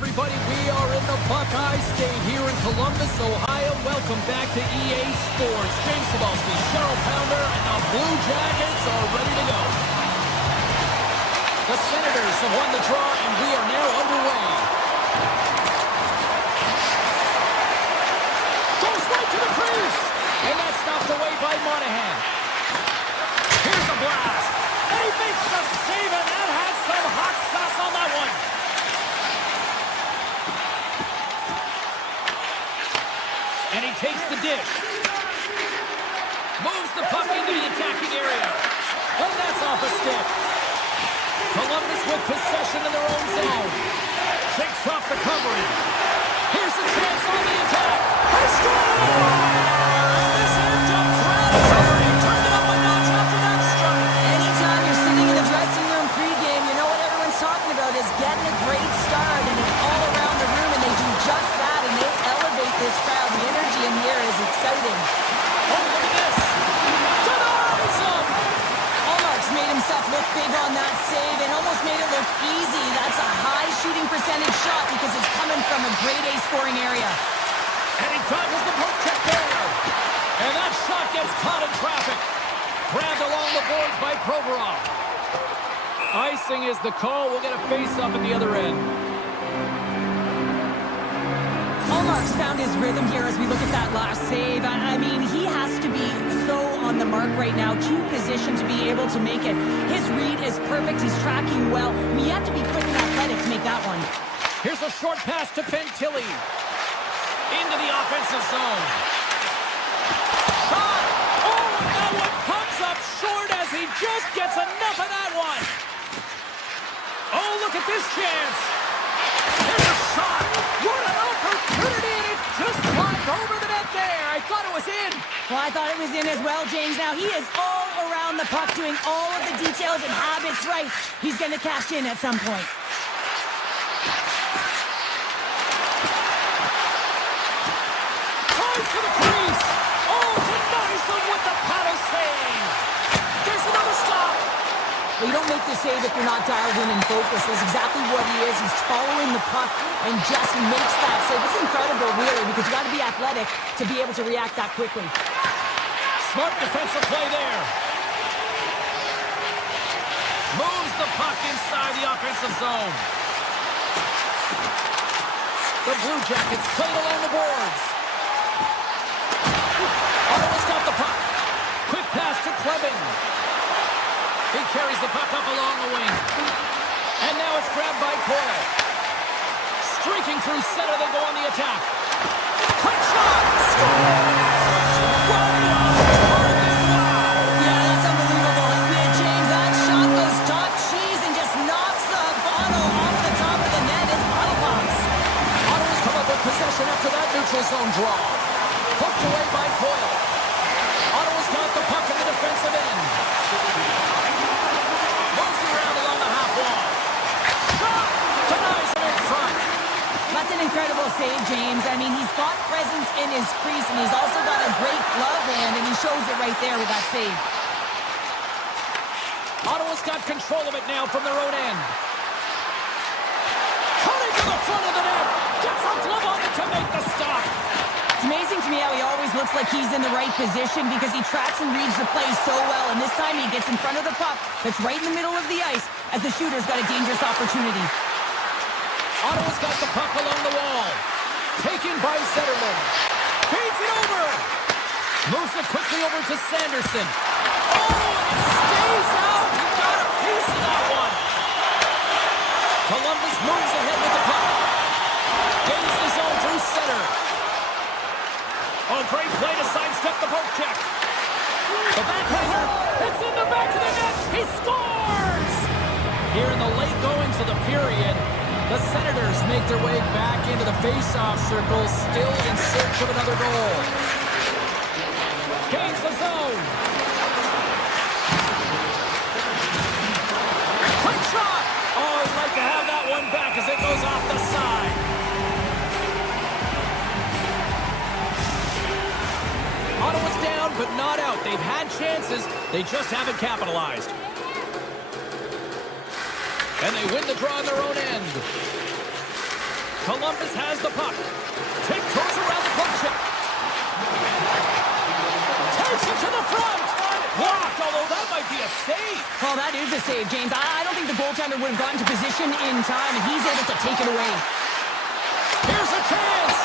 everybody. We are in the Buckeye State here in Columbus, Ohio. Welcome back to EA Sports. James Cebulski, Cheryl Pounder, and the Blue Jackets are ready to go. The Senators have won the draw, and we are now underway. Goes right to the crease, and that's knocked away by Monahan. Here's a blast, and he makes the save, and that had some hot sauce on that one. And he takes the dish. Moves the puck into the attacking area. And that's off a stick. Columbus with possession in their own zone. Shakes off the coverage. Here's a chance on the attack. He scores! This amped-up crowd is already turned it up a notch after that strike. Anytime you're sitting in the dressing room pregame, you know what everyone's talking about is getting a great start, and it's all around the room, and they do just that, and they elevate this crowd. The energy in here is exciting. Oh, look at this. Denies him. Allmark's made himself look big on that save and almost made it look easy. That's a high shooting percentage shot because it's coming from a grade A scoring area. And he tackles the poke check there. And that shot gets caught in traffic. Grabbed along the boards by Provorov. Icing is the call. We'll get a face-up at the other end. Allmark's found his rhythm here as we look at that last save. I mean, he has to be so on the mark right now, too positioned to be able to make it. His read is perfect. He's tracking well. We have to be quick and athletic to make that one. Here's a short pass to Fantilli. Into the offensive zone. Shot! Oh, and that one comes up short as he just gets enough of that one. Oh, look at this chance. Here's a shot. What an opportunity, and it just flies over the net there. I thought it was in. Well, I thought it was in as well, James. Now, he is all around the puck, doing all of the details and habits right. He's going to cash in at some point. Tries to the crease. Oh, denies him with the paddle save. There's another stop. Well, you don't make the save if you're not dialed in and focused. That's exactly what he is. He's following the puck and just makes that save. It's incredible, really, because you got to be athletic to be able to react that quickly. Smart defensive play there. Moves the puck inside the offensive zone. The Blue Jackets played along the boards. Ottawa's got the puck. Quick pass to Klebin. He carries the puck up along the wing. And now it's grabbed by Coyle. Streaking through center, they go on the attack. Quick shot! Score! Yeah, that's unbelievable. And James, that shot goes top cheese and just knocks the bottle off the top of the net. It's bottle pops. Ottawa's come up with possession after that neutral zone draw. Hooked away by Coyle. Ottawa's got the puck in the defensive end. Moves around along the half wall. Shot! Denies him in front. That's an incredible save, James. I mean, he's got presence in his crease, and he's also got a great glove hand, and he shows it right there with that save. Ottawa's got control of it now from their own end. Cutting to the front of the net. Gets a glove on it to make the stop. It's amazing to me how he always looks like he's in the right position because he tracks and reads the play so well, and this time he gets in front of the puck that's right in the middle of the ice as the shooter's got a dangerous opportunity. Ottawa's got the puck along the wall. Taken by Zetterman. Feeds it over. Moves it quickly over to Sanderson. Oh, and it stays out. He got a piece of that one. Columbus moves ahead with the puck. Gains the zone through center. Oh, great play to sidestep the poke check. The backhander. It's in the back of the net. He scores! Here in the late goings of the period, the Senators make their way back into the face-off circle, still in search of another goal. Gains the zone. Quick shot! Oh, he'd like to have that one back as it goes off the side. Ottawa's down, but not out. They've had chances. They just haven't capitalized. And they win the draw on their own end. Columbus has the puck. Goes around the poke check. Takes it to the front. Blocked, although that might be a save. Oh, that is a save, James. I don't think the goaltender would have gotten to position in time, and he's able to take it away. Here's a chance.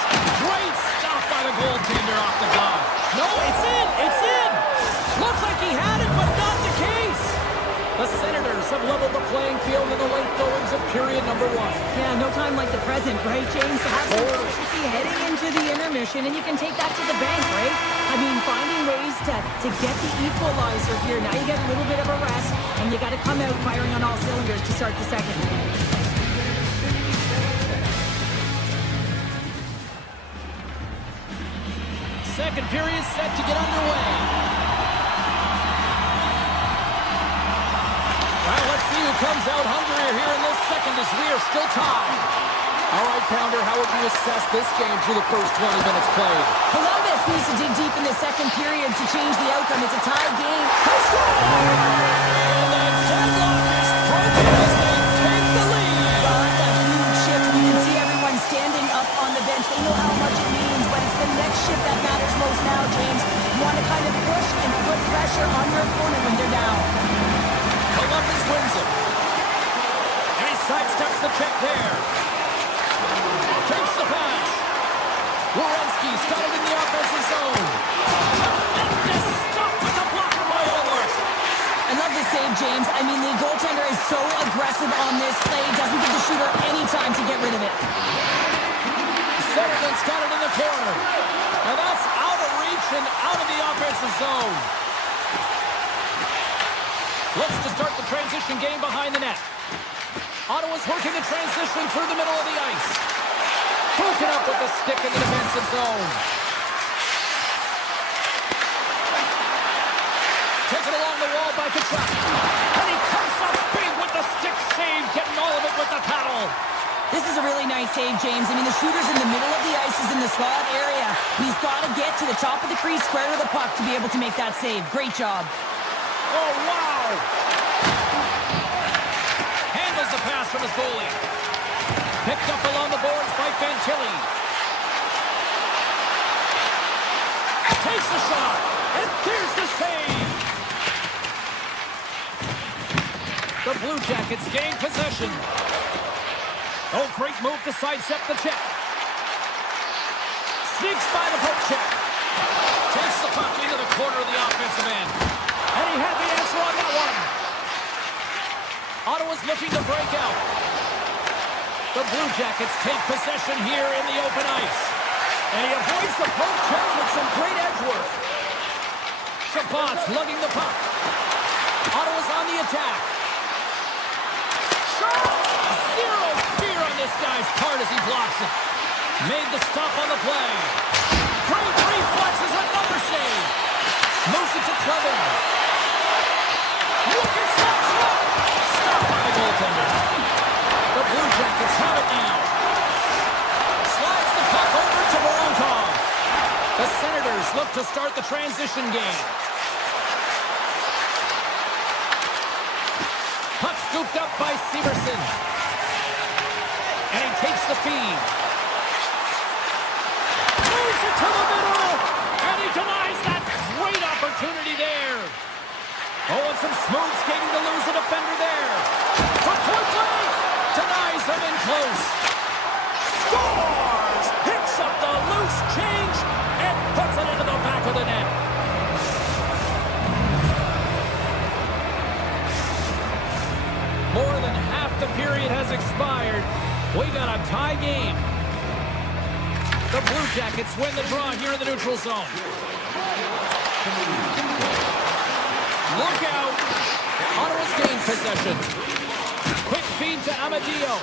Great stop by the goaltender off the glove. No, it's in. It's in. Looked like he had it, but not the case. The Senators have leveled the playing field in the late goings of period number 1. Yeah, no time like the present, right, James? To have some efficiency heading into the intermission, and you can take that to the bank, right? I mean, finding ways to get the equalizer here. Now you get a little bit of a rest, and you got to come out firing on all cylinders to start the second. Second period set to get underway. Well, let's see who comes out hungrier here in this second as we are still tied. All right, Pounder, how would you assess this game through the first 20 minutes played? Columbus needs to dig deep in the second period to change the outcome. It's a tie game. And the deadlock is broken as they take the lead. Well, that's a huge shift. You can see everyone standing up on the bench. They know how much it means, but it's the next shift that matters most now, James. You want to kind of push and put pressure on your opponent when they're down. Columbus wins it. And he sidesteps the check there. Takes the pass. Werenski's got it in the offensive zone. Tremendous stop with the blocker by Ulrich. I love the save, James. I mean, the goaltender is so aggressive on this play. Doesn't give the shooter any time to get rid of it. Centerman's got it in the corner. And that's out of reach and out of the offensive zone. Looks to start the transition game behind the net. Ottawa's working the transition through the middle of the ice. Broken up with the stick in the defensive zone. Taken along the wall by Kachuk. And he comes up big with the stick save, getting all of it with the paddle. This is a really nice save, James. I mean, the shooter's in the middle of the ice, is in the slot area. He's got to get to the top of the crease, square to the puck to be able to make that save. Great job. Oh, wow! Handles the pass from his goalie. Picked up along the boards by Fantilli. Takes the shot, and there's the save! The Blue Jackets gain possession. Oh, great move to sidestep the check. Sneaks by the poke check. Takes the puck into the corner of the offensive end. And he had the answer on that one. Ottawa's looking to break out. The Blue Jackets take possession here in the open ice. And he avoids the poke check with some great edge work. Chabot's lugging the puck. Ottawa's on the attack. Zero fear on this guy's part as he blocks it. Made the stop on the play. Great reflexes, another save. Moves it to Clevin. Look at that! Stop by the goaltender. The Blue Jackets have it now. Slides the puck over to Voronkov. The Senators look to start the transition game. Puck scooped up by Severson. And he takes the feed. Moves it to the middle. And he denies that great opportunity there. Oh, and some smooth skating to lose a defender there. From point blank. Denies him in close. Scores! Picks up the loose change and puts it into the back of the net. More than half the period has expired. We got a tie game. The Blue Jackets win the draw here in the neutral zone. Look out. Ottawa's gained possession. Quick feed to Amadio.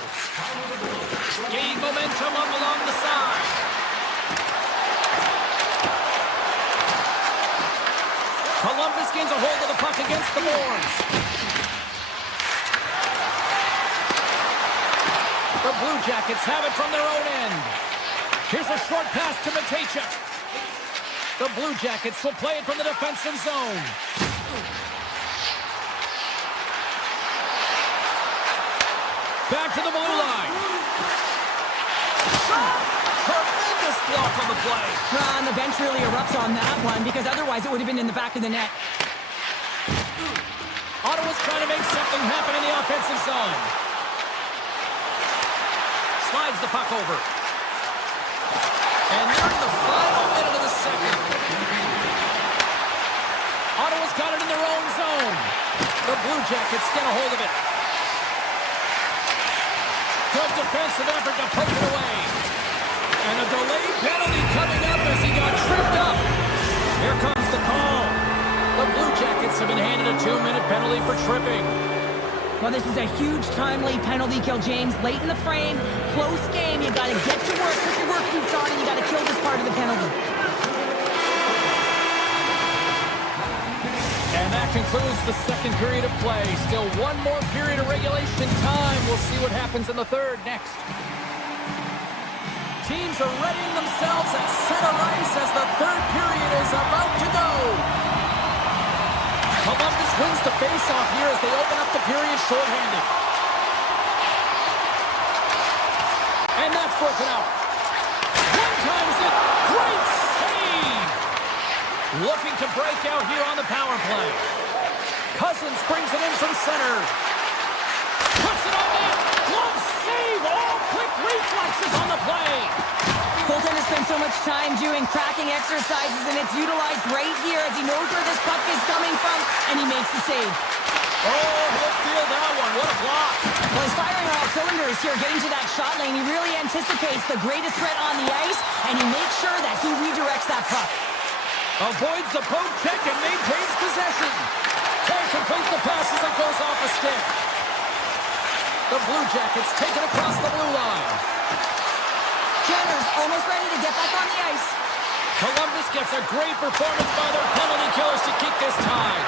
Gaining momentum up along the side. Columbus gains a hold of the puck against the boards. The Blue Jackets have it from their own end. Here's a short pass to Matejchuk. The Blue Jackets will play it from the defensive zone. Back to the blue line. shot! Tremendous block on the play. And the bench really erupts on that one because otherwise it would have been in the back of the net. Ottawa's trying to make something happen in the offensive zone. Slides the puck over. And they're in the final minute of the second. Ottawa's got it in their own zone. The Blue Jackets get a hold of it. Good defensive effort to poke it away. And a delayed penalty coming up as he got tripped up. Here comes the call. The Blue Jackets have been handed a 2-minute penalty for tripping. Well, this is a huge timely penalty kill, James. Late in the frame, close game. You got to get to work, put your work boots on, and you got to kill this part of the penalty. And that concludes the second period of play. Still one more period of regulation time. We'll see what happens in the third next. Teams are readying themselves at center ice as the third period is about to go. Columbus wins the face-off here as they open up the period shorthanded. And that's broken out. One times it. Great save! Looking to break out here on the power play. Cousins brings it in from center. Puts it on net. Glove save. All quick reflexes on the play. Goaltender spends so much time doing cracking exercises, and it's utilized right here as he knows where this puck is coming from, and he makes the save. Oh, he'll feel that one. What a block. Well, he's firing on all cylinders here, getting to that shot lane. He really anticipates the greatest threat on the ice, and he makes sure that he redirects that puck. Avoids the poke check and maintains possession. Can't complete the pass as it goes off a stick. The Blue Jackets take it across the blue line. Jenner's almost ready to get back on the ice. Columbus gets a great performance by their penalty killers to keep this tied.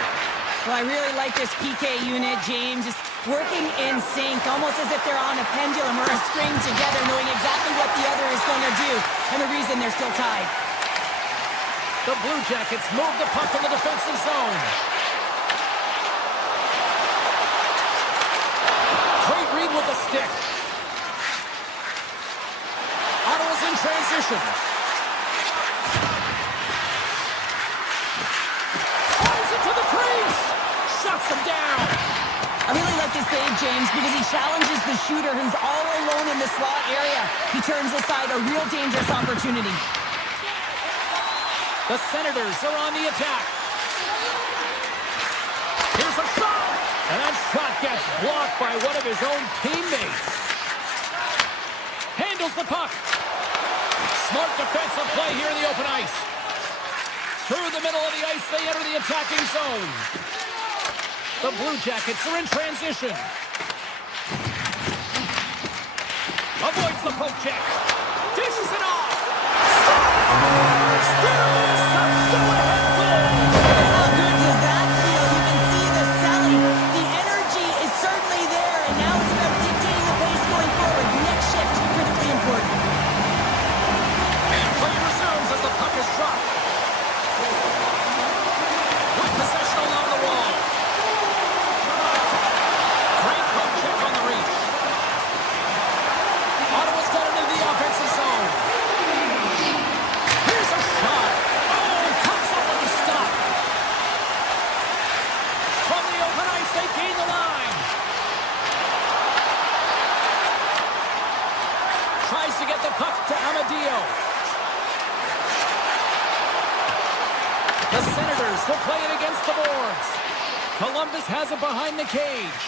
Well, I really like this PK unit, James. Just working in sync, almost as if they're on a pendulum or a string together, knowing exactly what the other is going to do, and the reason they're still tied. The Blue Jackets move the puck in the defensive zone. Great read with the stick. Ottawa's in transition. Fires it to the crease. Shuts him down. I really like this save, James, because he challenges the shooter who's all alone in the slot area. He turns aside a real dangerous opportunity. The Senators are on the attack. Here's a shot. And that shot gets blocked by one of his own teammates. Handles the puck. Smart defensive play here in the open ice. Through the middle of the ice, they enter the attacking zone. The Blue Jackets are in transition. Avoids the poke check. Dishes it off. Scores! There is the go-ahead goal! How good does that feel? You can see the selling. The energy is certainly there, and now it's about dictating the pace going forward. Next shift, critically important. And play resumes as the puck is dropped. With possession along the wall. Great poke check on the reach. Ottawa's got it into the offensive zone. Here's a shot. Oh, it comes up with a stop. From the open ice, they gain the line. Tries to get the puck to Amadio. The Senators will play it against the boards. Columbus has it behind the cage.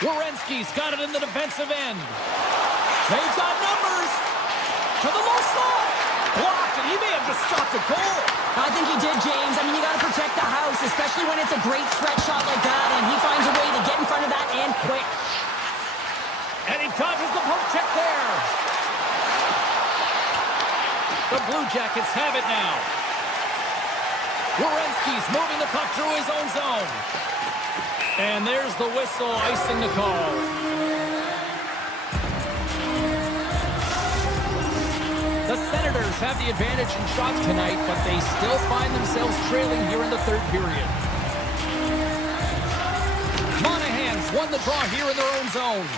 Werenski's got it in the defensive end. They've got numbers. To the low slot. Blocked, and he may have just stopped the goal. I think he did, James. I mean, you got to protect the house, especially when it's a great threat shot like that, and he finds a way to get in front of that and quick. And he dodges the poke check there. The Blue Jackets have it now. Werenski's moving the puck through his own zone. And there's the whistle, icing the call. The Senators have the advantage in shots tonight, but they still find themselves trailing here in the third period. Monahan's won the draw here in their own zone.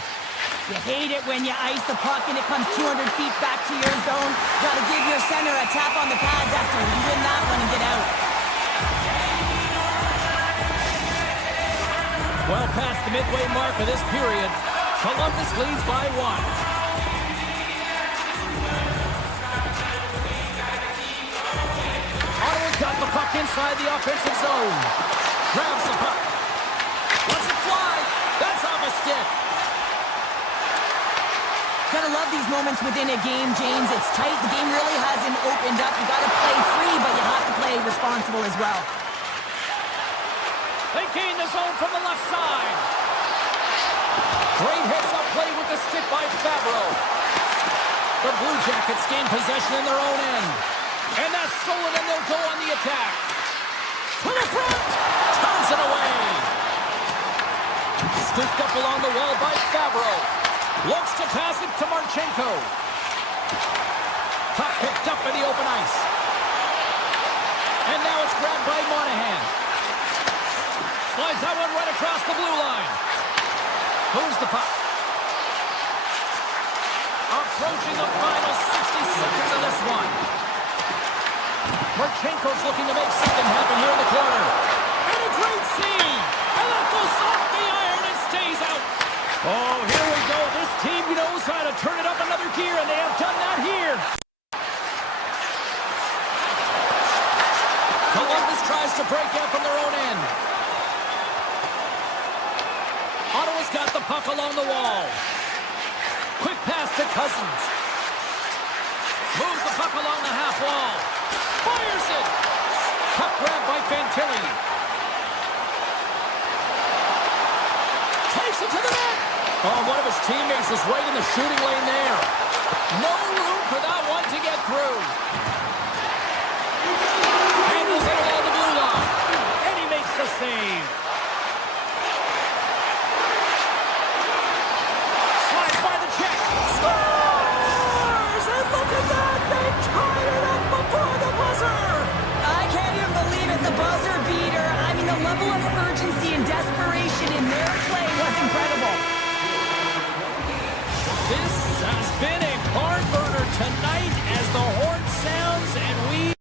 You hate it when you ice the puck and it comes 200 feet back to your zone. Got to give your center a tap on the pads after you win that one and get out. Well past the midway mark of this period, Columbus leads by 1. Ottawa's got the puck inside the offensive zone. Grabs the puck. Lets it fly. That's off a stick. Gotta love these moments within a game, James. It's tight. The game really hasn't opened up. You gotta play free, but you have to play responsible as well. They gain the zone from the left side. Great heads-up play with the stick by Fabro. The Blue Jackets gain possession in their own end. And that's stolen, and they'll go on the attack. To the front! Turns it away. Scooped up along the wall by Fabro. Looks to pass it to Marchenko. Puck picked up in the open ice. And now it's grabbed by Monahan. Slides that one right across the blue line. Moves the puck. Approaching the final 60 seconds of this one. Marchenko's looking to make something happen here in the corner. And a great save. And that goes off the iron and stays out. Oh, here we go. This team knows how to turn it up another gear, and they have done that here. Columbus tries to break out from their own end. Ottawa's got the puck along the wall. Quick pass to Cousins. Moves the puck along the half wall. Fires it. Puck grabbed by Fantilli. Takes it to the net. Oh, one of his teammates is right in the shooting lane there. No room for that one to get through. Handles it along the blue line. And he makes the save. Slides by the check. Scores! And look at that. They tied it up before the buzzer. I can't even believe it. The buzzer beater. I mean, the level of urgency and desperation in their play was incredible. This has been a barn burner tonight as the horn sounds and we...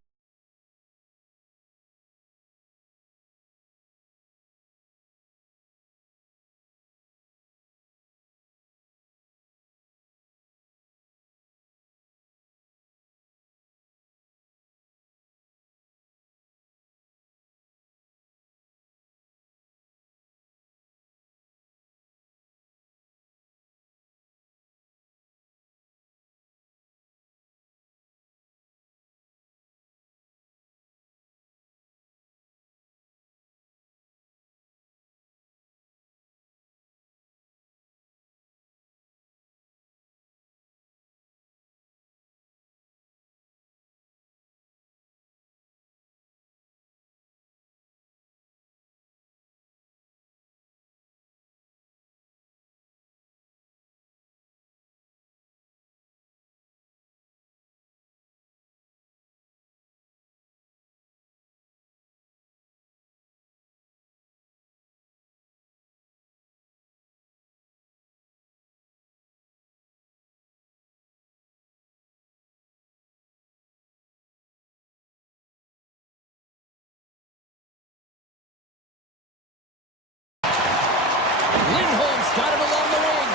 Lindholm's got it along the wing.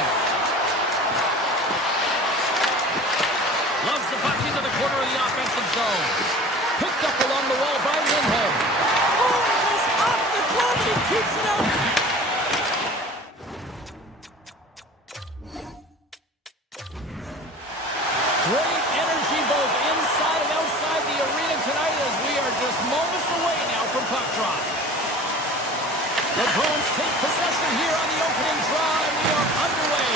Loves the puck into the corner of the offensive zone. Picked up along the wall by Lindholm. Oh, it goes off the glove and he keeps it out. Great energy both inside and outside the arena tonight as we are just moments away now from puck drop. The Bruins take possession here on the opening draw, and we are underway.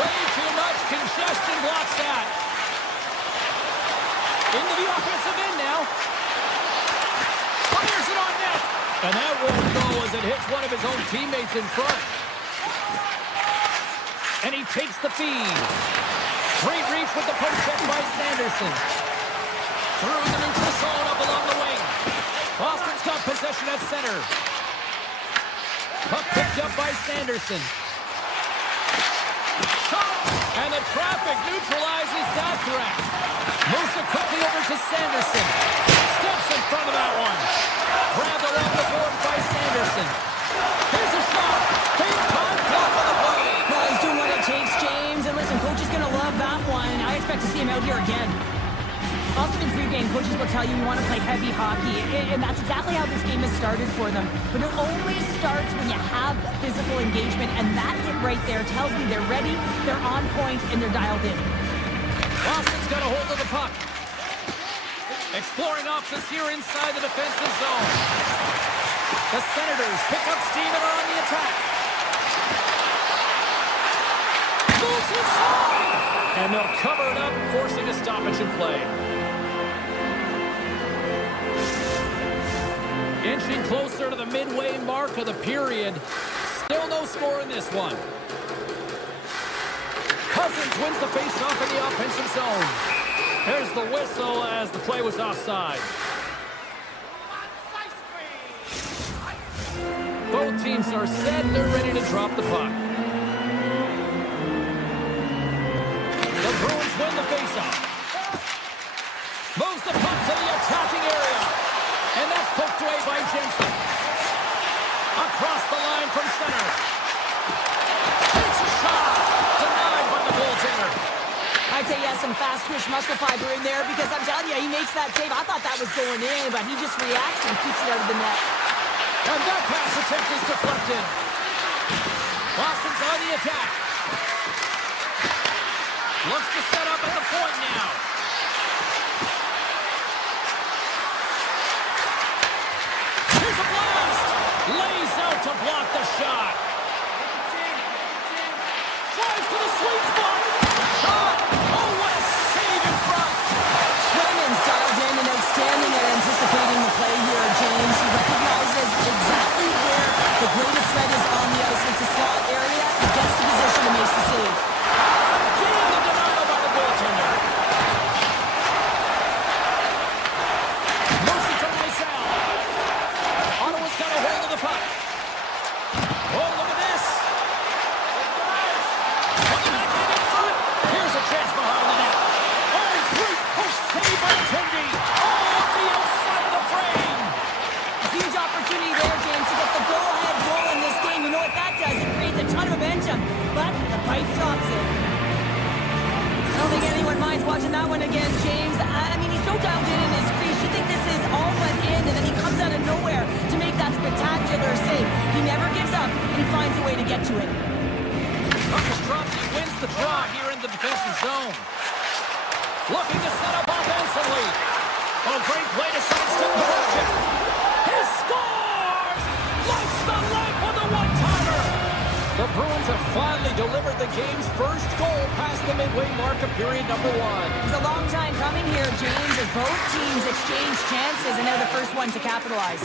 Way too much congestion blocks that. Into the offensive end now. Fires it on net. And that won't go as it hits one of his own teammates in front. And he takes the feed. Great reach with the poke check by Sanderson. Through the neutral zone up along the wing. Boston's got possession at center. Puck picked up by Sanderson. Shot! And the traffic neutralizes that threat. Moves it quickly over to Sanderson. Steps in front of that one. Grabbed along the board by Sanderson. Here's a shot. Big time block on the play. Well, he's doing what it takes, James. And listen, coach is going to love that one. I expect to see him out here again. Often in pregame, coaches will tell you we want to play heavy hockey, and that's exactly how this game has started for them. But it only starts when you have physical engagement, and that hit right there tells me they're ready, they're on point, and they're dialed in. Boston's got a hold of the puck. Exploring options here inside the defensive zone. The Senators pick up steam and are on the attack. Moves inside! And they'll cover it up, forcing a stoppage in play. Inching closer to the midway mark of the period. Still no score in this one. Cousins wins the faceoff in the offensive zone. There's the whistle as the play was offside. Both teams are set. They're ready to drop the puck. The Bruins win the faceoff. Moves the puck to the attacking area. And that's poked away by Jensen. Across the line from center. Takes a shot. Denied by the goaltender. I'd say he has some fast twitch muscle fiber in there because I'm telling you, he makes that save. I thought that was going in, but he just reacts and keeps it out of the net. And that pass attempt is deflected. Boston's on the attack. Looks to set up at the point now. Here's a blast. Lays out to block the shot. Tries to the sweet spot. Shot. Oh, what a save in front. Swayman's dialed in and outstanding at anticipating the play here, James. He recognizes exactly where the greatest threat is on the ice. It's a slot area. He gets to position and makes the save. Getting the denial by the goaltender. Moves it to Lysell. Ottawa's got a hold of the puck. Oh, look at this. Put the backhand in front. Here's a chance behind the net. Oh, great push save by Tendy. Oh, the outside of the frame. A huge opportunity there, James, to get the go-ahead goal in this game. You know what that does? It creates a ton of momentum, but the pipe stops it. I don't think anyone minds watching that one again, James. I mean, he's so dialed in his crease. You think this is all went in, and then he comes out of nowhere to make that spectacular save. He never gives up, and he finds a way to get to it. He wins the draw here in the defensive zone. Looking to set up offensively. Oh, great play to sidestep the object. He scores! Lights the lamp with a one-timer. The Bruins have finally delivered the game's first goal past the midway mark of period number one. It's a long time coming here, James, as both teams exchange chances, and they're the first one to capitalize.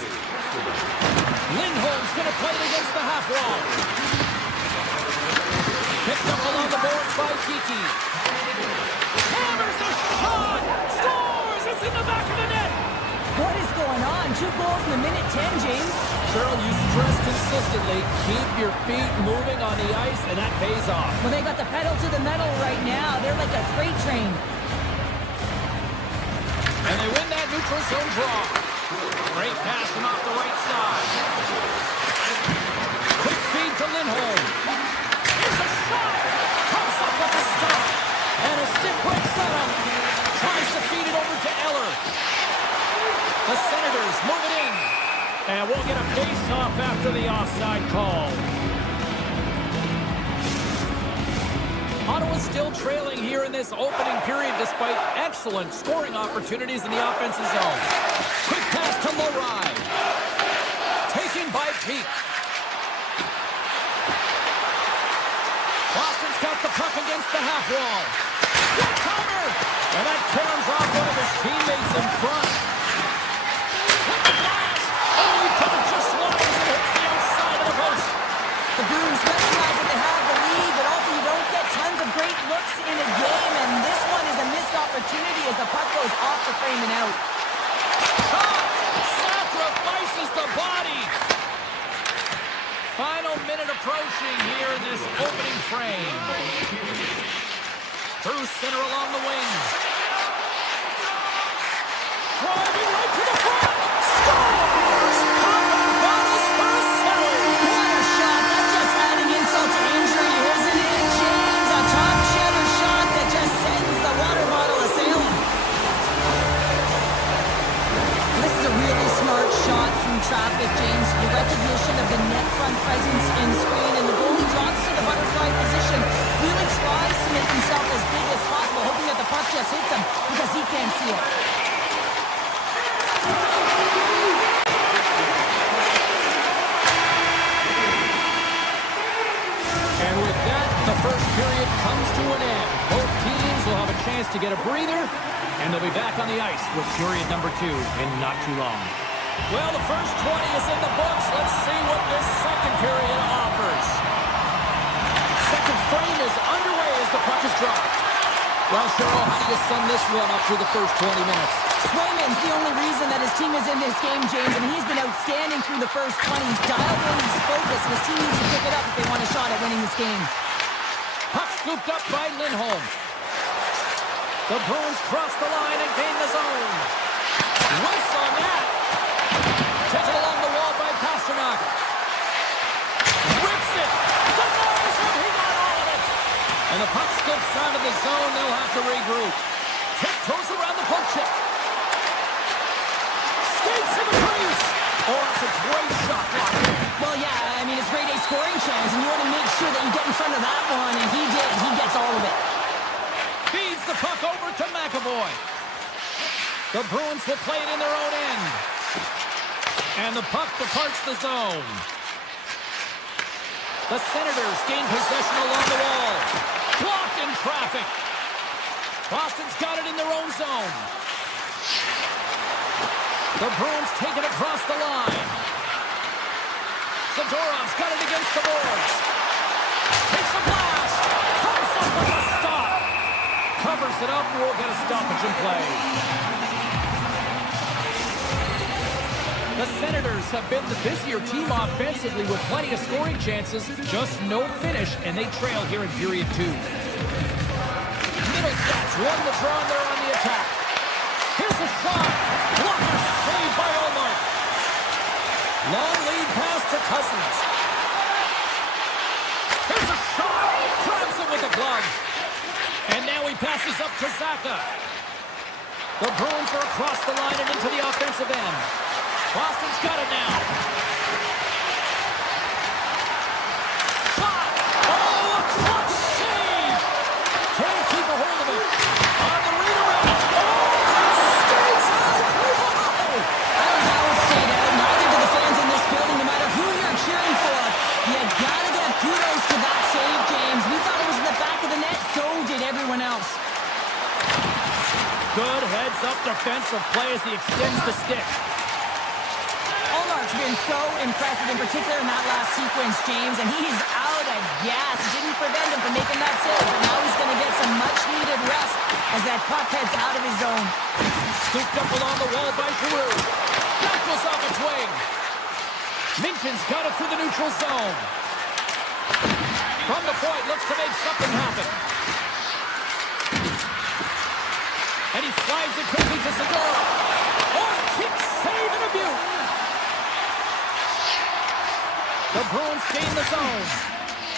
Lindholm's going to play it against the half wall. Picked up along the boards by Kiki. Hammers a shot! Scores! It's in the back of the net! What is going on? 2 goals in a minute 10, James. Cheryl, you stress consistently, keep your feet moving on the ice, and that pays off. Well, they got the pedal to the metal right now. They're like a freight train. And they win that neutral zone draw. Great pass from off the right side. Quick feed to Lindholm. Here's a shot! Comes up with a stop. And a stick break setup. Tries to feed it over to Eller. The Senators move it in. And we'll get a face-off after the offside call. Ottawa's still trailing here in this opening period despite excellent scoring opportunities in the offensive zone. Quick pass to Lorai. Taken by Peak. Boston's got the puck against the half wall. One timer! And that caroms off one of his teammates in front. With the blast! Oh, he put it just wide as it hits the outside of the post. The Bruins recognize that they have the lead, but also you don't get tons of great looks in a game, and this one is a missed opportunity as the puck goes off the frame and out. Shot! Sacrifices the body! Final approaching here in this opening frame. Through center along the wing. Driving right to the front. Scores! Power bonus for a setter. What a shot. That's just adding insult to injury, isn't it, James? A top cheddar shot that just sends the water bottle a-sailing. This is a really smart shot through traffic, James. The recognition of the net front presence in screen, and the goalie drops to the butterfly position. Really tries to make himself as big as possible, hoping that the puck just hits him because he can't see it. And with that, the first period comes to an end. Both teams will have a chance to get a breather, and they'll be back on the ice with period number 2 in not too long. Well, the first 20 is in the books. Let's see what this second period offers. Second frame is underway as the puck is dropped. Well, Cheryl, how do you sum this one up through the first 20 minutes? Swayman's the only reason that his team is in this game, James, and he's been outstanding through the first 20. He's dialed in, he's focused, and his team needs to pick it up if they want a shot at winning this game. Puck scooped up by Lindholm. The Bruins cross the line and gain the zone. Whiffs on that. Taken along the wall by Pasternak. Rips it. Denies him. He got all of it. And the puck skips out of the zone. They'll have to regroup. Tiptoes around the poke check. Skates in the crease. Oh, it's a great shot block there. Well, yeah, I mean, it's grade A scoring chance, and you want to make sure that you get in front of that one, and he did. He gets all of it. Feeds the puck over to McAvoy. The Bruins will play it in their own end. And the puck departs the zone. The Senators gain possession along the wall. Blocked in traffic. Boston's got it in their own zone. The Bruins take it across the line. Zadorov's got it against the boards. Takes a blast. Comes up with a stop. Covers it up and we'll get a stoppage in play. The Senators have been the busier team offensively with plenty of scoring chances, just no finish, and they trail here in period 2. Middlestats won the draw and they're on the attack. Here's a shot. Blocker saved by Omar. Long lead pass to Cousins. Here's a shot. Grabs it with a glove. And now he passes up to Zaka. The Bruins are across the line and into the offensive end. Boston's got it now. Shot! Oh, a clutch save! Can't keep a hold of it. On the redirect. Oh, it stays out! Wow! I don't know how it stayed out. Neither do the fans in this building, no matter who you're cheering for. You gotta give kudos to that save, James. We thought it was in the back of the net. So did everyone else. Good heads-up defensive play as he extends the stick. Omar's been so impressive, in particular in that last sequence, James, and he's out of gas. It didn't prevent him from making that save, but now he's going to get some much-needed rest as that puck heads out of his zone. Scooped up along the wall by Giroux. That goes off its wing. Minkin's got it through the neutral zone. From the point, looks to make something happen. And he slides it quickly to Segura. Oh, kick, save, and a beaut. The Bruins gain the zone.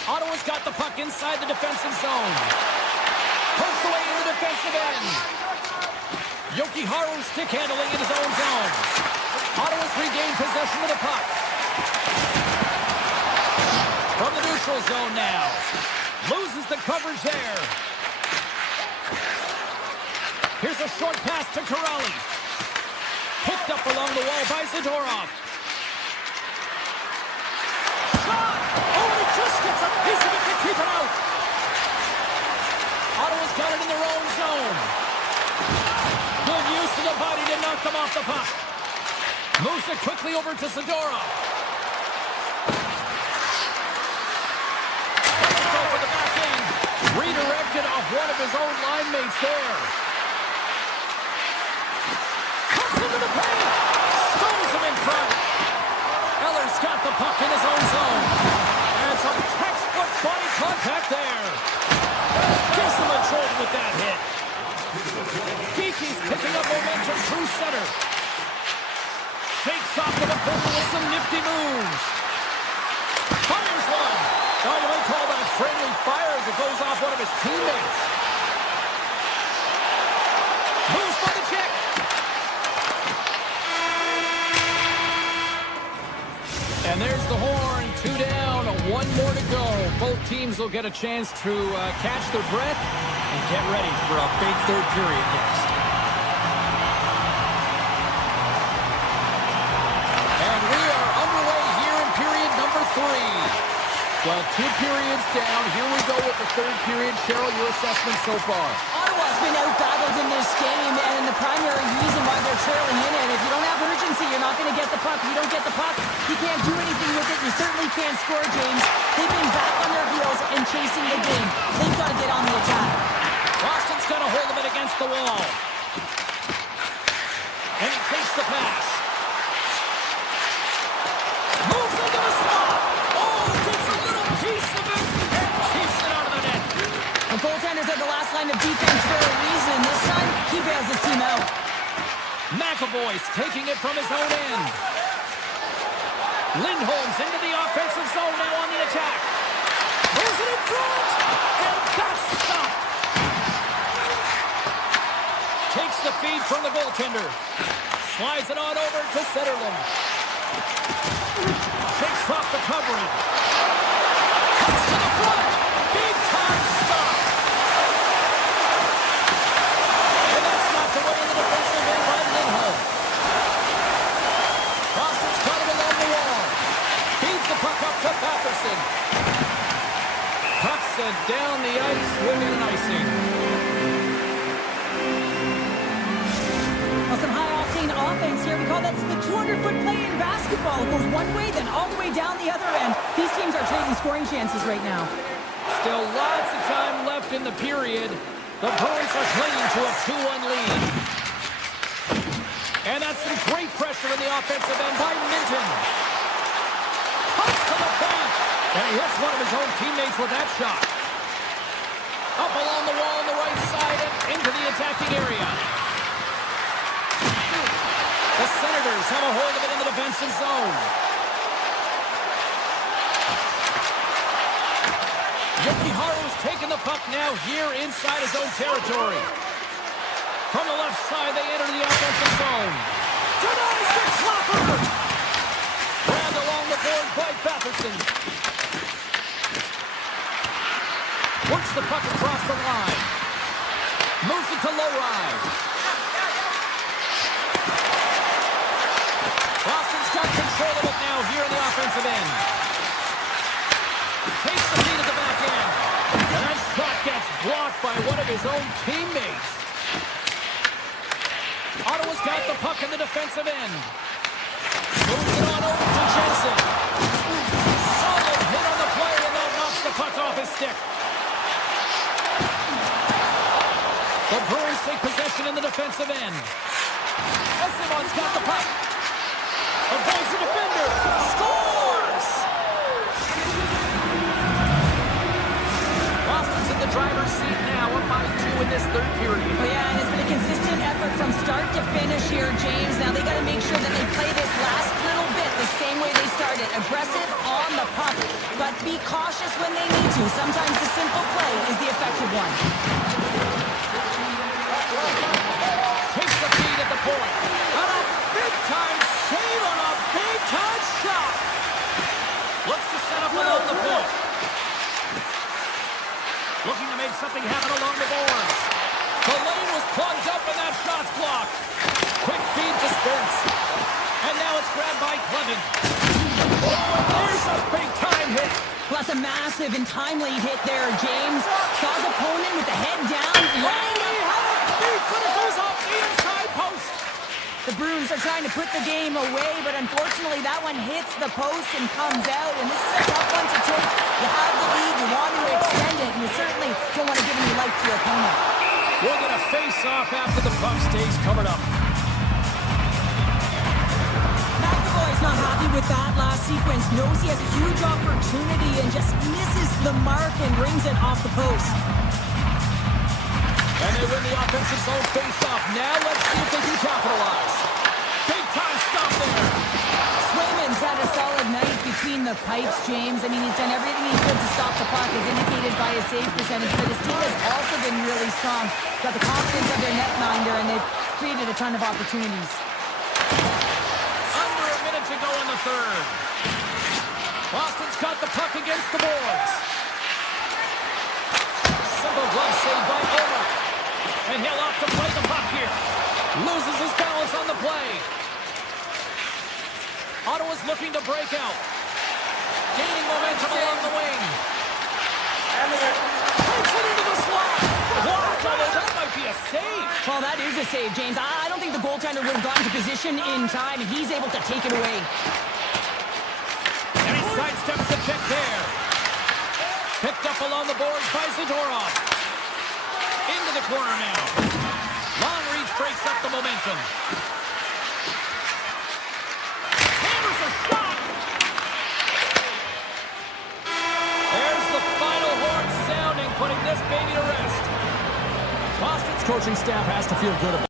Ottawa's got the puck inside the defensive zone. Poked away in the defensive end. Jokiharju stick handling in his own zone. Ottawa's regained possession of the puck. From the neutral zone now. Loses the coverage there. Here's a short pass to Corrali. Picked up along the wall by Zadorov. Shot! Oh, it just gets a piece of it to keep it out. Ottawa's got it in their own zone. Good use of the body to knock them off the puck. Moves it quickly over to Zadorov. Let's go for the back end. Redirected off one of his own line mates there. Into the paint. Stones him in front. Eller's got the puck in his own zone. And it's a contact there. Gives him a jolt with that hit. Geeky's picking up momentum through center. Shakes off the defender with some nifty moves. Fires one. Oh, you might call that friendly fire as it goes off one of his teammates. Moves by the check. And there's the horn. 2 down, 1 more to go. Both teams will get a chance to catch their breath and get ready for a big third period next. And we are underway here in period number 3. Well, 2 periods down. Here we go with the third period. Cheryl, your assessment so far? Ottawa's been out-battled in this game, and the primary reason why they're trailing in it, if you don't have urgency, you're not going to get the puck. If you don't get the puck, you can't do anything with it. You certainly can't score, James. They've been back on their heels and chasing the game. They've got to get on the attack. Boston's got a hold of it against the wall. And he takes the pass. Moves into the slot. Gets a little piece of it and keeps it out of the net. The goaltender's at the last line of defense for a reason. This time, he bails his team out. McAvoy's taking it from his own end. Lindholm's into the offensive zone now on the attack. Moves it in front, and that's stopped. Takes the feed from the goaltender. Slides it on over to Zetterlund. Takes off the coverage. Cuts to the front. Big time stop. And that's knocked away in the defensive end by Lindholm. Boston's got it along the wall. Feeds the puck up to Batherson. Puck sent down the ice with an icing. Well, some high-octane offense here. We call that the 200-foot play in basketball. It goes one way, then all the way down the other end. These teams are trading scoring chances right now. Still lots of time left in the period. The Bruins are clinging to a 2-1 lead. And that's some great pressure in the offensive end by Minton. Cuts to the paint. And he hits one of his own teammates with that shot. Up along the wall on the right side and into the attacking area. The Senators have a hold of it in the defensive zone. Yokiharu's taking the puck now here inside his own territory. From the left side, they enter the offensive zone. Denies the clopper! Grabbed along the board by Batherson. Works the puck across the line. Moves it to Lowride. Boston's got control of it now here in the offensive end. Takes the lead at the back end. And that shot gets blocked by one of his own teammates. Ottawa's got the puck in the defensive end. Moves it on over to Jensen. Solid hit on the play, and that knocks the puck off his stick. The Bruins take possession in the defensive end. Iceman's got the puck. Avoids the defender. Scores! Boston's in the driver's seat now, up by 2 in this third period. Oh yeah, and it's been a consistent effort from start to finish here, James. Now they got to make sure that they play this last little bit the same way they started. Aggressive on the puck, but be cautious when they need to. Sometimes the simple play is the effective one. Takes the feed at the point. On a big-time save on a big-time shot. Looks to set up along the point. Looking to make something happen along the boards. The lane was plugged up and that shot's blocked. Quick feed to Spence. And now it's grabbed by Clevin. Oh, and there's a big-time hit. Plus a massive and timely hit there, James. Saw his opponent with the head down. But it goes off the inside post. The Bruins are trying to put the game away, but unfortunately that one hits the post and comes out, and this is a tough one to take. You have the lead, you want to extend it, and you certainly don't want to give any life to your opponent. We're going to face off after the puck stays covered up. McAvoy's not happy with that last sequence. Knows he has a huge opportunity and just misses the mark and rings it off the post. And they win the offensive zone face-off. Now let's see if they can capitalize. Big-time stop there. Swayman's had a solid night between the pipes, James. I mean, he's done everything he could to stop the puck, as indicated by his save percentage, but his team has also been really strong. Got the confidence of their netminder, and they've created a ton of opportunities. Under a minute to go in the third. Boston's got the puck against the boards. Simple glove save by Omer. And he'll opt to play the puck here. Loses his balance on the play. Ottawa's looking to break out. Gaining momentum along the wing. Takes it into the slot. Blocked, although that might be a save. Well, that is a save, James. I don't think the goaltender would have gotten to position in time, and he's able to take it away. And he sidesteps the check there. Picked up along the boards by Zadorov. Into the corner now. Long reach breaks up the momentum. Hammers a shot. There's the final horn sounding, putting this baby to rest. Boston's coaching staff has to feel good about it.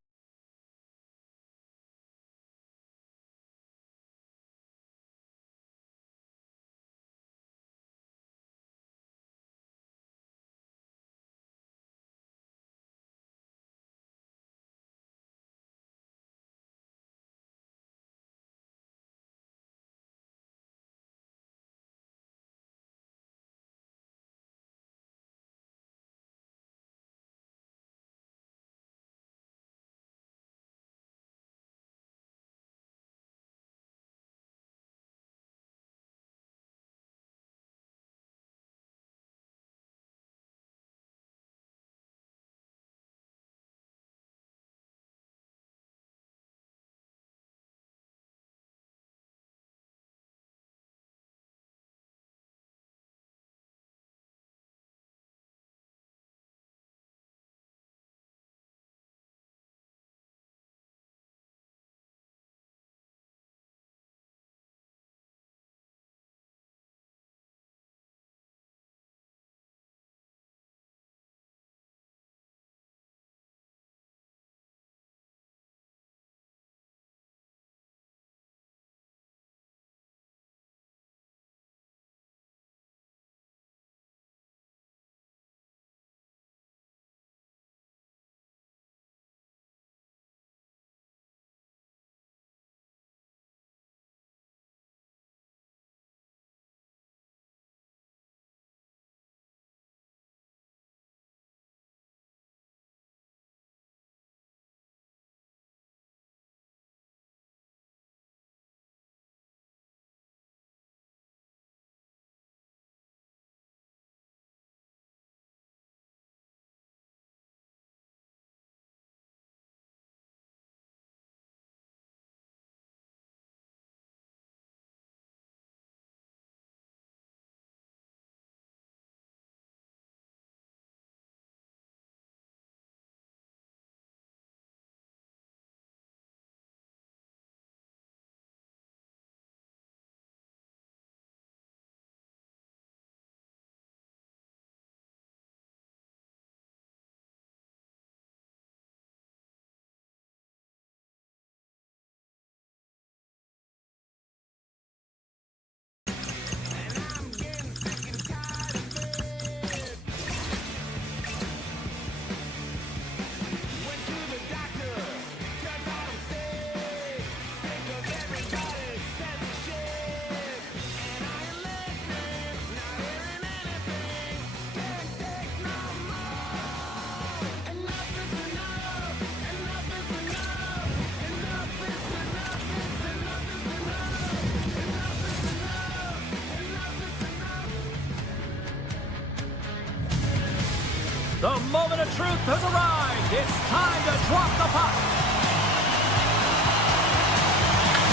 The moment of truth has arrived. It's time to drop the puck.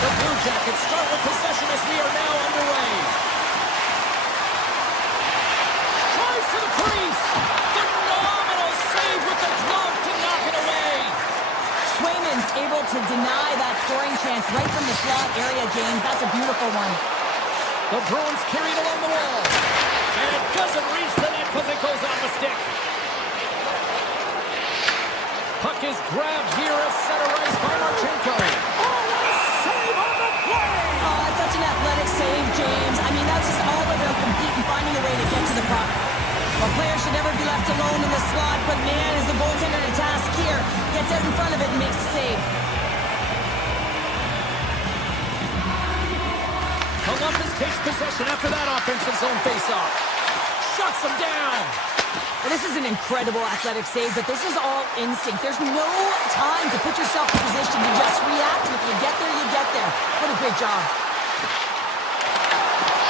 The Blue Jackets start with possession as we are now underway. Tries to the crease. Phenomenal save with the glove to knock it away. Swayman's able to to deny that scoring chance right from the slot area, James. That's a beautiful one. The Bruins carry it along the wall. And it doesn't reach the net because it goes off a stick. Puck is grabbed here at center ice by Marchenko. Oh, what a save on the play! Oh, it's such an athletic save, James. I mean, that's just all about competing, finding a way to get to the puck. A player should never be left alone in the slot, but man, is the goaltender to task here. Gets out in front of it and makes the save. Columbus takes possession after that offensive zone faceoff. Shuts them down. Well, this is an incredible athletic save, but this is all instinct. There's no time to put yourself in position to just react. And if you get there, you get there. What a great job.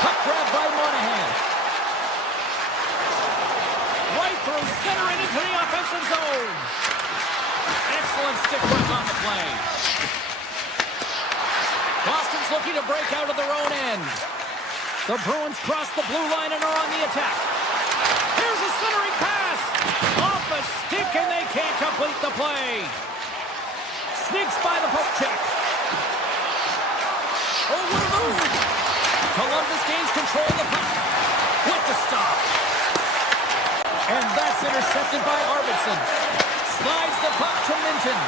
Puck grab by Monahan. Right through center and into the offensive zone. Excellent stick work on the play. Boston's looking to break out of their own end. The Bruins cross the blue line and are on the attack. Here's a centering pass. Off a stick and they can't complete the play. Sneaks by the poke check. Oh, what a move. Columbus gains control of the puck. With the stop. And that's intercepted by Arvidsson. Slides the puck to Minton.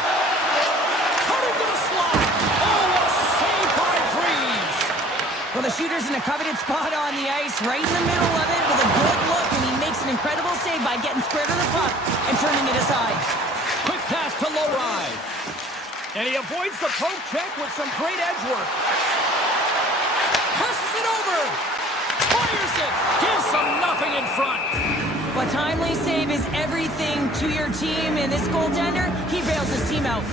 Cutting to the slot. Oh, a save by Freeze. Well, the shooter's in a coveted spot on the ice, right in the middle of it with a good look, and he makes an incredible save by getting square to the puck and turning it aside. Quick pass to Lowride. And he avoids the poke check with some great edge work. Passes it over. Fires it. Gives them nothing in front. A timely save is everything to your team, and this goaltender, he bails his team out.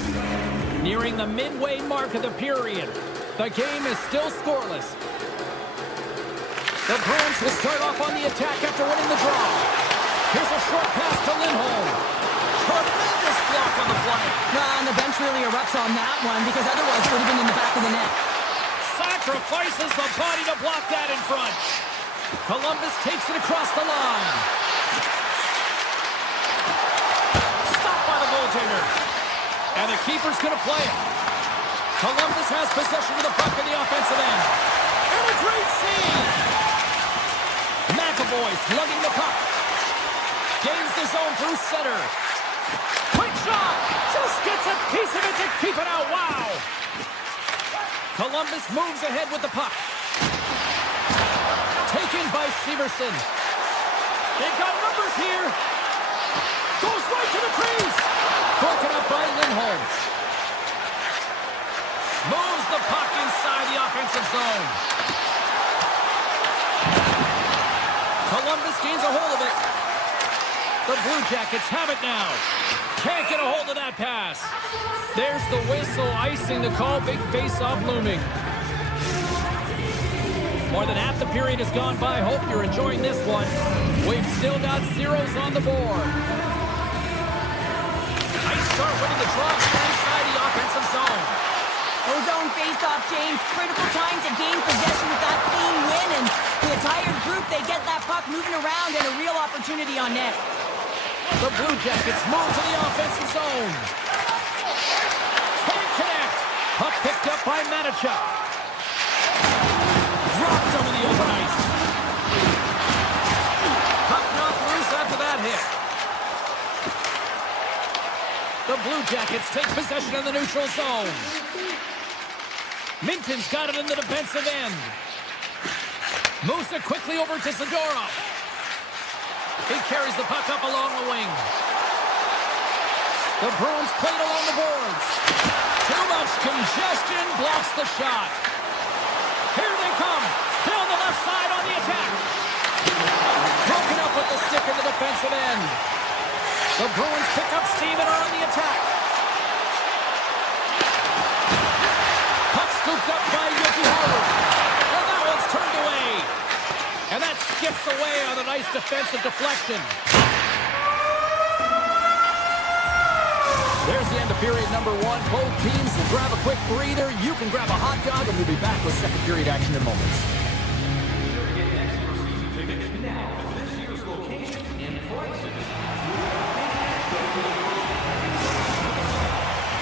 Nearing the midway mark of the period, the game is still scoreless. The Bruins will start off on the attack after winning the draw. Here's a short pass to Lindholm. Tremendous block on the play. And the bench really erupts on that one, because otherwise it would have been in the back of the net. Sacrifices the body to block that in front. Columbus takes it across the line. Stopped by the goaltender. And the keeper's going to play it. Columbus has possession of the puck in the offensive end. And a great save. McAvoy slugging the puck. Gains the zone through center. Quick shot. Just gets a piece of it to keep it out. Wow. Columbus moves ahead with the puck. Taken by Severson. They've got numbers here. Goes right to the crease. Broken up by Lindholm. Moves the puck inside the offensive zone. Columbus gains a hold of it. The Blue Jackets have it now. Can't get a hold of that pass. There's the whistle, icing the call. Big face-off looming. More than half the period has gone by. Hope you're enjoying this one. We've still got zeros on the board. Ice start winning the draw inside the offensive zone. Zone face-off, James. Critical time to gain possession with that clean win. And the entire group, they get that puck moving around and a real opportunity on net. The Blue Jackets move to the offensive zone. Can't connect. Puck picked up by Manichuk. Dropped over the open ice. Puck knocked loose after that hit. The Blue Jackets take possession of the neutral zone. Minton's got it in the defensive end. Moves it quickly over to Zadorov. He carries the puck up along the wing. The Bruins play it along the boards. Too much congestion blocks the shot. Here they come. Down the left side on the attack. Broken up with the stick in the defensive end. The Bruins pick up steam and are on the attack. Puck scooped up by Yuki Howard. And that one's turned away. And that skips away on a nice defensive deflection. There's the end of period number one. Both teams will grab a quick breather. You can grab a hot dog, and we'll be back with second period action in moments.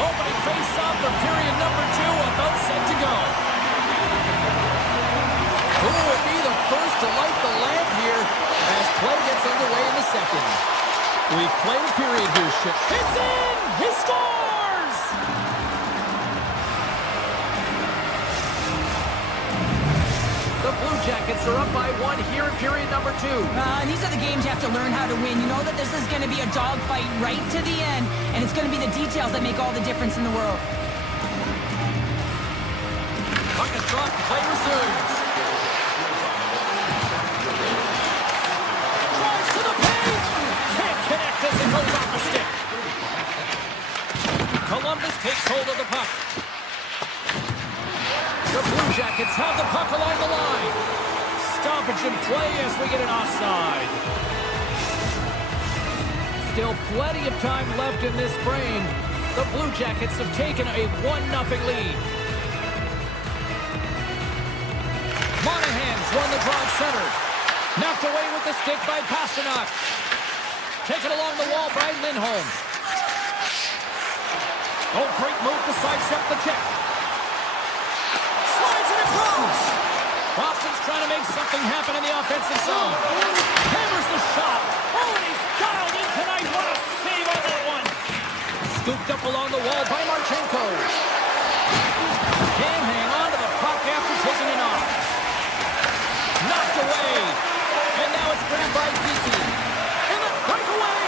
Opening face-off for period number 2, about set to go. Who will be the first to light the lamp here as play gets underway in the second? We've played a period here. It's in! He scores! The Blue Jackets are up by 1 here in period number 2. These are the games you have to learn how to win. You know that this is going to be a dogfight right to the end, and it's going to be the details that make all the difference in the world. Puck is dropped, play resumes. Drives to the paint! Can't connect as it goes off the stick. Columbus takes hold of the puck. The Blue Jackets have the puck along the line. Stoppage in play as we get an offside. Still plenty of time left in this frame. The Blue Jackets have taken a 1-0 lead. Monahan's won the draw at center. Knocked away with the stick by Pasternak. Taken along the wall by Lindholm. Oh, great move to sidestep the check. Slides it across. Boston's trying to make something happen in the offensive zone. Hammers the shot. Oh, and he's dialed in tonight. What a save on that one. Scooped up along the wall by Marchenko. Can't hang on to the puck after taking it off. Knocked away. And now it's grabbed by Beatty. And the breakaway.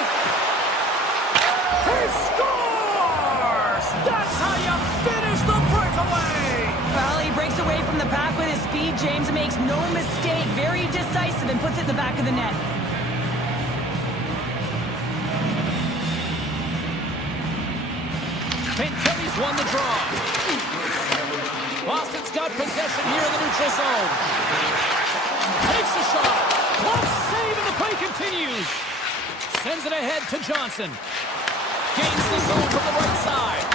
He scores! That's how you finish the breakaway! Well, he breaks away from the pack with his speed. James makes no mistake. Very decisive and puts it in the back of the net. Kelly's won the draw. Boston's got possession here in the neutral zone. Takes a shot. Close save and the play continues. Sends it ahead to Johnson. Gains the zone from the right side.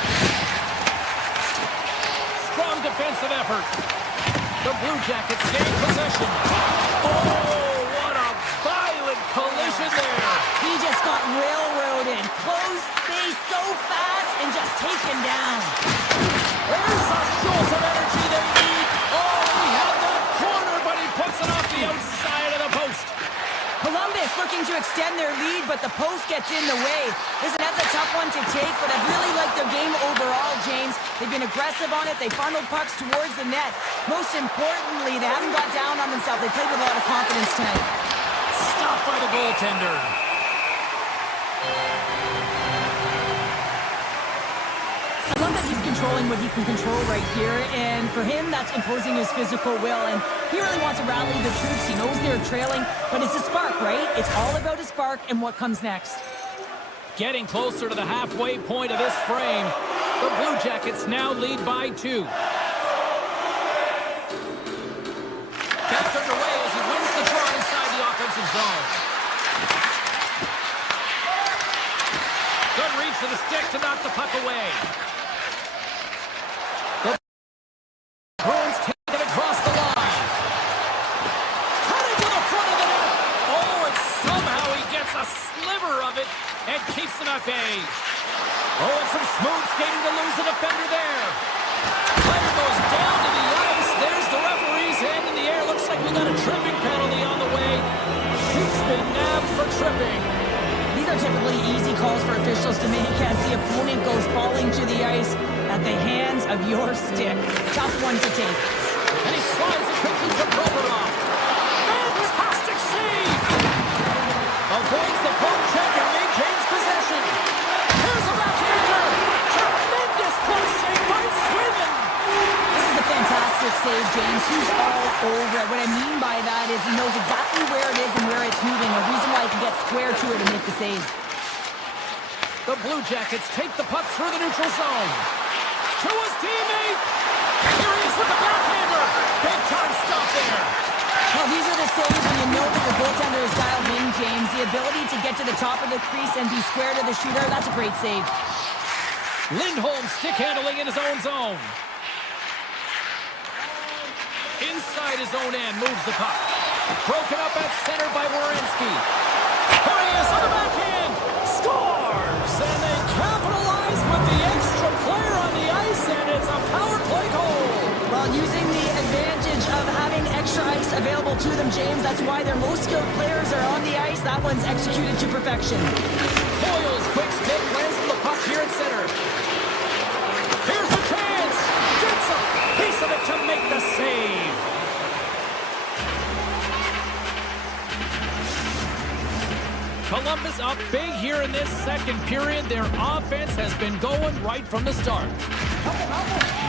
Strong defensive effort. The Blue Jackets gain possession. Oh, what a violent collision there. He just got railroaded. Closed space so fast and just taken down. There's a jolt of energy they need. Oh, he had that corner, but he puts it off the outside of the post. Columbus looking to extend their lead, but the post gets in the way. Listen, that's a tough one to take, but I really like their game overall, James. They've been aggressive on it. They funneled pucks towards the net. Most importantly, they haven't got down on themselves. They played with a lot of confidence tonight. Stopped by the goaltender. I love that he's controlling what he can control right here, and for him, that's imposing his physical will, and he really wants to rally the troops. He knows they're trailing, but it's a spark, right? It's all about a spark and what comes next. Getting closer to the halfway point of this frame, the Blue Jackets now lead by 2. Back underway as he wins the draw inside the offensive zone. Good reach for the stick to knock the puck away. Bruins take it across the line. Cutting to the front of the net. Oh, and somehow he gets a sliver of it and keeps them at bay. Oh, and some smooth skating to lose the defender there. Player goes down to the ice. There's the referee's hand in the air. Looks like we got a tripping penalty on the way. He's been nabbed for tripping. These are typically easy calls for officials to make as the opponent goes falling to the ice at the hands of your stick. Tough one to take. And he slides it quickly to Provorov. Fantastic save! Avoids the poke check and maintains possession. Here's a backhander. Tremendous close save by Sweden. This is a fantastic save, James. He's all over it. What I mean by that is he knows exactly where it is and where it's moving. A reason why he can get square to it and make the save. The Blue Jackets take the puck through the neutral zone. To his teammate. Here he is with the backhander. Big time stop there. Well, these are the saves when you know that your goaltender is dialed in, James. The ability to get to the top of the crease and be square to the shooter, that's a great save. Lindholm stick handling in his own zone. Inside his own end, moves the puck. Broken up at center by Werenski. Here he is on the backhand. Scores! And they capitalize with the extra player on the ice, to them, James. That's why their most skilled players are on the ice. That one's executed to perfection. Coyle's quick stick lands the puck here at center. Here's the chance. Gets a piece of it to make the save. Columbus up big here in this second period. Their offense has been going right from the start.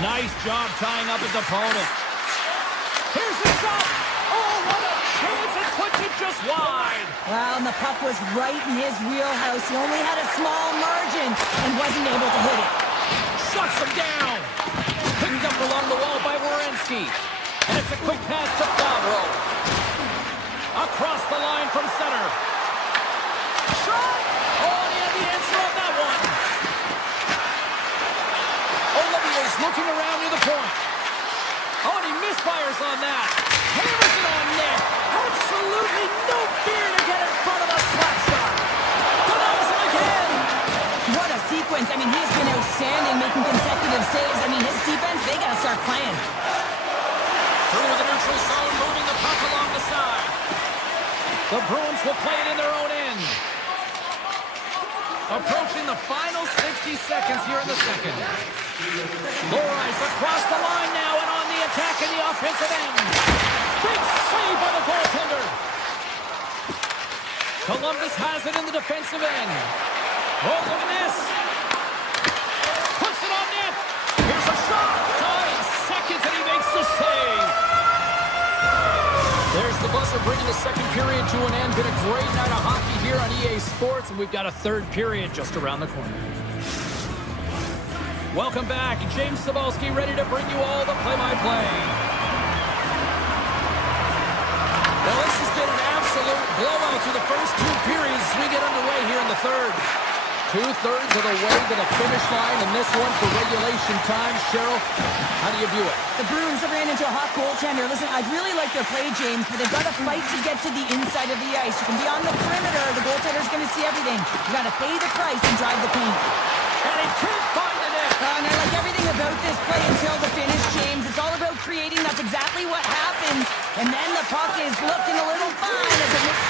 Nice job tying up his opponent. Here's the shot. Oh, what a chance. It puts it just wide. Wow, and the puck was right in his wheelhouse. He only had a small margin and wasn't able to hit it. Shuts him down. Picked up along the wall by Werenski. And it's a quick pass to Favreau. Across the line from center. Shot! Oh, he had the answer on that one. Olivier's looking around near the point. Oh, and he misfires on that. Hammers it on net. Absolutely no fear to get in front of the slap shot. Denies him again. What a sequence. I mean, he's been outstanding, making consecutive saves. I mean, his defense, they got to start playing. Through the neutral zone, moving the puck along the side. The Bruins will play it in their own end. Approaching the final 60 seconds here in the second. Loris across the line now and on the attack in the offensive end. Big save by the goaltender. Columbus has it in the defensive end. Oh, look at this. Puts it on net. Here's a shot. 9 seconds and he makes the save. There's the buzzer bringing the second period to an end. Been a great night of hockey here on EA Sports, and we've got a third period just around the corner. Welcome back. James Cybulski ready to bring you all the play-by-play. Well, this has been an absolute blowout through the first 2 periods as we get underway here in the third. 2/3 of the way to the finish line, and this one for regulation time. Cheryl, how do you view it? The Bruins have ran into a hot goaltender. Listen, I really like their play, James, but they've got to fight to get to the inside of the ice. You can be on the perimeter. The goaltender's going to see everything. You got to pay the price and drive the paint. And he can't find the net. And I like everything about this play until the finish, James. It's all about creating. That's exactly what happens. And then the puck is looking a little fine.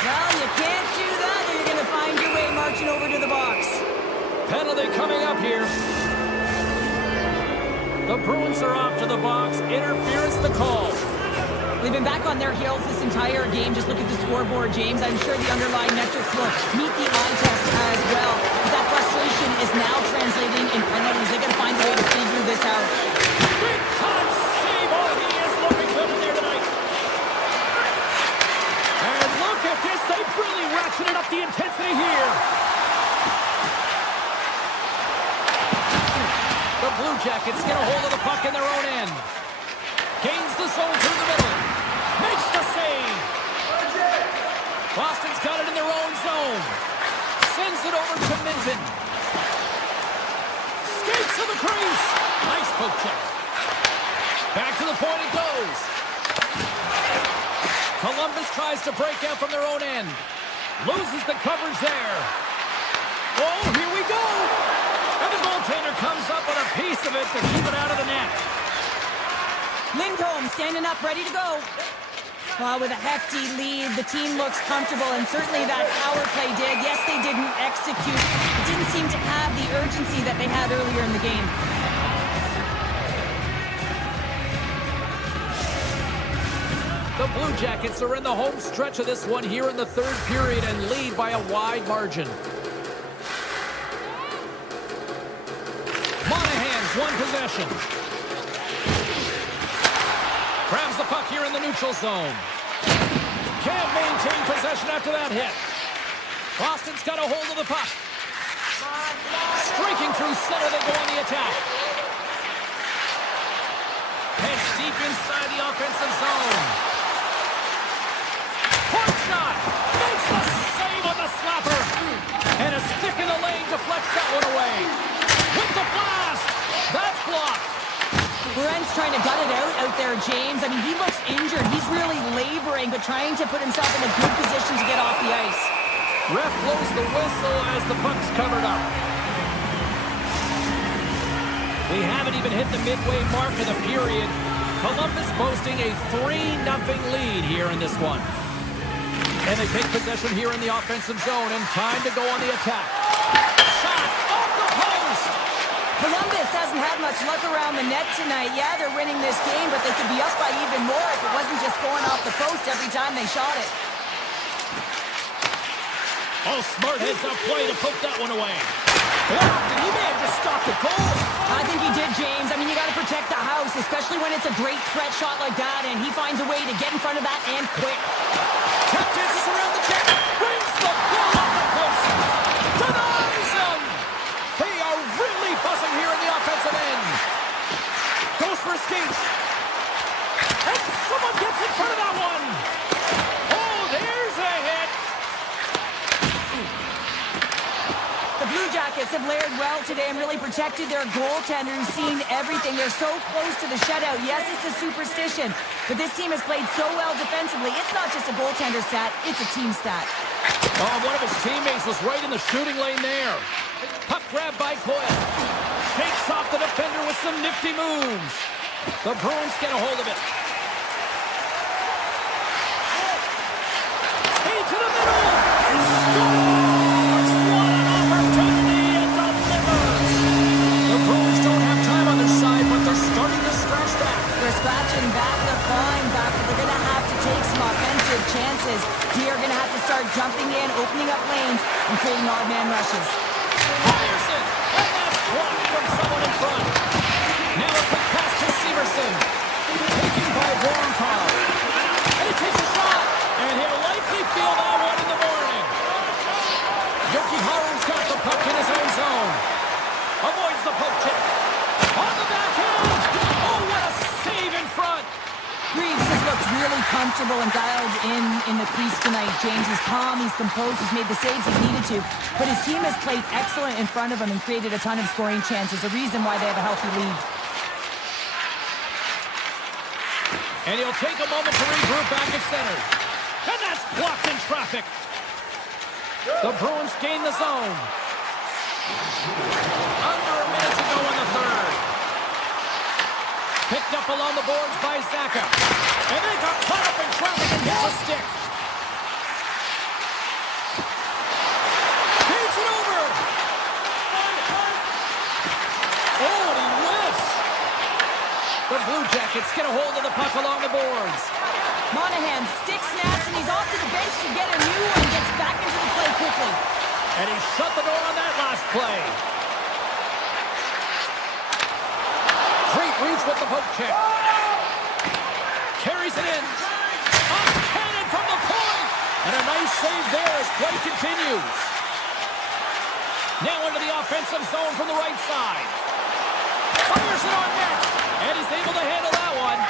Well, you can't do that, or you're going to find your way marching over to the box. Penalty coming up here. The Bruins are off to the box. Interference the call. They've been back on their heels this entire game. Just look at the scoreboard, James. I'm sure the underlying metrics will meet the eye test as well. But that frustration is now translating in penalties. They're going to find a way to figure this out. Big time save. Oh, he is looking good in there tonight. And look at this. They've really ratcheted up the intensity here. The Blue Jackets get a hold of the puck in their own end. Gains the zone through the middle. Makes the save. Boston's got it in their own zone. Sends it over to Minton. Skates to the crease. Nice poke check. Back to the point it goes. Columbus tries to break out from their own end. Loses the coverage there. Oh, here we go. And the goaltender comes up with a piece of it to keep it out of the net. Lindholm standing up, ready to go. Well, with a hefty lead, the team looks comfortable, and certainly that power play did. Yes, they didn't execute. It didn't seem to have the urgency that they had earlier in the game. The Blue Jackets are in the home stretch of this one here in the third period and lead by a wide margin. Monahan's one possession. Grabs the puck here in the neutral zone. Can't maintain possession after that hit. Boston's got a hold of the puck. Streaking through center, they go on the attack. Heads deep inside the offensive zone. Point shot! Makes the save on the slapper! And a stick in the lane deflects that one away. With the blast! That's blocked. Brent's trying to gut it out there, James. I mean, he looks injured. He's really laboring, but trying to put himself in a good position to get off the ice. Ref blows the whistle as the puck's covered up. We haven't even hit the midway mark of the period. Columbus boasting a 3-0 lead here in this one. And they take possession here in the offensive zone, and time to go on the attack. Shot off the post! Columbus hasn't had much luck around the net tonight. Yeah, they're winning this game, but they could be up by even more if it wasn't just going off the post every time they shot it. Oh, smart heads-up play to poke that one away. Blocked, and he may have just stopped the goal. I think he did, James. I mean, you got to protect the house, especially when it's a great threat shot like that, and he finds a way to get in front of that and quick. Tap dances around the net, brings the ball off the post, denies him. They are really buzzing here in the offensive end. Goes for a skate. And someone gets in front of that one. Oh, there's a hit. The Blue Jackets have layered well today and really protected their goaltender who's seen everything. They're so close to the shutout. Yes, it's a superstition, but this team has played so well defensively. It's not just a goaltender stat, it's a team stat. Oh, one of his teammates was right in the shooting lane there. Puck grab by Coyle. Shakes off the defender with some nifty moves. The Bruins get a hold of it. Hey, to the middle. He scores! What an opportunity and delivers. The Bruins don't have time on their side, but they're starting to scratch back. They're scratching back, they're clawing back, but they're going to have to take some offensive chances. They are going to have to start jumping in, opening up lanes, and creating odd man rushes. Fires it, and that's blocked from someone in front. Now a quick pass to Severson. Taken by Voronkov. And he takes a shot, and he'll likely feel that one in the morning. Yoki Haru's got the puck in his own zone. Avoids the poke check. On the backhand. Oh, what a save in front. Greaves has looked really comfortable and dialed in the crease tonight. James is calm, he's composed, he's made the saves he's needed to, but his team has played excellent in front of him and created a ton of scoring chances, a reason why they have a healthy lead. And he'll take a moment to regroup back at center. And that's blocked in traffic. The Bruins gain the zone. Under a minute to go in the third. Picked up along the boards by Zaka. And they got caught up in traffic and gets a stick. Feeds it over. Oh, and he whiffs. The Blue Jackets get a hold of the puck along the boards. Monahan stick snaps and he's off to the bench to get a new one and gets back into the play quickly. And he shut the door on that last play. Great reach with the poke check. Carries it in. Off cannon from the point. And a nice save there as play continues. Now into the offensive zone from the right side. Fires it on net. And he's able to handle that one.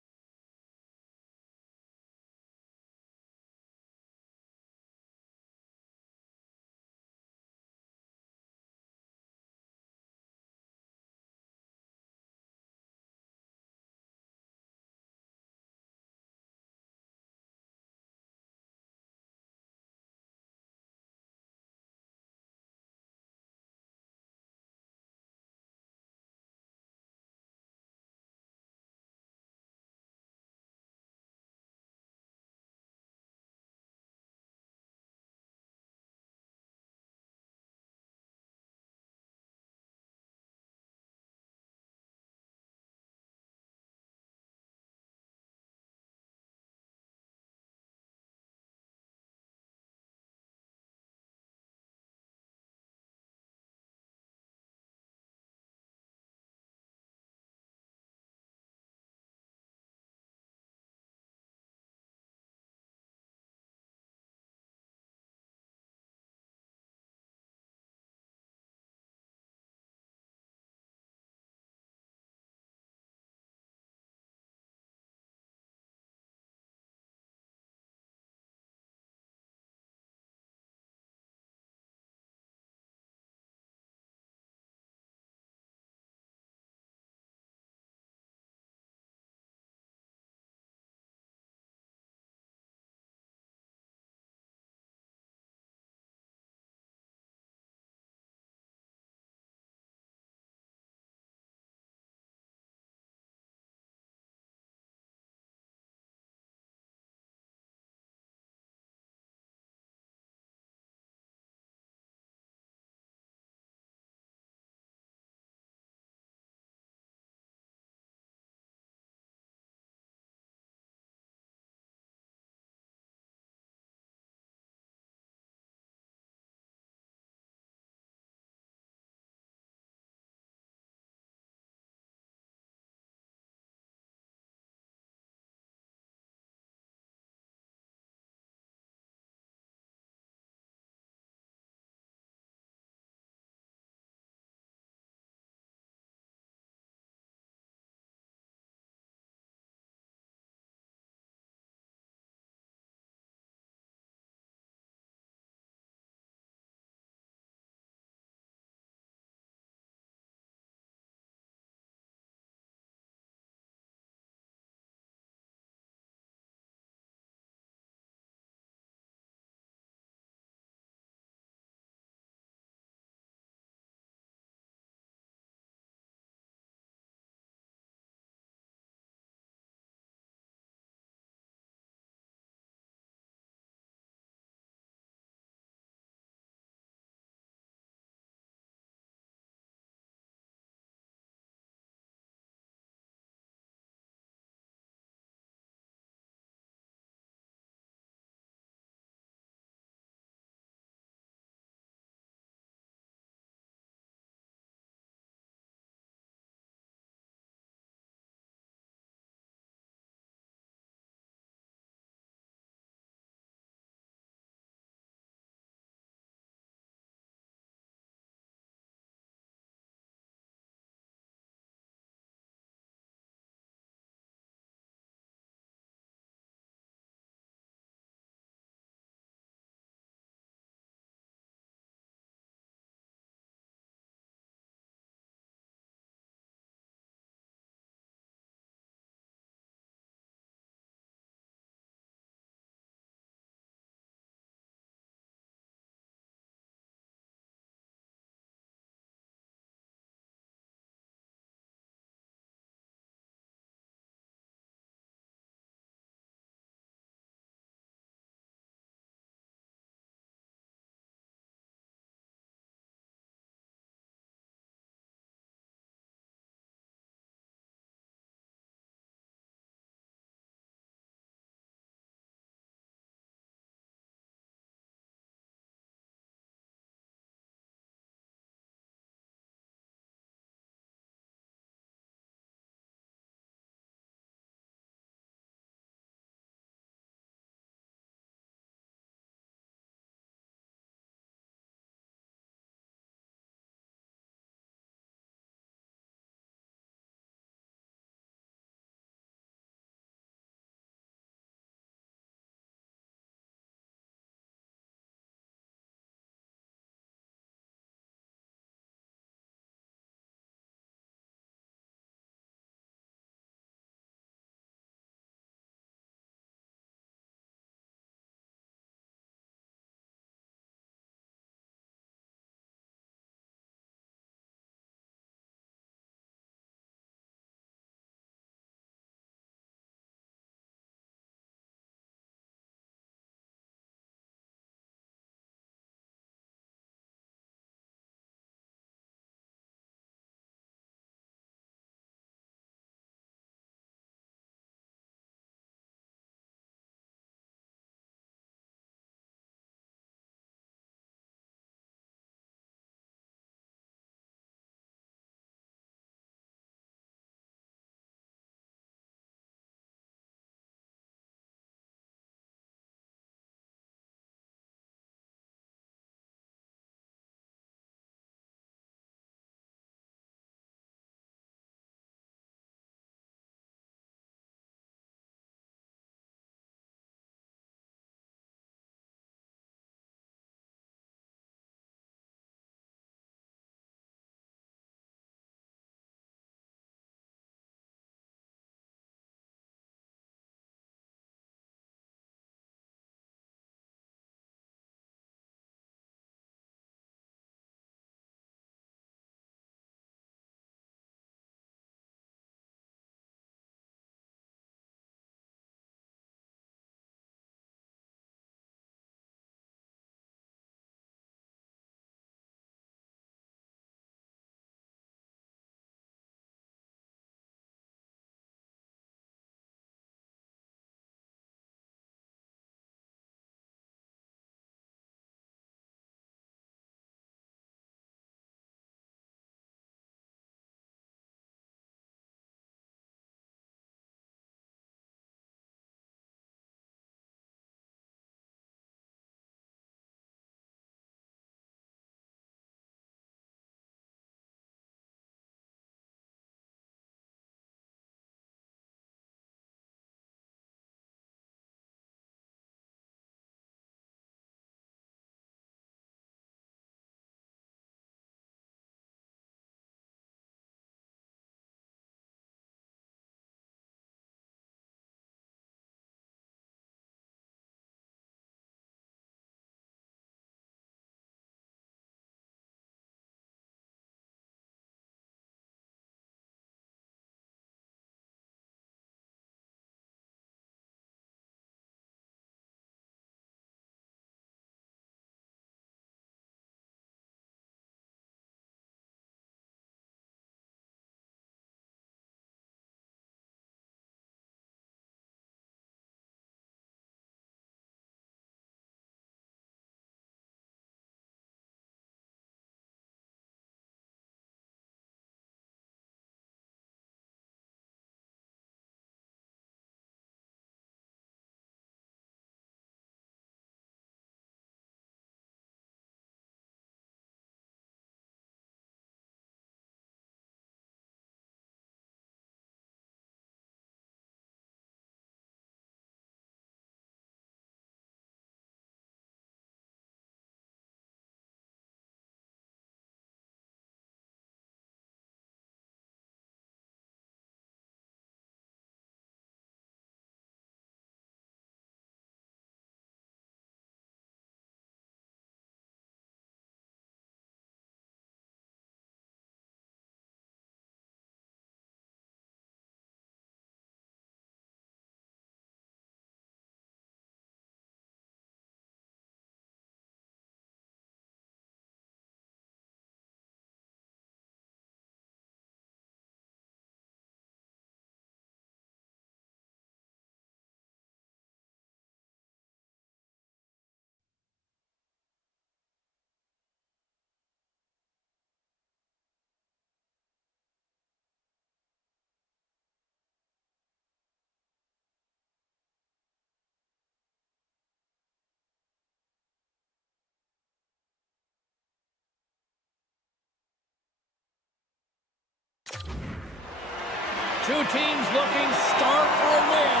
Two teams looking starved for a win,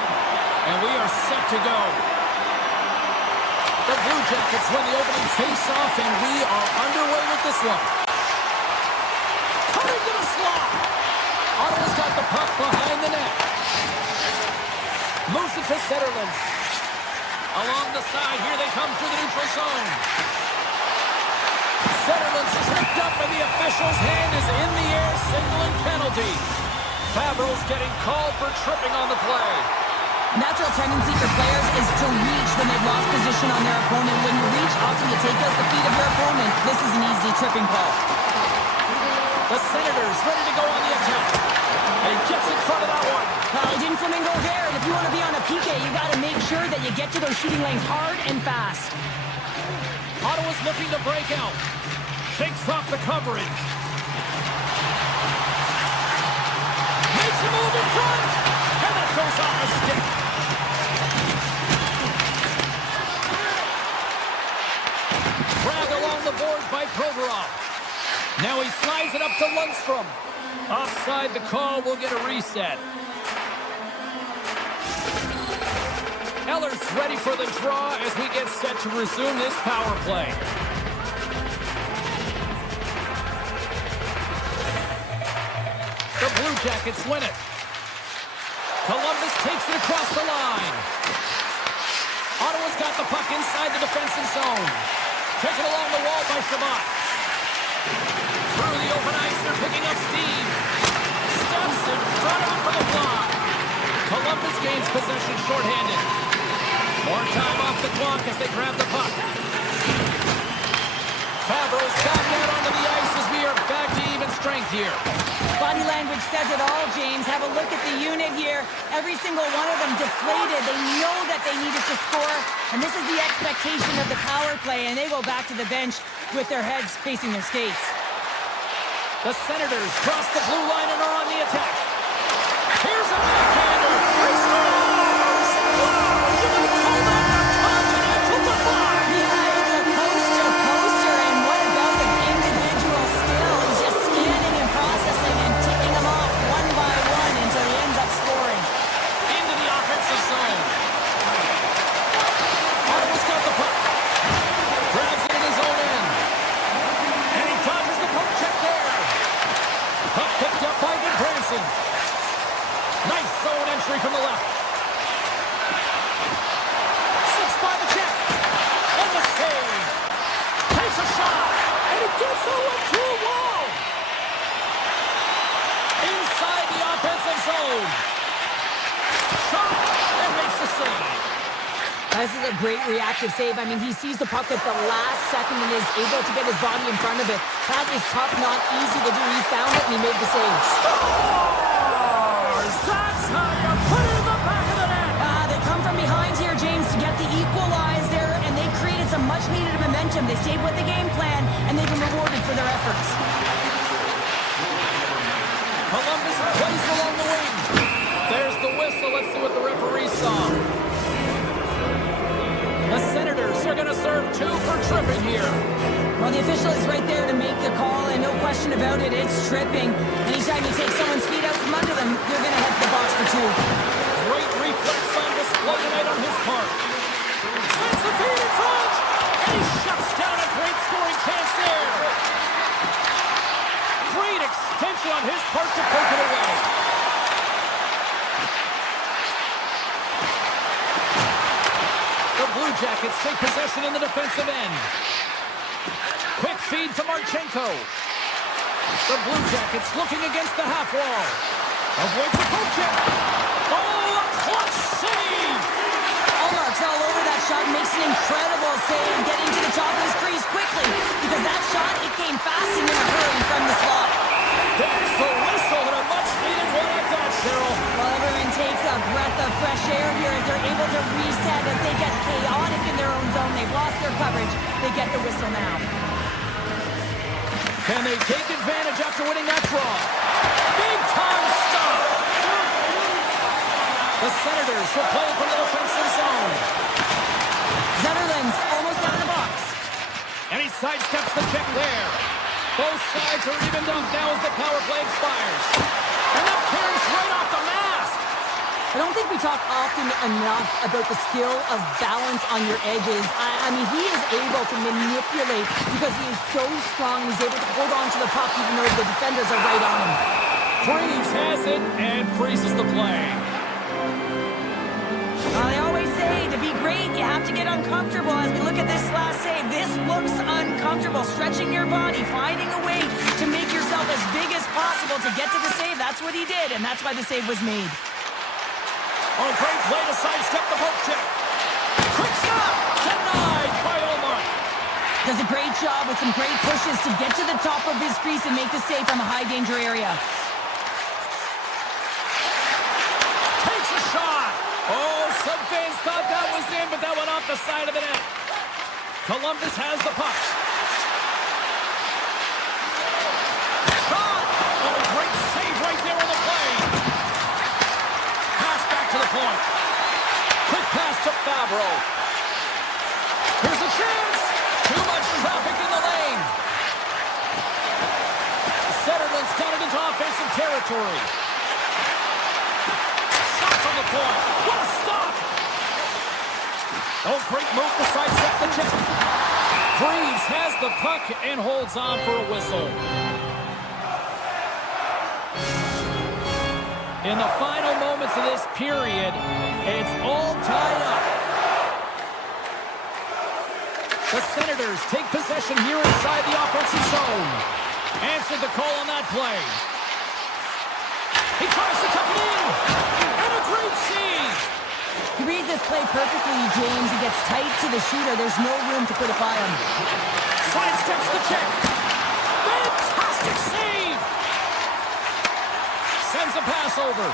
and we are set to go. The Blue Jackets win the opening face-off, and we are underway with this one. Cutting to the slot. Ottawa's got the puck behind the net. Moves it to Zetterlund. Along the side, here they come through the neutral zone. Zetterlund's tripped up, and the official's hand is in the air, signaling penalty. Fabro's getting called for tripping on the play. Natural tendency for players is to reach when they've lost position on their opponent. When you reach, often you take out the feet of your opponent. This is an easy tripping call. The Senators ready to go on the attack. And he gets in front of that one. Didn't Flamingo there. And if you want to be on a PK, you got to make sure that you get to those shooting lanes hard and fast. Ottawa's looking to break out. Shakes off the coverage. Makes a move in front. And that goes off a stick. Grabbed along the boards by Provorov. Now he slides it up to Lundstrom. Offside the call, will get a reset. Eller's ready for the draw as we get set to resume this power play. The Blue Jackets win it. Columbus takes it across the line. Ottawa's got the puck inside the defensive zone. Taken along the wall by Shabbat. Through the open ice, they're picking up steam. Steps in front of him for the block. Columbus gains possession shorthanded. More time off the clock as they grab the puck. Fabro's back out onto the ice as we are back to even strength here. Body language says it all, James. Have a look at the unit here. Every single one of them deflated. They know that they needed to score, and this is the expectation of the power play, and they go back to the bench with their heads facing their skates. The Senators cross the blue line and are on the attack. Here's a backhander. He scores! Wow! You might call that a continental defy! Yeah, it's a coaster, and what about the individual skill? He's just scanning and processing and ticking them off one by one until he ends up scoring. Into the offensive zone. Ottawa's got the puck. Grabs it in his own end. And he dodges the poke check there. Puck picked up by Branson. Nice zone entry from the left. Six by the check. And the save. Takes a shot. And it gets over to a wall. Inside the offensive zone. Shot and makes the save. This is a great reactive save. I mean, he sees the puck at the last second and is able to get his body in front of it. That is tough, not easy to do. He found it and he made the save. Scores! That's how you put it in the back of the net. They come from behind here, James, to get the equalizer, and they created some much-needed momentum. They stayed with the game plan, and they've been rewarded for their efforts. Columbus plays along the wing. There's the whistle. Let's see what the referee saw. The Senators are going to serve two for tripping here. Well, the official is right there to make the call, and no question about it, it's tripping. Anytime you take someone's feet out from under them, you're going to head to the box for two. Great reflex on display tonight on his part. Sends the feet in front, and he shuts down a great scoring chance there. Great extension on his part to poke it away. The Blue Jackets take possession in the defensive end. Quick feed to Marchenko. The Blue Jackets looking against the half wall. Avoids the poke check. Oh, a clutch save! Allmark's all over that shot, makes an incredible save, getting to the top of his crease quickly, because that shot, it came fast and in a hurry from the slot. There's the whistle and a much-needed one at that, Cheryl. Well, everyone takes a breath of fresh air here as they're able to reset as they get chaotic in their own zone. They've lost their coverage. They get the whistle now. Can they take advantage after winning that draw? Big-time stop! The Senators will play from the defensive zone. Zetterlund's almost down in the box. And he sidesteps the check there. Both sides are evened up now as the power play expires. And that carries right off the I don't think we talk often enough about the skill of balance on your edges. I mean, he is able to manipulate because he is so strong. He's able to hold on to the puck even though the defenders are right on him. Freeze has it and freezes the play. They always say to be great, you have to get uncomfortable. As we look at this last save, this looks uncomfortable. Stretching your body, finding a way to make yourself as big as possible to get to the save. That's what he did, and that's why the save was made. Oh, great play to sidestep the poke check. Quick shot! Denied by Omar. Does a great job with some great pushes to get to the top of his crease and make the save from a high-danger area. Takes a shot. Oh, some fans thought that was in, but that went off the side of the net. Columbus has the puck. Shot! Oh, great save right there on the play. Pass back to the point. Quick pass to Fabro. Here's a chance. Too much traffic in the lane. Centerman's got it into offensive territory. Shot from the point. What a stop. Oh, great move to sidestep the check. Freeze has the puck and holds on for a whistle. In the final moments of this period, it's all tied up. The Senators take possession here inside the offensive zone. Answered the call on that play. He tries to tuck it in. And a great save. He reads this play perfectly, James. He gets tight to the shooter. There's no room to put it by him. Sidesteps the check. Fantastic save. Sends a pass over.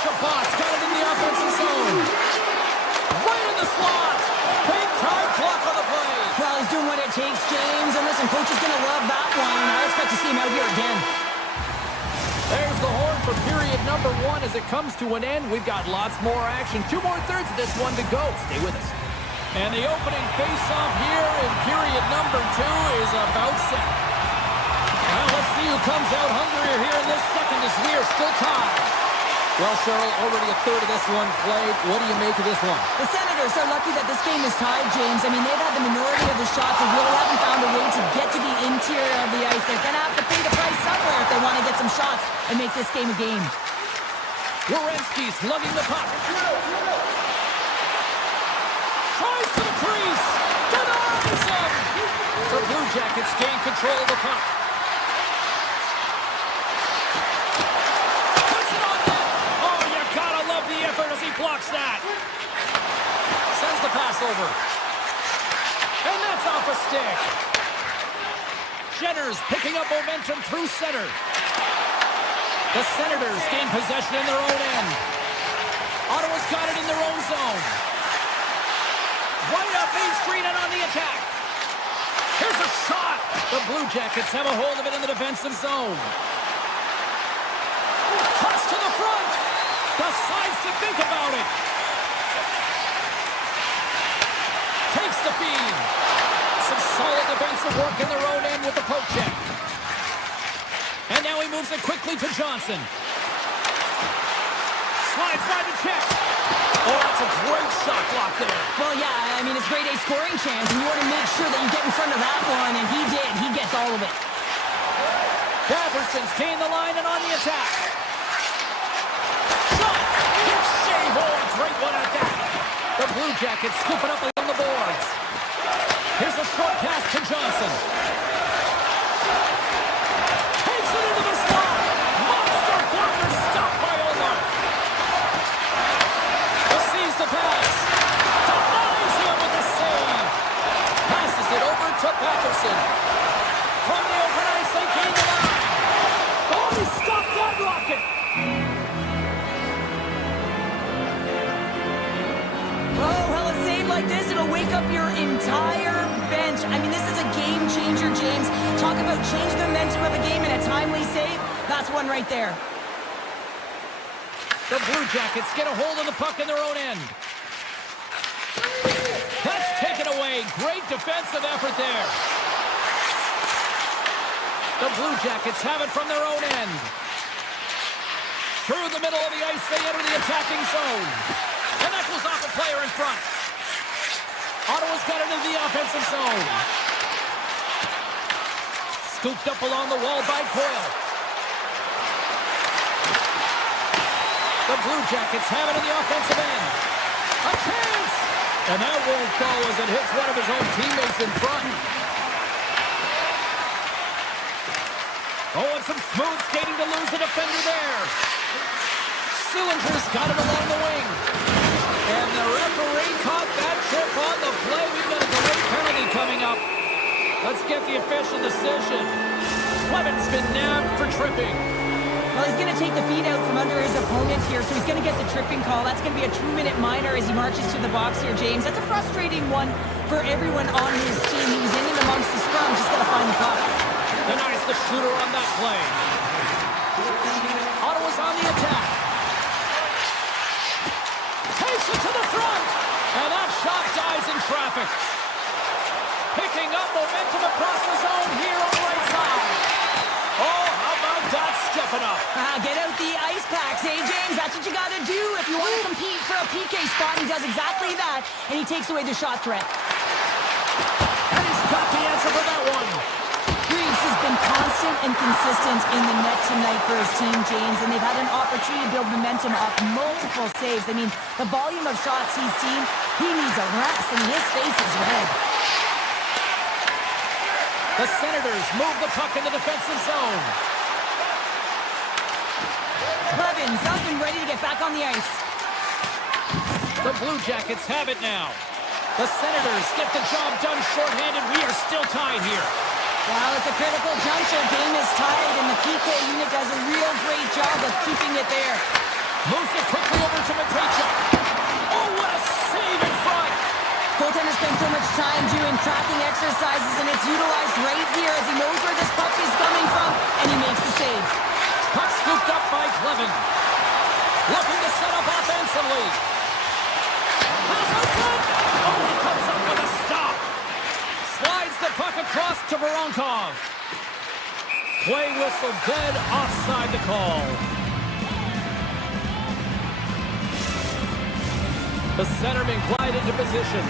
Shabbat's got it in the offensive zone. Right in the slot. Big time block on the play. Well, he's doing what it takes, James. And listen, coach is going to love that one. I expect to see him out here again. There's the horn for period number 1 as it comes to an end. We've got lots more action. 2 more thirds of this one to go. Stay with us. And the opening face-off here in period number 2 is about set. Well, let's see who comes out hungrier here in this second as we are still tied. Well, Cheryl, already a third of this one played. What do you make of this one? The Senators are lucky that this game is tied, James. I mean, they've had the minority of the shots and really haven't found a way to get to the interior of the ice. They're going to have to pay the price somewhere if they want to get some shots and make this game a game. Werenski's lugging the puck. Tries for the crease. Denies him. The Blue Jackets gain control of the puck. As he blocks that. Sends the pass over. And that's off a stick. Jenner's picking up momentum through center. The Senators gain possession in their own end. Ottawa's got it in their own zone. Right up Main Street and on the attack. Here's a shot. The Blue Jackets have a hold of it in the defensive zone. Toss to the front. Decides to think about it. Takes the feed. Some solid defensive work in their own end with the poke check. And now he moves it quickly to Johnson. Slides by the check. Oh, that's a great shot block there. Well, yeah, I mean, it's grade A scoring chance, and you want to make sure that you get in front of that one, and he did. He gets all of it. Patterson's gained the line and on the attack. Great one at that. The Blue Jackets scoop it up on the boards. Here's a short pass to Johnson. Takes it into the slot. Monster blocker stopped by Omar. Receives the pass. Denies him with the save. Passes it over to Patterson. From the open ice, they gain the line. Oh, he stopped that rocket. Like this, it'll wake up your entire bench. I mean, this is a game changer, James. Talk about change the momentum of a game in a timely save. That's one right there. The Blue Jackets get a hold of the puck in their own end. That's taken away. Great defensive effort there. The Blue Jackets have it from their own end. Through the middle of the ice, they enter the attacking zone. And that goes off a player in front. Ottawa's got it into the offensive zone. Scooped up along the wall by Coyle. The Blue Jackets have it in the offensive end. A chance! And that won't go as it hits one of his own teammates in front. Oh, and some smooth skating to lose the defender there. Sillinger's got it along the wing. And the referee caught that trip on the play. We've got a delayed penalty coming up. Let's get the official decision. Clement's been nabbed for tripping. Well, he's going to take the feet out from under his opponent here, so he's going to get the tripping call. That's going to be a 2-minute minor as he marches to the box here, James. That's a frustrating one for everyone on his team. He was in and amongst the scrum, just got to find the puck. Denies the shooter on that play. Ottawa's on the attack. Takes it to the front. And that shot dies in traffic. Picking up momentum across the zone here on the right side. Oh, how about that stepping up? Get out the ice packs, James? That's what you got to do if you want to compete for a PK spot. He does exactly that, and he takes away the shot threat. And he's got the answer for that one. Reeves has been constant and consistent in the net tonight for his team, James, and they've had an opportunity to build momentum off multiple saves. I mean, the volume of shots he's seen, he needs a rest, and his face is red. The Senators move the puck in the defensive zone. Blevins up and ready to get back on the ice. The Blue Jackets have it now. The Senators get the job done shorthanded. We are still tied here. Well, it's a critical juncture. Game is tied, and the PK unit does a real great job of keeping it there. Moves it quickly over to Matejchuk. Oh, what a save in front! Goaltender spends so much time doing tracking exercises, and it's utilized right here as he knows where this puck is coming from, and he makes the save. Puck scooped up by Clevin. Looking to set up offensively. Pass out front. Oh, he comes up with a stop. Slides the puck across to Voronkov. Play whistle dead, offside the call. The centerman glide into position.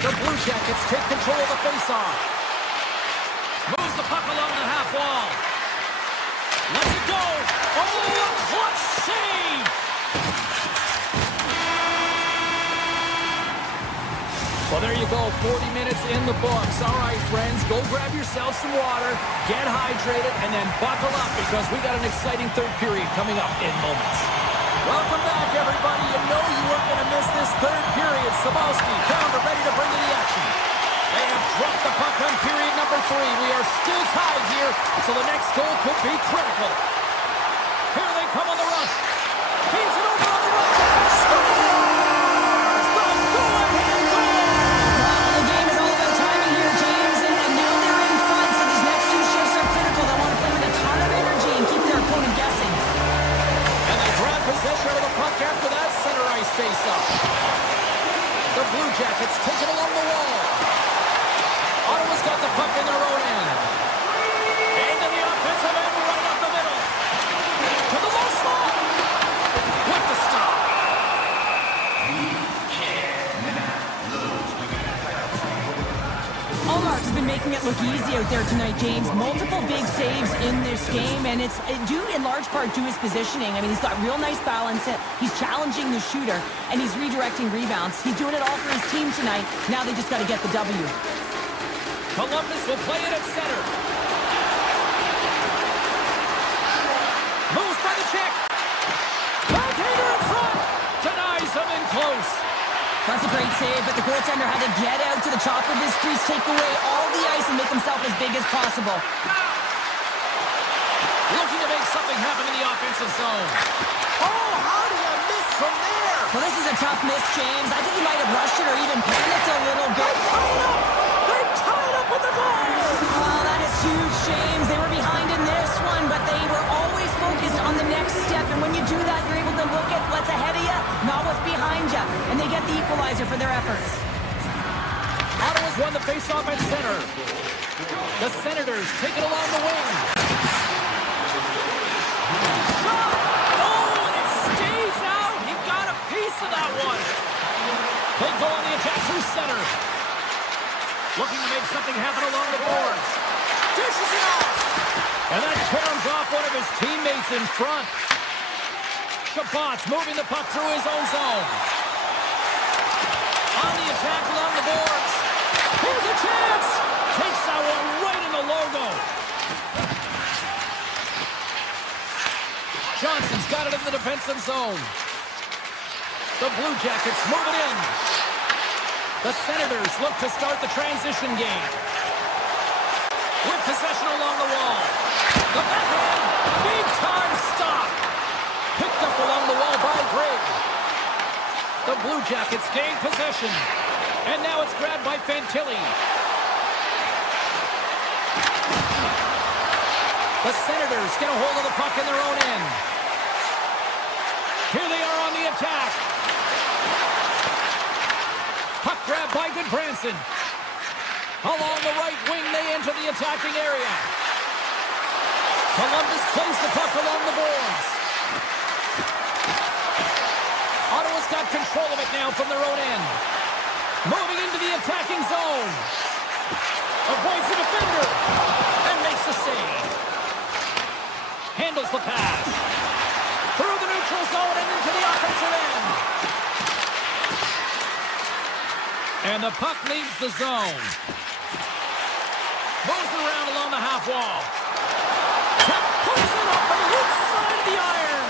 The Blue Jackets take control of the faceoff. Moves the puck along the half wall. Lets it go. Oh, a clutch save! Well, there you go. 40 minutes in the books. All right, friends, go grab yourself some water, get hydrated, and then buckle up because we got an exciting third period coming up in moments. Welcome back, everybody. You know you weren't going to miss this third period. Sabowski, Pounder, ready to bring in the action. They have dropped the puck on period number 3. We are still tied here, so the next goal could be critical. Here they come on the rush. Feeds it over on the right. Scores! The go-ahead goal! The game is all about timing here, James, and now they're in front, so these next 2 shifts are critical. They want to play with a ton of energy and keep their opponent guessing. And they grab possession of the puck after that center ice face-up. The Blue Jackets take it along the wall. Ottawa's got the puck in their own end. Into the offensive end, right up the middle. To the low slot. With the stop. Allmark's been making it look easy out there tonight, James. Multiple big saves in this game, and it's due in large part to his positioning. I mean, he's got real nice balance. He's challenging the shooter, and he's redirecting rebounds. He's doing it all for his team tonight. Now they just got to get the W. Columbus will play it at center. Moves by the check. Goaltender in front. Denies him in close. That's a great save, but the goaltender had to get out to the top of his crease, take away all the ice, and make himself as big as possible. Looking to make something happen in the offensive zone. Oh, how do you miss from there? Well, this is a tough miss, James. I think he might have rushed it or even panicked a little bit. They're tied up with the goal. Oh, that is huge, James. They were behind in this one, but they were always focused on the next step. And when you do that, you're able to look at what's ahead of you, not what's behind you. And they get the equalizer for their efforts. Ottawa's won the faceoff at center. The Senators take it along the wing. Shot! Oh, and it stays out. He got a piece of that one. They go on the attack through center. Looking to make something happen along the boards. Dishes it off. And that turns off one of his teammates in front. Shabbat's moving the puck through his own zone. On the attack along the boards. Here's a chance. Takes that one right in the logo. Johnson's got it in the defensive zone. The Blue Jackets move it in. The Senators look to start the transition game. With possession along the wall. The backhand. Big time stop. Picked up along the wall by Greg. The Blue Jackets gain possession. And now it's grabbed by Fantilli. The Senators get a hold of the puck in their own end. Here they are on the attack. Puck grab by Goodbranson. Along the right wing, they enter the attacking area. Columbus plays the puck along the boards. Ottawa's got control of it now from their own end. Moving into the attacking zone. Avoids the defender. And makes the save. Handles the pass. Through the neutral zone and into the offensive end. And the puck leaves the zone. Moves around along the half wall. Puts it off the inside of the iron.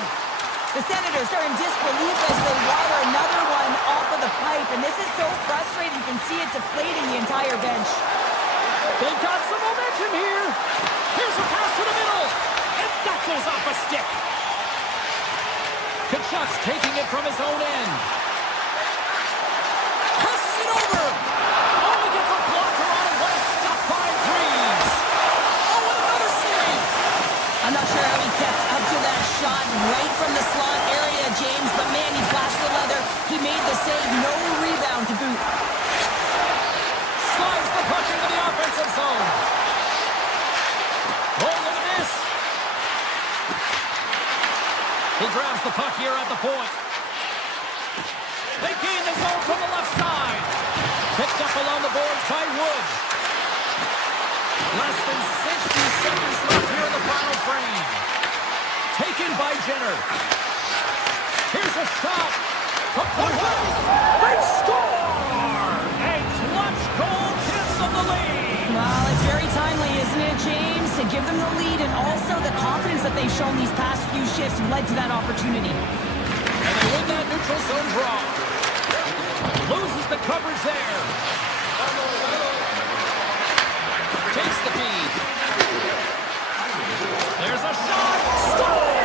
The Senators are in disbelief as they wire another one off of the pipe, and this is so frustrating. You can see it deflating the entire bench. They've got some momentum here. Here's a pass to the middle, and that goes off a stick. Kachuk's taking it from his own end. Passes it over. Oh, he gets a blocker on it. What a stop by Breeze. Oh, and another save. I'm not sure how he kept up to that shot right from the slot area, James, but man, he flashed the leather. He made the save, no rebound to boot. Slides the puck into the offensive zone. Oh, look at this. He grabs the puck here at the point. They gain the zone from the left side. Picked up along the boards by Wood. Less than 60 seconds left here in the final frame. Taken by Jenner. Here's a shot. From the right. They score! A clutch goal gives them the lead. Well, it's very timely, isn't it, James? To give them the lead, and also the confidence that they've shown these past few shifts led to that opportunity. And they win that neutral zone draw. Loses the coverage there. Takes the feed. There's a shot. Scores!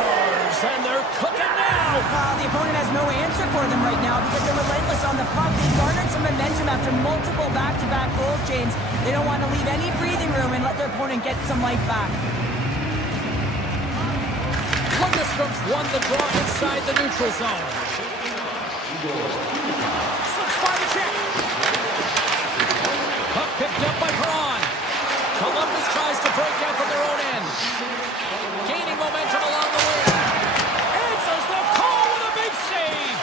And they're cooking now. The opponent has no answer for them right now because they're relentless on the puck. They garnered some momentum after multiple back-to-back goals, James. They don't want to leave any breathing room and let their opponent get some life back. Lundstrom's won the draw inside the neutral zone. Slips by the check. Puck picked up by Braun. Columbus tries to break out from their own end. Gaining momentum along the way. Answers the call with a big save.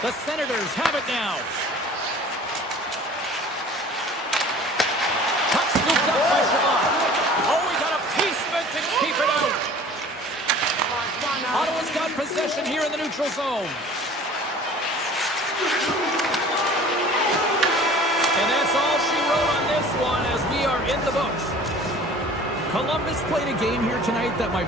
The Senators have it now. Puck scooped up by Shabbat. Oh, he got a piece of it to keep it out. Ottawa's got possession here in the neutral zone. And that's all she wrote on this one as we are in the books. Columbus played a game here tonight that my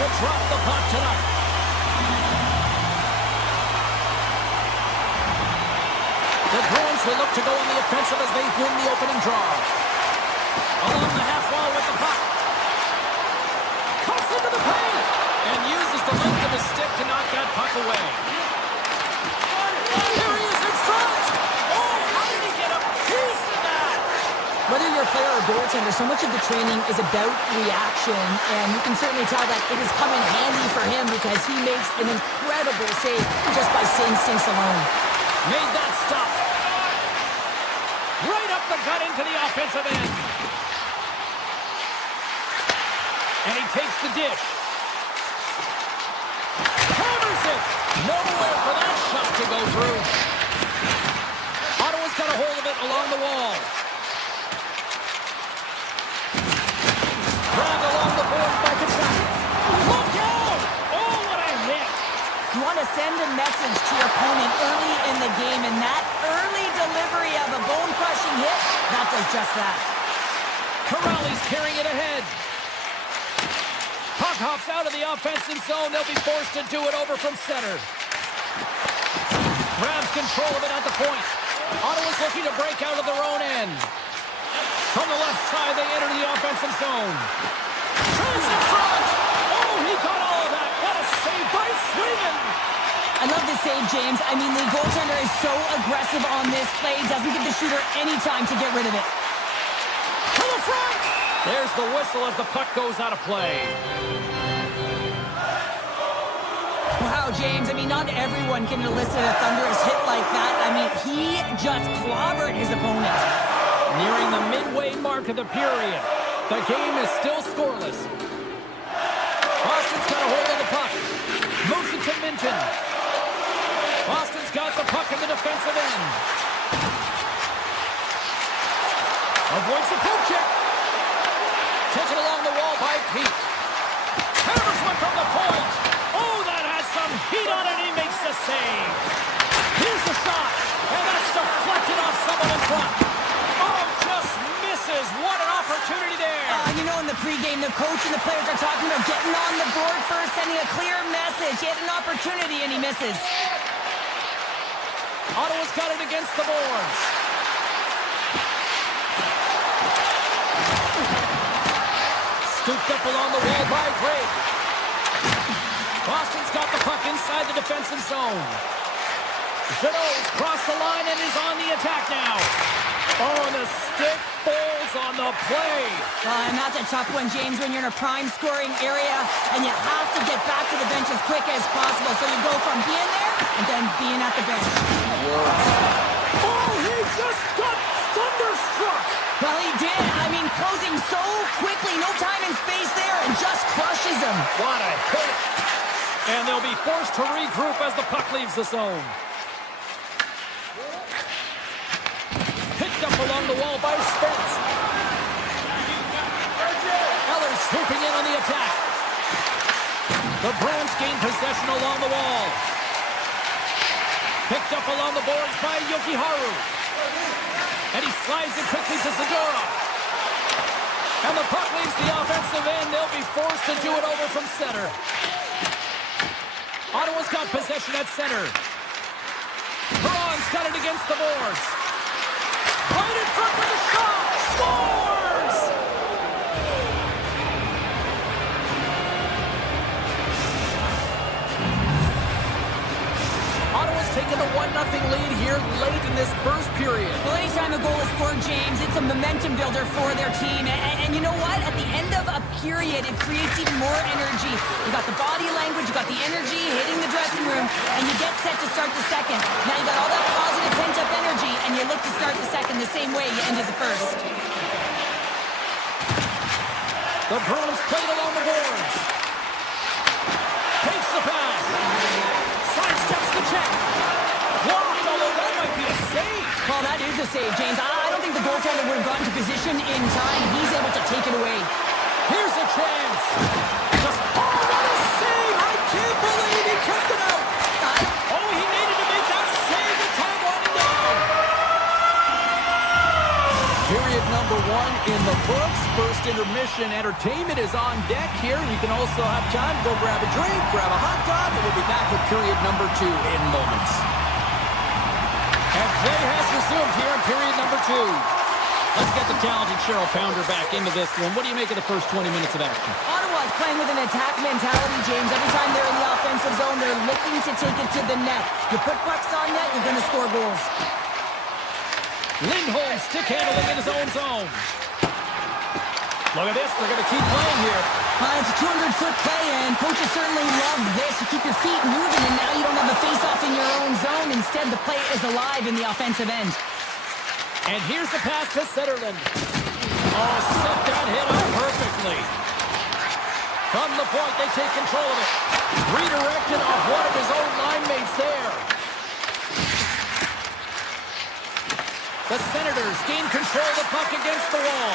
to drop the puck tonight. The Bruins will look to go on the offensive as they win the opening draw. Along the half wall with the puck. Cuts into the paint and uses the length of his stick to knock that puck away. Here he is in front. Oh, how did he get a piece of that? Whether you're a player or goaltender, so much of the training is about reaction, and you can certainly tell that it has come in handy for him because he makes an incredible save just by instincts alone. Made that stop. Right up the gut into the offensive end. And he takes the dish. Hammers it. Nowhere for that shot to go through. Ottawa's got a hold of it along the wall. Grabbed along the boards by Kachuk. Look out! Oh, what a hit! You want to send a message to your opponent early in the game, and that early delivery of a bone-crushing hit, that does just that. Corrali's carrying it ahead. Puck hops out of the offensive zone. They'll be forced to do it over from center. Grabs control of it at the point. Ottawa's looking to break out of their own end. From the left side, they enter the offensive zone. Chance in front! Oh, he got all of that. What a save by Sweden! I love the save, James. I mean, the goaltender is so aggressive on this play. Doesn't give the shooter any time to get rid of it. To the front! There's the whistle as the puck goes out of play. Wow, James. I mean, not everyone can elicit a thunderous hit like that. I mean, he just clobbered his opponent. Nearing the midway mark of the period. The game is still scoreless. Boston's got a hold of the puck. Moves it to Minton. Boston's got the puck in the defensive end. Avoids the poke check. Taken along the wall by Pete. Hammers one from the point. Oh, that has some heat on it. He makes the save. Here's the shot. And that's deflected off someone in front. Oh, just misses. What an opportunity there. You know, in the pregame, the coach and the players are talking about getting on the board first, sending a clear message. He had an opportunity, and he misses. Ottawa's got it against the boards. Scooped up along the wall by Gray. Boston's got the puck inside the defensive zone. Zeno's crossed the line and is on the attack now. Oh, and the stick falls on the play. And that's a tough one, James, when you're in a prime scoring area and you have to get back to the bench as quick as possible. So you go from being there and then being at the bench. Oh, he just got thunderstruck. Well, he did. I mean, closing so quickly, no time and space there, and just crushes him. What a hit. And they'll be forced to regroup as the puck leaves the zone. Picked up along the wall by Spence. Eller swooping in on the attack. The Bruins gain possession along the wall. Picked up along the boards by Yokiharu. And he slides it quickly to Segura. And the puck leaves the offensive end. They'll be forced to do it over from center. Ottawa's got possession at center. Perron's got it against the boards. Right in front with the shot. Scores! Ottawa's taken a 1-0 lead here late in this first period. Well, anytime a goal is scored, James, it's a momentum builder for their team. And you know what? At the end of a period, it creates even more energy. You got the body language, you got the energy hitting the dressing room, and you get set to start the second. Now you got all that positive pent-up energy, and you look to start the second the same way you ended the first. The Bruins played along the boards. Takes the pass. Sidesteps the check. Blocked, although that might be a save. Well, that is a save, James. I don't think the goaltender would have gotten to position in time. He's able to take it away. Here's a chance. Just, oh, what a save. I can't believe he kept it out. Oh, he needed to make that save with time winding down. Period number 1 in the books. First post-intermission entertainment is on deck here. You can also have time to go grab a drink, grab a hot dog, and we'll be back with period number 2 in moments. And play has resumed here in period number 2. Let's get the talented Cheryl Pounder back into this one. What do you make of the first 20 minutes of action? Ottawa's playing with an attack mentality, James. Every time they're in the offensive zone, they're looking to take it to the net. You put pucks on net, you're going to score goals. Lindholm stick handling in his own zone. Look at this. They're going to keep playing here. It's a 200-foot play, and coaches certainly love this. You keep your feet moving, and now you don't have a face-off in your own zone. Instead, the play is alive in the offensive end. And here's the pass to Setterlund. Oh, set that hit up perfectly. From the point, they take control of it. Redirected off one of his own line mates there. The Senators gain control of the puck against the wall.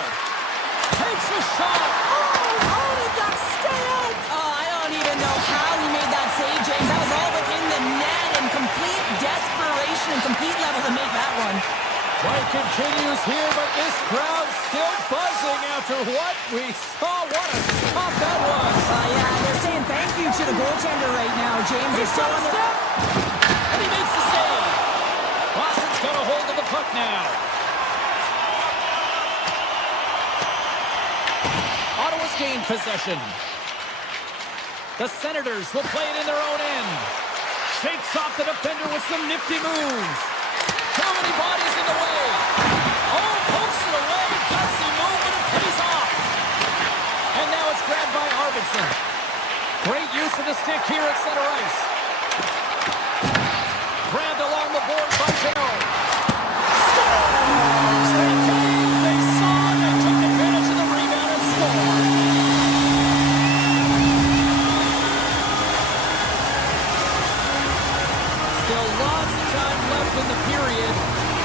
Takes a shot. Oh, how did that stay out? Oh, I don't even know how he made that save, James. That was all within the net and complete desperation and complete level to make that one. Play continues here, but this crowd still buzzing after what we saw. What a stop that was. Yeah, they're saying thank you to the goaltender right now, James. He's still on the step, and he makes the save. Boston's got a hold of the puck now. Ottawa's gained possession. The Senators will play it in their own end. Shakes off the defender with some nifty moves. Too many bodies in the way. Oh, pokes it away. Gutsy move, but it pays off. And now it's grabbed by Arvidsson. Great use of the stick here at center ice. Grabbed along the board by Gerald. Scores! They came, they saw, they took advantage of the rebound and scored. Still lots of time left in the period.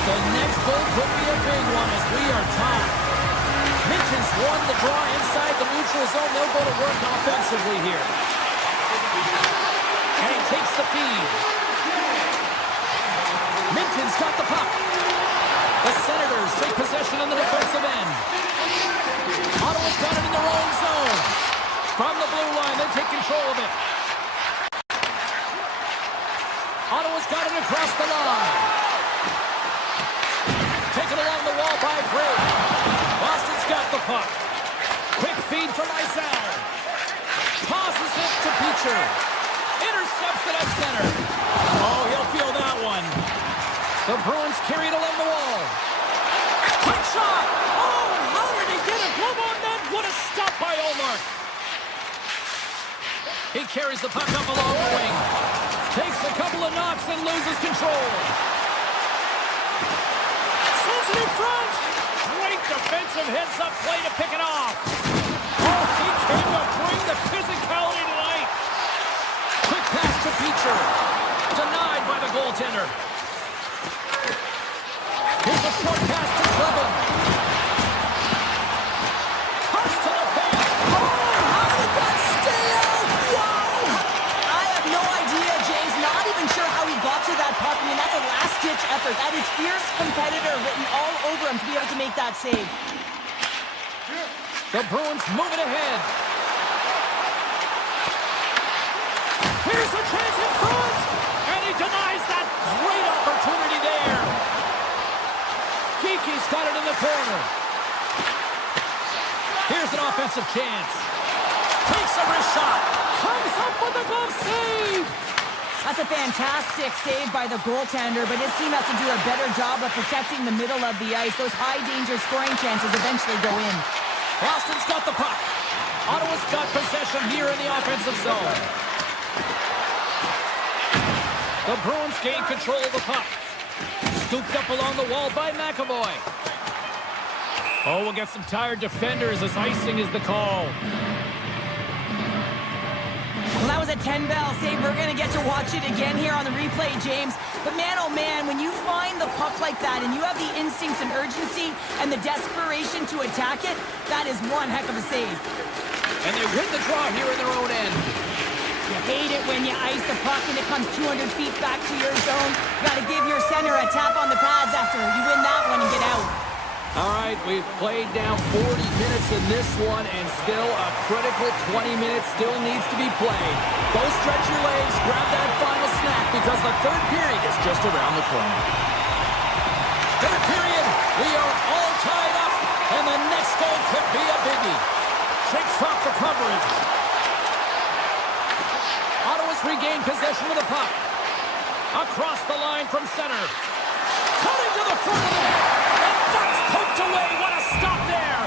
The next goal could be a big one as we are tied. Mitchell's won the draw inside the neutral zone. They'll go to work offensively here. And he takes the feed. Minton's got the puck. The Senators take possession on the defensive end. Ottawa's got it in their own zone. From the blue line, they take control of it. Ottawa's got it across the line. Taken along the wall by Gray. Boston's got the puck. Quick feed from Iceman. Passes it to Beecher. Intercepts it at center. Oh, he'll feel that one. The Bruins carried along the wall. Quick shot. Oh, how did he get it? Glove on net. What a stop by Olmark. He carries the puck up along the wing. Takes a couple of knocks and loses control. Sends it in front. Great defensive heads-up play to pick it off. Oh, he came to bring the physicality tonight. Quick pass to Beecher. Denied by the goaltender. Here's a short pass to Cleveland. Cuts to the paint. Oh, how did that stay out? Wow! I have no idea, James. Not even sure how he got to that puck. I mean, that's a last-ditch effort. That is fierce competitor written all over him to be able to make that save. The Bruins move it ahead. Here's a chance in front, and he denies that great opportunity there. Geeky's got it in the corner. Here's an offensive chance. Takes a wrist shot. Comes up with a glove save. That's a fantastic save by the goaltender, but his team has to do a better job of protecting the middle of the ice. Those high-danger scoring chances eventually go in. Boston's got the puck. Ottawa's got possession here in the offensive zone. The Bruins gain control of the puck. Scooped up along the wall by McAvoy. Oh, we'll get some tired defenders as icing is the call. Well, that was a 10-bell save. We're going to get to watch it again here on the replay, James. But man, oh man, when you find the puck like that and you have the instincts and urgency and the desperation to attack it, that is one heck of a save. And they win the draw here in their own end. You hate it when you ice the puck and it comes 200 feet back to your zone. You got to give your center a tap on the pads after you win that one and get out. All right, we've played down 40 minutes in this one, and still a critical 20 minutes still needs to be played. Go stretch your legs, grab that final snack, because the third period is just around the corner. Third period, we are all tied up, and the next goal could be a biggie. Shakes off the coverage. Ottawa's regained possession of the puck. Across the line from center. Cutting to the front of the net. And that's poked away. What a stop there.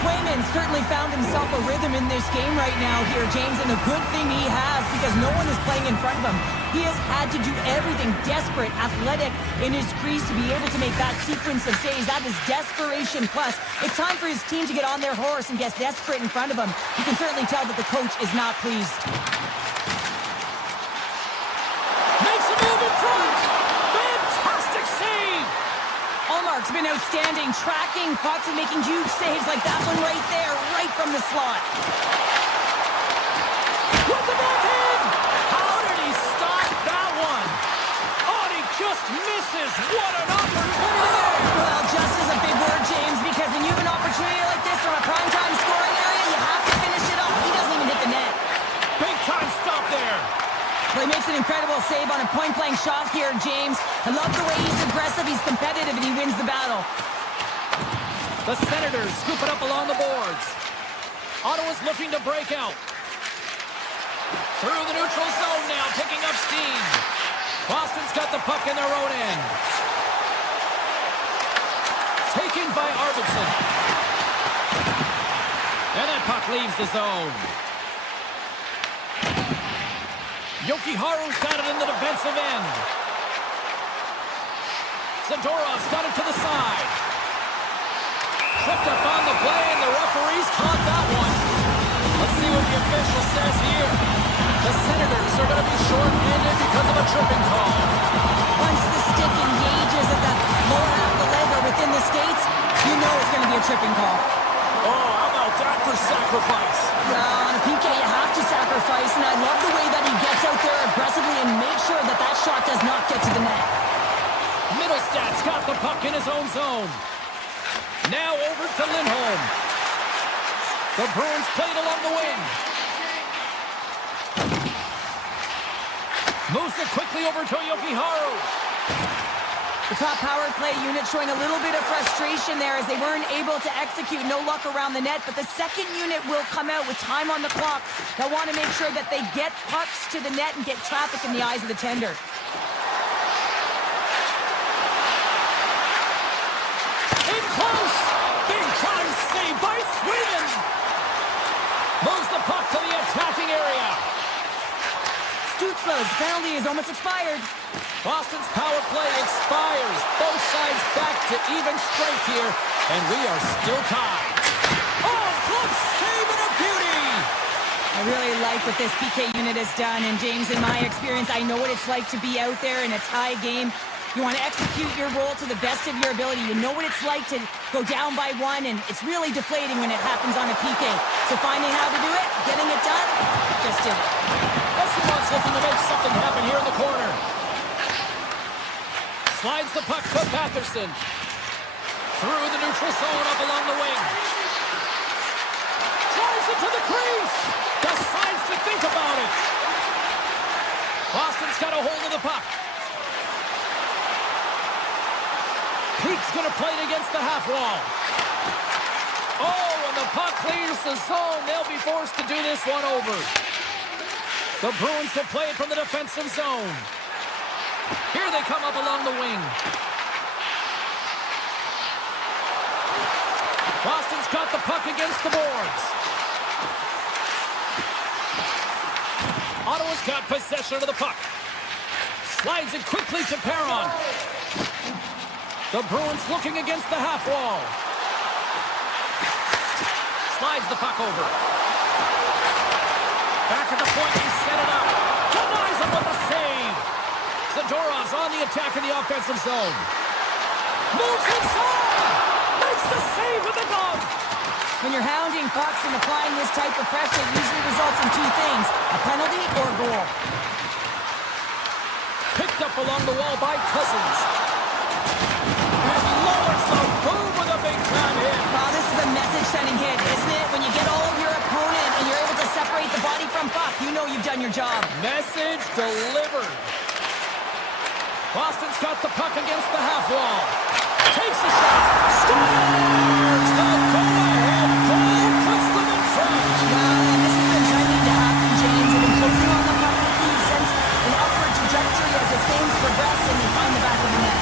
Swayman certainly found himself a rhythm in this game right now here, James, and a good thing he has because no one is playing in front of him. He has had to do everything desperate, athletic in his crease to be able to make that sequence of saves. That is desperation plus. It's time for his team to get on their horse and get desperate in front of him. You can certainly tell that the coach is not pleased. Makes a move in front. Fantastic save. Allmark's been outstanding, tracking pucks and making huge saves like that one right there, right from the slot. With the backhand. How did he stop that one? Oh, and he just misses. What an opportunity there. Well, just is a big word, James, because when you have an opportunity like this from a primetime scoring area, you have to finish it off. He doesn't even hit the net. Big time stop there. Well, he makes an incredible save on a point-blank shot here, James. I love the way he's aggressive, he's competitive, and he wins the battle. The Senators scoop it up along the boards. Ottawa's looking to break out. Through the neutral zone now, picking up steam. Boston's got the puck in their own end. Taken by Arvidsson. And that puck leaves the zone. Jokiharju's got it in the defensive end. Zadorov's got it to the side. Tripped up on the play, and the referees caught that one. Let's see what the official says here. The Senators are going to be short-handed because of a tripping call. Once the stick engages at the lower half of the leg or within the skates, you know it's going to be a tripping call. Oh, how about that for sacrifice? Well, on a PK, you have to sacrifice, and I love the way that he gets out there aggressively and makes sure that that shot does not get to the net. Middlestad's got the puck in his own zone. Now over to Lindholm. The Bruins played along the wing. Moves it quickly over to Jokiharju. The top power play unit showing a little bit of frustration there as they weren't able to execute. No luck around the net, but the second unit will come out with time on the clock. They'll want to make sure that they get pucks to the net and get traffic in the eyes of the tender. In close! Big time save by Sweden! Moves the puck to the attacking area. Stutzla's penalty is almost expired. Boston's power play expires. Both sides back to even strength here, and we are still tied. Oh, clutch save and a beauty! I really like what this PK unit has done, and James, in my experience, I know what it's like to be out there in a tie game. You want to execute your role to the best of your ability. You know what it's like to go down by one, and it's really deflating when it happens on a PK. So finding how to do it, getting it done, just do it. Iceman's looking to make something happen here in the corner. Slides the puck to Patterson. Through the neutral zone up along the wing. Drives it to the crease. Decides to think about it. Boston's got a hold of the puck. Peake's going to play it against the half wall. Oh, and the puck clears the zone. They'll be forced to do this one over. The Bruins will play it from the defensive zone. Here they come up along the wing. Boston's got the puck against the boards. Ottawa's got possession of the puck. Slides it quickly to Perron. The Bruins looking against the half wall. Slides the puck over. Back at the point, he set it up. Denies him with a save. Zadorov's on the attack in the offensive zone. Moves inside. Makes the save with the glove. When you're hounding pucks and applying this type of pressure, it usually results in two things, a penalty or a goal. Picked up up along the wall by Cousins. And lowers the boom with a big-time hit. Wow, this is a message-sending hit, isn't it? When you get all of your opponent and you're able to separate the body from puck, you know you've done your job. Message delivered. Boston's got the puck against the half wall. Takes a shot. Scores! The go-ahead goal puts them in front. Yeah, and this has been trending to happen, James. They've been closing on the puck with the sense an upward trajectory as this game's progressed and they find the back of the net.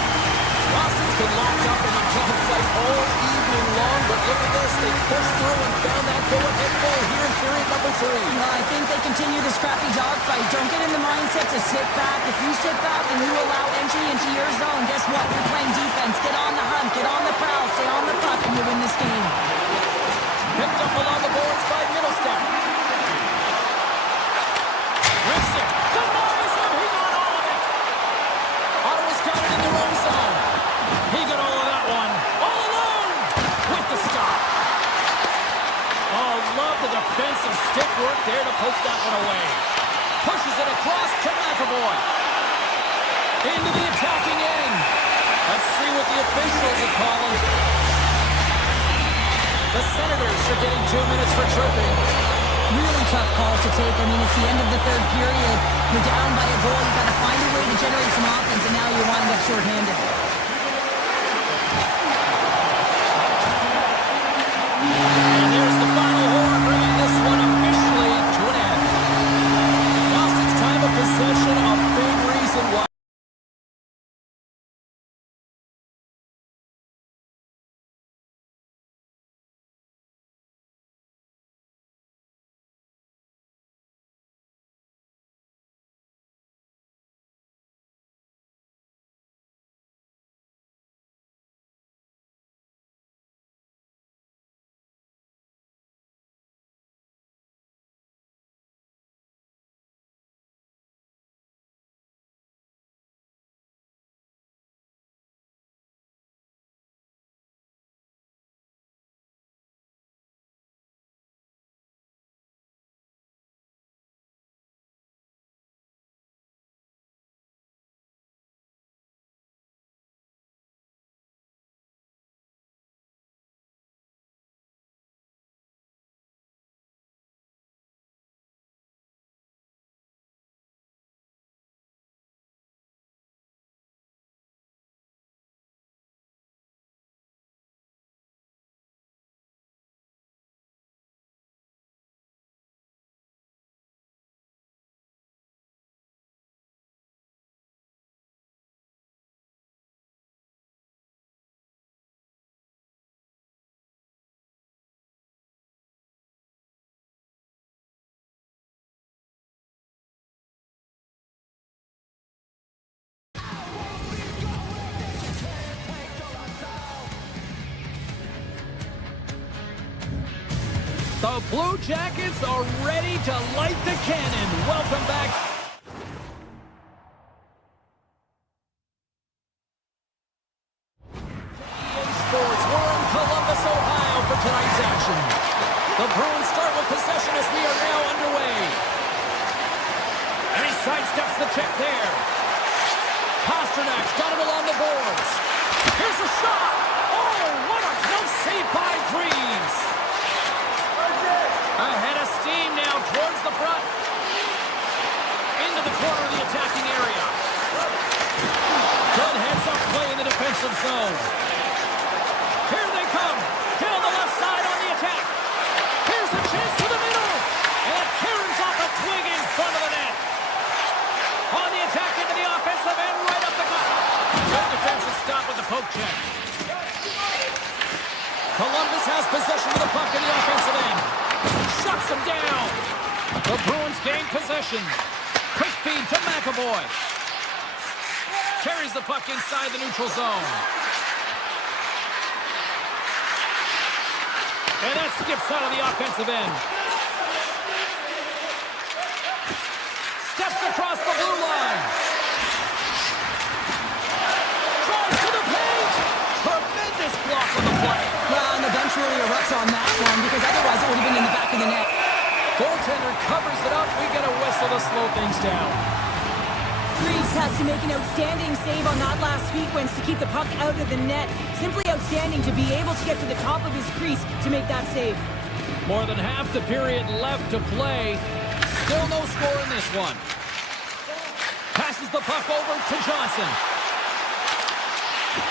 Boston's been locked up in a dogfight all evening long, but look at this. They pushed through and found that go-ahead goal here in period number 3. Well, I think they continue the scrappy dogfight. Don't get in the mindset to sit back. If you sit back and you allow entry into your zone, guess what? You're playing defense. Get on the hunt. Get on the prowl. Stay on the puck, and you win this game. Picked up along the boards by Middlestep. Rips it. Denies him. He got all of it. Ottawa's got it in their own zone. He got all of that one. All alone with the stop. Oh, love the defensive stick work there to poke that one away. Pushes it across to McAvoy. Into the attacking end. Let's see what the officials are calling. The Senators are getting 2 minutes for tripping. Really tough call to take. I mean, it's the end of the third period. You're down by a goal. You've got to find a way to generate some offense, and now you wind up shorthanded. And there's the final horn, bringing this one officially to an end. Boston's time of possession, a big reason why. The Blue Jackets are ready to light the cannon. Welcome back. EA Sports, we're in Columbus, Ohio for tonight's action. The Bruins start with possession as we are now underway. And he sidesteps the check there. Pasternak's got it along the boards. Here's a shot. Oh, what a close save by Freeze. Ahead of steam now towards the front. Into the corner of the attacking area. Good heads-up play in the defensive zone. Here they come. Down the left side on the attack. Here's a chance to the middle. And it caroms off a twig in front of the net. On the attack into the offensive end, right up the gut. Good defensive stop with the poke check. Columbus has possession of the puck in the offensive end. Shuts him down. The Bruins gain possession. Quick feed to McAvoy. Carries the puck inside the neutral zone. And that skips out of the offensive end. Steps across the blue line. Tries to the paint. Tremendous block on the play. Well, and the bench really erupts on that one because otherwise it would have been in the back of the net. Goaltender covers it up. We get a whistle to slow things down. Crease has to make an outstanding save on that last sequence to keep the puck out of the net. Simply outstanding to be able to get to the top of his crease to make that save. More than half the period left to play. Still no score in this one. Passes the puck over to Johnson.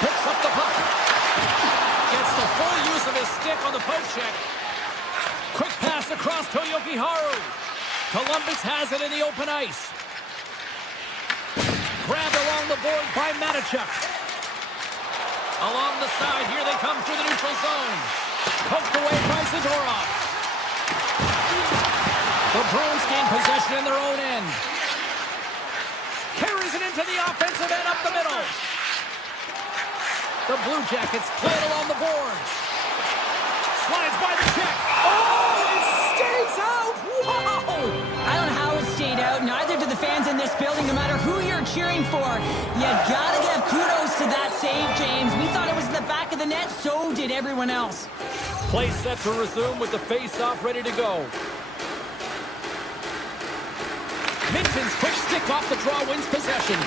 Picks up the puck. Gets the full use of his stick on the poke check. Quick pass across to Yokiharu. Columbus has it in the open ice. Grabbed along the board by Matichuk. Along the side, here they come through the neutral zone. Poked away by Zadorov. The Bruins gain possession in their own end. Carries it into the offensive end up the middle. The Blue Jackets play it along the boards. Slides by the check. Oh, it stays out! Wow! I don't know how it stayed out. Neither do the fans in this building, no matter who you're cheering for. You gotta give kudos to that save, James. We thought it was in the back of the net, so did everyone else. Play set to resume with the face-off ready to go. Minton's quick stick off the draw wins possession.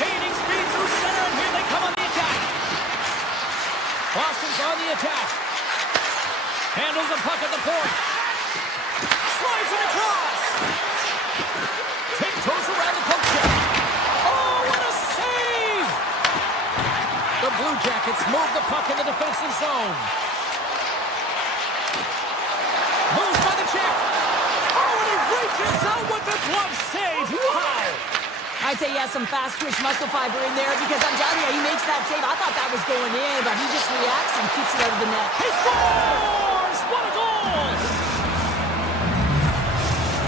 Gaining speed through center, and here they come on the attack. Boston's on the attack. Handles the puck at the point. Slides it across. Tiptoes around the poke check. Oh, what a save! The Blue Jackets move the puck in the defensive zone. Moves by the check. Oh, and he reaches out with the glove save. Wow! I'd say he has some fast twitch muscle fiber in there because I'm telling you, he makes that save. I thought that was going in, but he just reacts and keeps it out of the net. He scores! What a goal!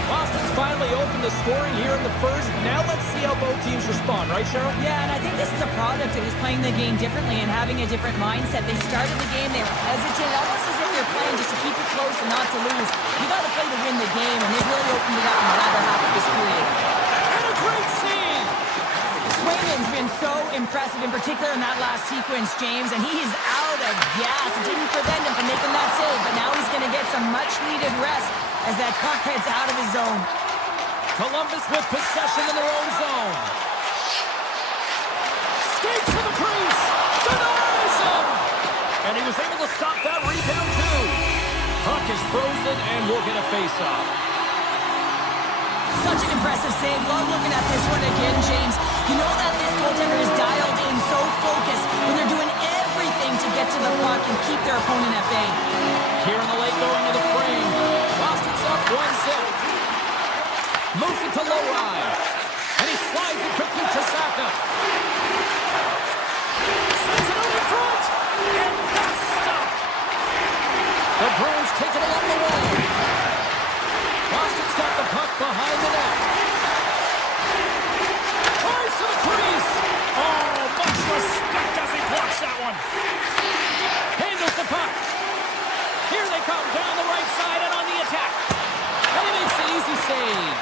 Boston's finally opened the scoring here in the first. Now let's see how both teams respond, right, Cheryl? Yeah, and I think this is a product of just playing the game differently and having a different mindset. They started the game, they were hesitant, almost as if they're playing just to keep it close and not to lose. You got to play to win the game, and they've really opened it up in the latter half of this period. And a great save! Swayman's been so impressive, in particular in that last sequence, James, and he is out of gas. It didn't prevent him from making that save, but now he's going to get some much-needed rest as that puck heads out of his zone. Columbus with possession in their own zone. Skates to the crease. Denies him! And he was able to stop that rebound, too. Puck is frozen, and we'll get a face-off. Such an impressive save. Love looking at this one again, James. You know that this goaltender is dialed in, so focused when they're doing everything to get to the puck and keep their opponent at bay. Here in the late going to the frame. Boston's up 1-0. Moves it to Lowry. And he slides it quickly to Saka. Sends it out in front. And that's stopped. The Bruins take it along the wall. Boston's got the puck behind the net. Tries to the crease. Oh, much respect as he blocks that one. Handles the puck. Here they come down the right side and on the attack. And he makes the easy save.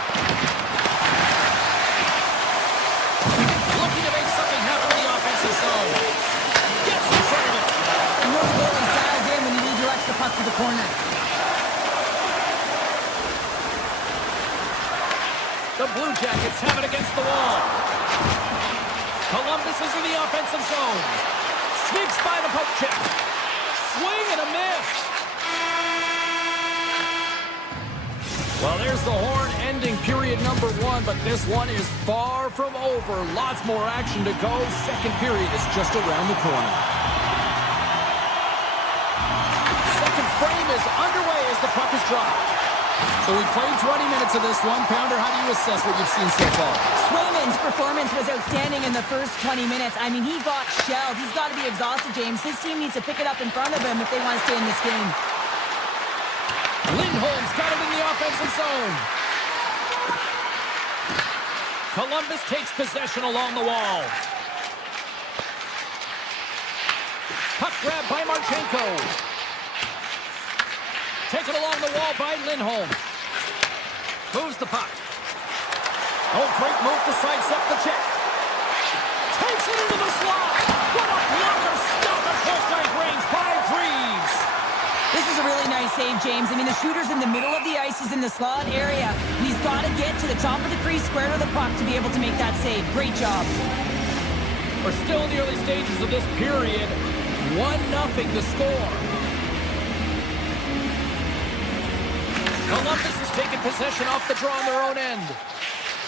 Looking to make something happen in the offensive zone. Gets in front of it. You know the goalie's dialed in when he redirects the puck to the corner. The Blue Jackets have it against the wall. Columbus is in the offensive zone. Sneaks by the poke check. Swing and a miss. Well, there's the horn ending period number 1, but this one is far from over. Lots more action to go. Second period is just around the corner. Second frame is underway as the puck is dropped. So we played 20 minutes of this one. Pounder, how do you assess what you've seen so far? Swayman's performance was outstanding in the first 20 minutes. I mean, he got shelled. He's got to be exhausted, James. His team needs to pick it up in front of him if they want to stay in this game. Lindholm's got it in the offensive zone. Columbus takes possession along the wall. Puck grab by Marchenko. Taken along the wall by Lindholm. Moves the puck. Oh, great move to sidestep the check. Takes it into the slot. What a blocker stop at point-blank range by Reeves. This is a really nice nice save, James. I mean, the shooter's in the middle of the ice. He's in the slot area. And he's got to get to the top of the crease, square to the puck to be able to make that save. Great job. We're still in the early stages of this period. 1-0 to score. Columbus has taken possession off the draw on their own end.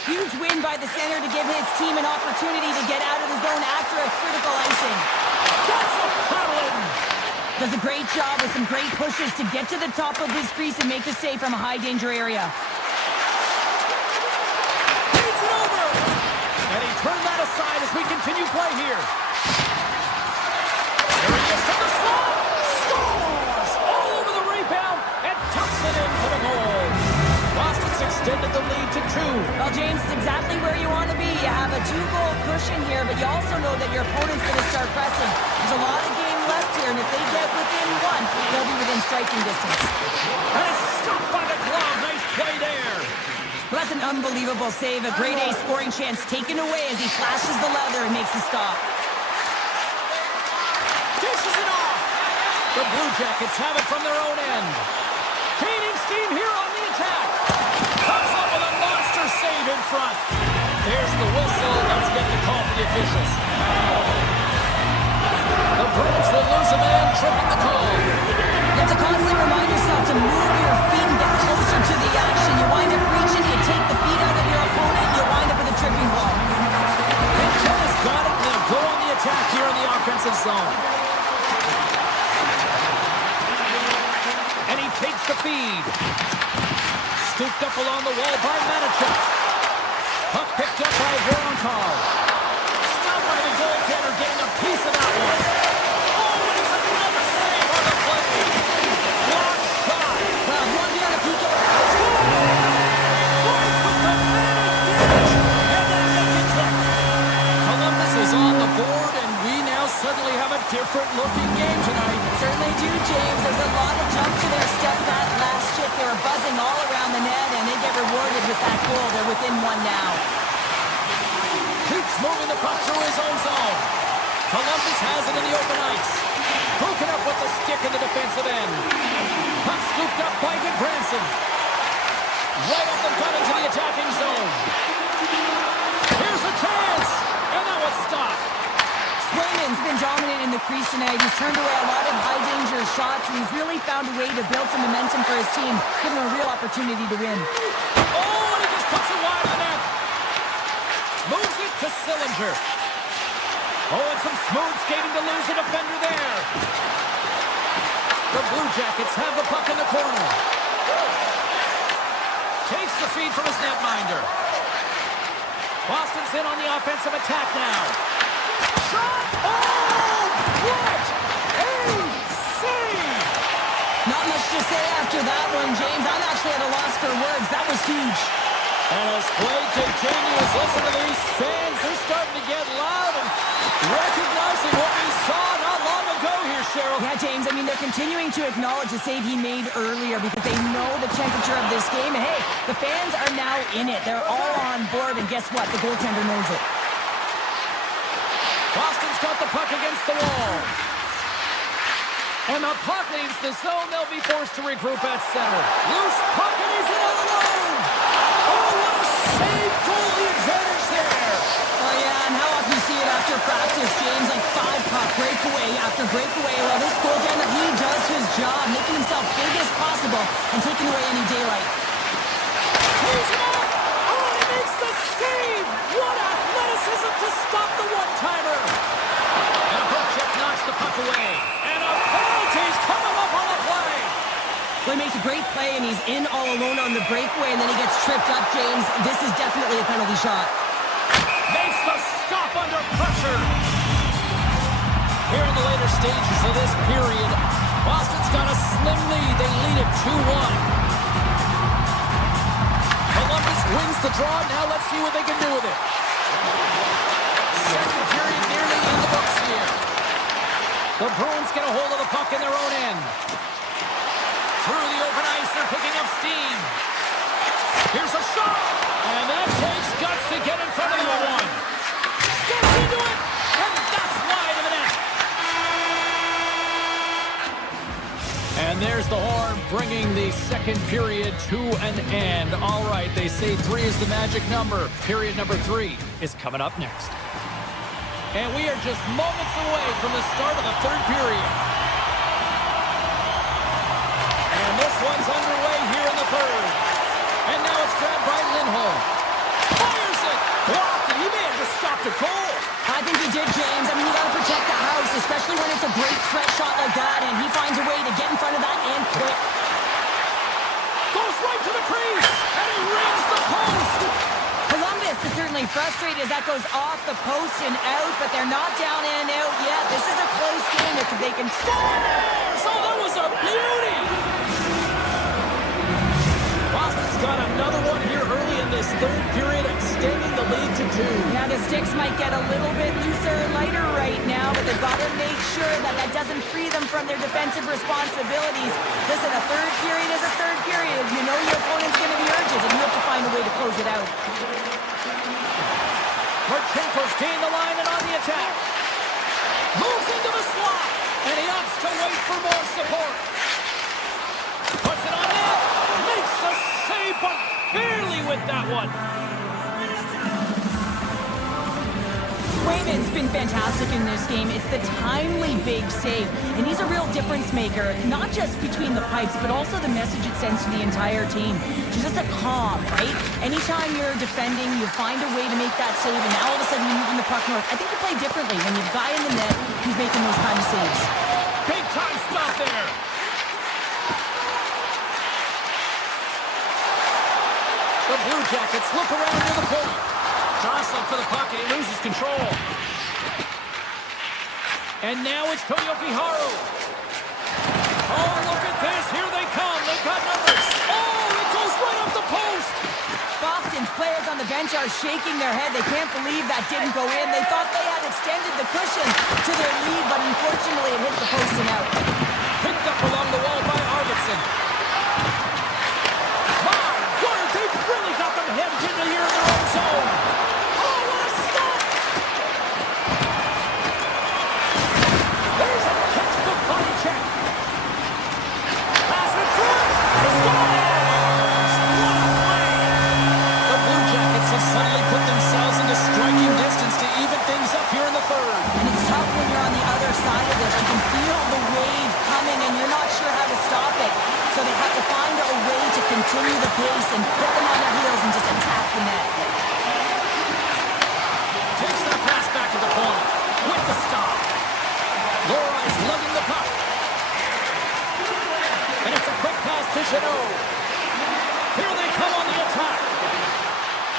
Huge win by the center to give his team an opportunity to get out of the zone after a critical icing. That's a paddling. Does a great job with some great pushes to get to the top of his crease and make the save from a high-danger area. Takes it over. And he turned that aside as we continue play here. There he is from the slot. Scores! All over the rebound and tucks it in for the goal. Boston's extended the lead to 2. Well, James, it's exactly where you want to be. You have a 2-goal cushion here, but you also know that your opponent's going to start pressing. There's a lot of game left here, and if they get within 1, they'll be within striking distance. And it's stopped by the glove. Nice play there. Well, that's an unbelievable save. A grade A scoring chance taken away as he flashes the leather and makes the stop. Dishes it off. The Blue Jackets have it from their own end. Gaining steam here on the attack. Comes up with a monster save in front. There's the whistle. Let's get the call for the officials. The Bruins will lose a man, tripping the call. You have to constantly remind yourself to move your feet and get closer to the action. You wind up reaching, you take the feet out of your opponent, and you wind up with a tripping ball. Pinchot has got it. They'll go on the attack here in the offensive zone. And he takes the feed. Scooped up along the wall by Manichuk. Puck picked up by Voronkov. Stopped by the goaltender, getting a piece of that one. Oh, and it's another save on the play. Block shot. Well, you want to be on a PK? Columbus is on the board, and we now suddenly have a different looking game tonight. Certainly do, James. There's a lot of jump to their step that last shift. They were buzzing all around the net, and they get rewarded with that goal. They're within 1 now. Keeps moving the puck through his own zone. Columbus has it in the open ice. Broken up with the stick in the defensive end. Puck scooped up by Goodbranson. Right up and cut into the attacking zone. Here's a chance, and that was stopped. Swayman's been dominant in the crease tonight. He's turned away a lot of high-danger shots, and he's really found a way to build some momentum for his team, give him a real opportunity to win. Oh, and he just puts it wide of the net. Moves it to Sillinger. Oh, and some smooth skating to lose a defender there. The Blue Jackets have the puck in the corner. Takes the feed from his netminder. Boston's in on the offensive attack now. Shot! Oh! What a save! Not much to say after that one, James. I'm actually at a loss for words. That was huge. And as play continues, listen to these fans. They're starting to get loud and recognizing what we saw not long ago here, Cheryl. Yeah, James, I mean, they're continuing to acknowledge the save he made earlier because they know the temperature of this game. And hey, the fans are now in it. They're all on board, and guess what? The goaltender knows it. Boston's got the puck against the wall. And the puck leaves the zone. They'll be forced to regroup at center. Loose puck, and he's in all alone. Oh, what a save! Goalie advantage there. Oh, yeah, and how often you see it after practice, James? Like 5-puck breakaway after breakaway. Well, this goaltender, he does his job, making himself big as possible and taking away any daylight. He's out. Oh, he makes the save. What athleticism to stop the one-timer. And a poke check knocks the puck away. And a penalty's coming up on the play. Well, he makes a great play, and he's in all alone on the breakaway, and then he gets tripped up, James. This is definitely a penalty shot. Makes the stop under pressure. Here in the later stages of this period, Boston's got a slim lead. They lead it 2-1. Columbus wins the draw. Now let's see what they can do with it. Second period nearly in the books here. The Bruins get a hold of the puck in their own end. Through the open ice, they're picking up steam. Here's a shot, and that takes guts to get in front of that one. Steps into it, and that's wide of the net. And there's the horn, bringing the second period to an end. All right, they say 3 is the magic number. Period number 3 is coming up next. And we are just moments away from the start of the third period. And this one's underway here in the third. And now it's grabbed by Lindholm. Fires it! Blocked, and he may have just stopped a goal. I think he did, James. I mean, you got to protect the house, especially when it's a great threat shot like that, and he finds a way to get in front of that and quick. Goes right to the crease, and he rings the post. Columbus is certainly frustrated as that goes off the post and out, but they're not down and out yet. This is a close game if they can score. So that was a beauty. Boston's got another one here early in this third period, extending the lead to 2. Now the sticks might get a little bit looser, lighter right now, but they've got to make sure that that doesn't free them from their defensive responsibilities. Listen, a third period is a third period. You know your opponent's going to be urgent, and you have to find a way to close it out. Marchenko's gained the line and on the attack. Moves into the slot, and he opts to wait for more support. Puts it on net. Makes a save, but barely with that one. Swayman's been fantastic in this game. It's the timely big save, and he's a real difference maker, not just between the pipes, but also the message it sends to the entire team. It's just a calm, right? Anytime you're defending, you find a way to make that save, and now all of a sudden you're moving the puck north. I think you play differently when you've got a guy in the net who's making those kind of saves. Big time stop there. The Blue Jackets look around near the point. Jostling for the puck, and he loses control. And now it's Toyoki Haru. Oh, look at this. Here they come. They've got numbers. Oh, it goes right up the post. Boston's players on the bench are shaking their head. They can't believe that didn't go in. They thought they had extended the cushion to their lead, but unfortunately it hit the post and out. Picked up along the wall by Arvidsson. My word, they've really got them hemmed into here in their own zone. Oh, what a stop! There's a textbook body check. Pass it through. Scores! What a play! The Blue Jackets have suddenly put themselves into striking distance to even things up here in the third. And it's tough when you're on the other side of this. You can feel the wave coming and you're not sure how to stop it. So they have to find a way to continue the pace and put them on their heels and just attack the net. Takes that pass back to the point with the stop. Lori's lugging the puck. And it's a quick pass to Chanot. Here they come on the attack.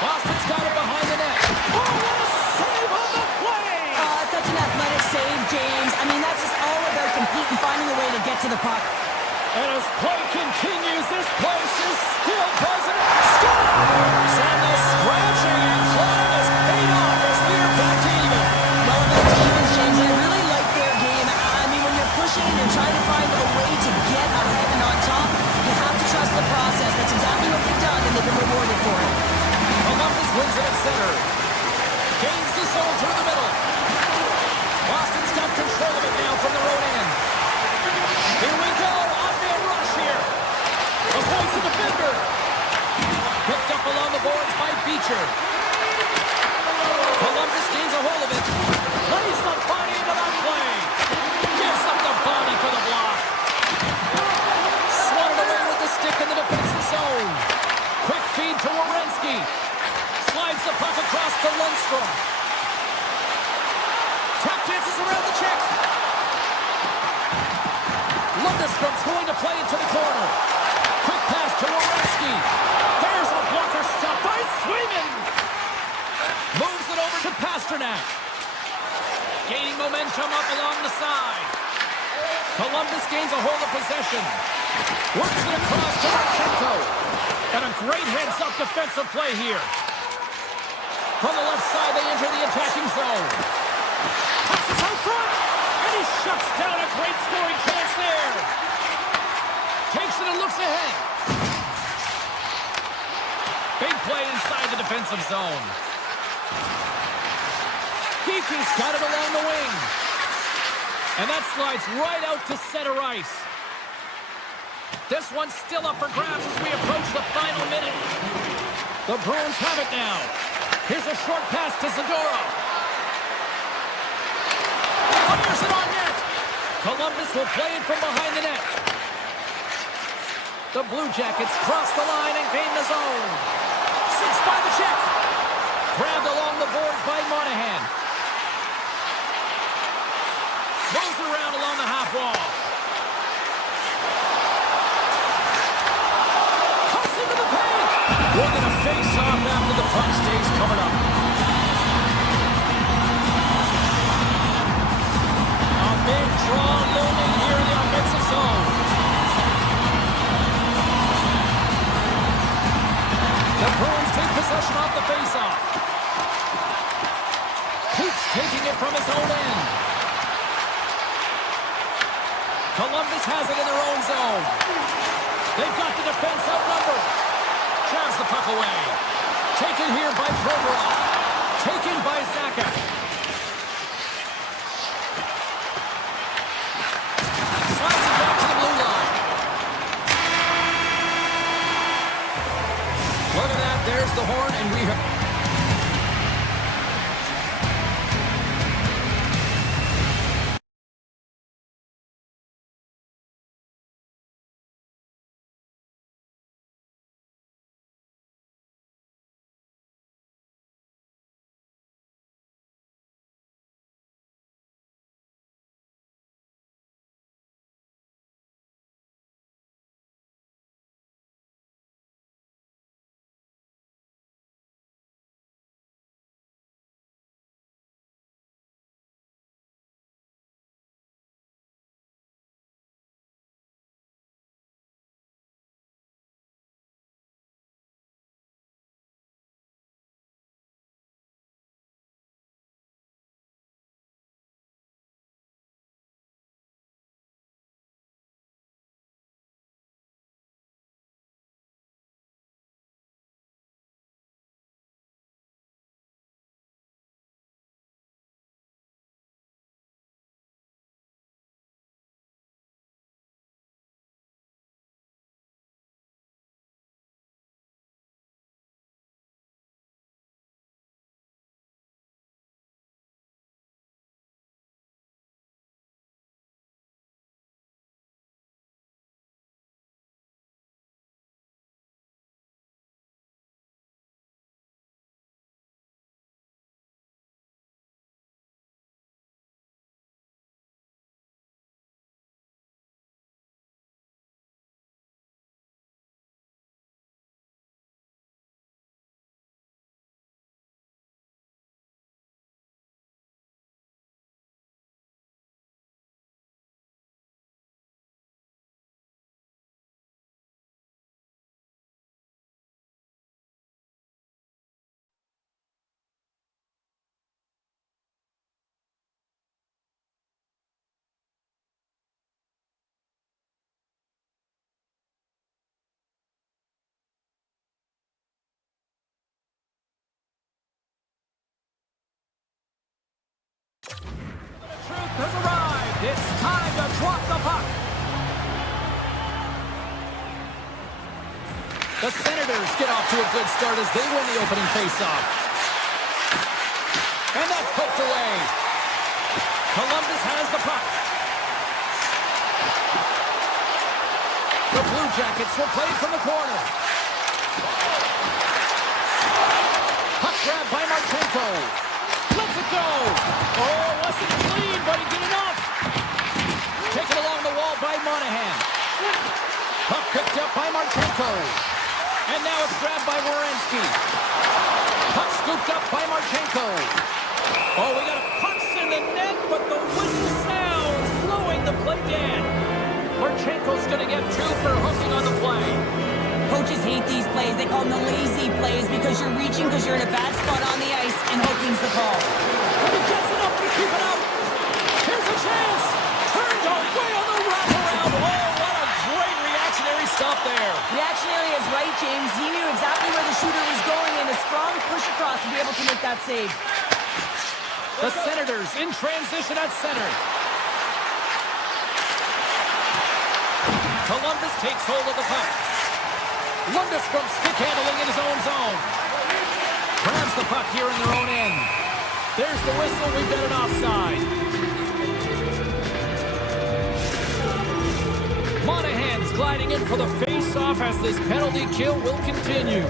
Boston's got it behind the net. Oh, what a save on the play! Such an athletic save, James. I mean, that's just all about competing, finding a way to get to the puck. And as play continues, this place is still buzzing. Scores! And the scratching and clawing has paid off as we are back to even. Well, back to evens, James. I really like their game. I mean, when you're pushing and you're trying to find a way to get ahead and on top, you have to trust the process. That's exactly what they've done, and they've been rewarded for it. Columbus wins it at center. Gains the zone through the middle. Boston's got control of it now from their own end. Here we go. On-man rush here. Avoids the defender. Picked up along the boards by Beecher. Columbus gains a hold of it. Plays the body into that play. Gives up the body for the block. Swatted away with the stick in the defensive zone. Quick feed to Werenski. Slides the puck across to Lundstrom. Tap dances around the check. Lundstrom's going to play into the corner. Quick pass to Werenski. There's a blocker stop by Swayman. Moves it over to Pasternak. Gaining momentum up along the side. Columbus gains a hold of possession. Works it across to Marchenko. And a great heads-up defensive play here. From the left side, they enter the attacking zone. Passes out front, and he shuts down a great scoring chance there. Takes it and looks ahead. Big play inside the defensive zone. Geeky's got it along the wing. And that slides right out to center ice. This one's still up for grabs as we approach the final minute. The Bruins have it now. Here's a short pass to Subzero. Fires it on net. Columbus will play it from behind the net. The Blue Jackets cross the line and gain the zone. Six by the check. Grabbed along the boards by Monahan. Moves around along the half wall. Cuts into the paint. We're going to face off after the puck stays covered up. A big draw looming here in the offensive zone. The Bruins take possession off the faceoff. Keeps taking it from his own end. Columbus has it in their own zone. They've got the defense outnumbered. Jabs the puck away. Taken here by Provorov. Taken by Zaka. Slides it back to the blue line. Look at that. There's the horn, and we have... Has arrived. It's time to drop the puck. The Senators get off to a good start as they win the opening faceoff. And that's poked away. Columbus has the puck. The Blue Jackets will play it from the corner. Puck grab by Marchenko. Let's it go. Oh, wasn't clean, but he did enough. Taken along the wall by Monahan. Puck picked up by Marchenko. And now it's grabbed by Werenski. Puck scooped up by Marchenko. Oh, we got a puck in the net, but the whistle sounds, blowing the play dead. Marchenko's going to get two for hooking on the play. Coaches hate these plays. They call them the lazy plays because you're reaching because you're in a bad spot on the ice, and hooking's the call. But he gets enough to keep it out. Here's a chance. Turned away on the wraparound. Oh, what a great reactionary stop there. Reactionary is right, James. He knew exactly where the shooter was going and a strong push across to be able to make that save. The Senators in transition at center. Columbus takes hold of the puck. Lundestrom stick handling in his own zone. Grabs the puck here in their own end. There's the whistle. We've got an offside. Monahan's gliding in for the face-off as this penalty kill will continue.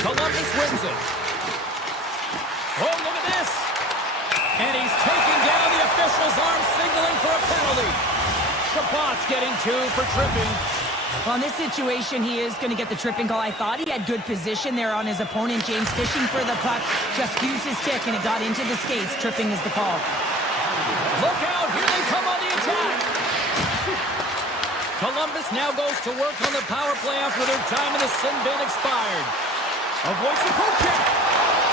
Columbus wins it. Oh, look at this. And he's taking down the official's arm, signaling for a penalty. Chabot's getting 2 for tripping. Well, in this situation, he is going to get the tripping call. I thought he had good position there on his opponent. James fishing for the puck, just used his stick, and it got into the skates. Tripping is the call. Look out, here they come on the attack. Columbus now goes to work on the power play after their time in the sin bin expired. Avoids the poke check.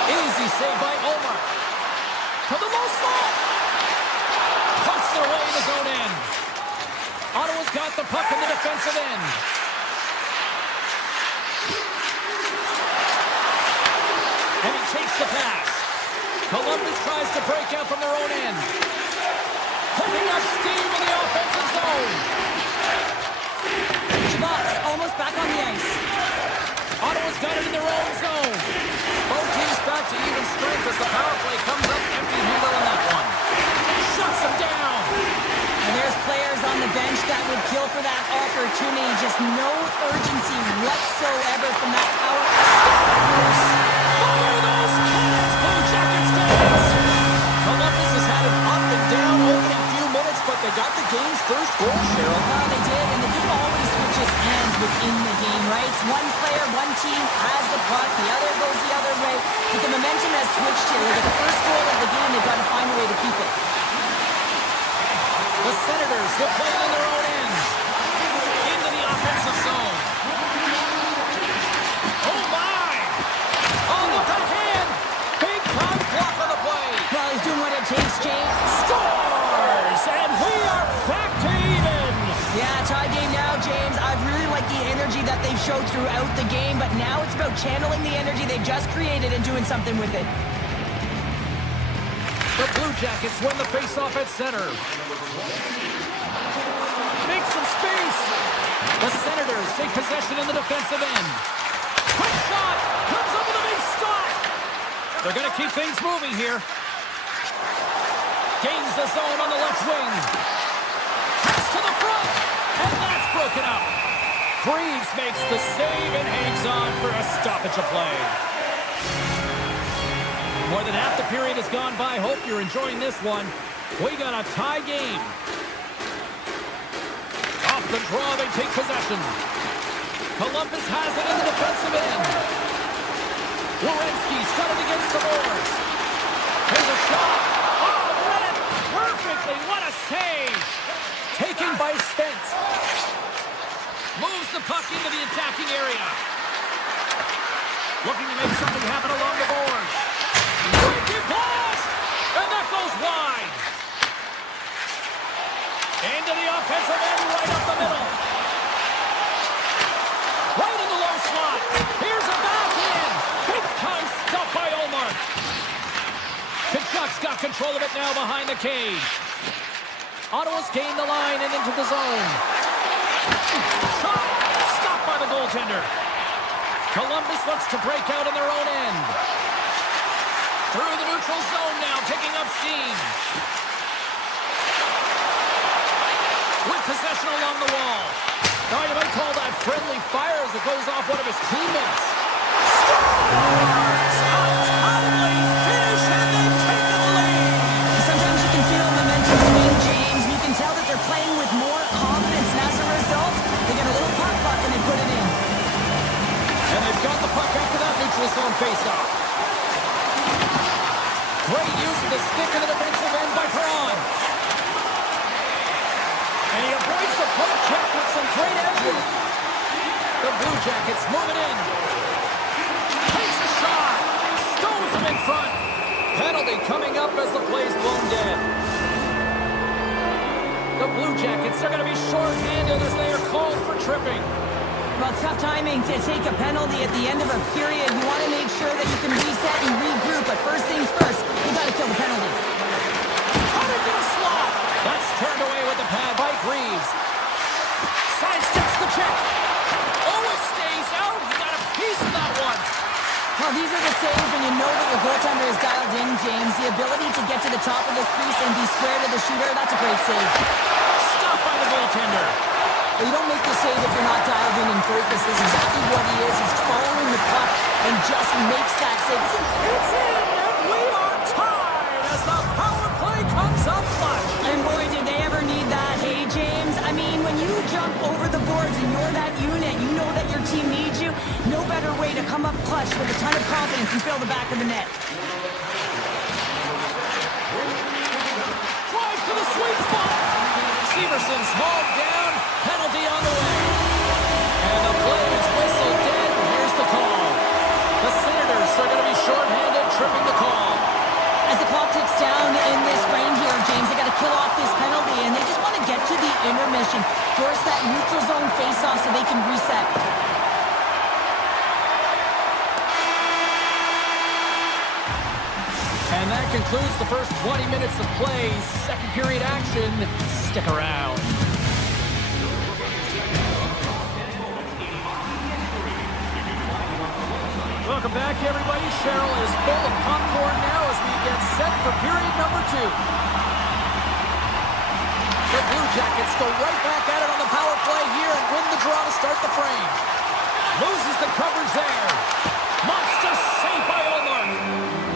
Easy save by Omar. To the low slot. Punts their way in his own end. Ottawa's got the puck in the defensive end. And he takes the pass. Columbus tries to break out from their own end. Putting up steam in the offensive zone. Chabot's almost back on the ice. Ottawa's got it in their own zone. Both teams back to even strength as the power play comes up empty-handed on that one. Shuts them down. And there's players on the bench that would kill for that opportunity. Just no urgency whatsoever from that power. Fire those cannons, Blue Jackets fans! Columbus has had an up and down opening few minutes, but they got the game's first goal, Cheryl. Well, they did, and the game always switches hands within the game, right? It's one player, one team has the puck, the other goes the other way. But the momentum has switched here. They get the first goal of the game, they've got to find a way to keep it. The Senators will play it in their own end. Into the offensive zone. Oh, my! On the backhand! Big time block on the play. Well, he's doing what it takes, James. Scores! And we are back to even. Yeah, tie game now, James. I really like the energy that they've showed throughout the game, but now it's about channeling the energy they've just created and doing something with it. The Blue Jackets win the face-off at center. Make some space. The Senators take possession in the defensive end. Quick shot. Comes up with a big stop. They're going to keep things moving here. Gains the zone on the left wing. Pass to the front. And that's broken up. Freeze makes the save and hangs on for a stoppage of play. More than half the period has gone by. Hope you're enjoying this one. We got a tie game. Off the draw, they take possession. Columbus has it in the defensive end. Werenski's got it against the boards. Here's a shot. Oh, read it perfectly. What a save. Taken by Spence. Moves the puck into the attacking area. Looking to make something happen along the boards. Breaking blast! And that goes wide. Into the offensive end, right up the middle. Right in the low slot. Here's a backhand. Big time stop by Omar. Kachuk's got control of it now behind the cage. Ottawa's gained the line and into the zone. Shot! Stopped by the goaltender. Columbus looks to break out in their own end. Through the neutral zone now, picking up steam. With possession along the wall. Now you might call that friendly fire as it goes off one of his teammates. Scores! A timely finish, and they've taken the lead. Sometimes you can feel momentum swing, James. You can tell that they're playing with more confidence, and as a result, they get a little puck and they put it in. And they've got the puck after that neutral zone faceoff. Great use of the stick in the defensive end by Perron. And he avoids the poke check with some great effort. The Blue Jackets move it in. Takes a shot. Stows him in front. Penalty coming up as the play's blown dead. The Blue Jackets are going to be short-handed as they are called for tripping. Well, it's tough timing to take a penalty at the end of a period. You want to make sure that you can reset and regroup, but first things first, you got to kill the penalty. Come into the slot. That's turned away with the pad by Greaves. Sidesteps the check. Oh, it stays out. He got a piece of that one. Well, these are the saves when you know that your goaltender is dialed in, James. The ability to get to the top of the crease and be square to the shooter, that's a great save. Stopped by the goaltender. Well, you don't make the save if you're not dialed in and focused. This is exactly what he is. He's following the puck and just makes that save. It's in, and we are tied as the power play comes up clutch. And boy, did they ever need that. Hey, James, I mean, when you jump over the boards and you're that unit, you know that your team needs you. No better way to come up clutch with a ton of confidence and fill the back of the net. Drive to the sweet spot. Severson's hauled down. Penalty on the way. And the play is whistled dead. Here's the call. The Senators are going to be shorthanded, tripping the call. As the clock ticks down in this frame here, James, they got to kill off this penalty, and they just want to get to the intermission, force that neutral zone face-off so they can reset. And that concludes the first 20 minutes of play. Second period action. Stick around. Welcome back, everybody. Cheryl is full of popcorn now as we get set for period number 2. The Blue Jackets go right back at it on the power play here and win the draw to start the frame. Loses the coverage there. Monster save by Olmark.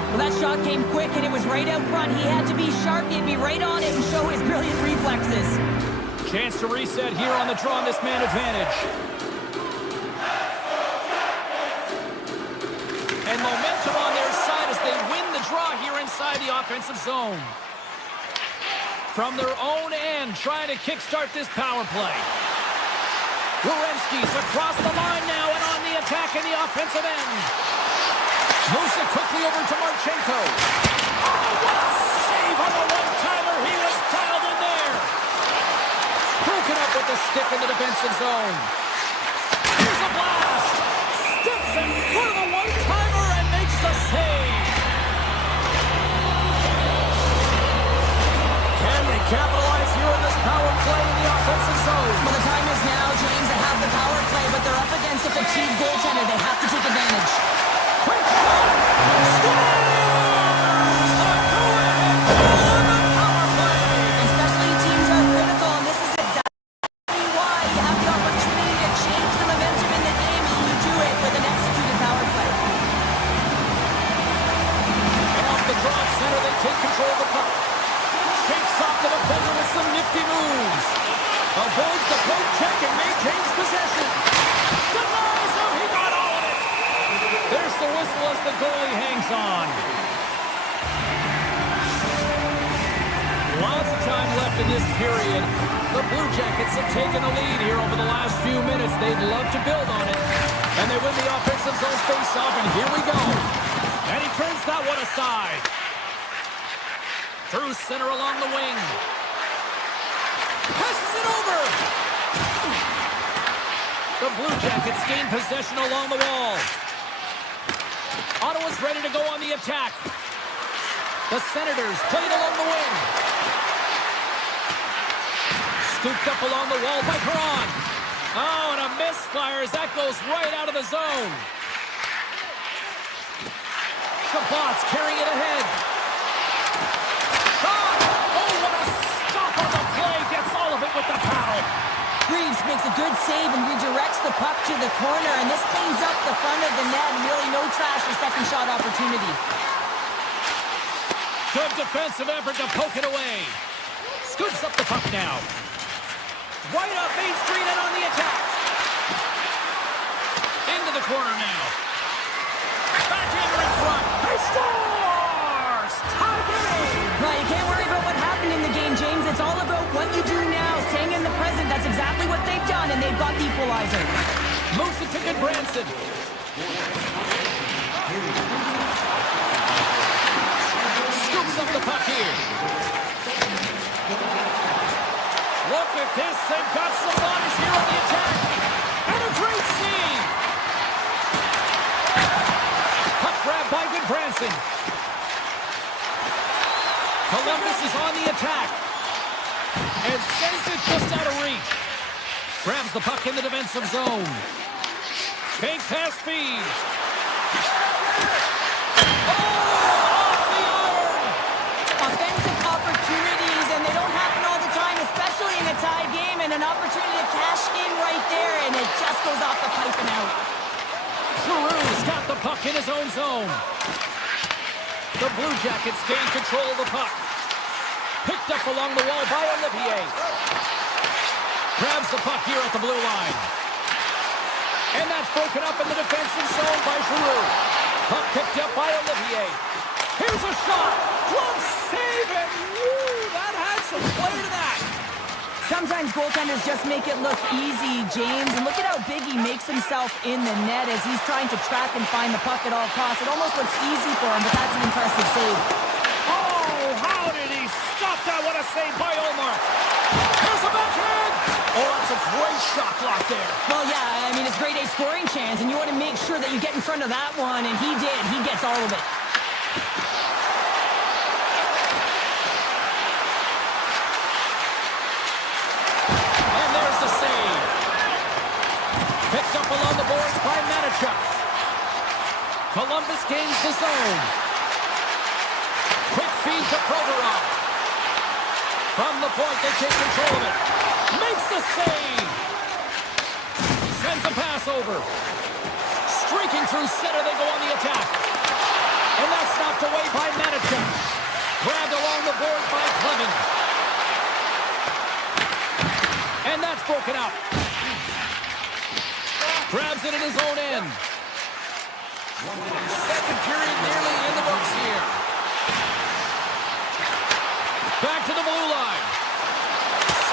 Well, that shot came quick, and it was right out front. He had to be sharp. He'd be right on it and show his brilliant reflexes. Chance to reset here on the draw on this man advantage. And momentum on their side as they win the draw here inside the offensive zone. From their own end, trying to kickstart this power play. Werenski's across the line now and on the attack in the offensive end. Moves it quickly over to Marchenko. Oh, what a save on the one-timer. He was dialed in there. Broken up with the stick in the defensive zone. Here's a blast. Steps in front of the one-timer and makes the save. Can they capitalize here on this power play in the offensive zone? Well, the time is now, James, to have the power play, but they're up against a fatigued goaltender. They have to take advantage. Quick shot! Scores! The go-ahead goal on the power play! And specialty teams are critical, and this is exactly why you have the opportunity to change the momentum in the game, and you do it with an executed power play. And off the draw center, they take control of the puck. Shakes off the defender with some nifty moves. Avoids the poke check and maintains possession. Denies him, he got all of it! There's the whistle as the goalie hangs on. Lots of time left in this period. The Blue Jackets have taken a lead here over the last few minutes. They'd love to build on it. And they win the offensive zone face-off, and here we go. And he turns that one aside. Through center along the wing. Passes it over. The Blue Jackets gain possession along the wall. Ottawa's ready to go on the attack. The Senators played along the wing. Scooped up along the wall by Perron. Oh, and a misfire as that goes right out of the zone. Shabbat's carrying it ahead. Shot! Oh, what a stop on the play. Gets all of it with the paddle. Greaves makes a good save and redirects the puck to the corner, and this cleans up the front of the net, and really no trash for second shot opportunity. Good defensive effort to poke it away. Scoops up the puck now. Right up Main Street and on the attack. Into the corner now. Backhander in front. He scores! Tie game! Right, you can't worry about what happened in the game, James. It's all about what you do now, staying in the present. That's exactly what they've done, and they've got the equalizer. Moves it to Goodbranson. Scoops up the puck here. Look at this. They've got some bodies here on the attack. And a great save. Puck grab by Goodbranson. Columbus is on the attack. And sends it just out of reach. Grabs the puck in the defensive zone. Bank pass feed. Offensive opportunities, and they don't happen all the time, especially in a tie game, and an opportunity to cash in right there, and it just goes off the pipe and out. Giroux's got the puck in his own zone. The Blue Jackets gain control of the puck. Picked up along the wall by Olivier. Grabs the puck here at the blue line. And that's broken up in the defensive zone by Giroux. Puck picked up by Olivier. Here's a shot. Glove save, and woo, that had some flair to that. Sometimes goaltenders just make it look easy, James. And look at how big he makes himself in the net as he's trying to track and find the puck at all costs. It almost looks easy for him, but that's an impressive save. Oh, how did he stop that? What a save by Omar. Here's a backhand. Oh, that's a great shot block there. Well, yeah, I mean, it's grade A scoring chance, and you want to make sure that you get in front of that one, and he did. He gets all of it. And there's the save. Picked up along the boards by Manichuk. Columbus gains the zone. Quick feed to Provorov. From the point, they take control of it. Makes the save. Sends a pass over. Streaking through center, they go on the attack. And that's knocked away by Manichuk. Grabbed along the board by Clevin. And that's broken up. Grabs it in his own end. Second period nearly in the books here. Back to the blue line.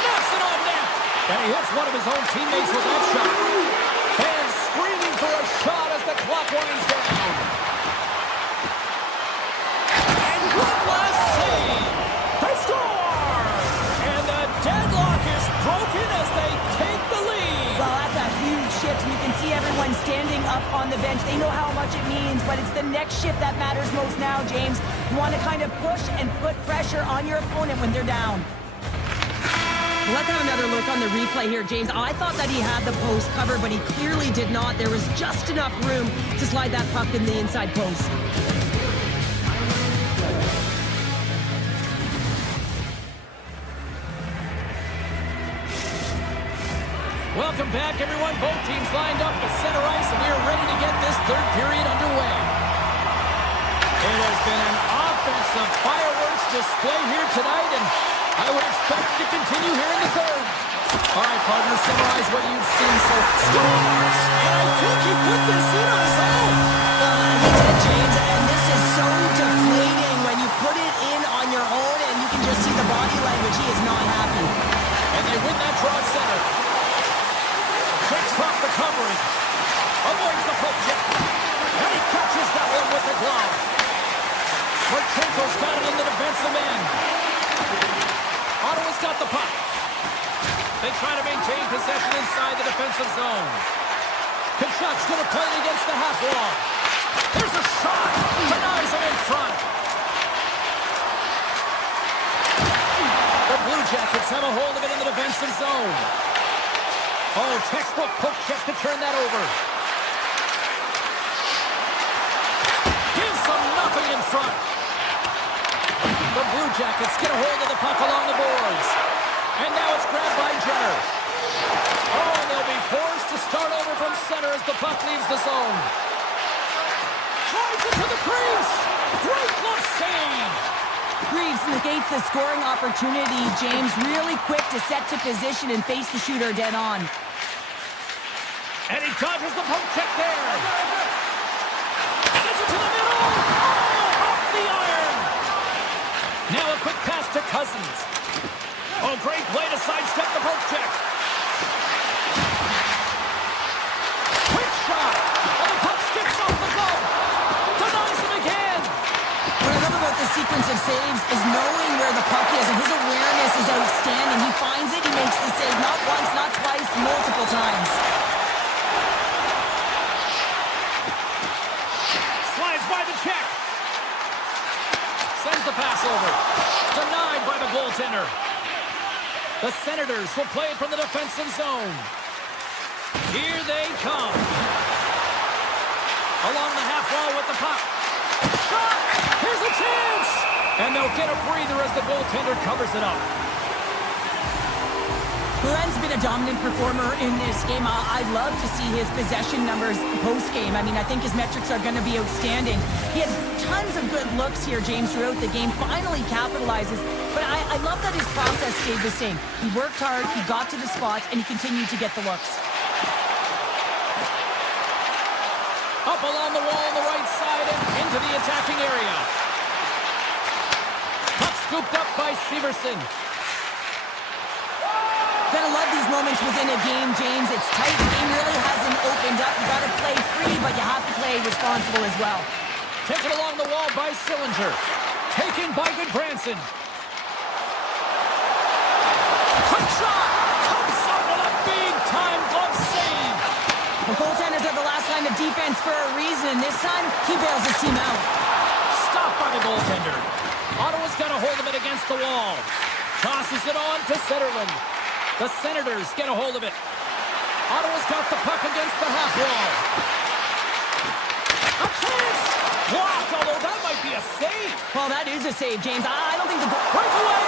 Snaps it on net. And he hits one of his own teammates with that shot. Fans screaming for a shot as the clock winds down. And one last save. They score! And the deadlock is broken as they take the lead. Well, that's a huge shift. You can see everyone standing up on the bench. They know how much it means, but it's the next shift that matters most now, James. You want to kind of push and put pressure on your opponent when they're down. Let's have another look on the replay here, James. I thought that he had the post covered, but he clearly did not. There was just enough room to slide that puck in the inside post. Welcome back, everyone. Both teams lined up at center ice, and we are ready to get this third period underway. It has been an offensive fireworks display here tonight, and I would expect it to continue here in the third. All right, partner, summarize what you've seen so far. And I think he put this in on his own. He did, James, and this is so deflating when you put it in on your own, and you can just see the body language. He is not happy. And they win that draw at center. Checks off the coverage. Avoids the poke check. And he catches that one with the glove. Marchenko's got it in the defensive end. Ottawa's got the puck. They try to maintain possession inside the defensive zone. Kachuk's going to play it against the half wall. There's a shot. Denies him in front. The Blue Jackets have a hold of it in the defensive zone. Oh, textbook poke check to turn that over. Gives them nothing in front. The Blue Jackets get a hold of the puck along the boards. And now it's grabbed by Jenner. Oh, and they'll be forced to start over from center as the puck leaves the zone. Drives it to the crease. Great glove save. Reeves negates the scoring opportunity. James really quick to set to position and face the shooter dead on. And he dodges the poke check there. Sends it to the middle. Oh, off the iron. Now a quick pass to Cousins. Oh, great play to sidestep the poke check. Quick shot. And the puck skips off the glove. Denies him again. What I love about the sequence of saves is knowing where the puck is, and his awareness is outstanding. He finds it, he makes the save not once, not twice, multiple times. Slides by the check. Sends the pass over. The Senators will play it from the defensive zone. Here they come. Along the half wall with the puck. Shot! Here's a chance! And they'll get a breather as the goaltender covers it up. Glenn's been a dominant performer in this game. I'd love to see his possession numbers post-game. I mean, I think his metrics are going to be outstanding. He had tons of good looks here, James, throughout the game. Finally capitalizes. But I love that his process stayed the same. He worked hard, he got to the spots, and he continued to get the looks. Up along the wall on the right side and into the attacking area. Puck scooped up by Severson. Gonna love these moments within a game, James. It's tight. The game really hasn't opened up. You gotta play free, but you have to play responsible as well. Taken along the wall by Sillinger. Taken by Goodbranson. Quick shot! Comes up with a big-time glove save. The goaltenders are the last line of defense for a reason. This time, he bails his team out. Stopped by the goaltender. Ottawa's got a hold of it against the wall. Tosses it on to Zetterlund. The Senators get a hold of it. Ottawa's got the puck against the half wall. A chance! Blocked, although that might be a save. Well, that is a save, James. I don't think the goal... Breakaway!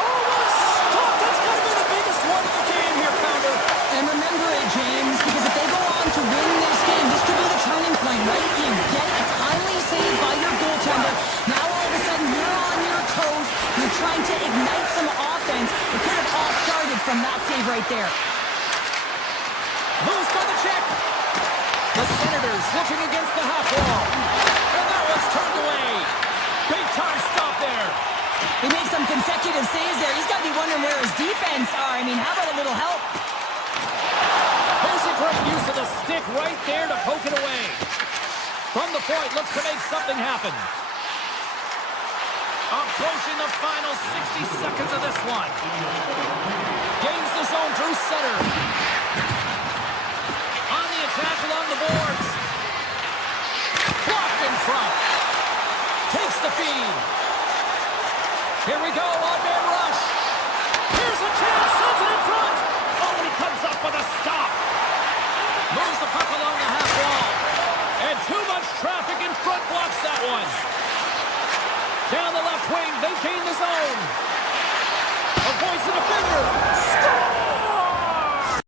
Oh, what a stop! That's got to be the biggest one of the game here, Pounder. And remember it, James, because if they go on to win this game, this could be the turning point, right? You get a timely save by your goaltender. Now all of a sudden you're on your toes. You're trying to ignite some offense. It could have all started from that save right there. Moves by the check. The Senators looking against the half wall. And that one's turned away. Big time stop there. He makes some consecutive saves there. He's got to be wondering where his defense are. I mean, how about a little help? There's a great use of the stick right there to poke it away. From the point, looks to make something happen. Approaching the final 60 seconds of this one. Gains the zone through center. On the attack along the boards. Blocked in front. Takes the feed. Here we go, on-man rush. Here's a chance, sends it in front. Oh, and he comes up with a stop. Moves the puck along the half wall. And too much traffic in front blocks that one. Down the left wing, they gain the zone. Avoids the defender. Scores!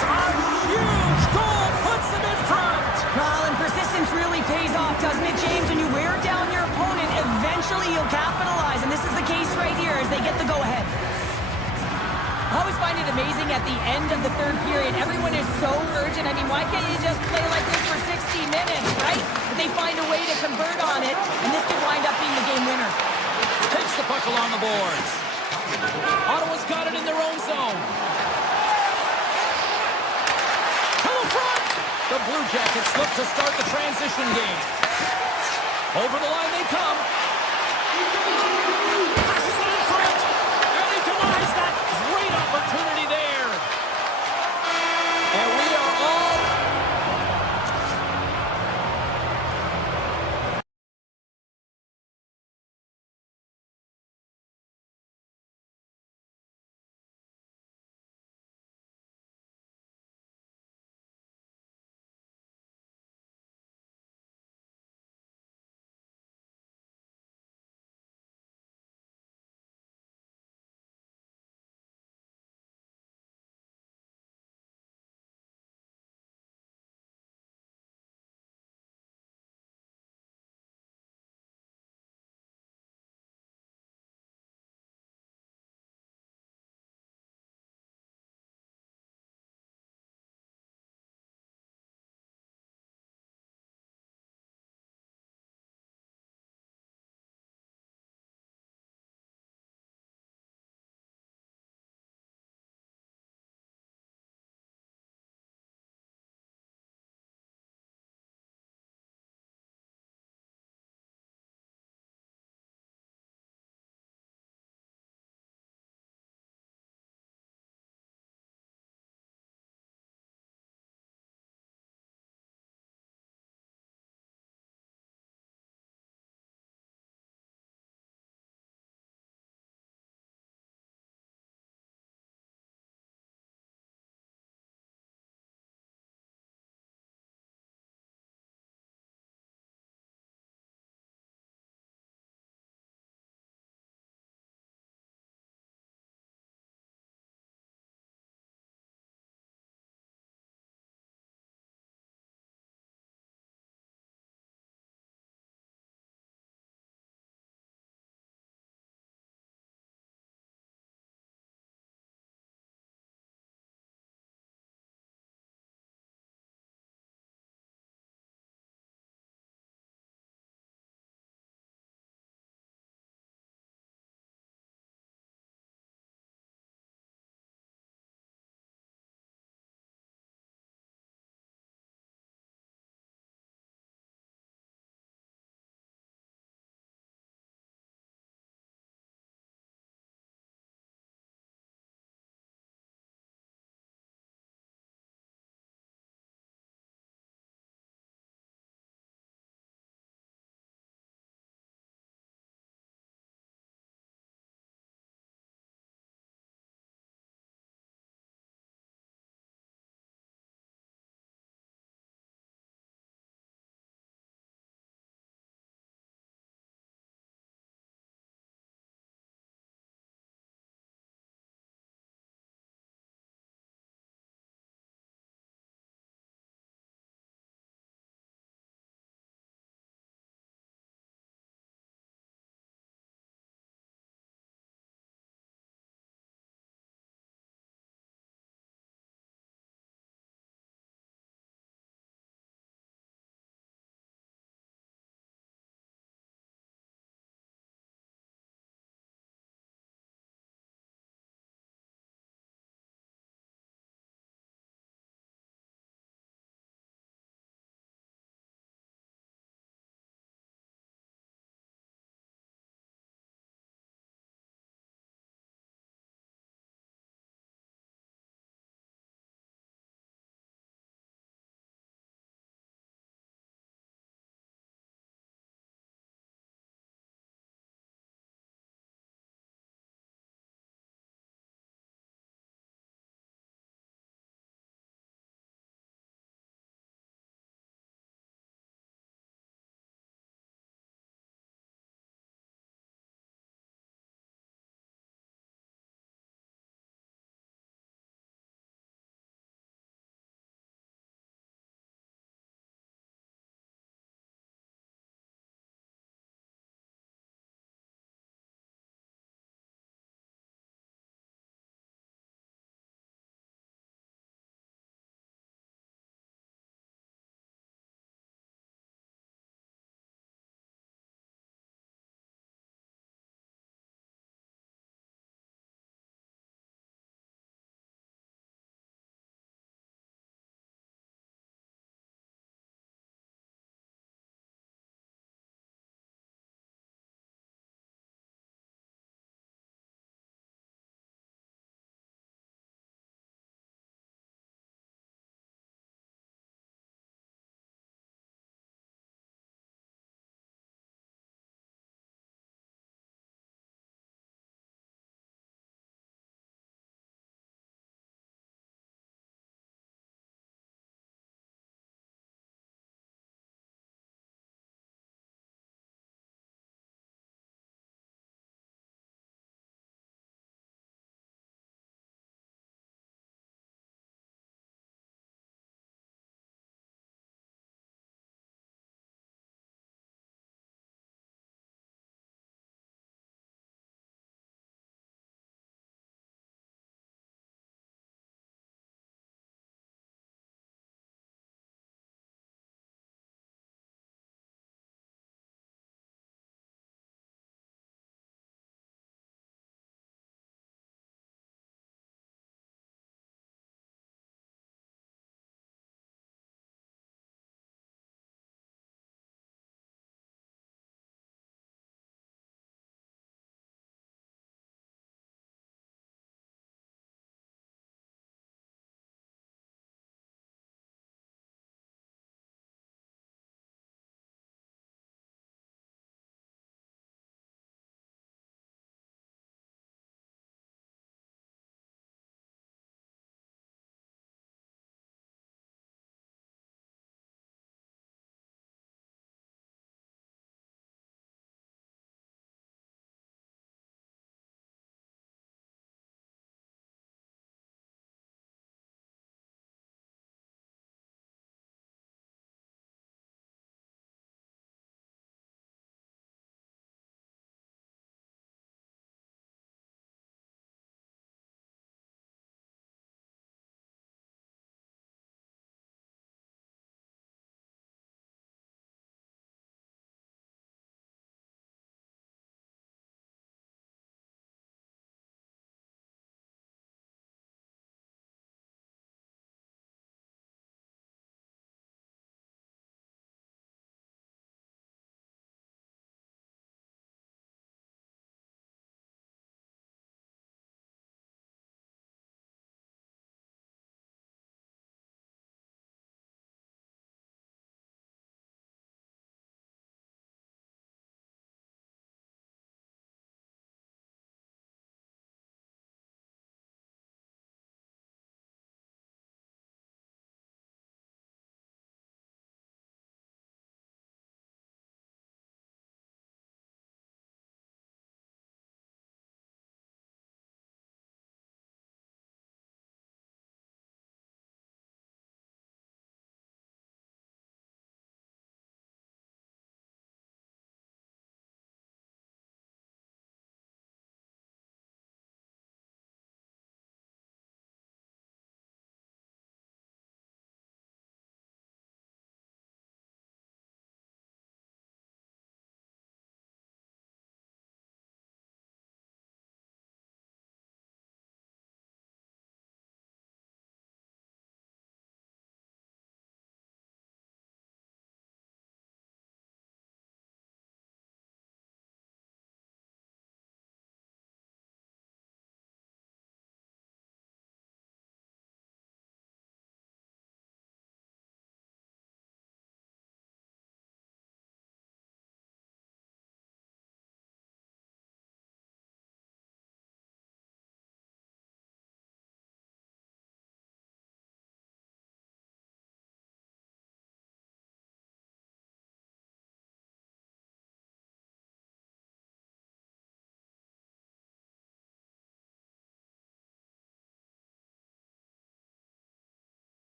A huge goal puts them in front. Well, and persistence really pays off, doesn't it, James? When you wear down your opponent, eventually you'll capitalize. And this is the case right here as they get the go-ahead. I always find it amazing at the end of the third period. Everyone is so urgent. I mean, why can't you just play like this for 60 minutes, right? But they find a way to convert on it, and this could wind up being the game winner. Takes the puck along the boards. Ottawa's got it in their own zone. To the front! The Blue Jackets look to start the transition game. Over the line they come.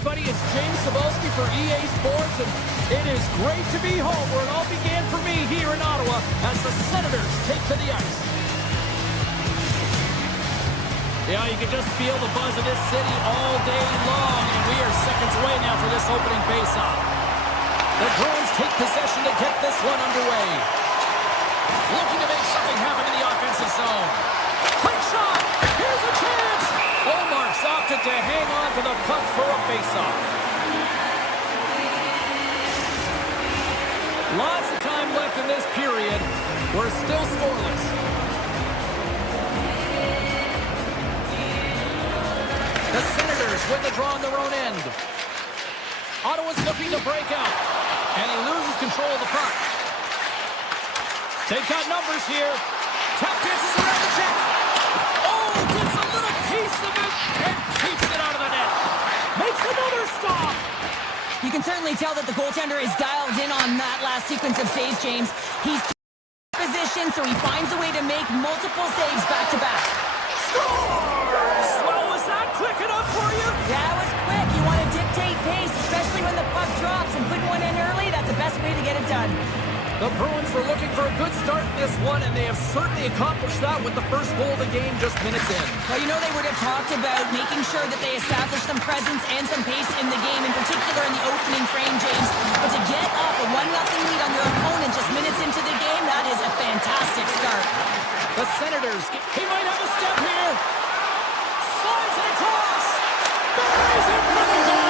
everybody. It's James Cebulski for EA Sports, and it is great to be home where it all began for me here in Ottawa as the Senators take to the ice. Yeah, you can just feel the buzz of this city all day long, and we are seconds away now for this opening faceoff. The Bruins take possession to get this one underway. Looking to make something happen in the offensive zone. Quick shot! Here's a chance! Olmark's opted to hang on to the puck for a faceoff. Lots of time left in this period. We're still scoreless. The Senators win the draw on their own end. Ottawa's looking to break out, and he loses control of the puck. They've got numbers here. Tap dances around the check. Oh, gets a little piece of it and keeps it out of the net. Makes another stop. You can certainly tell that the goaltender is dialed in on that last sequence of saves, James. He's in position, so he finds a way to make multiple saves back-to-back. Scores! Well, was that quick enough for you? Yeah, it was quick. You want to dictate pace, especially when the puck drops, and put one in early. That's the best way to get it done. The Bruins were looking for a good start in this one, and they have certainly accomplished that with the first goal of the game just minutes in. Well, you know they would have talked about making sure that they establish some presence and some pace in the game, in particular in the opening frame, James. But to get up a 1-0 lead on your opponent just minutes into the game, that is a fantastic start. The Senators, he might have a step here. Slides it across. Buries it for the goal.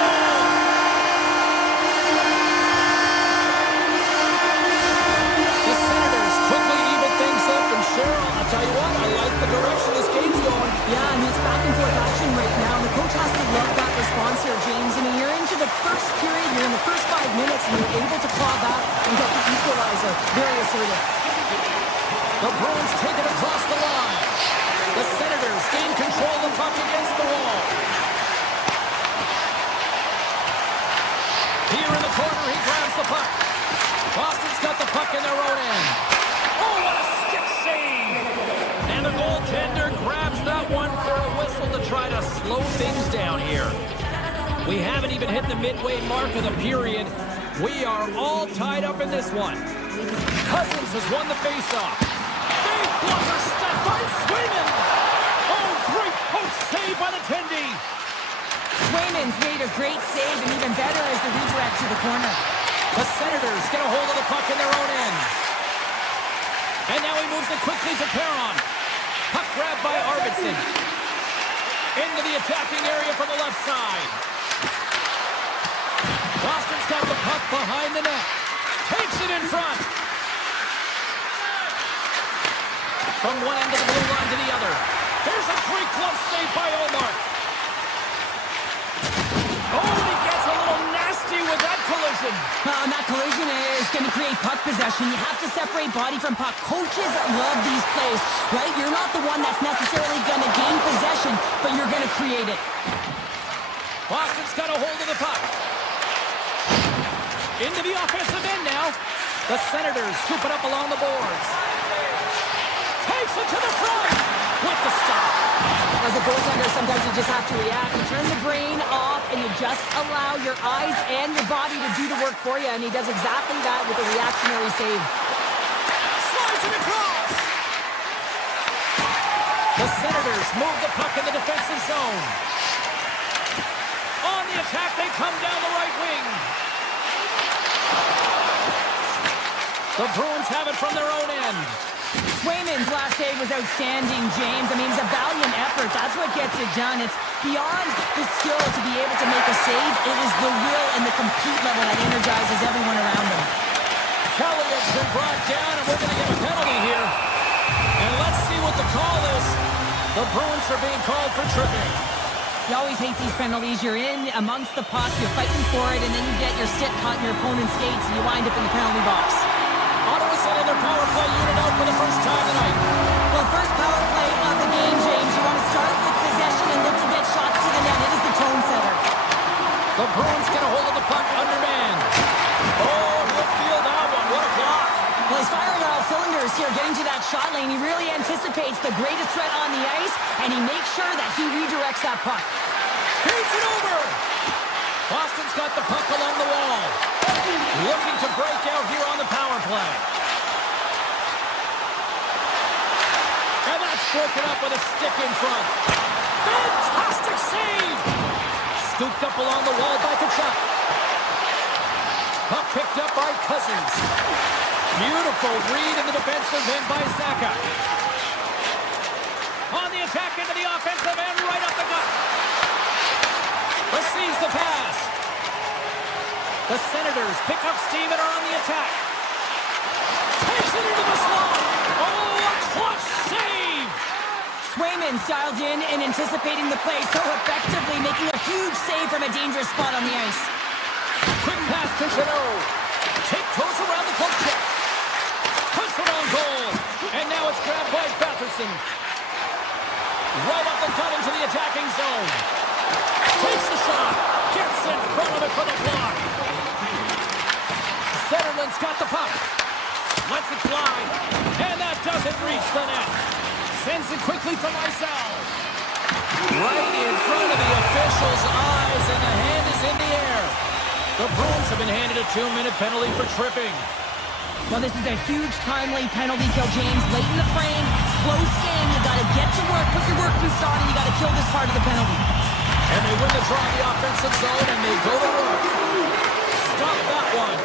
Cheryl, I'll tell you what, I like the direction this game's going. Yeah, I mean, it's back and forth action right now, and the coach has to love that response here, James. I mean, you're into the first period, you're in the first 5 minutes, and you're able to claw back and get the equalizer. Very assertive. The Bruins take it across the line. The Senators gain control of the puck against the wall. Here in the corner, he grabs the puck. Boston's got the puck in their own end. Oh, what a stick save! And the goaltender grabs that one for a whistle to try to slow things down here. We haven't even hit the midway mark of the period. We are all tied up in this one. Cousins has won the faceoff. Big blocker step by Swayman! Oh, great post save by the Tendy! Swayman's made a great save, and even better is the redirect to the corner. The Senators get a hold of the puck in their own end. And now he moves it quickly to Perron. Puck grabbed by Arvidsson. Into the attacking area from the left side. Boston's got the puck behind the net. Takes it in front. From one end of the blue line to the other. There's a great glove save by Olmark. Oh, he gets a little nasty with that collision. Well, and that collision is going to create puck possession. You have to separate body from puck. Coaches love these plays, right? You're not the one that's necessarily going to gain possession, but you're going to create it. Boston's got a hold of the puck. Into the offensive end now. The Senators scoop it up along the boards. Takes it to the front with the stop. As a goaltender, sometimes you just have to react. You turn the brain off, and you just allow your eyes and your body to do the work for you, and he does exactly that with a reactionary save. Slides it across. The Senators move the puck in the defensive zone. On the attack, they come down the right wing. The Bruins have it from their own end. Swayman's last save was outstanding, James. I mean, it's a valiant effort. That's what gets it done. It's beyond the skill to be able to make a save. It is the will and the compete level that energizes everyone around him. Kelly's been brought down, and we're going to get a penalty here. And let's see what the call is. The Bruins are being called for tripping. You always hate these penalties. You're in amongst the puck, you're fighting for it, and then you get your stick caught in your opponent's skates, and you wind up in the penalty box. Ottawa sending their power play unit out for the first time tonight. Well, first power play of the game, James. You want to start with possession and look to get shots to the net. It is the tone setter. The Bruins get a hold of the puck undermanned. Oh, he'll feel that one. What a block. Well, he's firing all cylinders here, getting to that shot lane. He really anticipates the greatest threat on the ice, and he makes sure that he redirects that puck. Feeds it over. Boston's got the puck along the wall. Looking to break out here on the power play. And that's broken up with a stick in front. Fantastic save! Scooped up along the wall by Tkachuk. Puck picked up by Cousins. Beautiful read in the defensive end by Saka. On the attack into the offensive end, right up the gut. Receives the pass. The Senators pick up steam and are on the attack. Takes it into the slot. Oh, a clutch save! Swayman's dialed in and anticipating the play so effectively, making a huge save from a dangerous spot on the ice. Quick pass to Chanot. Tiptoes around the poke check. Puts it on goal. And now it's grabbed by Batherson. Right up the gut into the attacking zone. Takes the shot. Gets in front of it for the block. Zetterlund's got the puck. Lets it fly. And that doesn't reach the net. Sends it quickly to Lysell. Right in front of the official's eyes, and the hand is in the air. The Bruins have been handed a 2-minute penalty for tripping. Well, this is a huge timely penalty kill, James. Late in the frame, close game. You got to get to work, put your work boots on, and you got to kill this part of the penalty. And they win the draw in the offensive zone, and they go to work. Stop that one.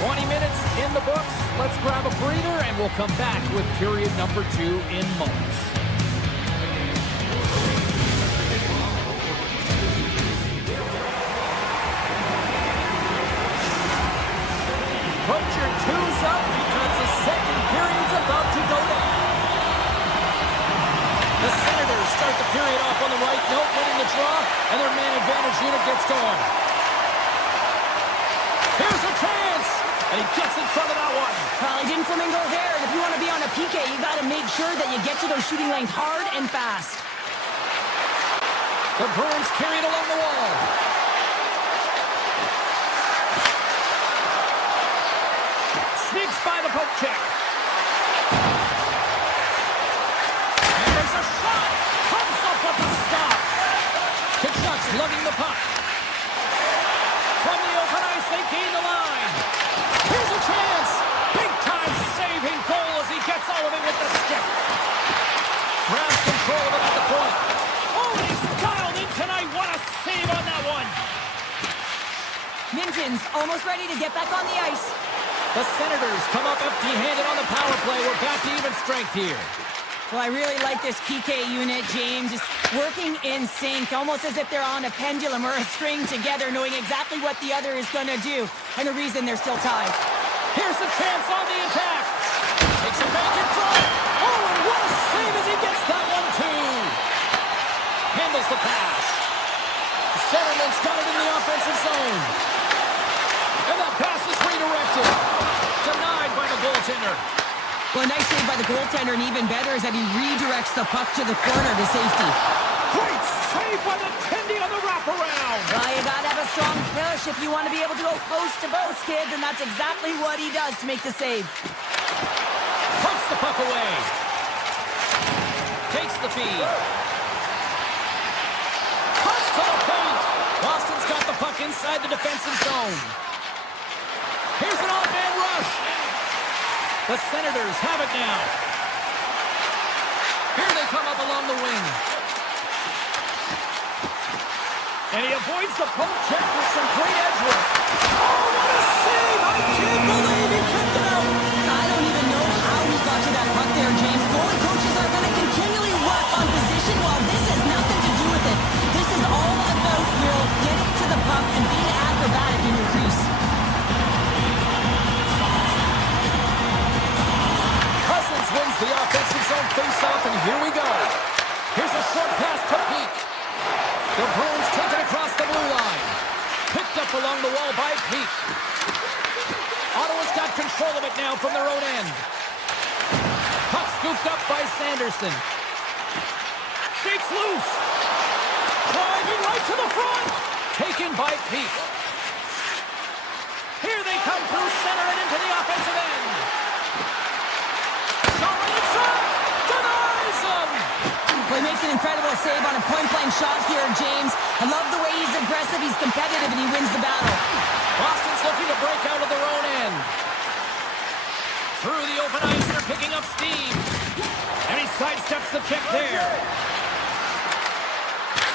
20 minutes in the books. Let's grab a breather, and we'll come back with period number 2 in moments. Put your twos up because the second period's about to go down. The Senators start the period off on the right note, winning the draw, and their man advantage unit gets going. Here's a chance, and he gets in front of that one. Well, he didn't flamingo there, and if you want to be on a PK, you got to make sure that you get to those shooting lanes hard and fast. The Bruins carry it along the wall. Sneaks by the poke check. And there's a shot. Comes up with the stop. Tkachuk's lugging the puck. From the open ice, they gain the line. Here's a chance. Big time saving goal as he gets all of it with the stick. Grabs control of it at the point. Oh, and he's dialed in tonight. What a save on that one. Minton's almost ready to get back on the ice. The Senators come up empty-handed on the power play. We're back to even strength here. Well, I really like this PK unit, James. Just working in sync, almost as if they're on a pendulum or a string together, knowing exactly what the other is going to do, and the reason they're still tied. Here's a chance on the attack. Takes it back in front. Oh, and what a save as he gets that one, too. Handles the pass. Zetterlund's got it in the offensive zone. And that pass is redirected. Denied by the goaltender. Well, a nice save by the goaltender, and even better is that he redirects the puck to the corner to safety. Great save by the Tendy on the wraparound. Well, you got to have a strong push if you want to be able to go post to post, kids, and that's exactly what he does to make the save. Pumps the puck away. Takes the feed. Cuts to the paint. Boston's got the puck inside the defensive zone. Here's an off-man rush. The Senators have it now. Here they come up along the wing. And he avoids the poke check with some great edge work. Oh, what a save! I can't believe he kicked it out. I don't even know how he got to that puck there, James. Goalie coaches are going to continually work on position while this has nothing to do with it. This is all about, Will, getting to the puck and being acrobatic in your crease. Cousins wins the offensive zone face-off, and here we go. Here's a short pass to Peak. The Bruins take it across the blue line. Picked up along the wall by Peak. Ottawa's got control of it now from their own end. Puck scooped up by Sanderson. Shakes loose. Climbing right to the front. Taken by Peak. Here they come through center and into the offensive end. Shot right inside. Denies him. Well, he makes an incredible save on a point-blank shot here, James. I love the way he's aggressive, he's competitive, and he wins the battle. Boston's looking to break out of their own end. Through the open ice, they're picking up steam. And he sidesteps the check there.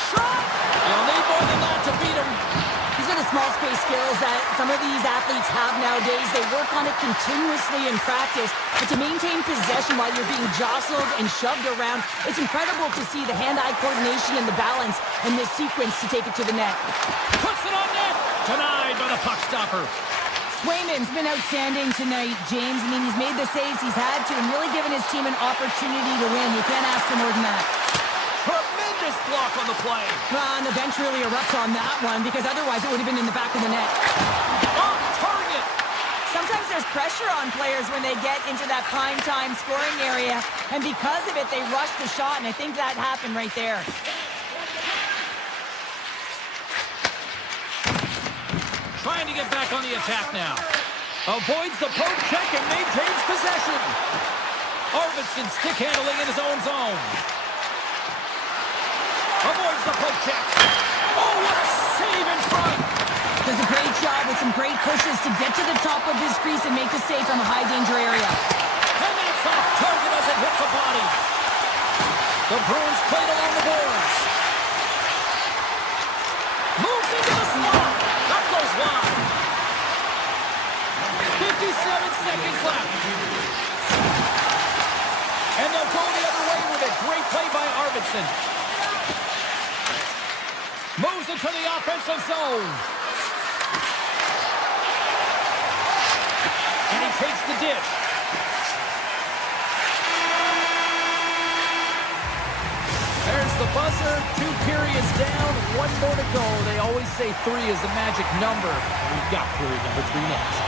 Shot! You'll need more than that to beat him. These are the small space skills that some of these athletes have nowadays. They work on it continuously in practice. But to maintain possession while you're being jostled and shoved around, it's incredible to see the hand-eye coordination and the balance in this sequence to take it to the net. Puts it on net. Denied by the puck stopper. Swayman's been outstanding tonight, James. I mean, he's made the saves he's had to and really given his team an opportunity to win. You can't ask for more than that. Tremendous block on the play. Well, and the bench really erupts on that one because otherwise it would have been in the back of the net. Off target. Sometimes there's pressure on players when they get into that prime time scoring area, and because of it, they rush the shot, and I think that happened right there. Trying to get back on the attack now. Avoids the poke check and maintains possession. Arvidsson stick handling in his own zone. Avoids the poke check. Oh, what a save in front. Does a great job with some great pushes to get to the top of his crease and make the save from a high danger area. And that's off target as it hits a body. The Bruins played along the boards. Moves into the slot. That goes wide. 57 seconds left. And they'll go the other way with it. Great play by Arvidsson. Moves into the offensive zone. And he takes the dish. There's the buzzer. 2 periods down. 1 more to go. They always say 3 is the magic number. We've got period number 3 next.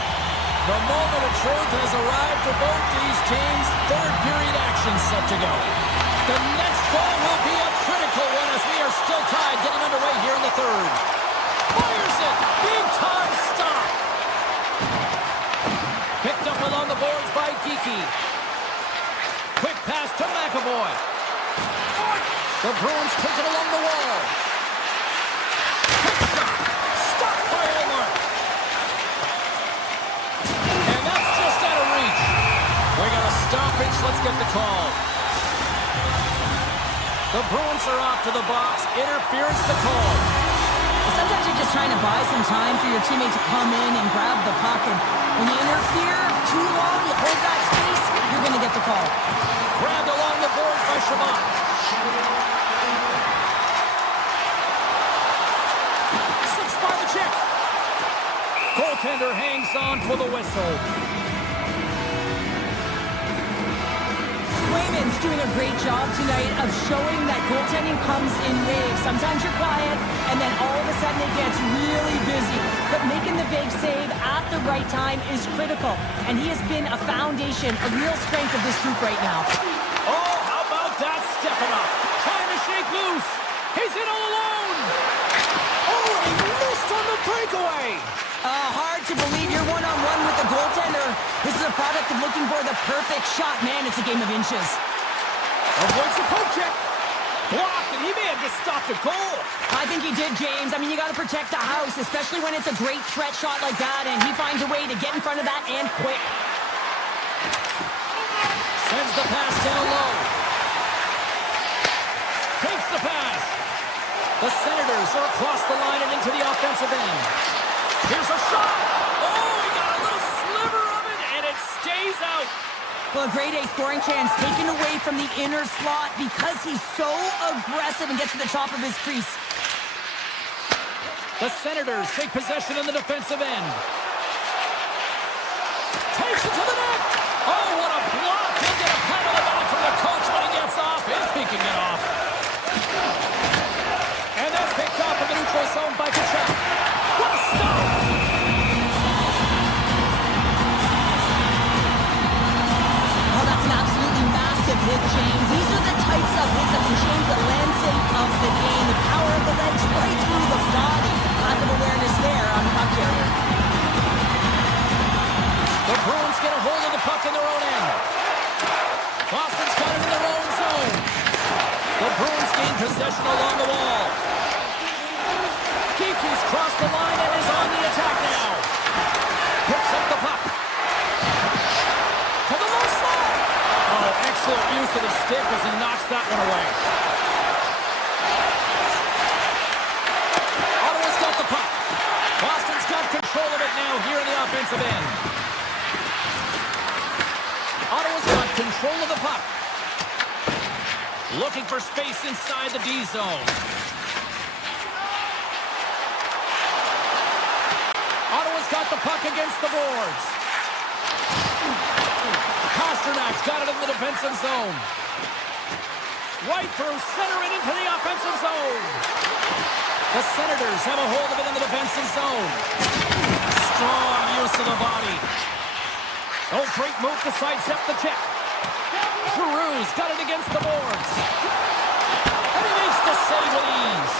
The moment of truth has arrived for both these teams. 3rd period action set to go. The next goal will be a critical one as we are still tied, getting underway here in the 3rd. Fires it. Big time stop. Picked up along the boards by Geekie. Quick pass to McAvoy. The Bruins take it along the wall. Quick shot. Stopped by Omar. And that's just out of reach. We got a stoppage. Let's get the call. The Bruins are off to the box. Interference the call. Sometimes you're just trying to buy some time for your teammate to come in and grab the puck. And when you interfere too long, you hold that space, you're going to get the call. Grabbed along the boards by Shabbat. Six by the check. Goaltender hangs on for the whistle. Swayman's doing a great job tonight of showing that goaltending comes in waves. Sometimes you're quiet, and then all of a sudden it gets really busy. But making the big save at the right time is critical. And he has been a foundation, a real strength of this group right now. Oh, how about that stepping up? Trying to shake loose. He's in all alone. Oh, and he missed on the breakaway. Hard to believe you're one-on-one with the goaltender. This is a product of looking for the perfect shot. Man, it's a game of inches. Avoids the poke check. Blocked, and he may have just stopped a goal. I think he did, James. I mean, you got to protect the house, especially when it's a great threat shot like that, and he finds a way to get in front of that and quick. Sends the pass down low. Takes the pass. The Senators are across the line and into the offensive end. Here's a shot. Oh, he got a little sliver of it, and it stays out. Well, a grade A scoring chance taken away from the inner slot because he's so aggressive and gets to the top of his crease. The Senators take possession in the defensive end. Takes it to the net. Oh, what a block. He'll get a pat on the back from the coach when he gets off, if he can get off. And that's picked off in the neutral zone by Kachuk. What a stop. Oh, that's an absolutely massive hit, James. These are the types of hits that can change the landscape of the game. The power of the legs right through the body. Lack of awareness there on the puck carrier. The Bruins get a one away. Ottawa's got the puck. Boston's got control of it now here in the offensive end. Ottawa's got control of the puck. Looking for space inside the D zone. Ottawa's got the puck against the boards. Pasternak's got it in the defensive zone. Right through center and into the offensive zone. The Senators have a hold of it in the defensive zone. Strong use of the body. Oh, great move to sidestep the check. Giroux's got it against the boards. And he makes the save with ease.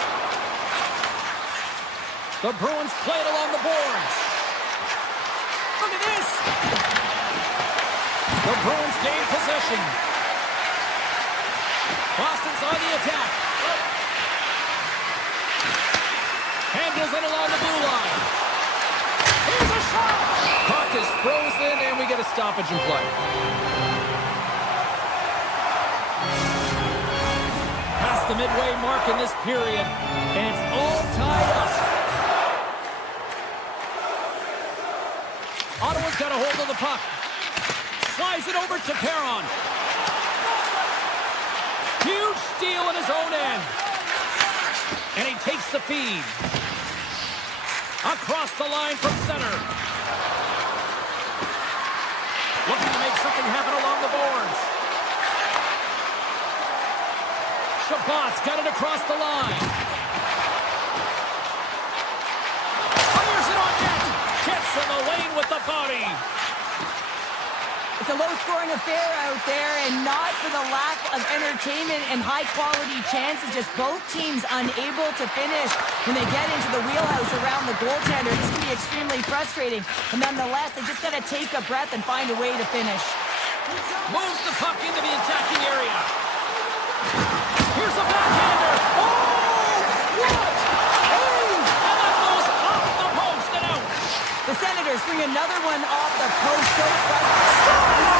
The Bruins play it along the boards. Look at this. The Bruins gain possession. Boston's on the attack. Handles it along the blue line. Here's a shot. Puck is frozen, and we get a stoppage in play. Past the midway mark in this period, and it's all tied up. Ottawa's got a hold of the puck. Slides it over to Perron. Huge steal in his own end. And he takes the feed. Across the line from center. Looking to make something happen along the boards. Chabot's got it across the line. Fires it on net. Gets in the lane with the body. It's a low-scoring affair out there, and not for the lack of entertainment and high-quality chances. Just both teams unable to finish when they get into the wheelhouse around the goaltender. This can be extremely frustrating. And nonetheless, they just got to take a breath and find a way to finish. Moves the puck into the attacking area. Here's a backhander. Oh, what? Oh, and that goes off the post and out. The Senators swing another one off the post. So frustrating.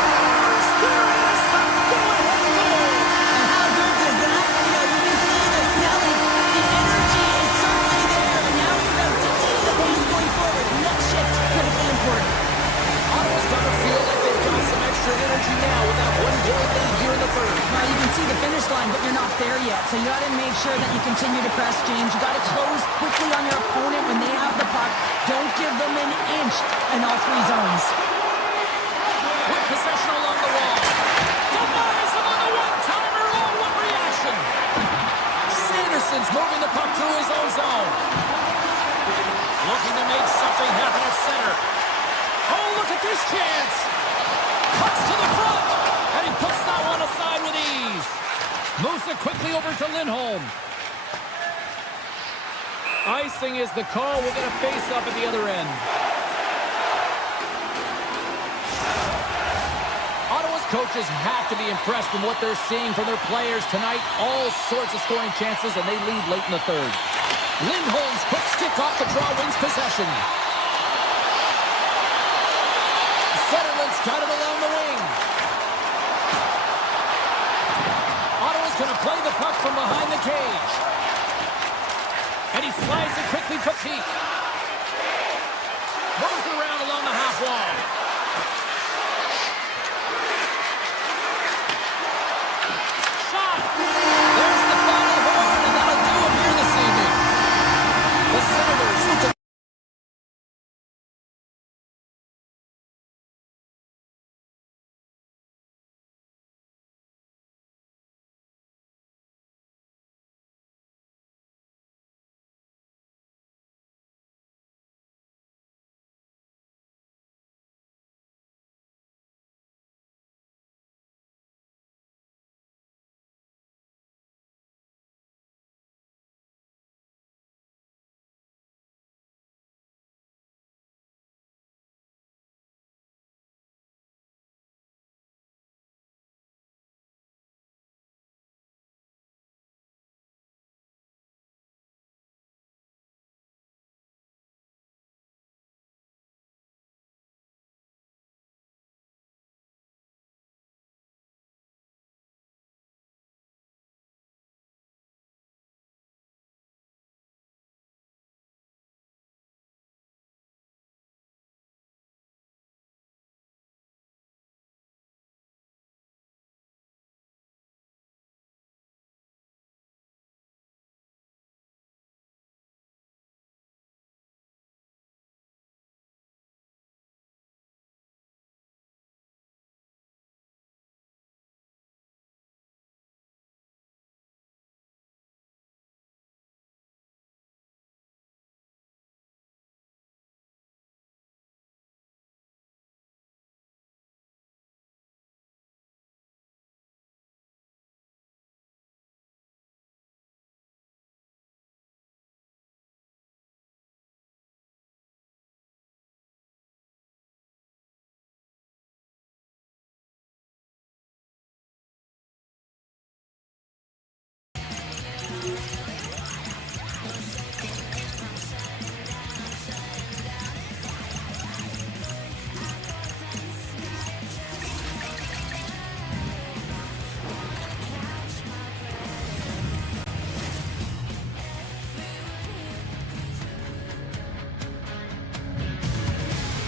There is the go-ahead goal. And how good is that? You can see the selling. The energy is certainly there. And now it's about dictating the pace going forward. Next shift, critically important. Ottawa's got to feel like they've got some extra energy now with that one goal lead here in the third. Now you can see the finish line, but you're not there yet. So you got to make sure that you continue to press, James. You got to close quickly on your opponent when they have the puck. Don't give them an inch in all three zones. With possession along the wall. Denies him on the one-timer. Oh, what reaction. Sanderson's moving the puck through his own zone. Looking to make something happen at center. Oh, look at this chance. Cuts to the front. And he puts that one aside with ease. Moves it quickly over to Lindholm. Icing is the call. We're going to face up at the other end. Ottawa's coaches have to be impressed from what they're seeing from their players tonight. All sorts of scoring chances, and they lead late in the third. Lindholm's quick stick off the draw wins possession. Sutherland's got it along the wing. Ottawa's going to play the puck from behind the cage. And he slides it quickly to Peak. Moves around along the half wall.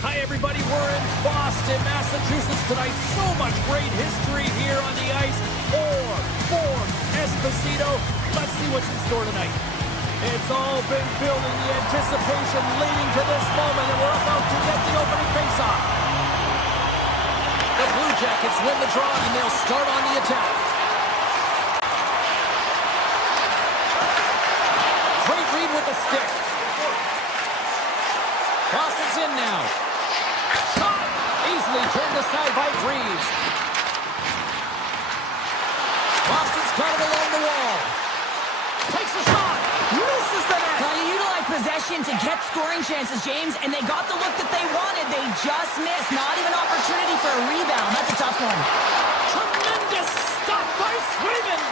Hi, everybody. We're in Boston, Massachusetts tonight. So much great history here on the ice. For Esposito. Let's see what's in store tonight. It's all been building, the anticipation leading to this moment, and we're about to get the opening faceoff. The Blue Jackets win the draw, and they'll start on the attack. Great read with the stick. Boston's in now. Shot! Easily turned aside by Reeves. Boston's got it along the wall. Takes a shot. Misses the net. Now you utilize possession to get scoring chances, James, and they got the look that they wanted. They just missed. Not even opportunity for a rebound. That's a tough one. Tremendous stop by Sweden.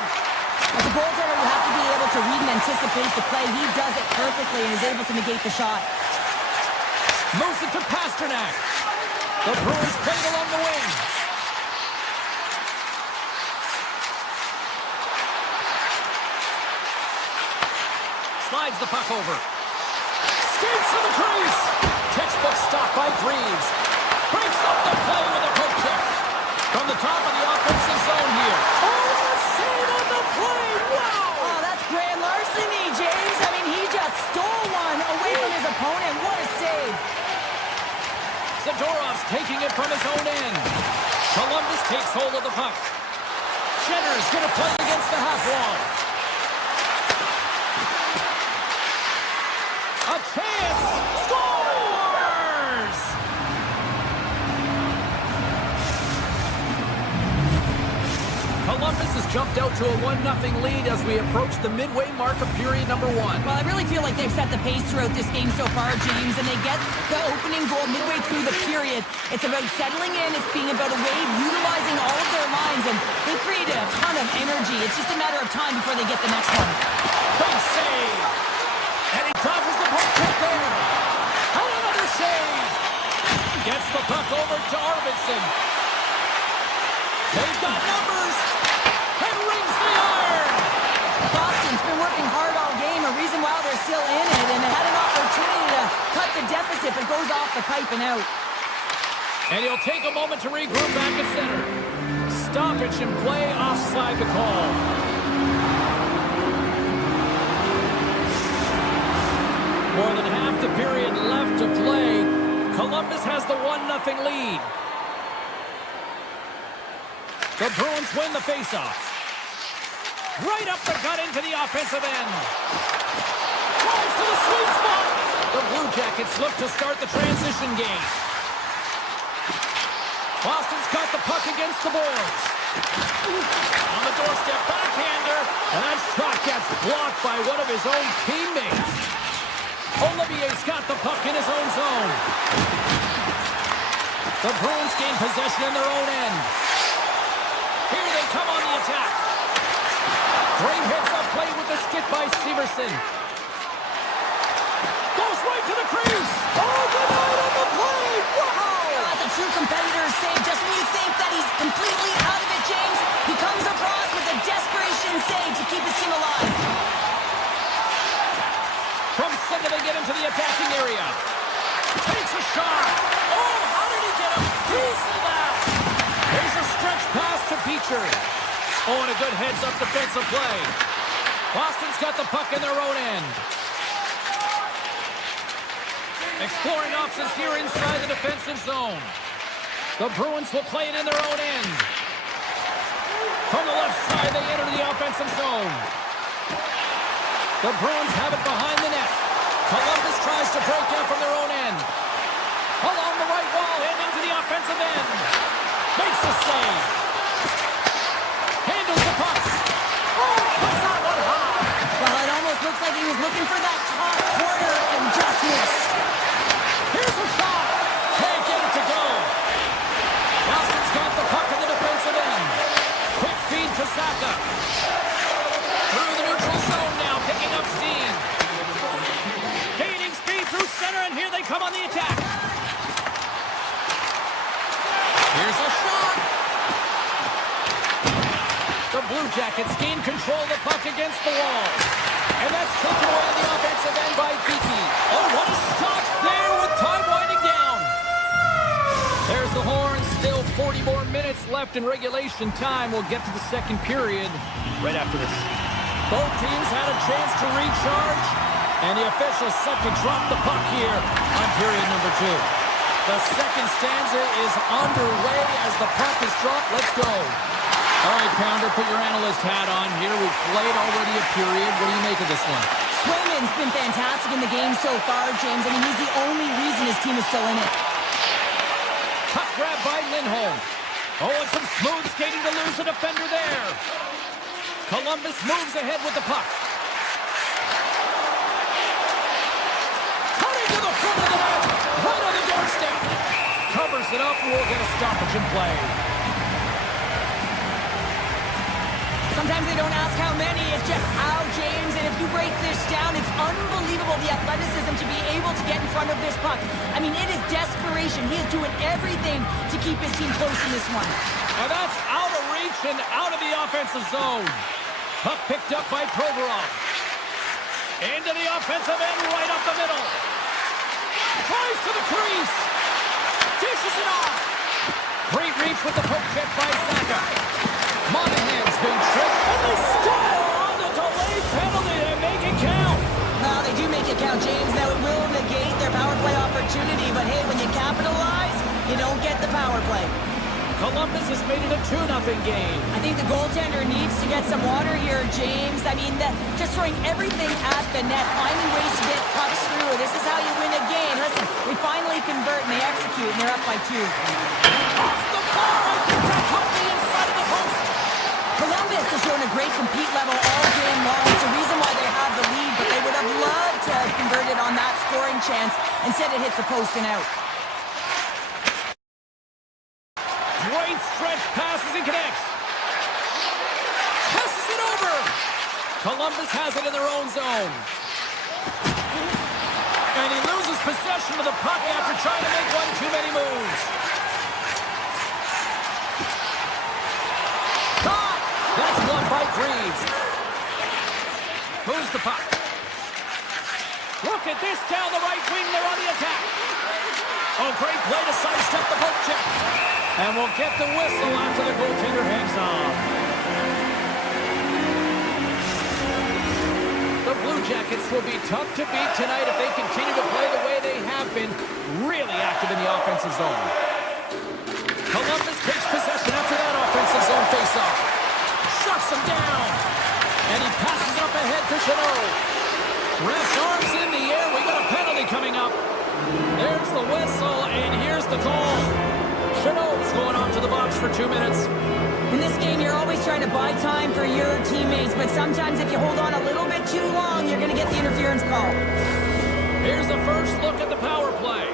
As a goaltender, you have to be able to read and anticipate the play. He does it perfectly and is able to negate the shot. Moves it to Pasternak. The Bruins played along the wing. Slides the puck over. Skates to the crease. Textbook stop by Reeves. Breaks up the play with a poke check. From the top of the offensive zone here. Oh, a save on the play. Wow. Oh, that's grand larceny, James. I mean, he just stole one away from his opponent. What a save. Zadorov's taking it from his own end. Columbus takes hold of the puck. Jenner's going to play against the half wall. A chance! Scores! Columbus has jumped out to a 1-0 lead as we approach the midway mark of period number 1. Well, I really feel like they've set the pace throughout this game so far, James, and they get the opening goal midway through the period. It's about settling in. It's being about a wave, utilizing all of their lines, and they created a ton of energy. It's just a matter of time before they get the next one. Big save! And he dodges the puck check there. And another save! Gets the puck over to Arvidsson. They've got numbers! And rings the iron! Boston's been working hard all game, a reason why they're still in it, and they had an opportunity to cut the deficit, but goes off the pipe and out. And he'll take a moment to regroup back at center. Stoppage in play, offside the call. More than half the period left to play. Columbus has the 1-0 lead. The Bruins win the faceoff. Right up the gut into the offensive end. Drives to the sweet spot. The Blue Jackets look to start the transition game. Boston's got the puck against the boards. On the doorstep, backhander. And that shot gets blocked by one of his own teammates. Olivier's got the puck in his own zone. The Bruins gain possession in their own end. Here they come on the attack. Great heads-up play with the stick by Severson. Goes right to the crease. Oh, denied on the play. Wow! That's a true competitor's save. Just when you think that he's completely out of it, James, he comes across with a desperation save to keep his team alive. From center, they get into the attacking area. Takes a shot. Oh, how did he get a piece of that? There's a stretch pass to Beecher. Oh, and a good heads-up defensive play. Boston's got the puck in their own end. Exploring options here inside the defensive zone. The Bruins will play it in their own end. From the left side, they enter the offensive zone. The Bruins have it behind the net. Columbus tries to break out from their own end. Along the right wall, heading to the offensive end. Makes the save. Handles the puck. Oh, puts that one high. Well, it almost looks like he was looking for that top corner and just missed. Here's a shot. Can't get it to go. Boston's got the puck in the defensive end. Quick feed to Saka. Through the neutral zone now, picking up steam. Gaining speed through center, and here they come on the attack. Here's a shot. The Blue Jackets gain control of the puck against the wall. And that's taken away on the offensive end by Geeky. Oh, what a stop there with time winding down. left in regulation time. We'll get to the second period right after this. Both teams had a chance to recharge, and the officials set to drop the puck here on period number 2. The second stanza is underway as the puck is dropped. Let's go. All right, Pounder, put your analyst hat on here. We've played already a period. What do you make of this one? Swayman's been fantastic in the game so far, James. I mean, he's the only reason his team is still in it. Puck grab by Lindholm. Oh, and some smooth skating to lose a defender there. Columbus moves ahead with the puck. Cutting to the front of the net. Right on the doorstep. Covers it up. We'll get a stoppage in play. Sometimes they don't ask how many, it's just how, James. And if you break this down, it's unbelievable the athleticism to be able to get in front of this puck. I mean, it is desperation. He is doing everything to keep his team close in this one. And that's out of reach and out of the offensive zone. Puck picked up by Provorov. Into the offensive end, right up the middle. Tries to the crease. Dishes it off. Great reach with the poke check by Saka. Monahan's been tripped, and they score on the delayed penalty. They make it count. Well, they do make it count, James. Now, it will negate their power play opportunity, but hey, when you capitalize, you don't get the power play. Columbus has made it a 2-0 game. I think the goaltender needs to get some water here, James. I mean, just throwing everything at the net, finding ways to get pucks through. This is how you win a game. Listen, they finally convert, and they execute, and they're up by 2. Off the bar, I think that caught the inside of the post. Columbus has shown a great compete level all game long. It's the reason why they have the lead, but they would have loved to have converted on that scoring chance. Instead, it hits the post and out. Great stretch passes and connects. Passes it over. Columbus has it in their own zone. And he loses possession of the puck after trying to make one too many moves. Caught! That's blocked by Greaves. Moves the puck. Look at this down the right wing. They're on the attack. Oh, great play to sidestep the poke check. And we'll get the whistle after the goaltender hangs on. The Blue Jackets will be tough to beat tonight if they continue to play the way they have been, really active in the offensive zone. Columbus takes possession after that offensive zone faceoff. Shuts him down. And he passes up ahead to Chanot. Ref's arms in the air. We got a penalty coming up. There's the whistle, and here's the call. Chanot's going off to the box for 2 minutes. In this game, you're always trying to buy time for your teammates, but sometimes if you hold on a little bit too long, you're going to get the interference call. Here's the first look at the power play.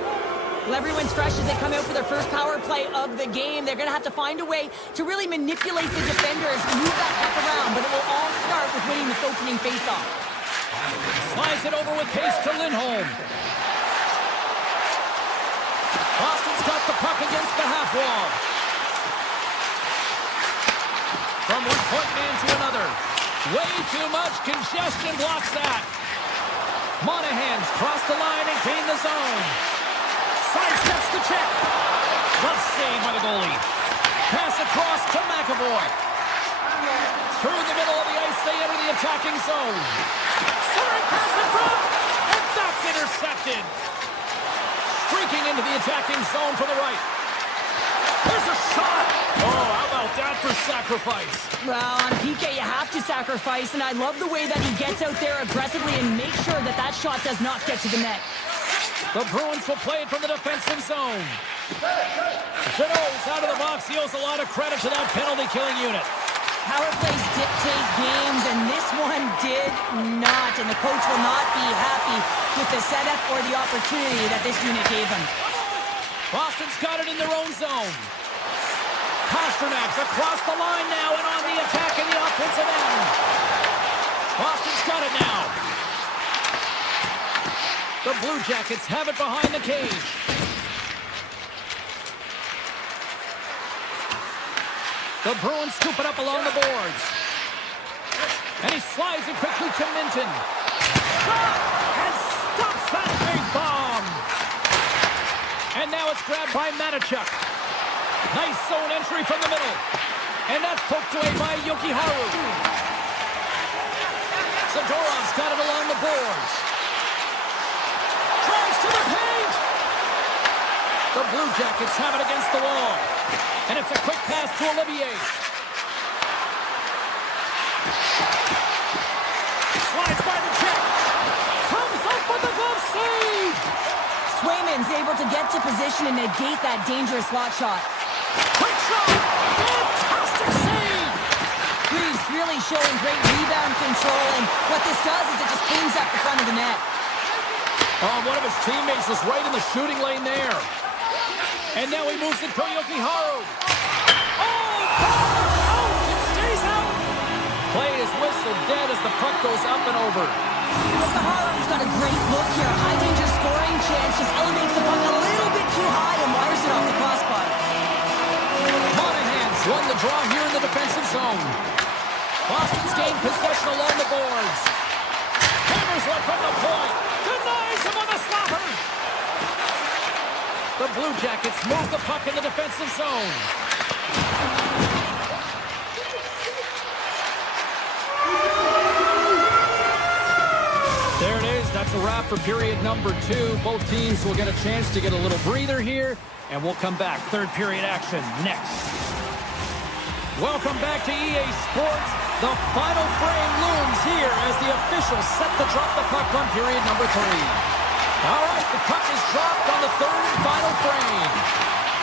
Well, everyone's fresh as they come out for their first power play of the game. They're going to have to find a way to really manipulate the defenders, move that puck around, but it will all start with winning this opening faceoff. Slides it over with pace to Lindholm. Boston's got the puck against the half wall. From one point man to another. Way too much congestion blocks that. Monahan's crossed the line and gained the zone. Sidesteps the check. Glove save by the goalie. Pass across to McAvoy. Through the middle of the ice, they enter the attacking zone. Centering pass in front, and that's intercepted. Streaking into the attacking zone from the right. There's a shot. Oh, how about that for sacrifice? Well, on PK, you have to sacrifice, and I love the way that he gets out there aggressively and makes sure that that shot does not get to the net. The Bruins will play it from the defensive zone. Chanot's out of the box. He owes a lot of credit to that penalty-killing unit. Power plays dictate games, and this one did not, and the coach will not be happy with the setup or the opportunity that this unit gave him. Boston's got it in their own zone. Pasternak's across the line now and on the attack in the offensive end. Boston's got it now. The Blue Jackets have it behind the cage. The Bruins scoop it up along the boards. And he slides it quickly to Minton. Shot! And stops that big bomb! And now it's grabbed by Matachuk. Nice zone entry from the middle. And that's poked away by Yokiharu. Zadorov's got it along the boards. Tries to the paint. The Blue Jackets have it against the wall. And it's a quick pass to Olivier. Slides by the check. Comes up with the glove save. Swayman's able to get to position and negate that dangerous slot shot. Quick shot. Fantastic save. Reeves really showing great rebound control, and what this does is it just cleans up the front of the net. Oh, one of his teammates is right in the shooting lane there. And now he moves it to Yokiharu. Oh, it stays out. Play is whistled dead as the puck goes up and over. Yokiharu's got a great look here. High danger scoring chance, just elevates the puck a little bit too high and wires it off the crossbar. Monahan's won the draw here in the defensive zone. Boston's gained possession along the boards. Hammers one from the point. Denies him on the slapper. The Blue Jackets move the puck in the defensive zone. There it is. That's a wrap for period number 2. Both teams will get a chance to get a little breather here, and we'll come back. Third period action next. Welcome back to EA Sports. The final frame looms here as the officials set to drop the puck on period number 3. All right, the puck is dropped on the third and final frame.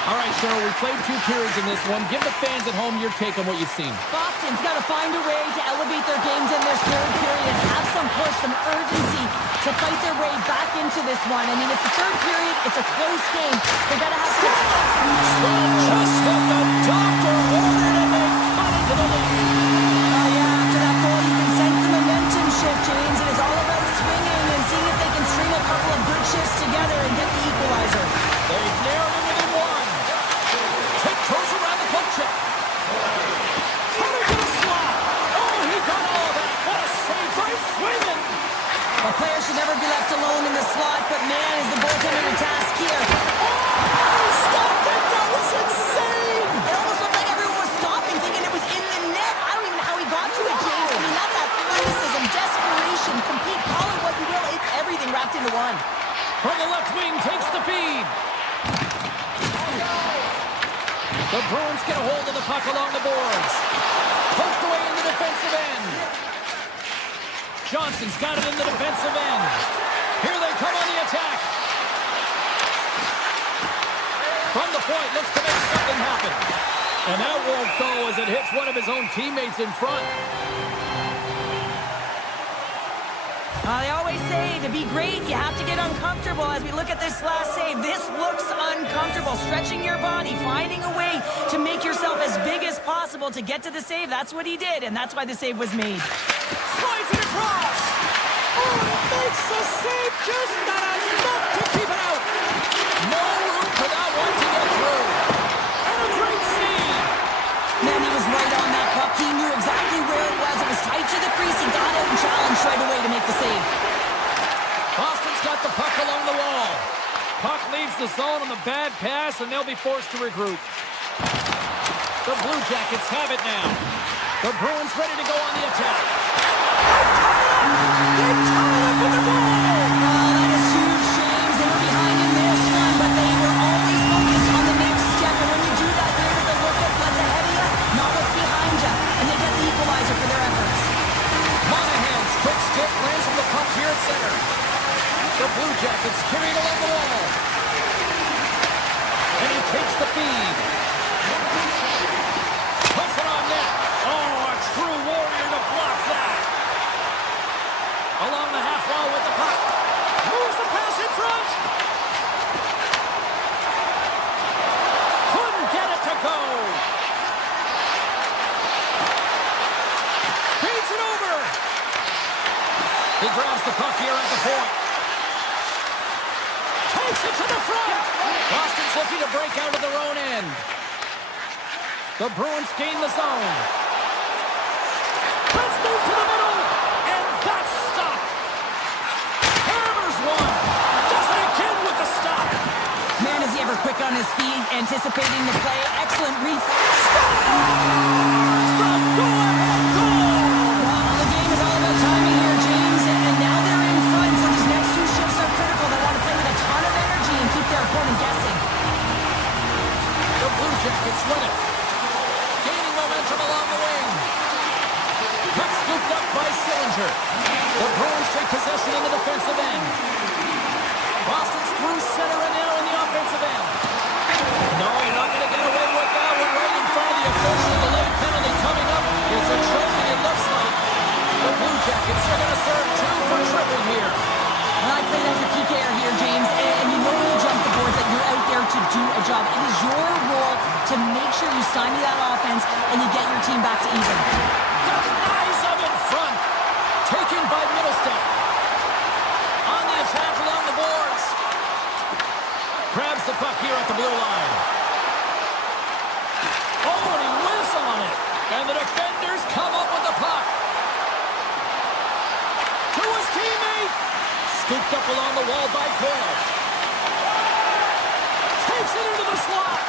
All right, Cheryl, we played 2 periods in this one. Give the fans at home your take on what you've seen. Boston's got to find a way to elevate their games in this third period, have some push, some urgency to fight their way back into this one. I mean, it's the third period. It's a close game. They got to have some... Just what the doctor ordered, and they cut into the lead. Yeah, after that goal, you can sense the momentum shift, James, and it's all about swinging and seeing if they can string a couple of good shifts together and get the equalizer. They've nailed it within one. Tiptoes around the poke check. Coming to the slot. Oh, he got all of that. What a save by Swayman. A player should never be left alone in the slot, but man, is the goaltender to task here. Oh, stop it. That was insane. It almost looked like everyone was stopping, thinking it was in the net. I don't even know how he got to it, James. I mean, that's athleticism, desperation, compete, call it what you will. It's everything wrapped into one. From the left wing, takes the feed. The Bruins get a hold of the puck along the boards. Poked away in the defensive end. Johnson's got it in the defensive end. Here they come on the attack. From the point, looks to make something happen. And that won't go as it hits one of his own teammates in front. They always say to be great, you have to get uncomfortable. As we look at this last save, this looks uncomfortable. Stretching your body, finding a way to make yourself as big as possible to get to the save. That's what he did, and that's why the save was made. Slides it across. Oh, it makes the save, just not enough to keep it out. No room for that one to get through. And a great save. Man, he was right on that puck. He knew exactly where it was. It was tight to the crease. He got out and challenged right away to make the save. Boston's got the puck along the wall. Puck leaves the zone on the bad pass, and they'll be forced to regroup. The Blue Jackets have it now. The Bruins ready to go on the attack. They tie up with the goal! Oh, that is huge, James. They were behind in this one, but they were always focused on the next step. And when you do that, you're able to look at what's ahead of you, not what's behind you. And they get the equalizer for their efforts. Monahan's quick stick lands from the puck here at center. The Blue Jackets carry it along the wall. And he takes the feed. Puts it on net. Oh, a true warrior to block that. Along the half wall with the puck. Moves the pass in front. Couldn't get it to go. Feeds it over. He grabs the puck here at the point. Takes it to the front. Boston's looking to break out of their own end. The Bruins gain the zone. Let's move to the middle. And that's stopped. Hammers one. Does it again with the stop. Man, is he ever quick on his his feet, anticipating the play. Excellent read. Well, the game is all about timing here, James, and now they're in front, so these next two shifts are critical. They want to play with a ton of energy and keep their opponent guessing. The Blue Jackets win it. Gaining momentum along the wing. Puck scooped up by Sillinger. The Bruins take possession in the defensive end. Boston's through center and now in the offensive end. No, you're not going to get away with that one right in front of the official. Delayed penalty coming up. It's a choking, it looks like. The Blue Jackets are going to serve 2 for triple here. Well, I'd say that's a PK here, James, and you know when you jump the boards that you're out there to do a job. It is your role to make sure you stymie that offense and you get your team back to even. Eyes up in front. Taken by Middlestep. On the attack along the boards. Grabs the puck here at the blue line. Oh, and he whiffs on it. And the defenders come up with the puck. To his teammate. Scooped up along the wall by Coyle. Takes it into the slot.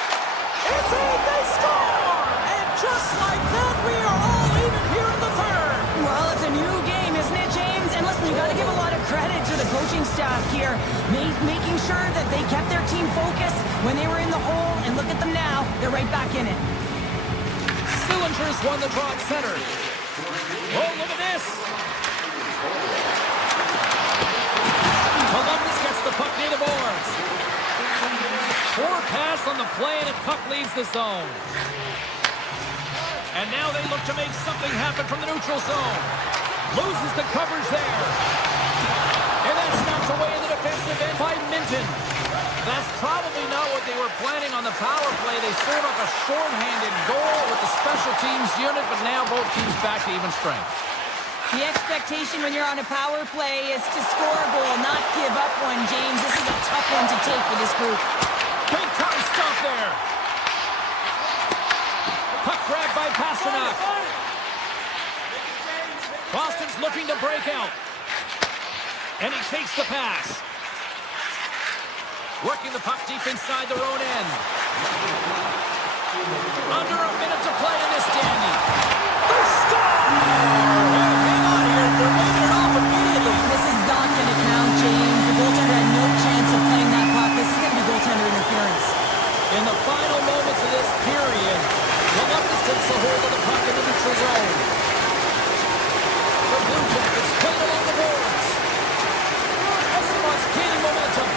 It's in, they score! And just like that, we are all even here in the third. Well, it's a new game, isn't it, James? And listen, you got to give a lot of credit to the coaching staff here, making sure that they kept their team focused when they were in the hole. And look at them now; they're right back in it. Sillinger's won the draw at center. Oh, look at this! Columbus gets the puck near the boards. Poor pass on the play, and the puck leaves the zone. And now they look to make something happen from the neutral zone. Loses the coverage there. And that's knocked away in the defensive end by Minton. That's probably not what they were planning on the power play. They serve up a shorthanded goal with the special teams unit, but now both teams back to even strength. The expectation when you're on a power play is to score a goal, not give up one, James. This is a tough one to take for this group. Big time stop there. Puck grabbed by Pasternak. Boston's looking to break out. And he takes the pass. Working the puck deep inside their own end. Under a minute to play in this dandy. They score! Hang on here. They're moving it off immediately. This is not going to count, James. The goaltender had no chance of playing that puck. This is going to be goaltender interference. In the final moments of this period, Columbus takes a hold of the puck in the neutral zone. The Blue Jackets play along the boards. Esteban's gaining momentum.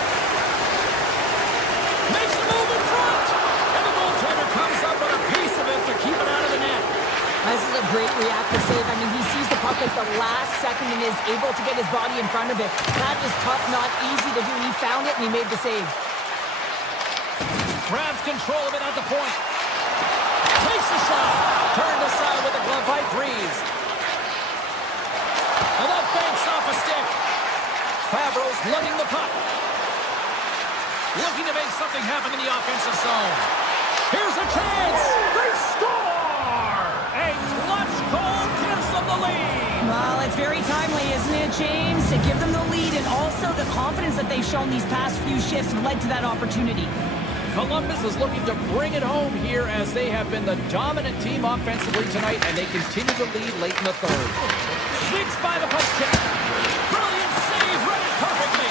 Makes a move in front. And the goaltender comes up with a piece of it to keep it out of the net. This is a great reactive save. I mean, he sees the puck at the last second and is able to get his body in front of it. That is tough, not easy to do. He found it and he made the save. Grabs control of it at the point. Takes the shot. Turned aside with the glove by Breeze. And that banks off a stick. Fabro's lugging the puck. Looking to make something happen in the offensive zone. Here's a chance. They score! A clutch goal gives them the lead. Well, it's very timely, isn't it, James? To give them the lead and also the confidence that they've shown these past few shifts led to that opportunity. Columbus is looking to bring it home here as they have been the dominant team offensively tonight, and they continue to lead late in the third. Sweeps by the puck check. Brilliant save, read it perfectly.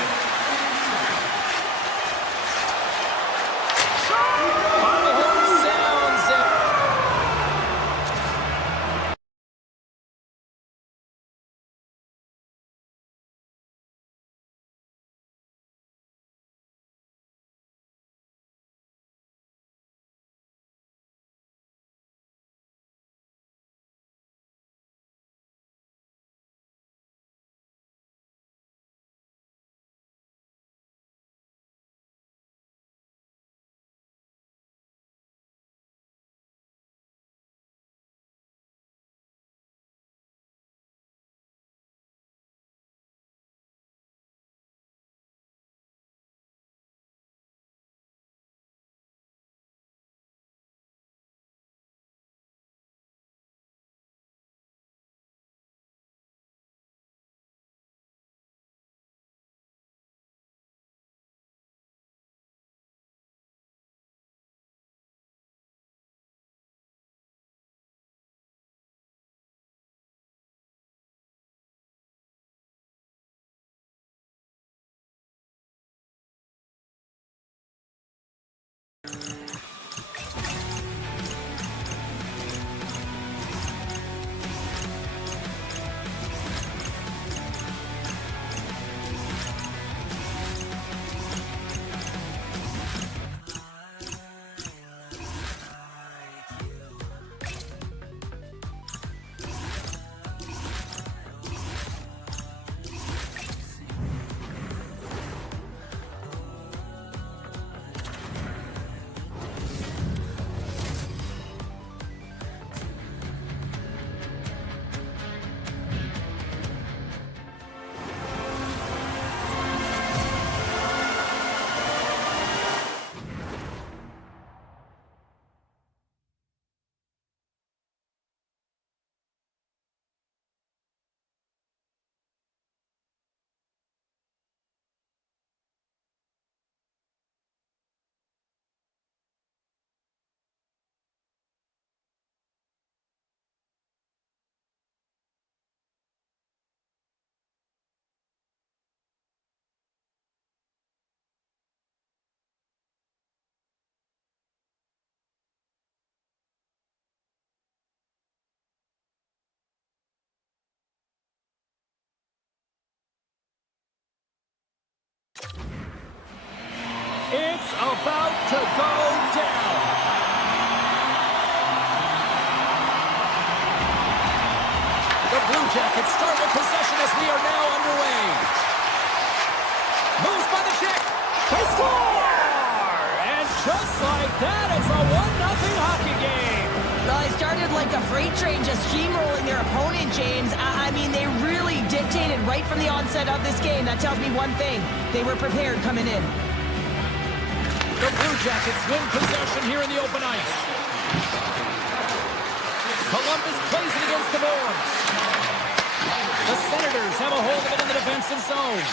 It's about to go down. The Blue Jackets start with possession as we are now underway. Moves by the check. They score! And just like that, it's a 1-0 hockey game. Well, it started like a freight train just steamrolling their opponent, James. I mean, they really dictated right from the onset of this game. That tells me one thing. They were prepared coming in. The Blue Jackets win possession here in the open ice. Columbus plays it against the Bruins. The Senators have a hold of it in the defensive zone.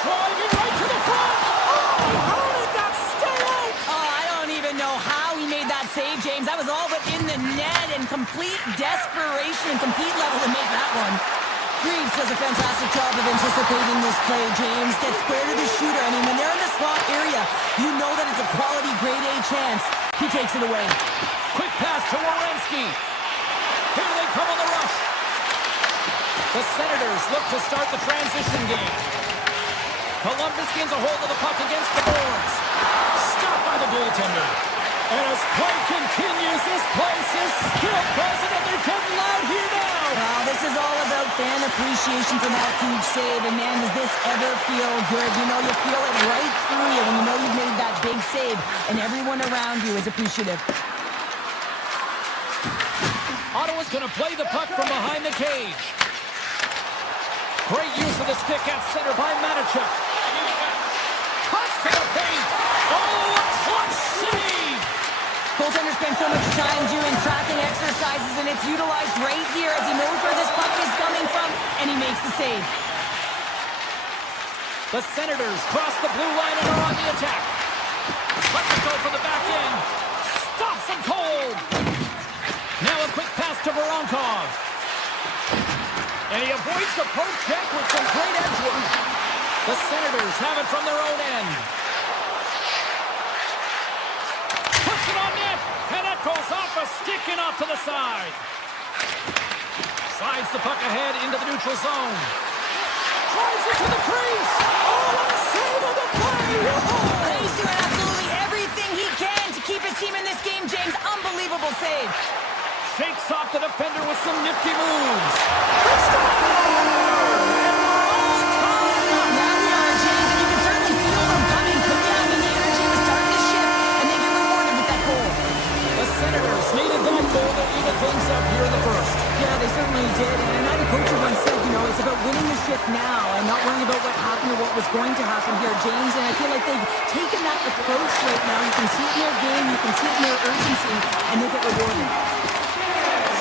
Driving right to the front. Oh, how did that stay out? Oh, I don't even know how he made that save, James. That was all but in the net and complete desperation and compete level to make that one. Greaves does a fantastic job of anticipating this play, James. Gets square to the shooter. I mean, when they're in the slot area, you know that it's a quality grade A chance. He takes it away. Quick pass to Werenski. Here they come on the rush. The Senators look to start the transition game. Columbus gains a hold of the puck against the boards. Stopped by the goaltender. And as play continues, this place is still present, and they're getting loud here now. Well, this is all about fan appreciation for that huge save. And man, does this ever feel good. You know, you feel it right through you when you know you've made that big save, and everyone around you is appreciative. Ottawa's going to play the puck from behind the cage. Great use of the stick at center by Manichuk. Cuts to the paint. Oh, a clutch save! Goaltender spends so much time doing tracking exercises, and it's utilized right here as he knows where this puck is coming from, and he makes the save. The Senators cross the blue line and are on the attack. Let's it go from the back end. Stops them cold. Now a quick pass to Voronkov. And he avoids the poke check with some great edge work. The Senators have it from their own end. Puts it on net, and that goes off a stick and off to the side. Slides the puck ahead into the neutral zone. Drives it to the crease. Oh, what a save of the play! He's doing absolutely everything he can to keep his team in this game, James. Unbelievable save. Shakes off the defender with some nifty moves. Now we are, James, and you can certainly feel them coming. I mean, the energy was starting to shift, and they get rewarded with that goal. The Senators needed that goal to even things up here in the first. Yeah, they certainly did. And I know the coach once said, you know, it's about winning the shift now and not worrying about what happened or what was going to happen here, James. And I feel like they've taken that approach right now. You can see it in their game, you can see it in their urgency, and they get rewarded.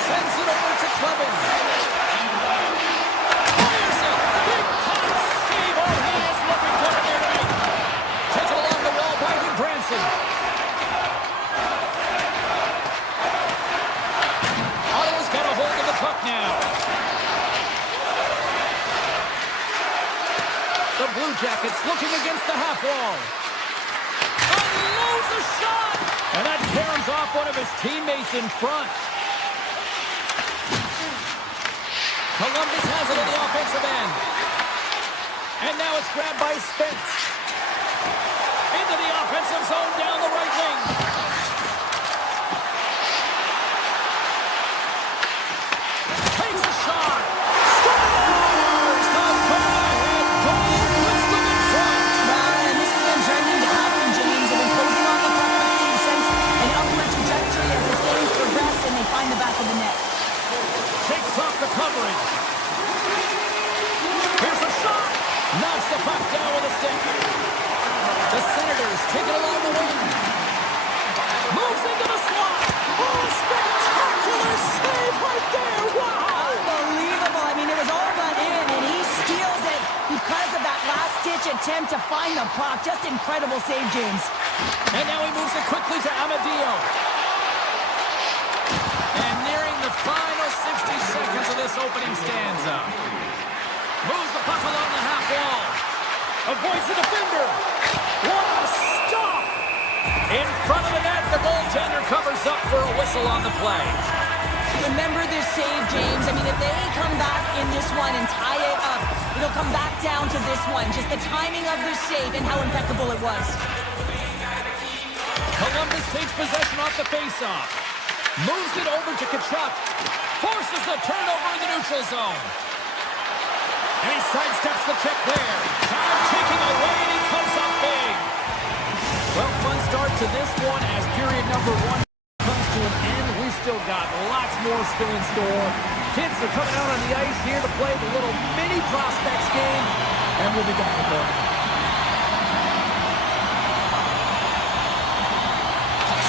Sends it over to Clevin. Fires it. Big time save. Oh, he is looking good in there tonight. Taken along the wall by Branson. Ottawa's got a hold of the puck now. The Blue Jackets looking against the half wall. Unloads a shot. And that caroms off one of his teammates in front. Columbus has it in the offensive end. And now it's grabbed by Spence. Into the offensive zone down the right wing. Takes a shot. Scores! The go-ahead goal puts them in front. And this has been trending to happen, James. They've been closing on the puck with the sense an upward trajectory as this game's progressed, and they find the back of the net. Takes off the coverage. Here's a shot. Knocks the puck down with a stick. The Senators take it along the wing. Moves into the slot. Oh, spectacular save right there. Wow. Unbelievable. I mean, it was all but in, and he steals it because of that last-ditch attempt to find the puck. Just incredible save, James. And now he moves it quickly to Amadio. And nearing the final 60 seconds of this opening stanza. Moves the puck along the half wall. Avoids the defender. What a stop! In front of the net, the goaltender covers up for a whistle on the play. Remember this save, James. I mean, if they come back in this one and tie it up, it'll come back down to this one. Just the timing of this save and how impeccable it was. Columbus takes possession off the faceoff. Moves it over to Tkachuk. Forces the turnover in the neutral zone. And he sidesteps the check there. Time ticking away, and he comes up big. Well, fun start to this one as period number 1 comes to an end. We've still got lots more still in store. Kids are coming out on the ice here to play the little mini prospects game, and we'll be back in a moment.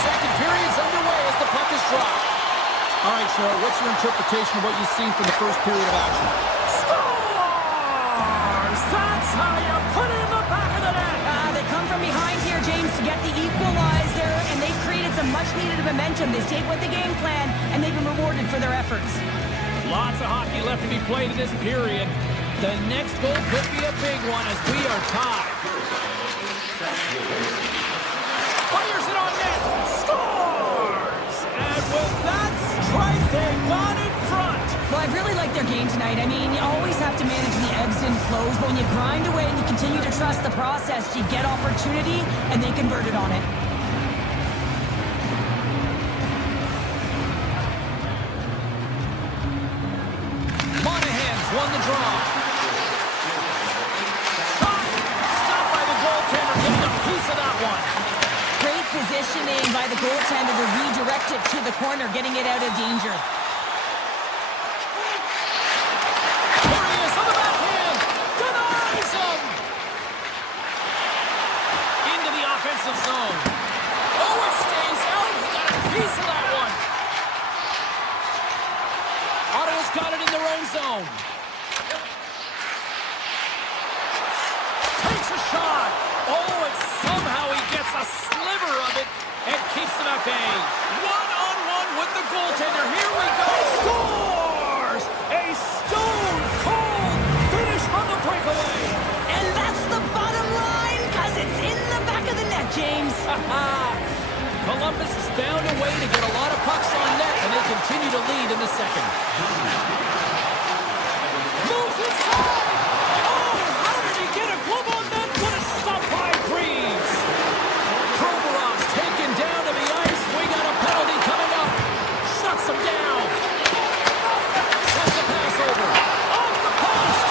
Second period's underway as the puck is dropped. All right, Cheryl, what's your interpretation of what you've seen from the first period of action? Scores! That's how you put it in the back of the net! They come from behind here, James, to get the equalizer, and they've created some much-needed momentum. They stayed with the game plan, and they've been rewarded for their efforts. Lots of hockey left to be played in this period. The next goal could be a big one as we are tied. Fires it on net. Scores! And with that strike, they got in front. Well, I really like their game tonight. I mean, you always have to manage the ebbs and flows, but when you grind away and you continue to trust the process, you get opportunity, and they converted on it. Monahan's won the draw. Shot! Stopped by the goaltender, getting a piece of that one. Great positioning by the goaltender to redirect it to the corner, getting it out of danger. Here he is on the backhand. Denies him. Into the offensive zone. Oh, it stays out. He got a piece of that one. Ottawa's got it in their own zone. Takes a shot. Oh, and somehow he gets a sliver of it and keeps them at bay. One-on-one with the goaltender. Here we go. Scores! A stone-cold finish on the breakaway. And that's the bottom line, because it's in the back of the net, James. Columbus has found a way to get a lot of pucks on net, and they continue to lead in the second. Moves inside! Oh, how did he get a glove on that? What a stop by Greaves! Provorov's taken down to the ice. We got a penalty coming up. Shuts him down. Sends a pass over. Off the post!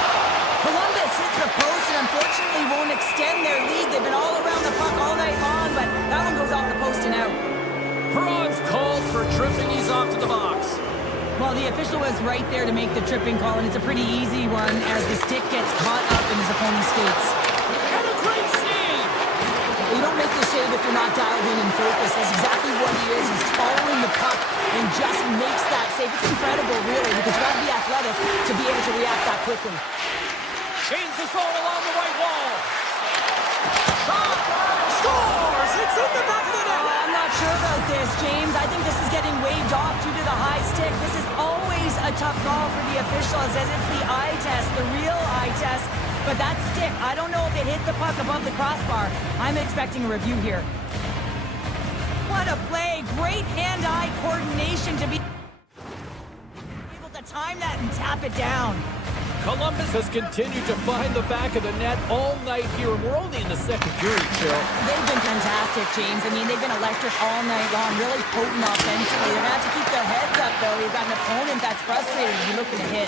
Columbus hits the post and unfortunately won't extend their lead. They've been all around the puck all night long, but that one goes off the post and out. Perron's called for tripping. He's off to the box. Well, the official was right there to make the tripping call, and it's a pretty easy one as the stick gets caught up in his opponent's skates. And a great save! You don't make the save if you're not dialed in and focused. That's exactly what he is. He's following the puck and just makes that save. It's incredible, really, because you got to be athletic to be able to react that quickly. Gains the zone along the right wall. Shot! Scores! It's in the back of the net! I'm not sure about this, James. I think this is getting waved off due to the high stick. This is always a tough call for the officials as it's the eye test, the real eye test. But that stick, I don't know if it hit the puck above the crossbar. I'm expecting a review here. What a play. Great hand-eye coordination to be able to time that and tap it down. Columbus has continued to find the back of the net all night here, and we're only in the second period, Cheryl. They've been fantastic, James. I mean, they've been electric all night long, really potent offensively. They're going to have to keep their heads up, though. You've got an opponent that's frustrated to be looking to hit.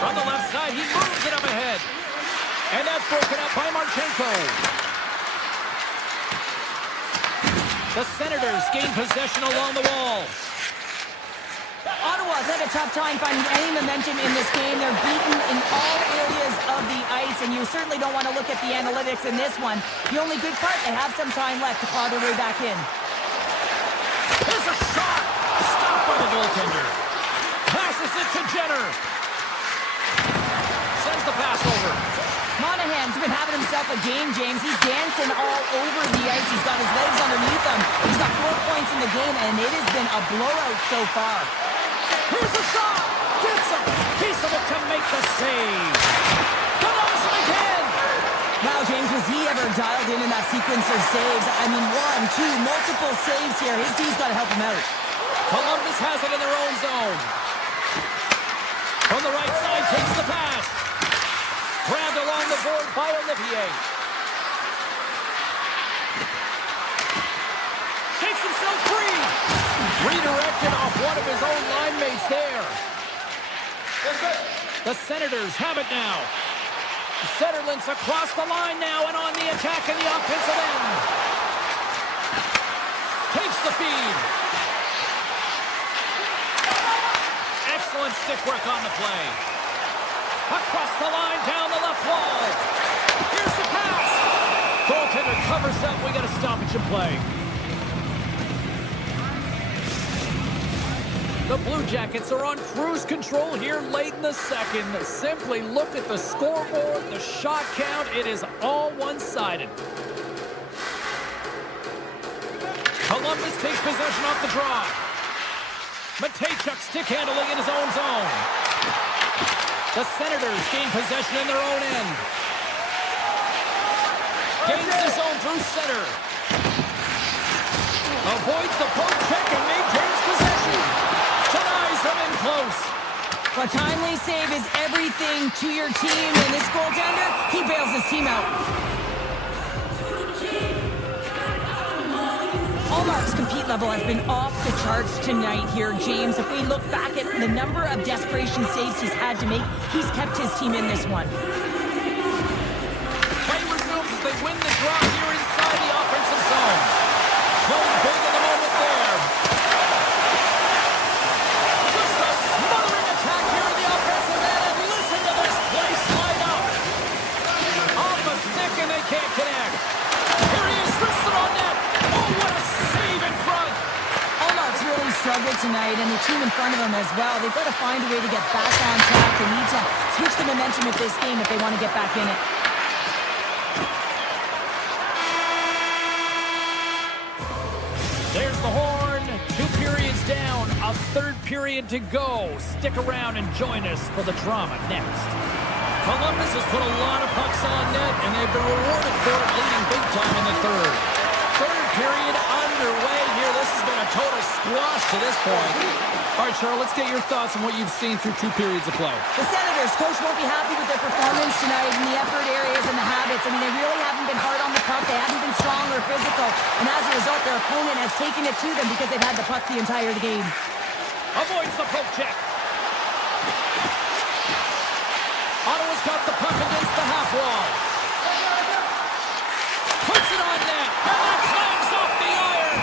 From the left side, he moves it up ahead. And that's broken up by Marchenko. The Senators gain possession along the wall. Ottawa's had a tough time finding any momentum in this game. They're beaten in all areas of the ice, and you certainly don't want to look at the analytics in this one. The only good part, they have some time left to claw their way back in. Here's a shot! Stopped by the goaltender. Passes it to Jenner. Sends the pass over. Monahan's been having himself a game, James. He's dancing all over the ice. He's got his legs underneath him. He's got 4 points in the game, and it has been a blowout so far. Here's a shot! Gets a piece of it to make the save. Denies him again! Wow, James, was he ever dialed in that sequence of saves? I mean, 1, 2, multiple saves here. His team's got to help him out. Columbus has it in their own zone. From the right side, takes the pass. Grabbed along the board by Olivier. Takes himself free. Redirected off one of his own line mates there. The Senators have it now. Zetterlund's across the line now and on the attack in the offensive end. Takes the feed. Excellent stick work on the play. Across the line, down the left wall. Here's the pass. Goaltender covers up. We got a stoppage in play. The Blue Jackets are on cruise control here late in the second. Simply look at the scoreboard, the shot count. It is all one-sided. Columbus takes possession off the draw. Matejchuk stick handling in his own zone. The Senators gain possession in their own end. Gains the zone through center. Avoids the poke check and maintains possession. Denies him in close. A timely save is everything to your team, and this goaltender, he bails his team out. Allmark's compete level has been off the charts tonight here, James. If we look back at the number of desperation saves he's had to make, he's kept his team in this one. Play resumes as they win the draw here inside the offensive zone. Playing big in the moment there. Just a smothering attack here in the offensive end, and listen to this place light up. Off a stick and they can't connect. Here he is, wristed on net. Oh, what a save in front. Allmark's really struggled tonight, and the team in front of him as well. They've got to find a way to get back on track. They need to switch the momentum of this game if they want to get back in it. There's the horn. 2 periods down. A third period to go. Stick around and join us for the drama next. Columbus has put a lot of pucks on net, and they've been rewarded for it, leading big time in the third. Third period underway here. This has been a total squash to this point. All right, Charles, let's get your thoughts on what you've seen through 2 periods of play. The Senators, coach won't be happy with their performance tonight in the effort areas and the habits. I mean, they really haven't been hard on the puck. They haven't been strong or physical. And as a result, their opponent has taken it to them because they've had the puck the entire game. Avoids the poke check. Ottawa's got the puck against the half wall. Puts it on net. And that clangs off the iron.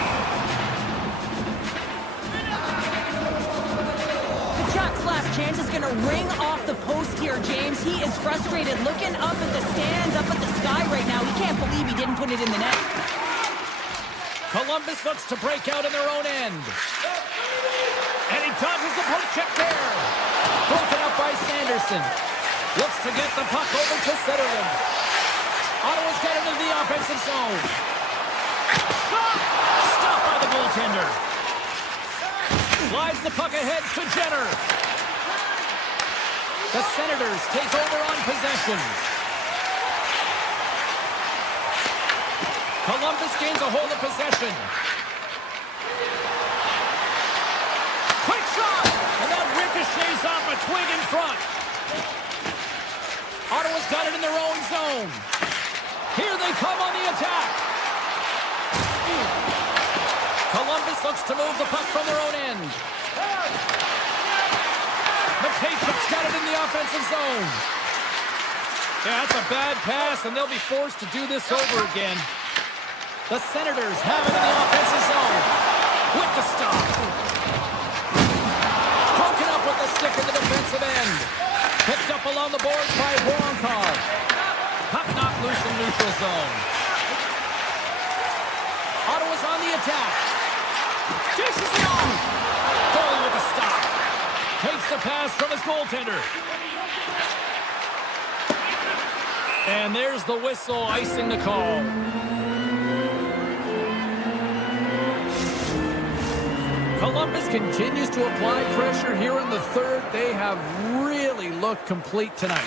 Kachuk's last chance is going to ring off the post here, James. He is frustrated, looking up at the stands, up at the sky right now. He can't believe he didn't put it in the net. Columbus looks to break out in their own end. And he dodges the poke check there. Broken up by Sanderson. Looks to get the puck over to Zetterlund. Ottawa's got it into the offensive zone. Shot! Stopped by the goaltender. Slides the puck ahead to Jenner. The Senators take over on possession. Columbus gains a hold of possession. Quick shot! And that ricochets off a twig in front. Ottawa's got it in their own zone. Here they come on the attack. Columbus looks to move the puck from their own end. Matejchuk's got it in the offensive zone. Yeah, that's a bad pass, and they'll be forced to do this over again. The Senators have it in the offensive zone. With the stop. Broken up with the stick in the defensive end. Picked up along the boards by Voronkov. Puck knocked loose in neutral zone. Ottawa's on the attack. Chases it off. Goalie with a stop. Takes the pass from his goaltender. And there's the whistle icing the call. Columbus continues to apply pressure here in the third. They have really looked complete tonight.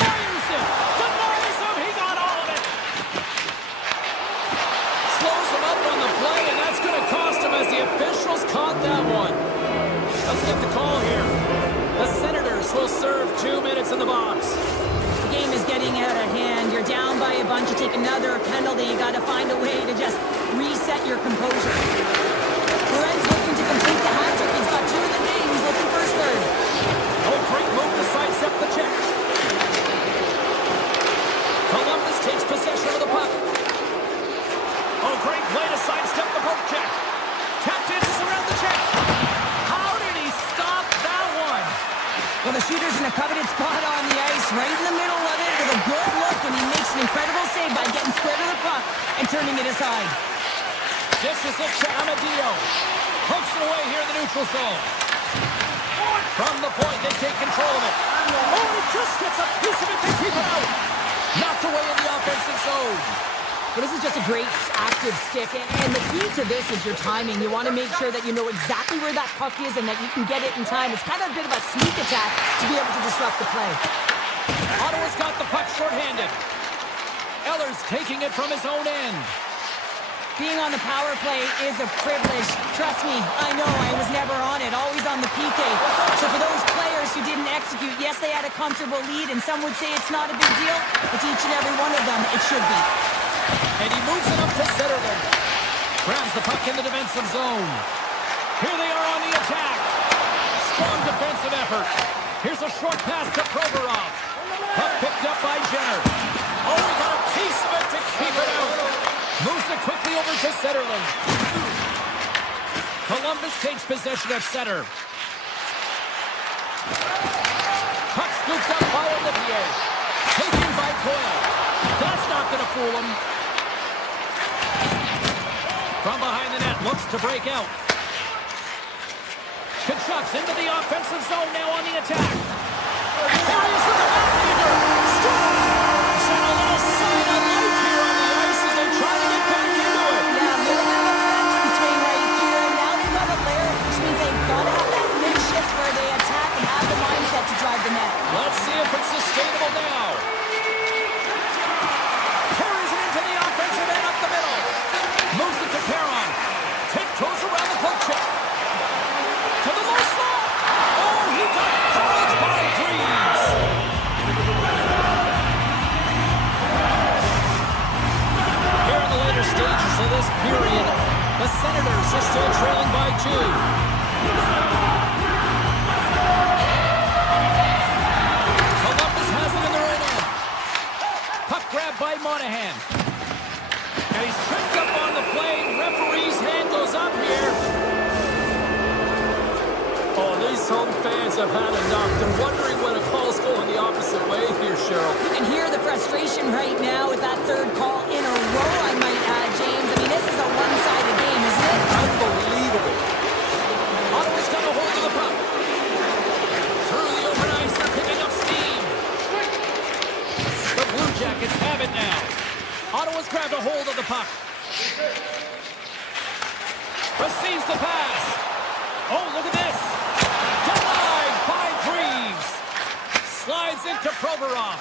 Fires it! Denies him! He got all of it! Slows him up on the play, and that's going to cost him as the officials call down by a bunch, you take another penalty, you got to find a way to just reset your composure. Bruins looking to complete the hat trick. He's got 2 in the game. He's looking for his third. Oh, great move to sidestep the check. Columbus takes possession of the puck. Oh, great play to sidestep the poke check. Tapped in around the check. How did he stop that one? Well, the shooter's in a coveted spot on the ice, right in the middle of it with a good look, and he makes an incredible save by getting square to the puck and turning it aside. Dishes it to Amadio. Pokes it away here in the neutral zone. From the point, they take control of it. Oh, he just gets a piece of it to keep it out. Knocked away in the offensive zone. Well, this is just a great active stick, and the key to this is your timing. You want to make sure that you know exactly where that puck is and that you can get it in time. It's kind of a bit of a sneak attack to be able to disrupt the play. Ottawa's got the puck shorthanded. Eller's taking it from his own end. Being on the power play is a privilege. Trust me, I know I was never on it, always on the PK. So for those players who didn't execute, yes, they had a comfortable lead, and some would say it's not a big deal, but to each and every one of them, it should be. And he moves it up to Zetterlund. Grabs the puck in the defensive zone. Here they are on the attack. Strong defensive effort. Here's a short pass to Provorov. Puck picked up by Jenner. Oh, he got a piece of it to keep it out. Moves it quickly over to Zetterlund. Columbus takes possession at center. Puck scooped up by Olivier. Taken by Coyle. That's not going to fool him. From behind the net, looks to break out. Kachuk's into the offensive zone now on the attack. There he is with the backhander. Strong. Sent a little sign of life here on the ice as they try to get back into it. Yeah, a little bit of a momentum swing right here, and now they've got a layer, which means they've got to have that mid-shift where they attack and have the mindset to drive the net. Let's see if it's sustainable now. Carries it into the offensive end up the middle. Moves it to Perron. Tiptoes around the poke check. To the low slot. Oh, he got called by Greaves. Here in the later stages of this period, the Senators are still trailing by 2. Columbus has it in their own end. Puck grabbed by Monahan. And he's tripped up on the play. Referee's hand goes up here. Oh, these home fans have had enough. They're wondering when a call's going the opposite way here, Cheryl. You can hear the frustration right now with that third call in a row, I might add, James. I mean, this is a one-sided game, isn't it? Unbelievable. Ottawa's got a hold of the puck. Through the open ice, they're picking up steam. The Blue Jackets have it now. Ottawa's grabbed a hold of the puck. Receives the pass. Oh, look at this. Denied by Greaves. Slides into Provorov.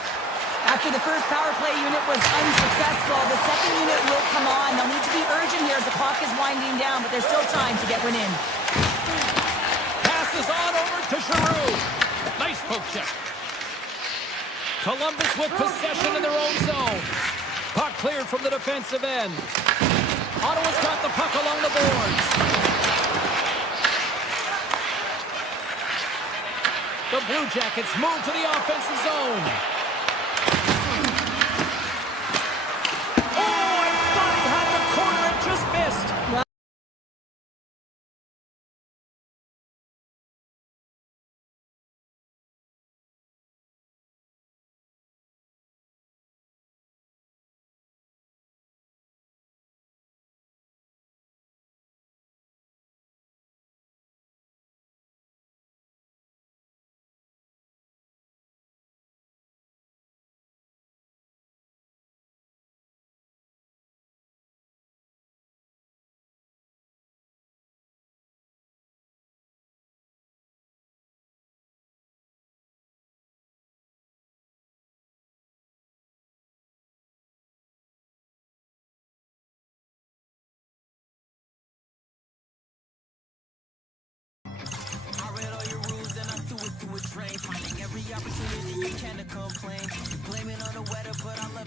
After the first power play unit was unsuccessful, the second unit will come on. They'll need to be urgent here as the clock is winding down, but there's still time to get one in. Passes on over to Giroux. Nice poke check. Columbus with possession in their own zone. Puck cleared from the defensive end. Ottawa's got the puck along the boards. The Blue Jackets move to the offensive zone.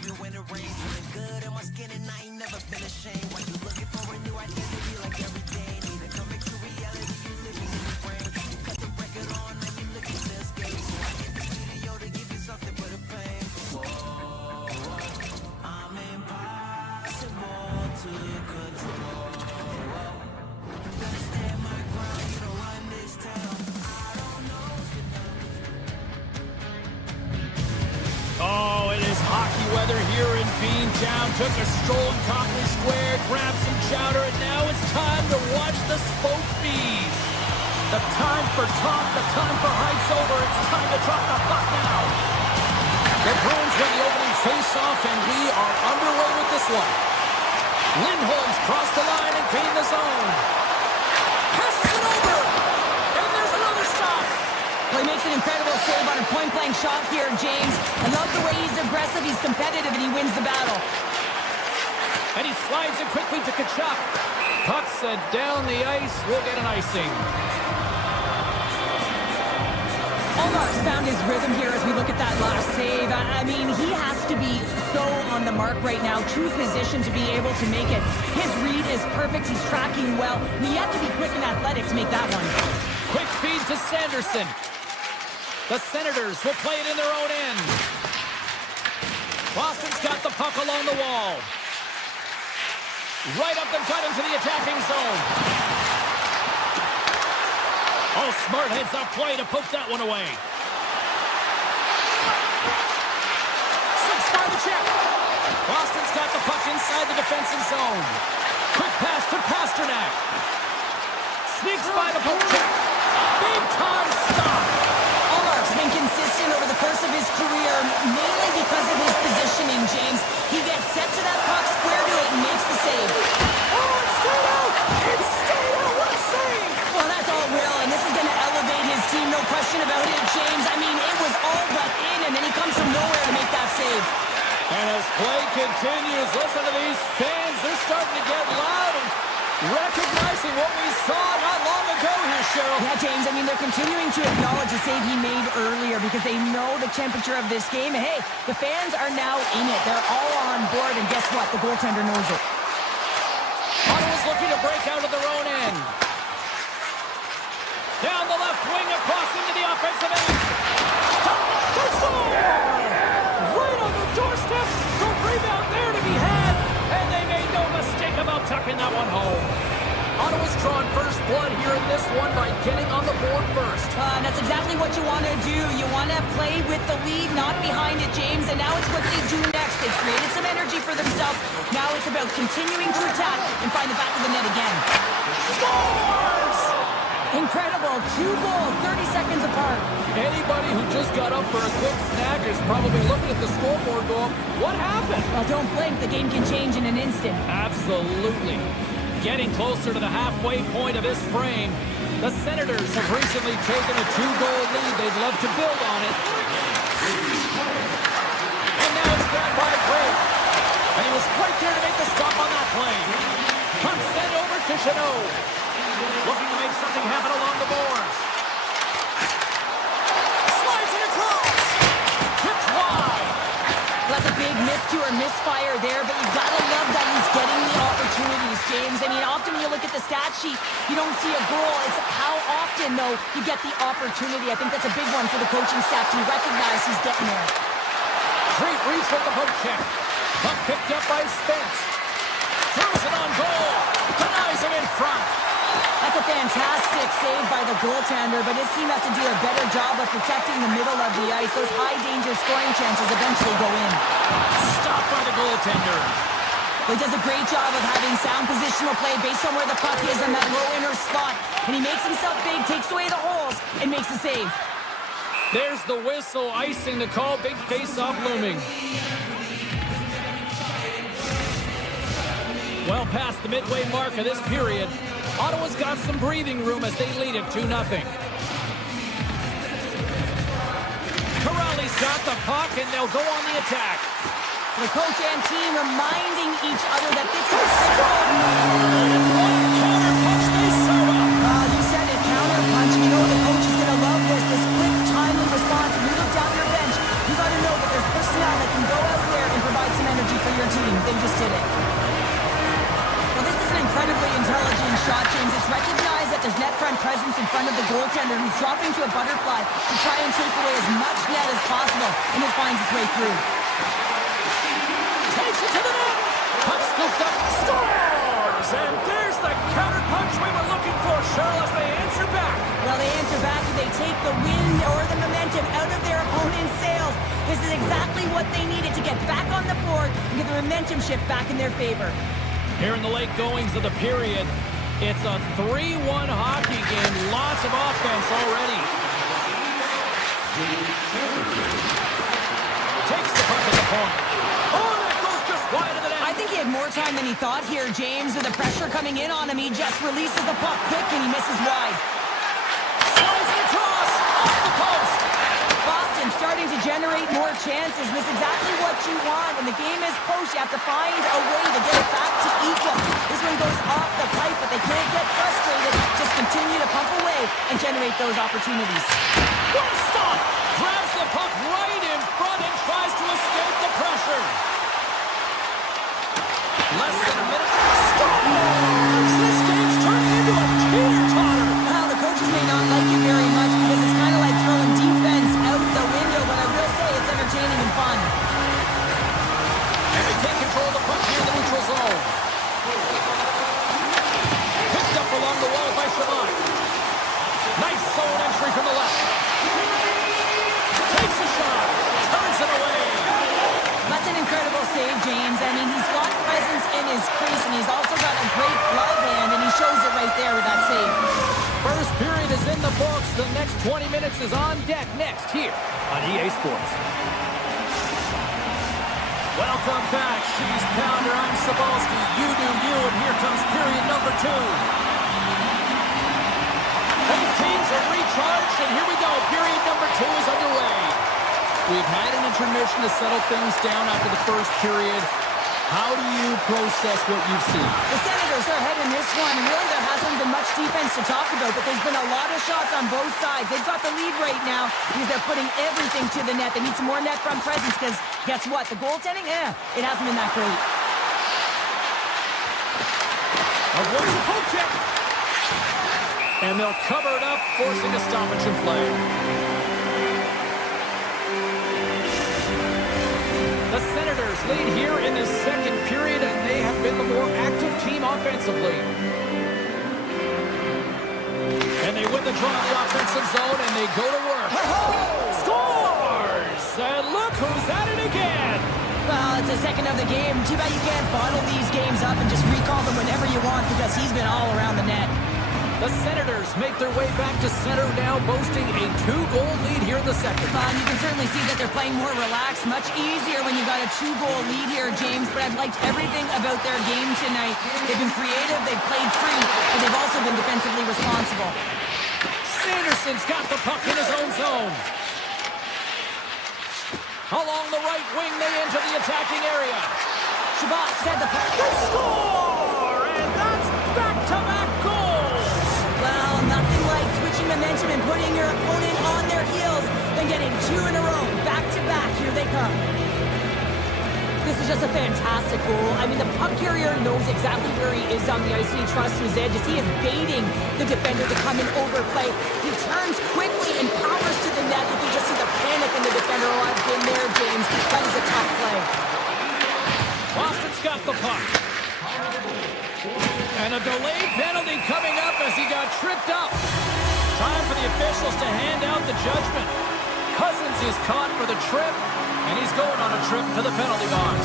even when it rains. Feeling good in my skin and I ain't never been ashamed. Why you looking for a new identity like every day? Need to come back to reality, you living in the brain. You cut the record on, now you looking to escape. So I hit the studio to give you something but a pain. Whoa, I'm impossible to control. I'm gonna stand my ground, you don't run this town. I don't know what's been done. Oh, it is hockey weather here in Beantown. Took a stroll in Copley Square, grabbed some chowder, and now it's time to watch the Spoke Bees. The time for talk, the time for heights over. It's time to drop the puck now. The Bruins win the opening face-off, and we are underway with this one. Lindholm's crossed the line and gained the zone. Passes it over, and there's another stop. Well, he makes an incredible save on a point-blank shot here, James. I love the way he's aggressive, he's competitive, and he wins the battle. And he slides it quickly to Kachuk. Puck set down the ice. We'll get an icing. Omar's found his rhythm here as we look at that last save. I mean, he has to be so on the mark right now. True position to be able to make it. His read is perfect. He's tracking well. And he had to be quick and athletic to make that one. Quick feed to Sanderson. The Senators will play it in their own end. Boston's got the puck along the wall. Right up the gut into the attacking zone. Oh, smart heads-up play to poke that one away. Six by the check. Boston's got the puck inside the defensive zone. Quick pass to Pasternak. Sneaks by the poke check. Big time stop. Omar's been consistent over the course of his career, mainly because of his positioning, James. He gets set to that puck, square to it, and makes the save. Oh, it's stayed out! It's stayed out! What a save! Well, that's all will, and this is going to elevate his team, no question about it, James. I mean, it was all but in, and then he comes from nowhere to make that save. And as play continues, listen to these fans. They're starting to get loud and recognizing what we saw not long ago here, Cheryl. Yeah, James, I mean, they're continuing to acknowledge the save he made earlier because they know the temperature of this game. And hey, the fans are now in it. They're all on board, and guess what? The goaltender knows it. Ottawa's looking to break out of their own end. Down the left wing, across into the offensive end. They score! Right on the doorstep. The rebound there to be had. And they made no mistake about tucking that one home. Ottawa's drawn first blood here in this one by getting on the board first. And that's exactly what you want to do. You want to play with the lead, not behind it, James. And now it's what they do next. They've created some energy for themselves. Now it's about continuing to attack and find the back of the net again. Scores! Incredible. 2 goals, 30 seconds apart. Anybody who just got up for a quick snack is probably looking at the scoreboard going, what happened? Well, don't blink. The game can change in an instant. Absolutely. Getting closer to the halfway point of this frame, the Senators have recently taken a 2-goal lead. They'd love to build on it. And now it's grabbed by Gray. And he was right there to make the stop on that play. Punt sent over to Chanot. Looking to make something happen along the boards. Slides it across. Tipped wide. That's a big miscue or misfire there, but you gotta love that he's getting the opportunities, James. I mean, often you look at the stat sheet, you don't see a goal. It's how often, though, you get the opportunity. I think that's a big one for the coaching staff to recognize he's getting there. Great reach with the poke check. Puck picked up by Spence. Throws it on goal. Denies him in front. That's a fantastic save by the goaltender, but his team has to do a better job of protecting the middle of the ice. Those high-danger scoring chances eventually go in. Stopped by the goaltender. He does a great job of having sound positional play based on where the puck is in that low inner spot. And he makes himself big, takes away the holes, and makes the save. There's the whistle, icing the call, big face-off looming. Well past the midway mark of this period, Ottawa's got some breathing room as they lead it 2-0. Corrali's got the puck, and they'll go on the attack. The coach and team reminding each other that this is critical. Counter punch, they serve up. You said it, counter punch. You know the coach is going to love this quick, timely response. When you look down your bench, you got to know that there's personnel that can go out there and provide some They just did it. Well, this is an incredibly intelligent shot, James. It's recognized that there's net front presence in front of the goaltender who's dropping to a butterfly to try and take away as much net as possible, and it finds its way through. Takes it to the net. Puck scooped up. Scores! And there's the counter punch we were looking for, Cheryl, as they answer back. Well, they answer back and they take the wind or the momentum out of their opponent's sails. This is exactly what they needed to get back on the board and get the momentum shift back in their favor. Here in the late goings of the period, it's a 3-1 hockey game. Lots of offense already. Takes the puck at the point. Oh, that goes just wide of the net. I think he had more time than he thought here, James. With the pressure coming in on him, he just releases the puck quick and he misses wide. Slides it across, off the post. Boston starting to generate more chances. This is exactly what you want. When the game is post, you have to find a way to get it back to equal. This one goes off the pipe, but they can't get frustrated. Just continue to pump away and generate those opportunities. What a stop! Grabs the puck right in front and tries to escape the pressure. Less than a minute. Scores! This game's turning into a teeter-totter. Well, the coaches may not like it very much because it's kind of like throwing defense out the window, but I will say it's entertaining and fun. And they take control of the puck here in the neutral zone. Picked up along the wall by Shabbat. Nice zone entry from the left. Takes a shot. Turns it away. That's an incredible save, James. I mean, he's got presence in his crease, and he's also got a great glove hand, and he shows it right there with that save. First period is in the books. The next 20 minutes is on deck next here on EA Sports. Welcome back. She's Pounder. I'm Sabalski. You do you, and here comes period number 2. Both teams are recharged, and here we go. Period number 2 is underway. We've had an intermission to settle things down after the first period. How do you process what you've seen? The Senators are ahead in this one, and really there hasn't been much defense to talk about, but there's been a lot of shots on both sides. They've got the lead right now because they're putting everything to the net. They need some more net front presence because guess what? The goaltending, it hasn't been that great. Avoids the poke check. And they'll cover it up, forcing a stoppage in play. The Senators lead here in the second period, and they have been the more active team offensively. And they win the draw in the offensive zone, and they go to work. Scores! And look who's at it again! Well, it's the second of the game. Too bad you can't bottle these games up and just recall them whenever you want because he's been all around the net. The Senators make their way back to center now, boasting a 2-goal lead here in the second. You can certainly see that they're playing more relaxed, much easier when you've got a 2-goal lead here, James, but I've liked everything about their game tonight. They've been creative, they've played free, but they've also been defensively responsible. Sanderson's got the puck in his own zone. Along the right wing, they enter the attacking area. Shabbat said the puck. They score! And that's back-to-back goals! Well, nothing like switching momentum and putting your opponent on their heels than getting 2 in a row, back-to-back. Here they come. This is just a fantastic goal. I mean, the puck carrier knows exactly where he is on the ice, and he trusts his edges. He is baiting the defender to come and overplay. He turns quickly and powers to the net. You can just see the panic in the defender. Oh, I've been there, James. That is a tough play. Boston's got the puck. And a delayed penalty coming up as he got tripped up. Time for the officials to hand out the judgment. Cousins is caught for the trip, and he's going on a trip to the penalty box.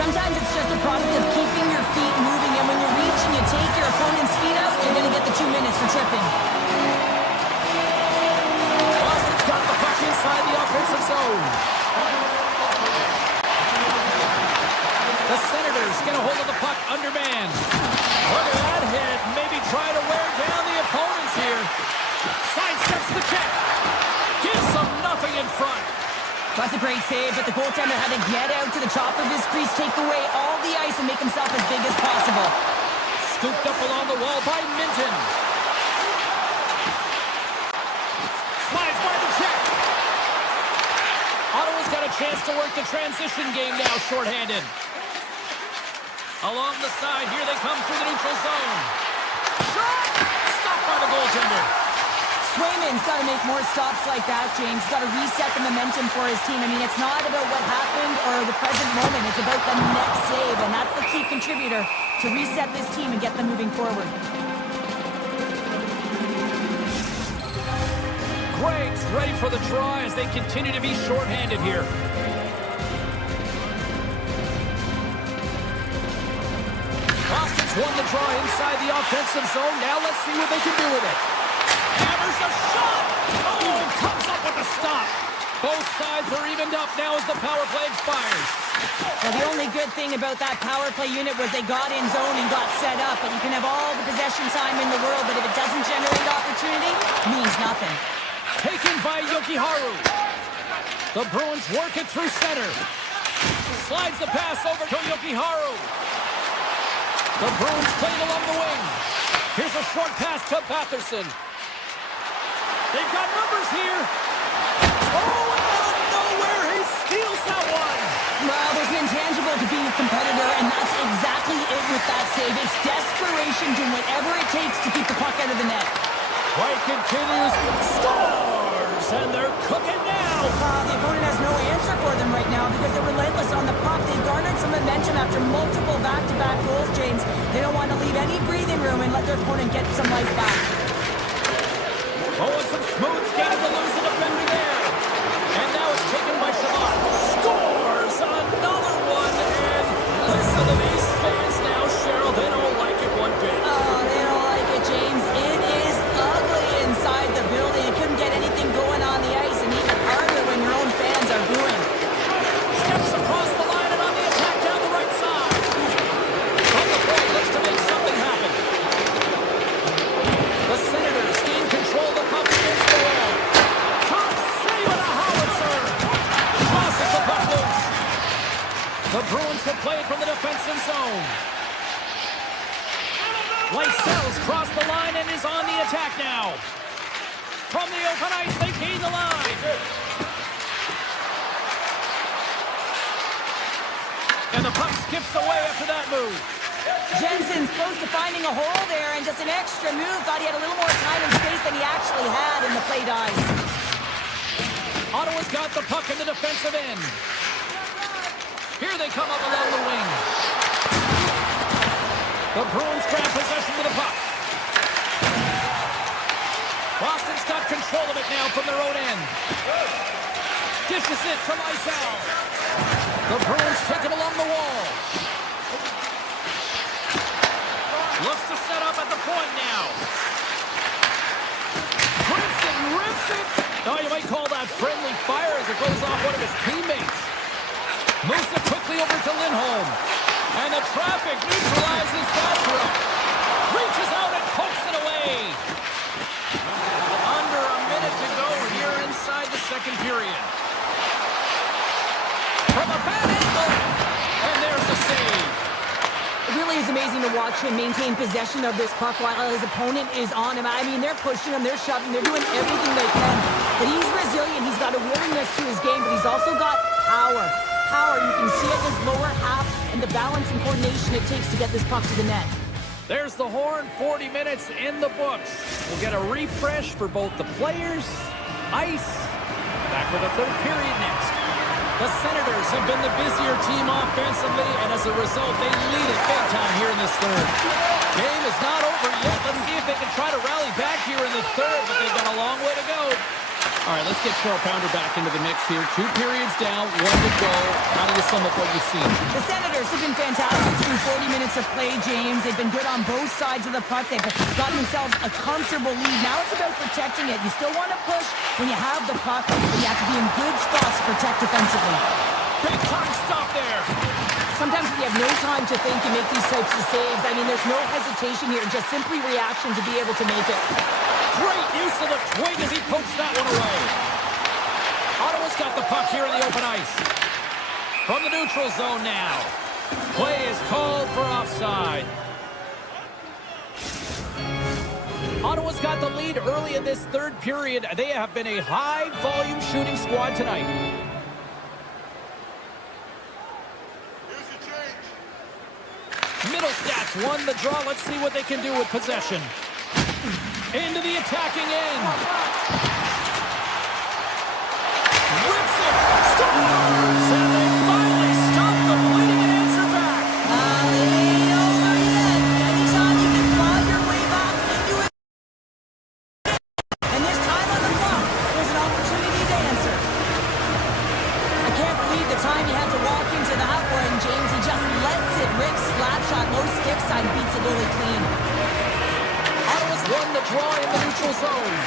Sometimes it's just a product of keeping your feet moving, and when you reach and you take your opponent's feet out, you're going to get the 2 minutes for tripping. Boston's got the puck inside the offensive zone. The Senators get a hold of the puck undermanned. Look at that hit. Maybe try to wear down the opponents here. Sidesteps the check. Gives them nothing in front. That's a great save, but the goaltender had to get out to the top of his crease, take away all the ice, and make himself as big as possible. Scooped up along the wall by Minton. Slides by the check. Ottawa's got a chance to work the transition game now, shorthanded. Along the side, here they come through the neutral zone. Shot! Stopped by the goaltender. Swayman's got to make more stops like that, James. He's got to reset the momentum for his team. I mean, it's not about what happened or the present moment. It's about the next save, and that's the key contributor to reset this team and get them moving forward. Greg's ready for the try as they continue to be shorthanded here. Boston's won the draw inside the offensive zone. Now let's see what they can do with it. Hammers a shot! Oh, comes up with a stop. Both sides are evened up now as the power play expires. Well, the only good thing about that power play unit was they got in zone and got set up. And you can have all the possession time in the world, but if it doesn't generate opportunity, it means nothing. Taken by Jokiharju. The Bruins work it through center. Slides the pass over to Jokiharju. The Bruins played along the wing. Here's a short pass to Batherson. They've got numbers here. Oh, and out of nowhere, he steals that one. Well, there's an intangible to being a competitor, and that's exactly it with that save. It's desperation, doing whatever it takes to keep the puck out of the net. Play continues. Scores, and they're cooking now. The opponent has no answer for them right now because they're relentless on the puck. They garnered some momentum after multiple back-to-back goals, James. They don't want to leave any breathing room and let their opponent get some life back. Oh, and some smooth skating to lose the defender there. And now it's taken by Shabbat. Scores another one. And listen to these fans now, Cheryl. They don't like it one bit. Oh, they don't like it, James. It is ugly inside the building. You couldn't get anything going on the ice, and even harder when your own fans are booing. Steps across the line and on the attack down the right side. From the point, looks to make something happen. The Senators gain control of the puck against the wall. Top save with a howitzer. Crosses the puck loose. The Bruins will play it from the defensive zone. Lysel's crossed the line and is on the attack now. From the open ice, they gain the line. And the puck skips away after that move. Jensen's close to finding a hole there, and just an extra move. Thought he had a little more time and space than he actually had in the play dice. Ottawa's got the puck in the defensive end. Here they come up along the wing. The Bruins grab possession with the puck. Boston's got control of it now from their own end. Dishes it to Lysel. The Bruins take it along the wall. Looks to set up at the point now. Grimson rips it. Oh, you might call that friendly fire as it goes off one of his teammates. Moves it quickly over to Lindholm. And the traffic neutralizes that throw. Reaches out and pokes it away. Under a minute to go here inside the second period. From a bad angle. And there's the save. It really is amazing to watch him maintain possession of this puck while his opponent is on him. I mean, they're pushing him, they're shoving, they're doing everything they can. But he's resilient, he's got a willingness to his game, but he's also got power. Power, you can see it in his lower half and the balance and coordination it takes to get this puck to the net. There's the horn, 40 minutes in the books. We'll get a refresh for both the players, ice. Back with the third period next. The Senators have been the busier team offensively, and as a result, they lead it big time here in this third. Game is not over yet. Let's see if they can try to rally back here in the third, but they've got a long way to go. All right, let's get Cheryl Pounder back into the mix here. 2 periods down, 1 to go. How do you sum up what you've seen? The Senators have been fantastic through 40 minutes of play, James. They've been good on both sides of the puck. They've gotten themselves a comfortable lead. Now it's about protecting it. You still want to push when you have the puck, but you have to be in good spots to protect defensively. Big time stop there. Sometimes when you have no time to think, you make these types of saves. I mean, there's no hesitation here, just simply reaction to be able to make it. Great use of the twig as he pokes that one away. Ottawa's got the puck here in the open ice. From the neutral zone now. Play is called for offside. Ottawa's got the lead early in this third period. They have been a high-volume shooting squad tonight. Middle stats won the draw. Let's see what they can do with possession. Into the attacking end. Rips it. Scores! And they finally stop the bleeding and answer back. It ain't over yet. Anytime you can claw your way back into it. And this time on the clock, there's an opportunity to answer. I can't believe the time he had to walk into that one, James. He just lets it rip. Slap shot, low stick side, beats the goalie clean. Ottawa's won the draw in the neutral zone.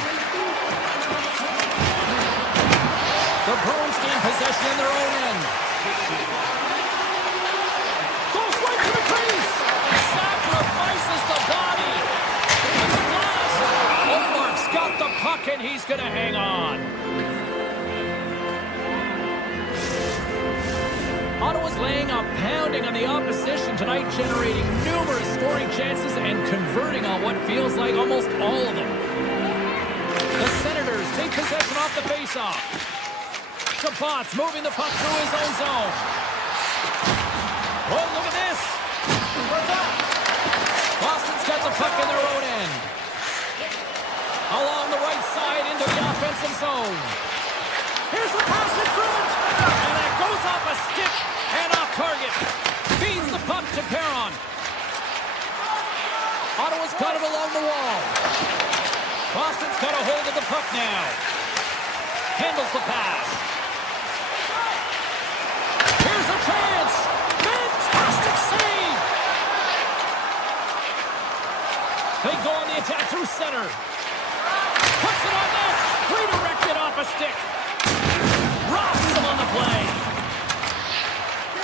The Bruins gain possession in their own end. Goes right to the crease. Sacrifices the body. In the glass. Omark's got the puck and he's going to hang on. Ottawa's laying a pounding on the opposition tonight, generating numerous scoring chances and converting on what feels like almost all of them. The Senators take possession off the faceoff. Chabot's moving the puck through his own zone. Oh, look at this. Boston's got the puck in their own end. Along the right side into the offensive zone. Here's the pass in front. And that goes off a stick and off target. Feeds the puck to Perron. Ottawa's got it along the wall. Boston's got a hold of the puck now. Handles the pass. Here's a chance. Fantastic save. They go on the attack through center. Puts it on net. Redirected off a stick. Rocks him on the play.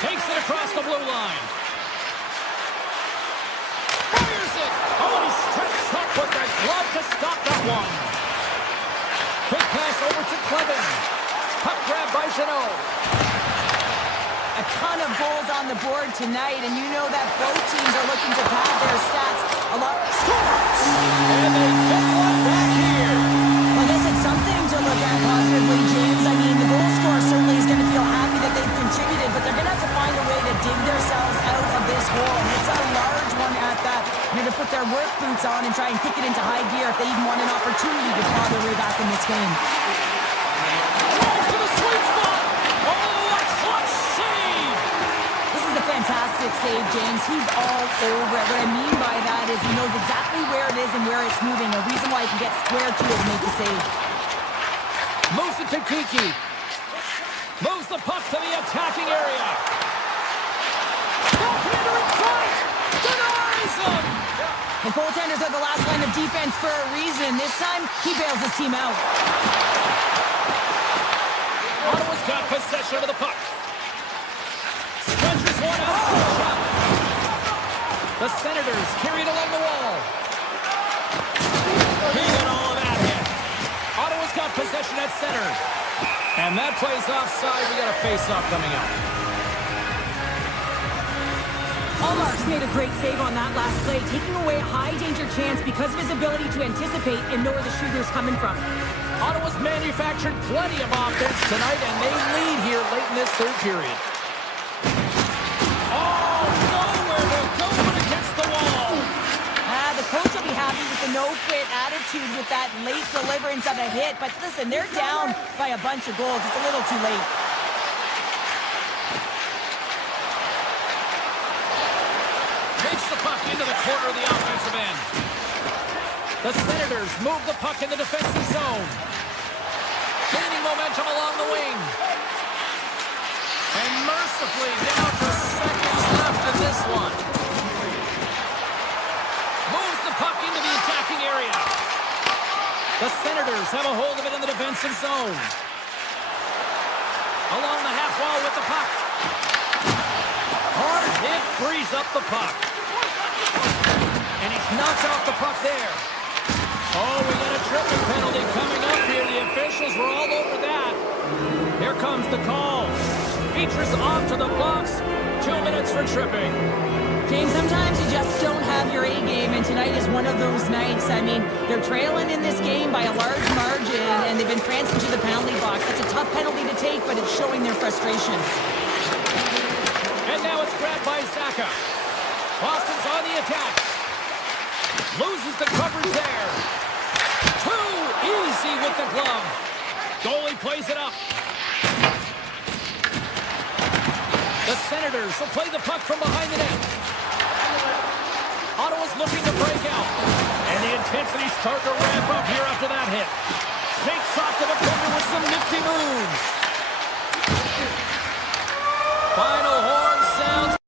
Takes it across the blue line. Fires it. Oh, he stretched up with that glove to stop that one. Quick pass over to Clevin. Puck grab by Jeannot. A ton of goals on the board tonight, and you know that both teams are looking to pad their stats a lot. Scores! And they get one back here. Well, this is something to look at positively, James. I mean, the goal scorer certainly is going to feel happy that they've contributed, but they're going to have to find a way to dig themselves out of this hole, and it's a large one at that. They're going to put their work boots on and try and kick it into high gear if they even want an opportunity to claw their way back in this game. Drives to the sweet spot. Oh, a clutch save. This is a fantastic save, James. He's all over it. What I mean by that is he knows exactly where it is and where it's moving. A reason why he can get square to it and make the save. Moves it to Kiki. Moves the puck to the attacking area. Goaltender in front. Denies him. The goaltenders are the last line of defense for a reason. This time, he bails his team out. Ottawa's got possession of the puck. Stretches one out for a shot. The Senators carried along the wall. He got all of that hit. Ottawa's got possession at center. And that play's offside. We got a face-off coming up. Ullmark's made a great save on that last play, taking away a high-danger chance because of his ability to anticipate and know where the shooter's coming from. Ottawa's manufactured plenty of offense tonight, and they lead here late in this third period. Oh, nowhere to go but against the wall. The coach will be happy with the no-quit attitude with that late deliverance of a hit, but listen, they're down by a bunch of goals. It's a little too late. Takes the puck into the corner of the offensive end. The Senators move the puck in the defensive zone. Gaining momentum along the wing. And mercifully down to seconds left in this one. Moves the puck into the attacking area. The Senators have a hold of it in the defensive zone. Along the half wall with the puck. Hard hit frees up the puck. And he's knocked off the puck there. Oh, we got a tripping penalty coming up here. The officials were all over that. Here comes the call. Features off to the box. 2 minutes for tripping. James, sometimes you just don't have your A game, and tonight is one of those nights. I mean, they're trailing in this game by a large margin, and they've been prancing to the penalty box. That's a tough penalty to take, but it's showing their frustration. And now it's grabbed by Saka. Boston's on the attack. Loses the coverage there. Too easy with the glove. Goalie plays it up. The Senators will play the puck from behind the net. Ottawa's looking to break out. And the intensity's starting to ramp up here after that hit. Takes off the defender with some nifty moves. Final horn sounds.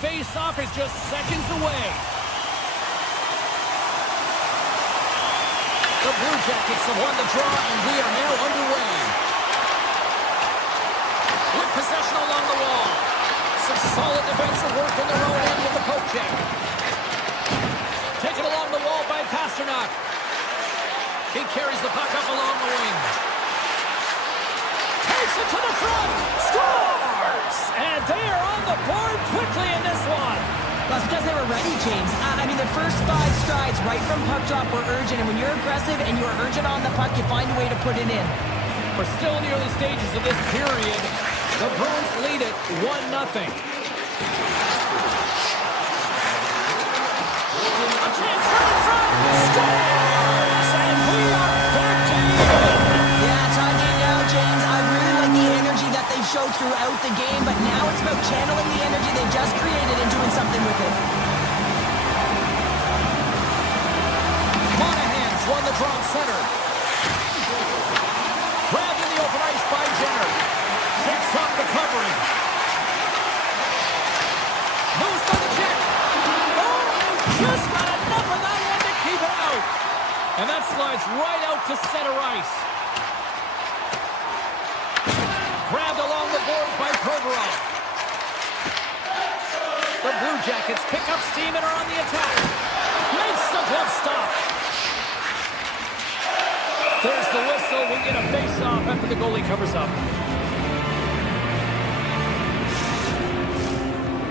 face-off is just seconds away. The Blue Jackets have won the draw, and we are now underway. With possession along the wall. Some solid defensive work in their own end with the poke check. Taken along the wall by Pasternak. He carries the puck up along the wing. Takes it to the front. Scores! And they are on the board quickly in this one. That's because they were ready, James. I mean, the first 5 strides right from puck drop were urgent, and when you're aggressive and you're urgent on the puck, you find a way to put it in. We're still in the early stages of this period. The Bruins lead it 1-0. A chance right in front. Scores! And we are back to even. Yeah, tie game now, James. I really like the energy that they've showed throughout the game, but now it's about channeling the energy they just created and doing something with it. Monahan's won the draw center. Grabbed in the open ice by Jenner. Checks off the covering. Moves by the check. Oh, just got enough of that one to keep it out. And that slides right out to center ice. Grabbed along the boards by Provorov. The Blue Jackets pick up steam and are on the attack. Makes the glove stop. There's the whistle. We get a face-off after the goalie covers up.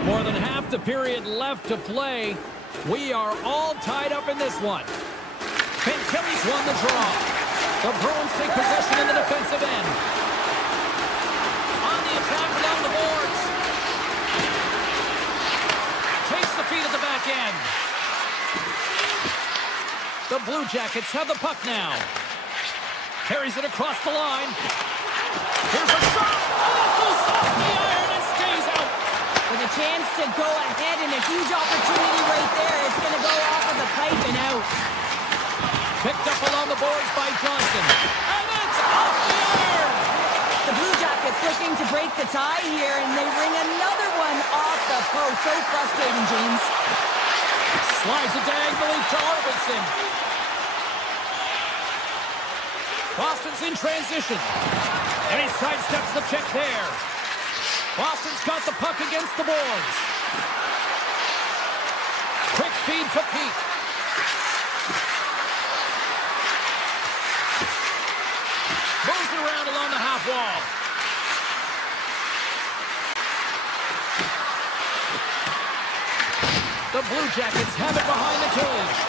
More than half the period left to play. We are all tied up in this one. Kelly's won the draw. The Bruins take possession in the defensive end. On the attack along the boards. Takes the feed at the back end. The Blue Jackets have the puck now. Carries it across the line. Here's a shot. Oh, it goes off the iron and stays out. With a chance to go ahead and a huge opportunity right there. It's going to go off of the pipe and out. Picked up along the boards by Johnson. And it's off the iron. The Blue Jackets looking to break the tie here, and they ring another one off the post. So frustrating, James. Slides it diagonally to Arvidsson. Boston's in transition. And he sidesteps the check there. Boston's got the puck against the boards. Quick feed to Pete. Moves it around along the half wall. The Blue Jackets have it behind the cage.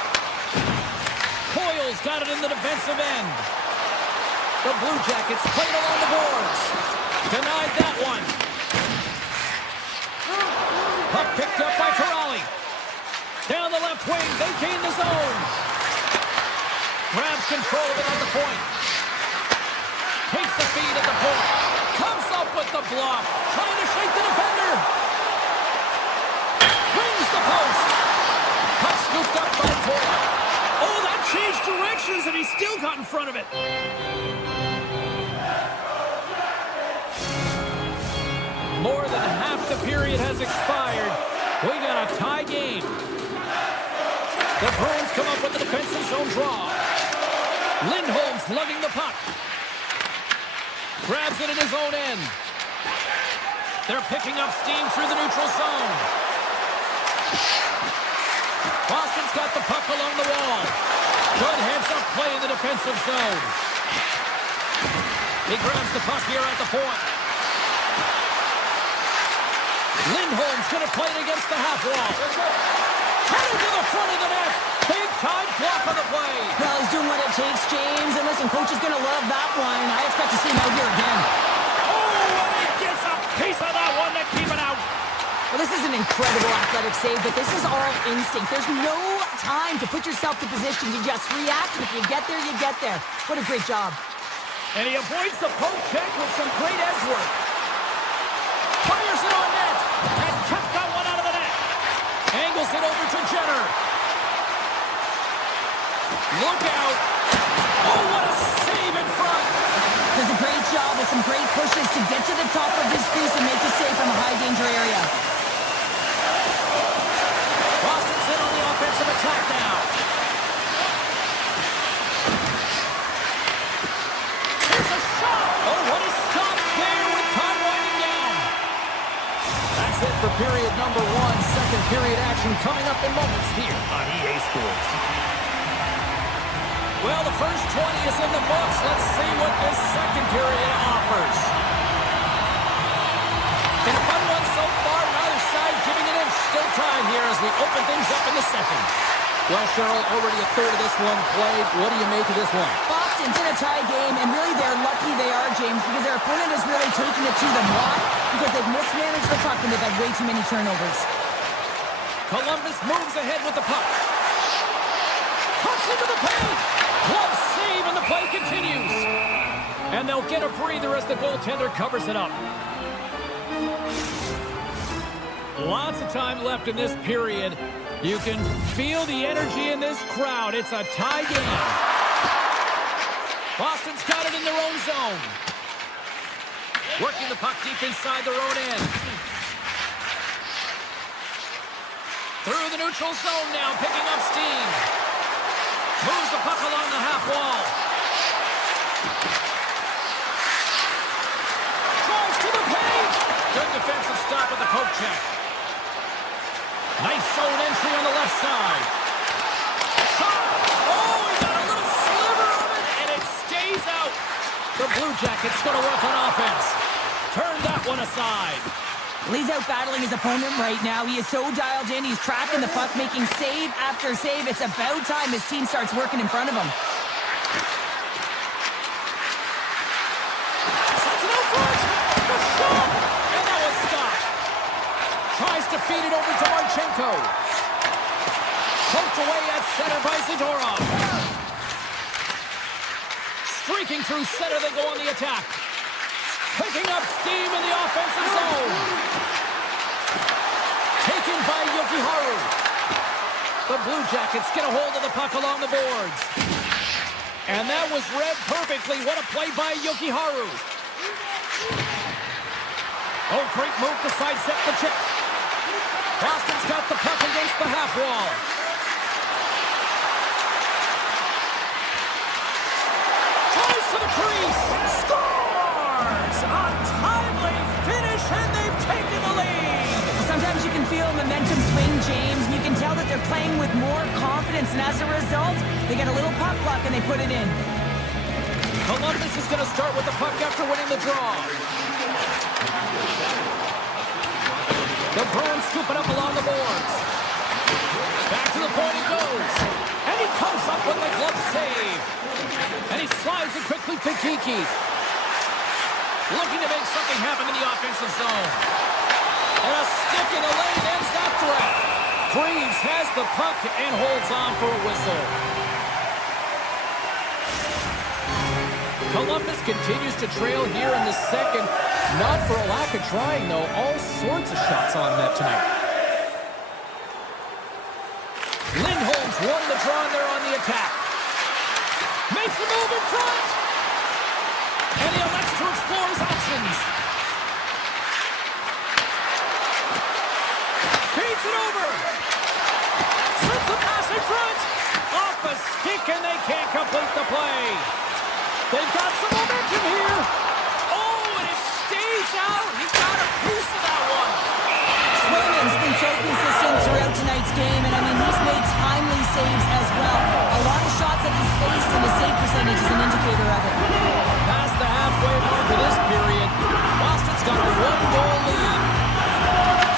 Coyle's got it in the defensive end. The Blue Jackets played along the boards. Denied that one. Puck picked up by Corrali. Down the left wing, they gain the zone. Grabs control of it on the point. Takes the feed at the point. Comes up with the block. Trying to shake the defender. Rings the post. Puck scooped up by Coyle. Oh, that changed directions and he still got in front of it. More than half the period has expired. We got a tie game. The Bruins come up with the defensive zone draw. Lindholm's lugging the puck. Grabs it in his own end. They're picking up steam through the neutral zone. Boston's got the puck along the wall. Good heads-up play in the defensive zone. He grabs the puck here at the point. Lindholm's going to play it against the half wall. Headed to the front of the net. Big time block on the play. Well, he's doing what it takes, James. And listen, coach is going to love that one. I expect to see him out here again. Oh, and he gets a piece of that one to keep it out. Well, this is an incredible athletic save, but this is all instinct. There's no time to put yourself to position. You just react, and if you get there, you get there. What a great job. And he avoids the poke check with some great edge work. Fires it on net. And kept that one out of the net. Angles it over to Jenner. Look out. Oh, what a save in front. Does a great job with some great pushes to get to the top of his crease and make the save from a high danger area. period number 1. Second period action coming up in moments here on EA Sports. Well, the first 20 is in the books. Let's see what this second period offers. Been a fun one so far. Neither side giving an inch. Still tied here as we open things up in the second. Well, Cheryl, already a third of this one played. What do you make of this one? Boston's in a tie game, and really they're lucky they are, James, because their opponent is really taking it to them. Why? Because they've mismanaged the puck and they've had way too many turnovers. Columbus moves ahead with the puck. Cuts into the paint. Close save, and the play continues. And they'll get a breather as the goaltender covers it up. Lots of time left in this period. You can feel the energy in this crowd. It's a tie game. Boston's got it in their own zone. Working the puck deep inside their own end. Through the neutral zone now, picking up steam. Moves the puck along the half wall. Drives to the paint. Good defensive stop with the poke check. Nice zone entry on the left side. Shot! Oh, he got a little sliver of it, and it stays out. The Blue Jackets going to work on offense. Turn that one aside. He's out battling his opponent right now. He is so dialed in. He's tracking the puck, making save after save. It's about time his team starts working in front of him. Sets it out front. The shot! And that was stopped. Tries to feed it over to Marchenko. Poked away at center by Zadorov. Streaking through center, they go on the attack. Picking up steam in the offensive zone. Taken by Yokiharu. The Blue Jackets get a hold of the puck along the boards. And that was read perfectly. What a play by Yokiharu. Oh, great move to sidestep the check. Boston's got the puck against the half wall. Tries to the crease. Scores! A timely finish, and they've taken the lead. Sometimes you can feel momentum swing, James, and you can tell that they're playing with more confidence, and as a result, they get a little puck luck and they put it in. Columbus is going to start with the puck after winning the draw. The Bruins scoop it up along the boards. Back to the point he goes. And he comes up with the glove save. And he slides it quickly to Kiki. Looking to make something happen in the offensive zone. And a stick in the lane ends that threat. Freeze has the puck and holds on for a whistle. Columbus continues to trail here in the second. Not for a lack of trying, though. All sorts of shots on net tonight. Lindholm's won the draw, and they're on the attack. Makes the move in front. And he elects to explore his options. Feeds it over. Sends the pass in front. Off a stick, and they can't complete the play. They've got some momentum here. Oh, and it stays out. He got a piece of that one. Swayman's been so consistent throughout tonight's game, and I mean, he's made timely saves as well. A lot of shots that he's faced, and his save percentage is an indicator of it. Past the halfway mark of this period, Boston's got a one-goal lead.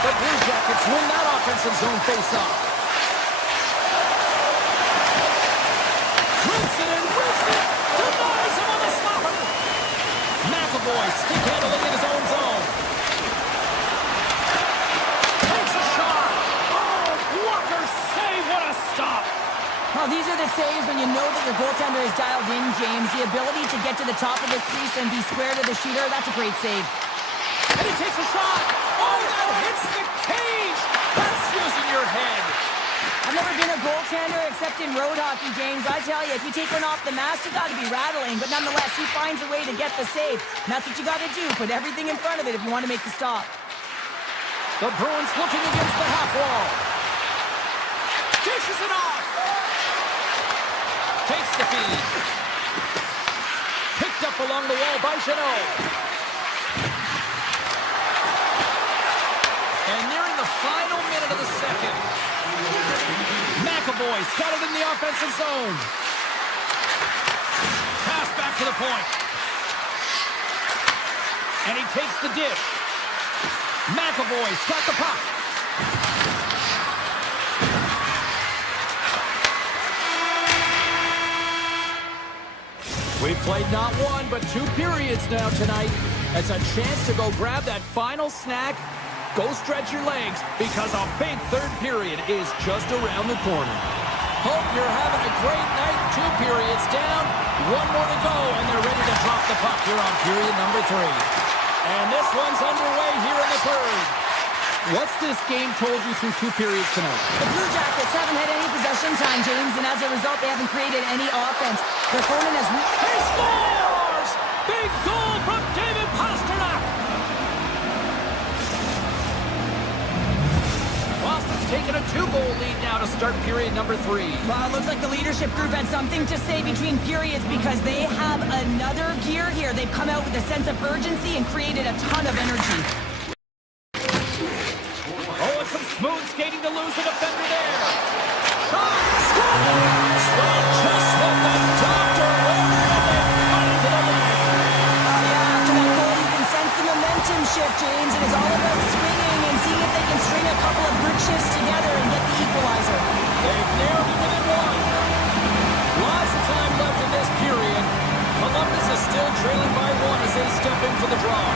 The Blue Jackets win that offensive zone face-off. Crimson and Wilson denies him on the slapper. McAvoy stick handling in his own zone. Takes a shot. Oh, blocker save. What a stop. Well, these are the saves when you know that your goaltender is dialed in, James. The ability to get to the top of the crease and be square to the shooter, that's a great save. And he takes a shot. Oh, that hits the cage. That's using your head. I've never been a goaltender except in road hockey, James. I tell you, if you take one off the mask, you got to be rattling. But nonetheless, he finds a way to get the save. And that's what you got to do. Put everything in front of it if you want to make the stop. The Bruins looking against the half wall. Dishes it off. Takes the feed. Picked up along the wall by Jeannot. And nearing the final minute of the second. McAvoy's got it in the offensive zone. Pass back to the point. And he takes the dish. McAvoy's got the puck. We've played not one, but 2 periods now tonight. It's a chance to go grab that final snack. Go stretch your legs, because a big third period is just around the corner. Hope you're having a great night. 2 periods down, 1 more to go, and they're ready to drop the puck here on period number 3. And this one's underway here in the third. What's this game told you through 2 periods tonight? The Blue Jackets haven't had any possession time, James, and as a result, they haven't created any offense. Their opponent has... He scores! Big goal from David Pastrnak! Boston's taken a 2-goal lead now to start period number 3. Well, it looks like the leadership group had something to say between periods because they have another gear here. They've come out with a sense of urgency and created a ton of energy. Oh, and some smooth skating to lose the defender there. Shot! Scores! Well, just what the doctor ordered, and they cut into the net. After that goal, you can sense the momentum shift, James, and it's all about swinging and seeing if they can string a couple of good shifts together and get the equalizer. They've narrowed it within 1. Lots of time left in this period. Columbus is still trailing by 1 as they step in for the draw.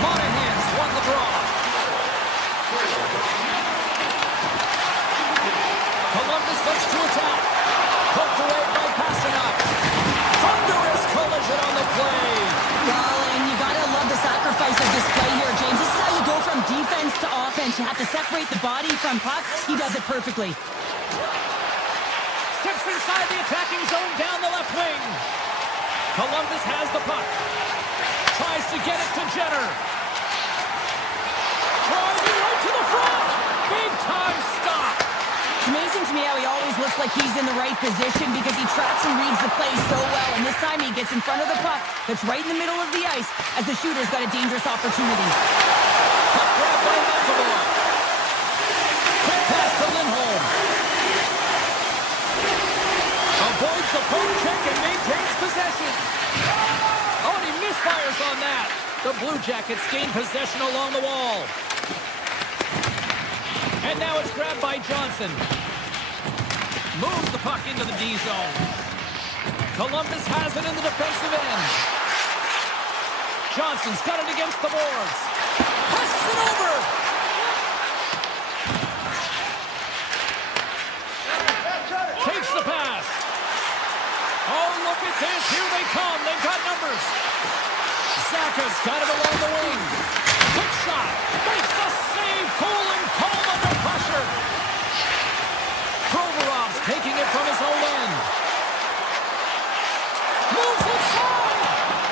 Monahan's won the draw. Columbus looks to attack. Poked away by Pastrnak. Thunderous collision on the play. Well, and you gotta love the sacrifice of this play here, James. This is how you go from defense to offense. You have to separate the body from puck. He does it perfectly. Steps inside the attacking zone down the left wing. Columbus has the puck. Tries to get it to Jenner. Driving right to the front. Big time stop. It's amazing to me how he always looks like he's in the right position because he tracks and reads the play so well. And this time he gets in front of the puck that's right in the middle of the ice as the shooter's got a dangerous opportunity. Puck grab by McAvoy. Quick pass to Lindholm. Avoids the poke check and maintains possession. Oh, and he misfires on that. The Blue Jackets gain possession along the wall. And now it's grabbed by Johnson. Moves the puck into the D zone. Columbus has it in the defensive end. Johnson's got it against the boards. Passes it over. Takes the pass. Oh, look at this. Here they come. They've got numbers. Zaka's got it along the wing. Quick shot. Makes the save. Cool and calm under pressure. Provorov's taking it from his own end. Moves inside.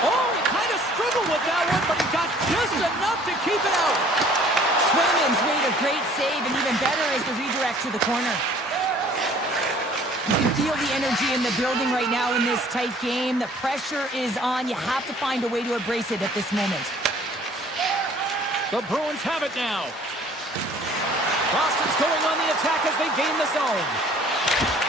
Oh, he kind of struggled with that one, but he got just enough to keep it out. Swayman's made a great save, and even better is the redirect to the corner. You can feel the energy in the building right now in this tight game. The pressure is on. You have to find a way to embrace it at this moment. The Bruins have it now. Boston's going on the attack as they gain the zone.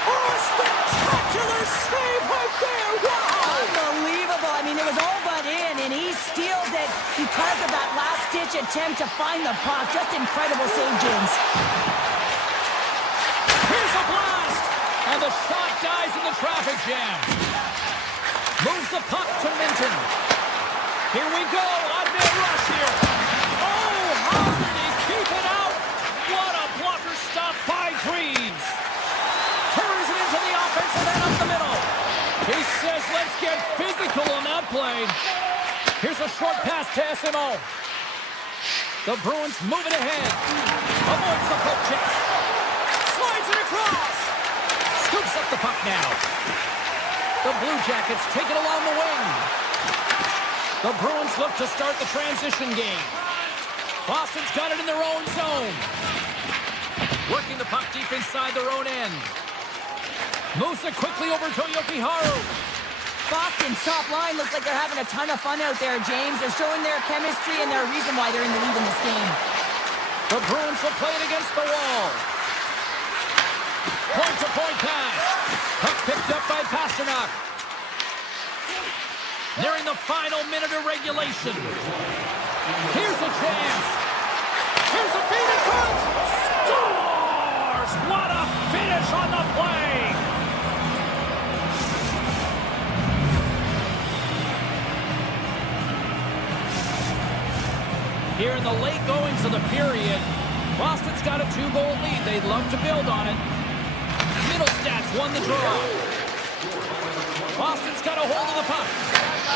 Oh, a spectacular save right there. Wow! Unbelievable. I mean, it was all but in, and he steals it because of that last-ditch attempt to find the puck. Just incredible save, James. Here's a blast! And the shot dies in the traffic jam. Moves the puck to Minton. Here we go on mid-rush here. Oh, how did he keep it out? What a blocker stop by Greaves. Turns it into the offensive end up the middle. He says, let's get physical on that play. Here's a short pass to SMO. The Bruins moving ahead. Avoids the poke check. Slides it across. Scoops up the puck now. The Blue Jackets take it along the wing. The Bruins look to start the transition game. Boston's got it in their own zone. Working the puck deep inside their own end. Moves it quickly over to Jokiharju. Boston's top line looks like they're having a ton of fun out there, James. They're showing their chemistry and their reason why they're in the lead in this game. The Bruins will play it against the wall. Point-to-point pass. Puck picked up by Pasternak. Nearing the final minute of regulation. Here's a chance. Here's a feed in front. Scores! What a finish on the play. Here in the late goings of the period, Boston's got a 2-goal lead. They'd love to build on it. Middlestats won the draw. Boston's got a hold of the puck.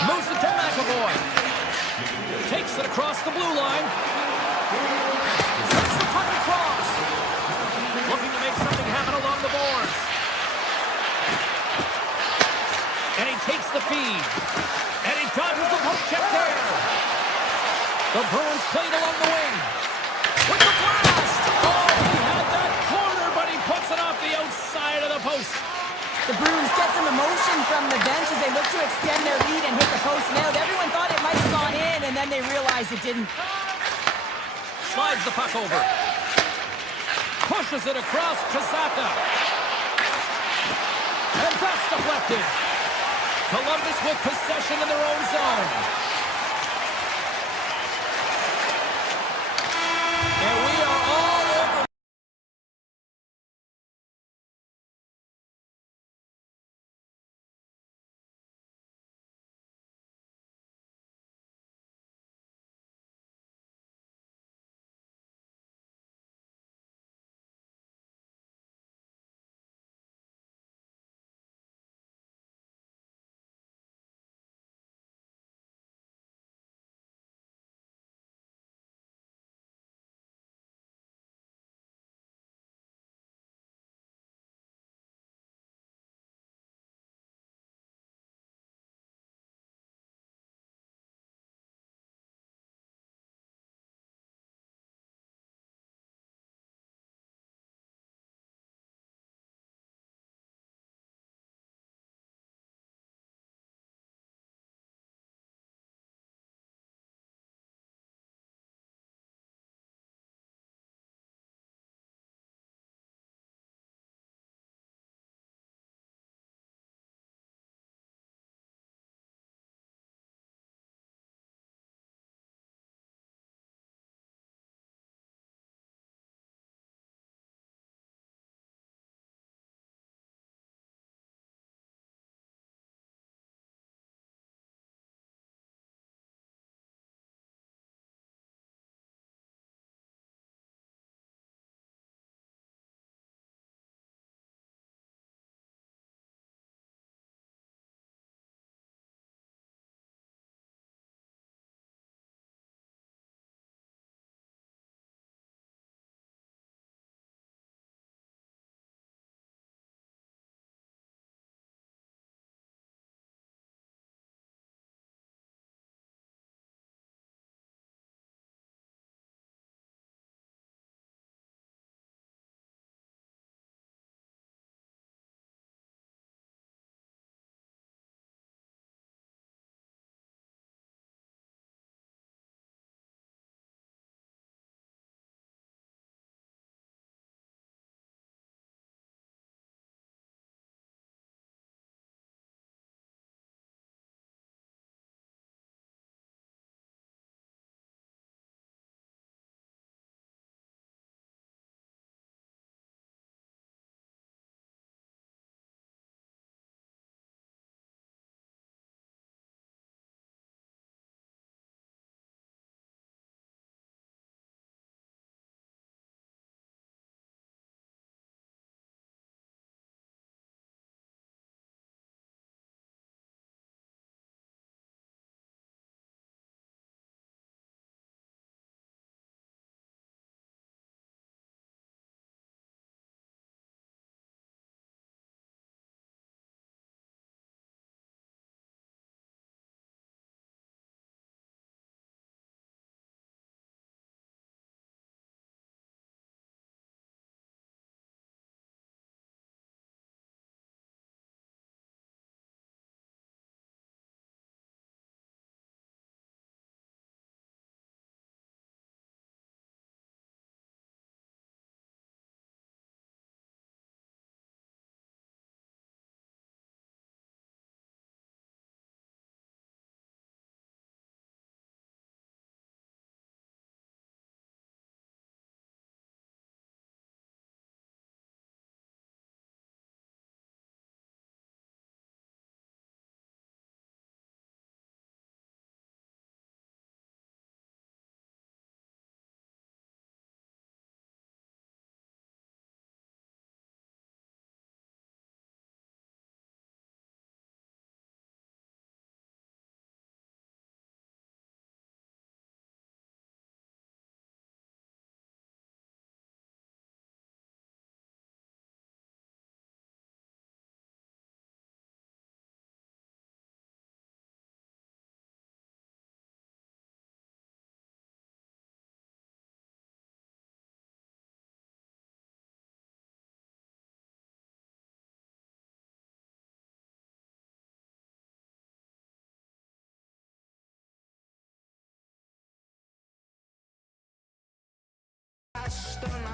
Moves it to McAvoy. Takes it across the blue line. Takes the puck across. Looking to make something happen along the boards. And he takes the feed. And he dodges the poke check there. The Bruins played along the wing. With the blast! Oh, he had that corner, but he puts it off the outside of the post. The Bruins get some emotion from the bench as they look to extend their lead and hit the post nailed. Everyone thought it might have gone in, and then they realized it didn't. Slides the puck over. Pushes it across Kasaka. And that's deflected. Columbus with possession in their own zone.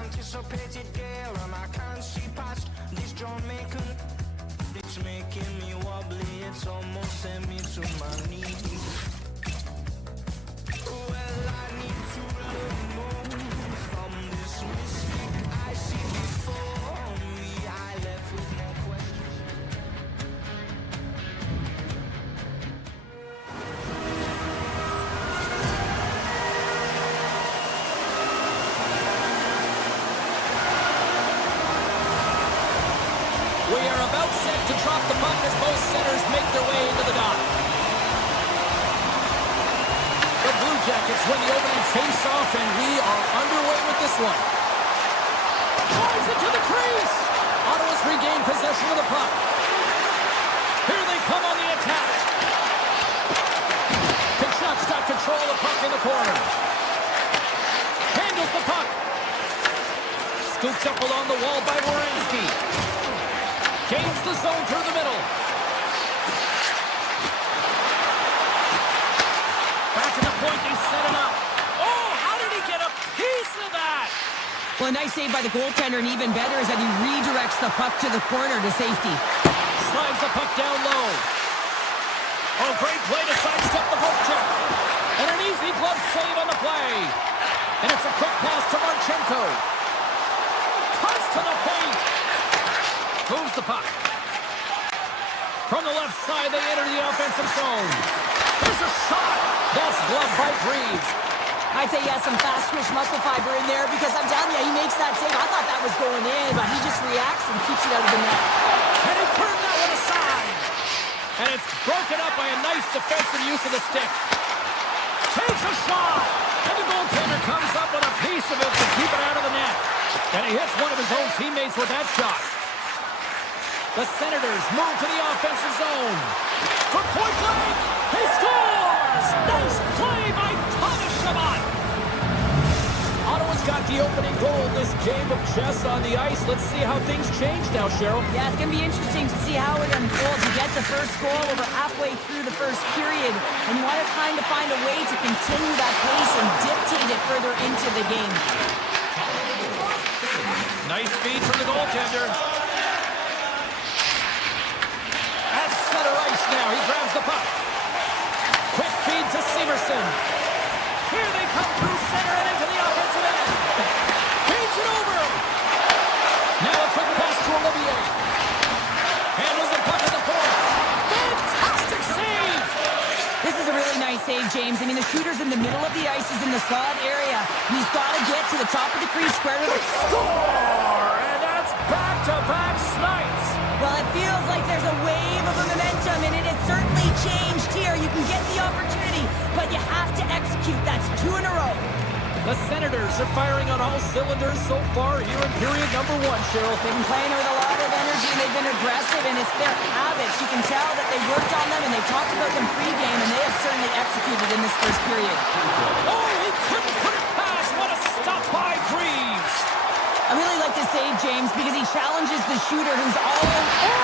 anticipated gale, and I can't see past this Jamaican. It's making me wobbly, it's almost sent me to my knees. Well, I need to remove from this mystic I see before me. I left with no questions. We are about set to drop the puck as both centers make their way into the dot. The Blue Jackets win the opening face-off, and we are underway with this one. Drives it to the crease. Ottawa's regained possession of the puck. Here they come on the attack. Kachuk's got control of the puck in the corner. Handles the puck. Scooped up along the wall by Werenski. Gains the zone through the middle. Back at the point, they set it up. Oh, how did he get a piece of that? Well, a nice save by the goaltender, and even better is that he redirects the puck to the corner to safety. Slides the puck down low. Oh, great play to sidestep the poke check. And an easy glove save on the play. And it's a quick pass to Marchenko. Cuts to the paint. Moves the puck. From the left side, they enter the offensive zone. There's a shot. That's gloved by Greaves. I'd say he has some fast-twitch muscle fiber in there because I'm telling you, he makes that save. I thought that was going in, but he just reacts and keeps it out of the net. And he turned that one aside. And it's broken up by a nice defensive use of the stick. Takes a shot. And the goaltender comes up with a piece of it to keep it out of the net. And he hits one of his own teammates with that shot. The Senators move to the offensive zone. From point blank, he scores! Nice play by Thomas Chabot. Ottawa's got the opening goal in this game of chess on the ice. Let's see how things change now, Cheryl. Yeah, it's going to be interesting to see how it unfolds. You get the first goal over halfway through the first period, and you want to kind of find a way to continue that pace and dictate it further into the game. Nice feed from the goaltender. At center ice now, he grabs the puck. Quick feed to Severson. Here they come through center and into the offensive end. Feeds it over. Now a quick pass to Olivier. Handles the puck at the point. Fantastic save. This is a really nice save, James. I mean, the shooter's in the middle of the ice. He's in the slot area. And he's got to get to the top of the crease square to the Score! And that's back-to-back snipes. Well, it feels like there's a wave of momentum, and it has certainly changed here. You can get the opportunity, but you have to execute. That's 2 in a row. The Senators are firing on all cylinders so far here in period number 1, Cheryl. They've been playing with a lot of energy, and they've been aggressive, and it's their habits. You can tell that they worked on them, and they talked about them pregame, and they have certainly executed in this first period. Oh, he couldn't put it past. What a stop by Greaves. I really like this save, James, because he challenges the shooter who's all in. Oh,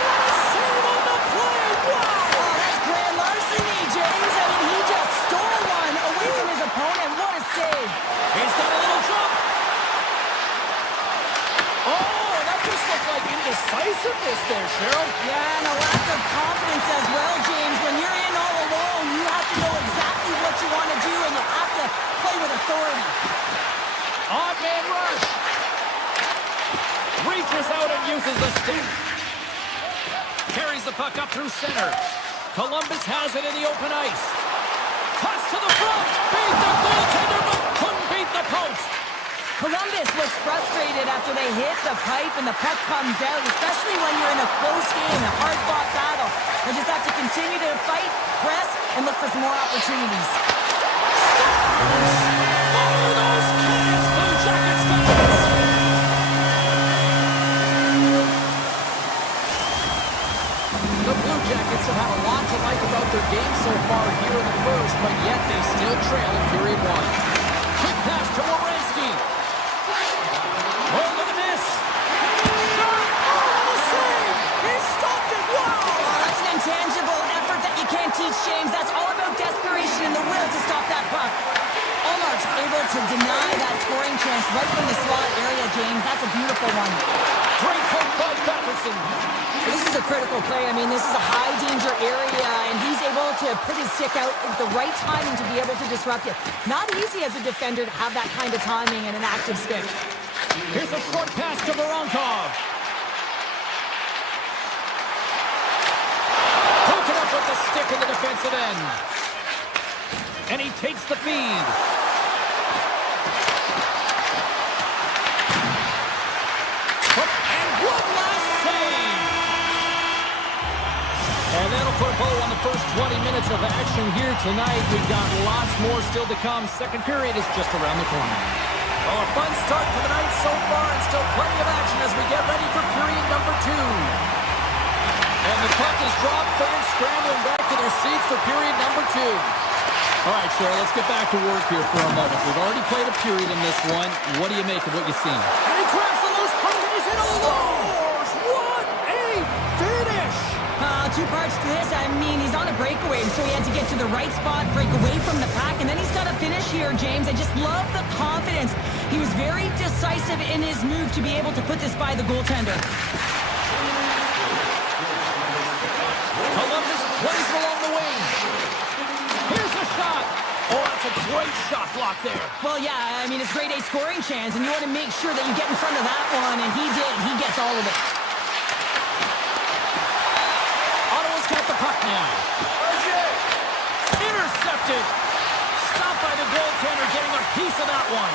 save on the play. Wow. Oh, that's grand larceny, James. I mean, he just stole one away from his opponent. What a save. He's got a little jump. Oh, that just looked like indecisiveness there, Cheryl. Yeah, and a lack of confidence as well, James. When you're in all alone, you have to know exactly what you want to do, and you have to play with authority. Odd man rush. Reaches out and uses the stick. Carries the puck up through center. Columbus has it in the open ice. Cuts to the front. Beat the goaltender, but couldn't beat the post. Columbus looks frustrated after they hit the pipe and the puck comes out, especially when you're in a close game, a hard-fought battle. They just have to continue to fight, press, and look for some more opportunities. Follow those cannons, Blue Jackets fans. The Blue Jackets have had a lot to like about their game so far here in the first, but yet they still trail in period 1. Quick pass to Werenski. Oh, look at this. Shot. Oh, the save. He stopped it. Wow. Oh, that's an intangible effort that you can't teach, James. That's all about desperation and the will to stop that puck. Allmark's able to deny that scoring chance right from the slot area, James. That's a beautiful one. Great poke by Patterson. This is a critical play. I mean, this is a high-danger area, and he's able to put his stick out at the right timing to be able to disrupt it. Not easy as a defender to have that kind of timing and an active stick. Here's a short pass to Voronkov. Broken up with the stick in the defensive end. And he takes the feed. And one last save. And that'll put a bow on the first 20 minutes of action here tonight. We've got lots more still to come. Second period is just around the corner. Well, a fun start for the night so far, and still plenty of action as we get ready for period number 2. And the puck is dropped, fans scrambling back to their seats for period number 2. All right, Cheryl, let's get back to work here for a moment. We've already played a period in this one. What do you make of what you've seen? And he grabs the loose puck and he's in a scores! What a finish! Two parts to this. I mean, he's on a breakaway, so he had to get to the right spot, break away from the pack, and then he's got a finish here, James. I just love the confidence. He was very decisive in his move to be able to put this by the goaltender. Columbus plays it along the wing. Here's a shot. Oh, that's a great shot block there. Well, yeah, I mean, it's grade A scoring chance, and you want to make sure that you get in front of that one, and he did. He gets all of it. Ottawa's got the puck now. Intercepted. Stopped by the goaltender, getting a piece of that one.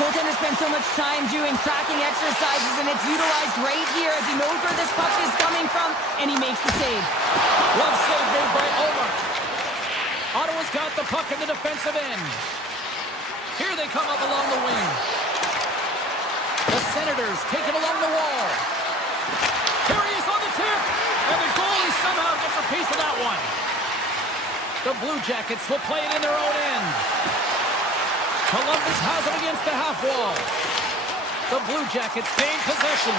Goaltender spends so much time doing tracking exercises, and it's utilized right here as he knows where this puck is coming from, and he makes the save. Love save made by Omar. Ottawa's got the puck in the defensive end. Here they come up along the wing. The Senators take it along the wall. Here he is on the tip, and the goalie somehow gets a piece of that one. The Blue Jackets will play it in their own end. Columbus has it against the half wall. The Blue Jackets gain possession.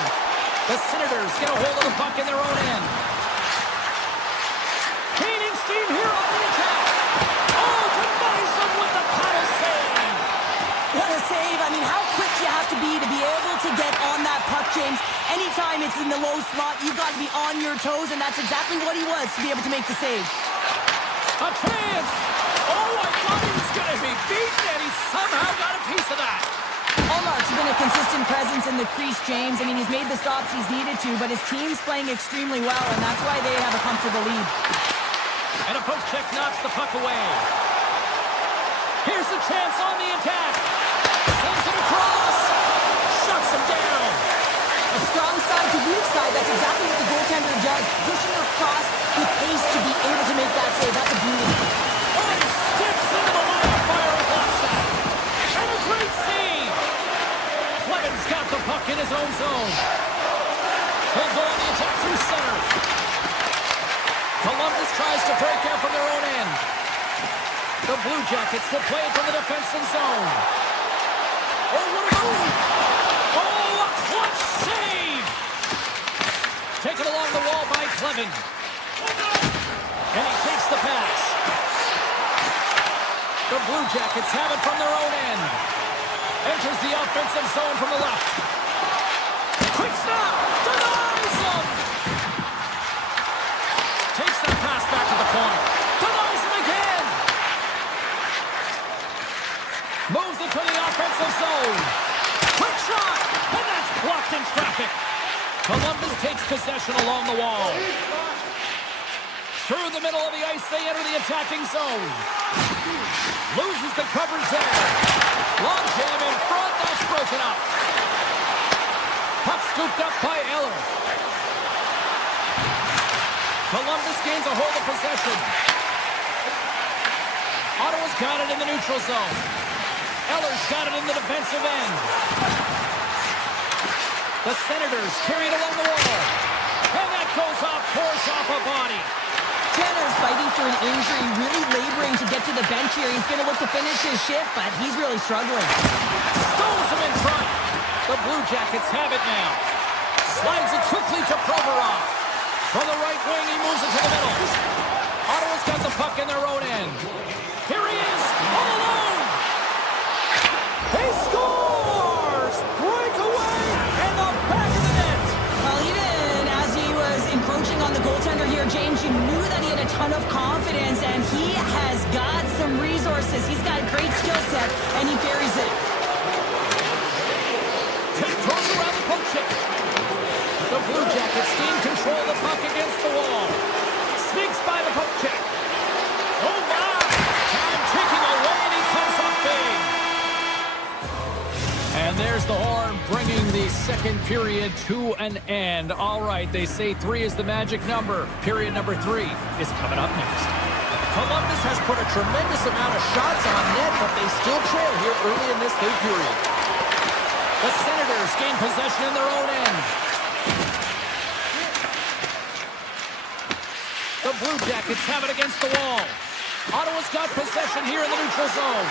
The Senators get a hold of the puck in their own end. Gaining steam here on the attack. Oh, denies them with the paddle save. What a save. I mean, how quick you have to be able to get on that puck, James. Anytime it's in the low slot, you've got to be on your toes, and that's exactly what he was to be able to make the save. A chance. Oh, I thought he was going to be beaten, and he somehow got a piece of that. Allmark's been a consistent presence in the crease, James. I mean, he's made the stops he's needed to, but his team's playing extremely well, and that's why they have a comfortable lead. And a poke check knocks the puck away. Here's the chance on the attack. Sends it across. Shuts him down. A strong side to weak side, that's exactly what the goaltender does. Pushing across with pace to be able to make that save. That's a beauty. Oh, he steps into the line of fire and blocks that. And a great save. Cleven's got the puck in his own zone. He'll go on the attack through center. Columbus tries to break out from their own end. The Blue Jackets will play it from the defensive zone. Oh, what a move! Oh, a clutch save! Taken along the wall by Cleven. And he takes the pass. The Blue Jackets have it from their own end. Enters the offensive zone from the left. Quick snap! Denies him! Takes that pass back to the point. Denies him again! Moves it to the offensive zone. Quick shot! And that's blocked in traffic. Columbus takes possession along the wall. Through the middle of the ice, they enter the attacking zone. Loses the coverage there. Long jam in front, that's broken up. Puck scooped up by Eller. Columbus gains a hold of possession. Ottawa's got it in the neutral zone. Eller's got it in the defensive end. The Senators carry it along the wall. And that goes off, pours off a body. Jenner's fighting for an injury, really laboring to get to the bench here. He's going to look to finish his shift, but he's really struggling. Stones him in front. The Blue Jackets have it now. Slides it quickly to Provorov. From the right wing, he moves it to the middle. Ottawa's got the puck in their own end. Here he is, all alone. ton of confidence, and he has got some resources. He's got a great skill set, and he buries it. Throws around the poke check. The Blue Jackets gain control of the puck against the wall. Sneaks by the poke check. Oh my! Time ticking away, and he comes up big. And there's the horn, bringing the second period to an end. All right, they say 3 is the magic number. Period number 3 is coming up next. Columbus has put a tremendous amount of shots on net, but they still trail here early in this third period. The Senators gain possession in their own end. The Blue Jackets have it against the wall. Ottawa's got possession here in the neutral zone.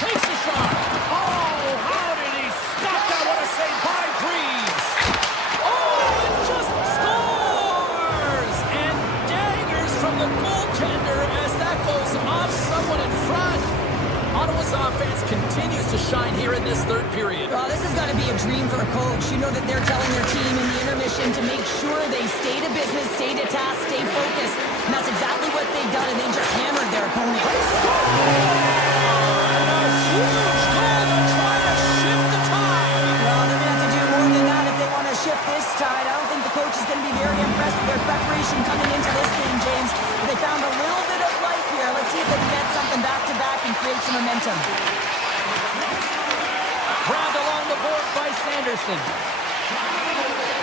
Takes a shot. Oh, how did he stop that? What a save by Greaves. Oh, and just scores! And daggers from the goaltender as that goes off someone in front. Ottawa's offense continues to shine here in this third period. Well, this has got to be a dream for a coach. You know that they're telling their team in the intermission to make sure they stay to business, stay to task, stay focused. And that's exactly what they've done, and they just hammered their opponent. They score! And a huge goal to try to shift the tide. Well, they're going to have to do more than that if they want to shift this tide. I don't think the coach is going to be very impressed with their preparation coming into this game, James. But they found a little bit of life here. Let's see if they can get something back-to-back and create some momentum. Grabbed along the board by Sanderson.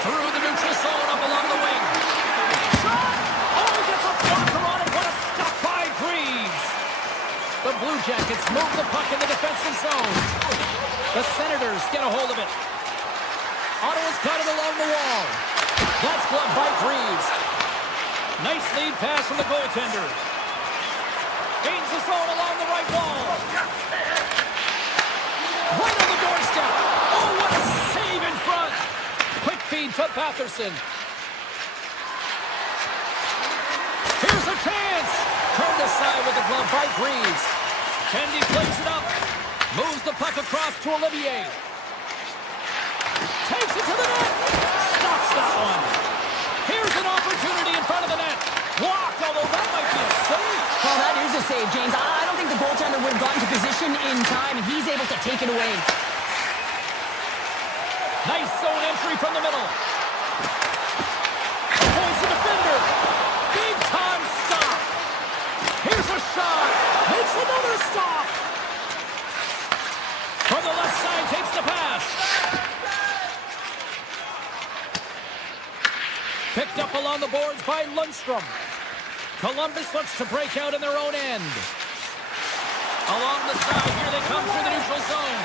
Through the neutral zone, up along the wing. Shot! Oh, he gets a blocker on it. What a stop by Greaves. The Blue Jackets move the puck in the defensive zone. The Senators get a hold of it. Ottawa's got it along the wall. That's gloved by Greaves. Nice lead pass from the goaltender. Gains the zone along the right wall. Right on the doorstep. Oh, what a save in front. Quick feed to Patterson. Here's a chance. Turned aside with the glove by Greaves. Kennedy plays it up. Moves the puck across to Olivier. Takes it to the net. Stops that one. Here's an opportunity in front of the net. Blocked, although that might be a save. Well, that is a save, James. I don't think the goaltender would have gotten to position in time, and he's able to take it away. Nice zone entry from the middle. Avoids the defender. Big time stop. Here's a shot. Makes another stop. From the left side, takes the pass. Picked up along the boards by Lundstrom. Columbus looks to break out in their own end. Along the side, here they come through the neutral zone.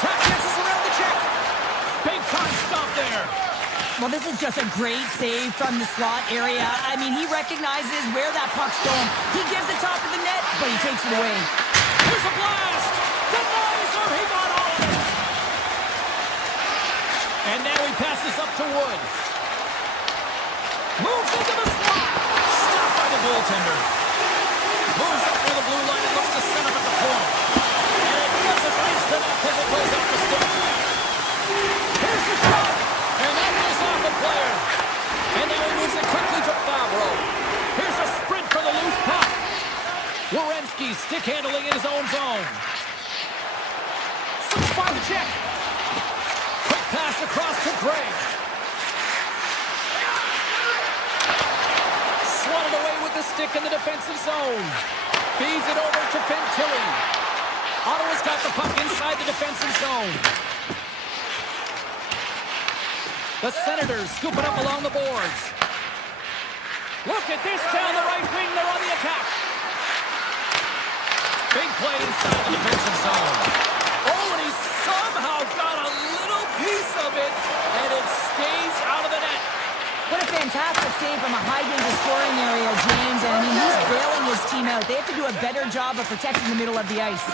Trap chances around the check. Big time stop there. Well, this is just a great save from the slot area. I mean, he recognizes where that puck's going. He gives the top of the net, but he takes it away. Here's a blast. Denies her. He got all of it. And now he passes up to Wood. Moves into the slot. Stopped by the goaltender. Moves up near the blue line and looks to set up at the point. And it doesn't reach the net because it goes off the stick. Here's the shot. And that goes off the player. And now he moves it quickly to Favreau. Here's a sprint for the loose puck. Werenski stick handling in his own zone. Slips by the check. Quick pass across to Gregg. Swatted away with the stick in the defensive zone. Feeds it over to Fantilli. Ottawa's got the puck inside the defensive zone. The Senators scoop it up along the boards. Look at this down the right wing. They're on the attack. Big play inside the defensive zone. Oh, and he somehow got a little piece of it, and it stays out of the net. What a fantastic save from a high-danger scoring area, James. And I mean, he's bailing his team out. They have to do a better job of protecting the middle of the ice.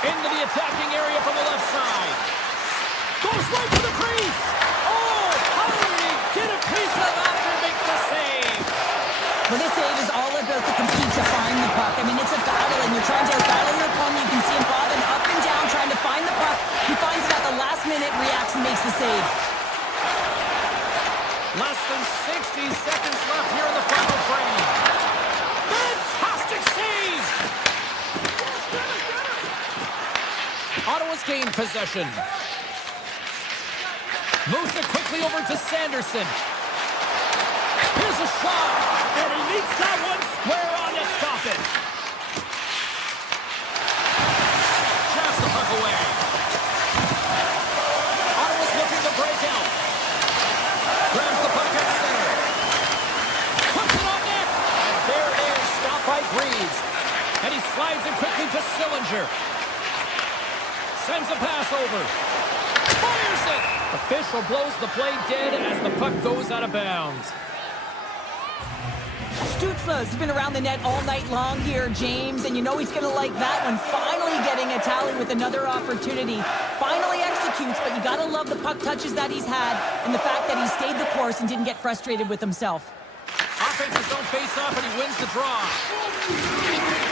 Into the attacking area from the left side. Goes right to the crease. Oh, how did he get a piece of that to make the save? Well, this save is all about the compete to find the puck. I mean, it's a battle, and you're trying to battle your opponent. You can see him bobbing up and down, trying to find the puck. He finds it at the last minute, reacts, and makes the save. Last than 60 seconds left here in the final frame. Fantastic save! Ottawa's gained possession. Moves it quickly over to Sanderson. Here's a shot, and he meets that one square on to stop it. Traps the puck away. Ottawa's looking to break out. Grabs the puck at center. Puts it on net. And there it is, stopped by Breeze. And he slides it quickly to Sillinger. Sends a pass over. Fires it. Official blows the play dead as the puck goes out of bounds. Stützle's been around the net all night long here, James, and you know he's going to like that one. Finally getting a tally with another opportunity. Finally executes, but you got to love the puck touches that he's had and the fact that he stayed the course and didn't get frustrated with himself. Offensive zone face-off, and he wins the draw.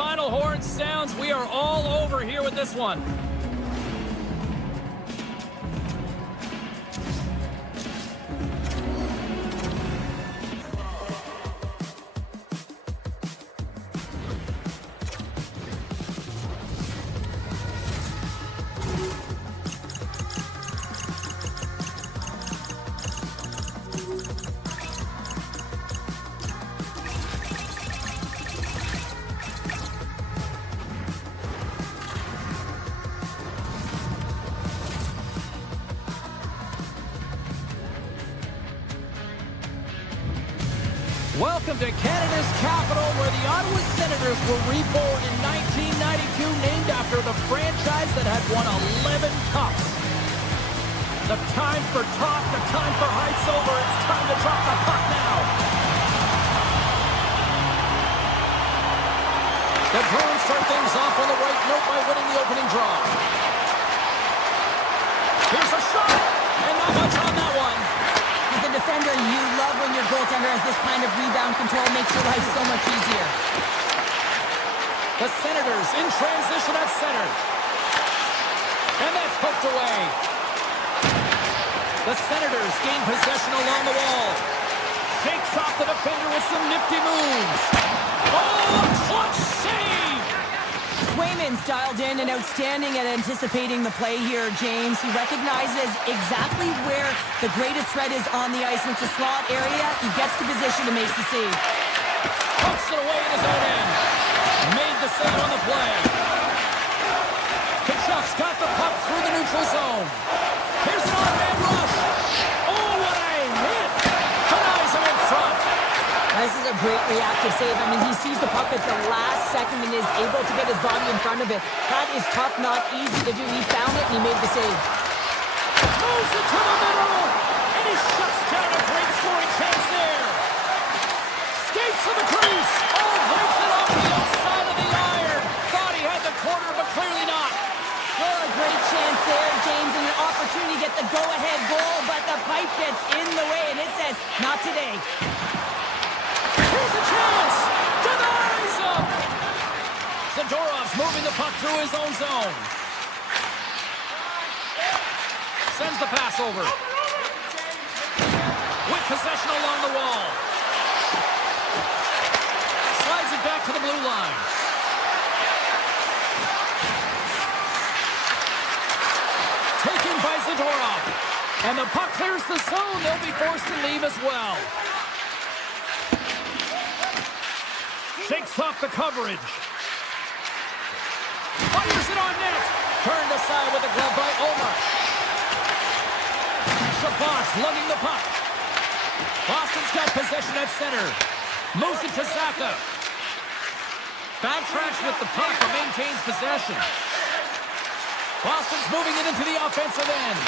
final horn sounds, we are all over here with this one. Welcome to Canada's capital, where the Ottawa Senators were reborn in 1992, named after the franchise that had won 11 cups. The time for talk, the time for hype's over. It's time to drop the puck now. The Bruins start things off on the right note by winning the opening draw. Here's a shot, and not much on that one. As a defender, you love when your goaltender has this kind of rebound control. Makes your life so much easier. The Senators in transition at center. And that's poked away. The Senators gain possession along the wall. Shakes off the defender with some nifty moves. Oh, clutch save! Swayman's dialed in and outstanding at anticipating the play here, James. He recognizes exactly where the greatest threat is on the ice. And it's a slot area. He gets to position to make the save. Pokes it away in his own end. Made the save on the play. Kachuk's got the puck through the neutral zone. Here's an on-man rush. Oh, what a hit! Denies him in front. This is a great reactive save. I mean, he sees the puck at the last second and is able to get his body in front of it. That is tough, not easy to do. He found it and he made the save. Moves it to the middle, and he shuts down a great scoring chance there. Skates to the crease. Oh, breaks it off the outside of the iron. Thought he had the corner, but clearly not. Well, a great chance there, James, and an opportunity to get the go-ahead goal, but the pipe gets in the way, and it says, not today. Here's a chance! Denies him! Zadorov's moving the puck through his own zone. Sends the pass over. With possession along the wall. Slides it back to the blue line. Taken by Zadorov. And the puck clears the zone. They'll be forced to leave as well. Shakes off the coverage. Fires it on net. Turned aside with the glove by Omar. Shabbat's lugging the puck. Boston's got possession at center. Moves it to Zaka. Backtracks with the puck but maintains possession. Boston's moving it into the offensive end.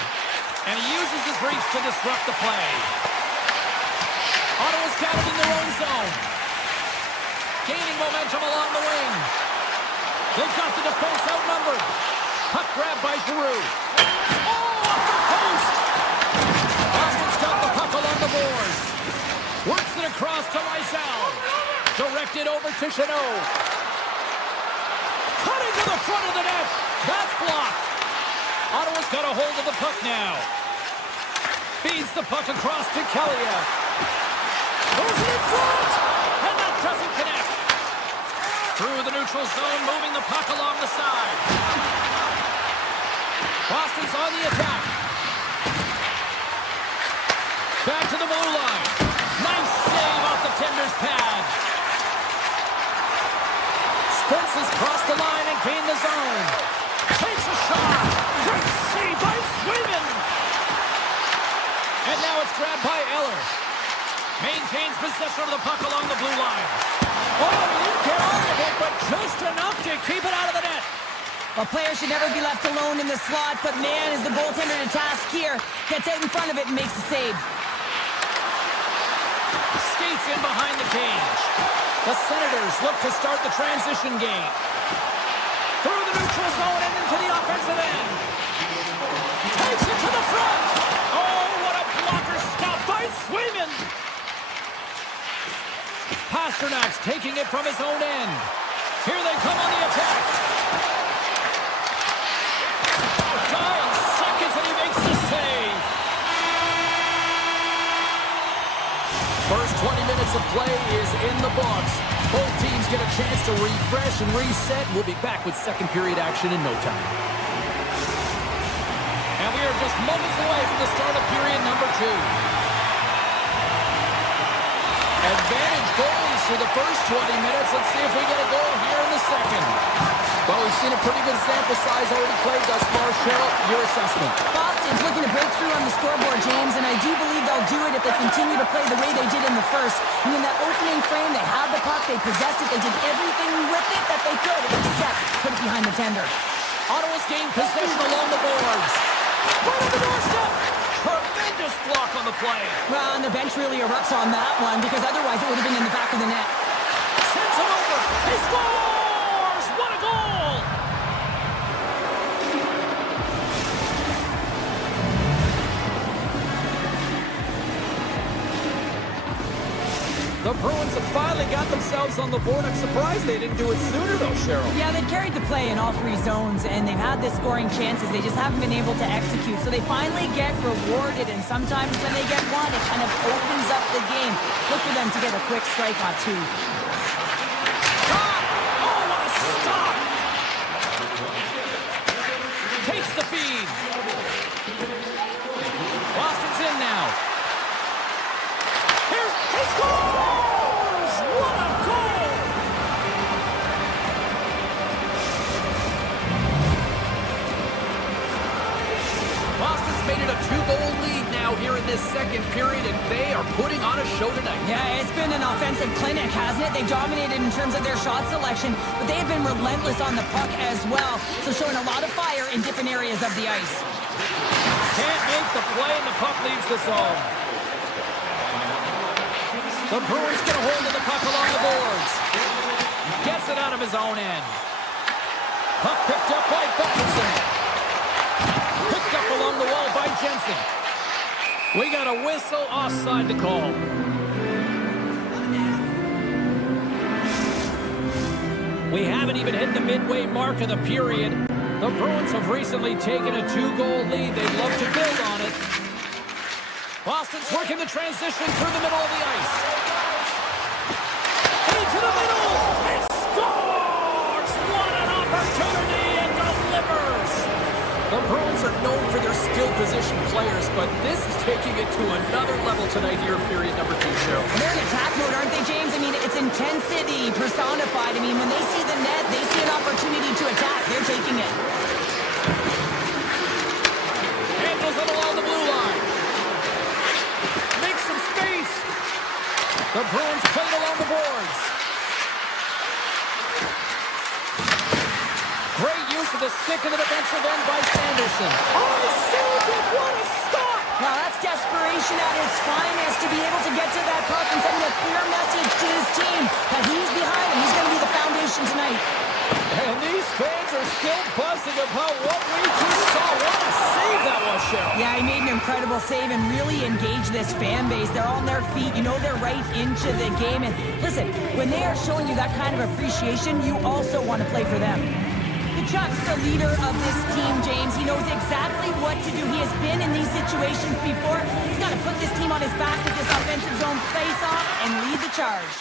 And he uses his reach to disrupt the play. Ottawa's got it in their own zone. Gaining momentum along the wing. They've got the defense outnumbered. Puck grab by Giroux. Oh, off the post! Boston's got the puck along the boards. Works it across to Lysell. Directed over to Chanot. Cutting to the front of the net. That's blocked. Ottawa's got a hold of the puck now. Feeds the puck across to Kelly. Goes it in front! And that doesn't connect. Through the neutral zone, moving the puck along the side. Boston's on the attack. Back to the blue line. Nice save off the tender's pad. Sprints has crossed the line and gained the zone. Takes a shot. Great save by Swayman. And now it's grabbed by Eller. Maintains possession of the puck along the blue line. Oh, he didn't get all of it, but just enough to keep it out of the net. A player should never be left alone in the slot, but man, is the goaltender to task here. Gets out in front of it and makes the save. Skates in behind the cage. The Senators look to start the transition game. Through the neutral zone and into the offensive end. Takes it to the front. Oh, what a blocker stop by Swayman. Pasternak's taking it from his own end. Here they come on the attack. Dying seconds, and he makes the save. First 20 minutes of play is in the books. Both teams get a chance to refresh and reset. We'll be back with second period action in no time. And we are just moments away from the start of period number 2. Advantage goalies for the first 20 minutes. Let's see if we get a goal here in the second. Well, we've seen a pretty good sample size already played thus far. Cheryl, your assessment. Boston's looking to break through on the scoreboard, James, and I do believe they'll do it if they continue to play the way they did in the first. And in that opening frame, they had the puck, they possessed it, they did everything with it that they could, except put it behind the tender. Ottawa's gained possession along the boards. Right on the doorstep. Tremendous block on the play. Well, and the bench really erupts on that one, because otherwise it would have been in the back of the net. Sends it over. He scores! What a goal! The Bruins have finally got themselves on the board. I'm surprised they didn't do it sooner, though, Cheryl. Yeah, they've carried the play in all 3 zones, and they've had the scoring chances. They just haven't been able to execute. So they finally get rewarded, and sometimes when they get one, it kind of opens up the game. Look for them to get a quick strike on 2. Stop! Oh, what a stop! Takes the feed. Boston's in now. He scores! What a goal! Boston's made it a 2-goal lead now here in this second period, and they are putting on a show tonight. Yeah, it's been an offensive clinic, hasn't it? They dominated in terms of their shot selection, but they have been relentless on the puck as well, so showing a lot of fire in different areas of the ice. Can't make the play, and the puck leaves the zone. The Bruins get a hold of the puck along the boards. Gets it out of his own end. Puck picked up by Buckinson. Picked up along the wall by Jensen. We got a whistle offside to call. We haven't even hit the midway mark of the period. The Bruins have recently taken a 2-goal lead. They'd love to build on it. Boston's working the transition through the middle of the ice. Into the middle! He scores! What an opportunity, and delivers! The Bruins are known for their skilled position players, but this is taking it to another level tonight here in period number 2, Cheryl. They're in attack mode, aren't they, James? I mean, it's intensity personified. I mean, when they see the net, they see an opportunity to attack. They're taking it. Handles it along the blue line. Makes some space. The Bruins play it along the boards. Great use of the stick in the defensive end by Sanderson. Oh, he saved it! What a stop! Well, that's desperation at its finest to be able to get to that puck and send a clear message to his team that he's behind him. He's going to be the foundation tonight. And these fans are still buzzing about what we just saw. What a save that was, Cheryl. Yeah, he made an incredible save and really engaged this fan base. They're on their feet. You know they're right into the game. And listen, when they are showing you that kind of appreciation, you also want to play for them. Chuck's the leader of this team, James. He knows exactly what to do. He has been in these situations before. He's got to put this team on his back with this offensive zone face-off and lead the charge.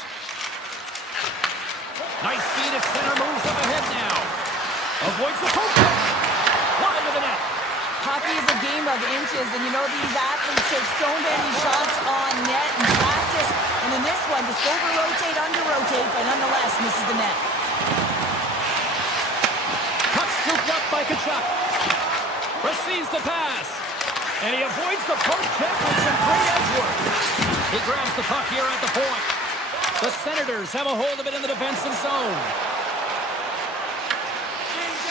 Nice feed at center, moves up ahead now. Avoids the poke. Wide of the net. Hockey is a game of inches, and you know these athletes take so many shots on net in practice. And in this one, just over-rotate, under-rotate, but nonetheless misses the net. Scooped up by Tkachuk. Receives the pass. And he avoids the poke check with some great edge work. He grabs the puck here at the point. The Senators have a hold of it in the defensive zone.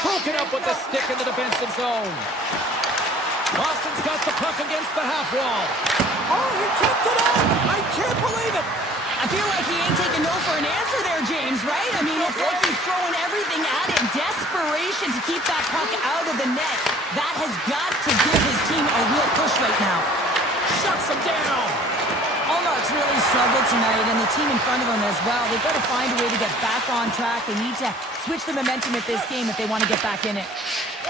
Broken up with the stick in the defensive zone. Boston's got the puck against the half wall. Oh, he kept it up! I can't believe it! I feel like he ain't taking no for an answer there, James, right? I mean, it's like he's throwing everything at it. Desperation to keep that puck out of the net. That has got to give his team a real push right now. Shuts him down. Allmark's really struggled tonight, and the team in front of him as well. They've got to find a way to get back on track. They need to switch the momentum at this game if they want to get back in it.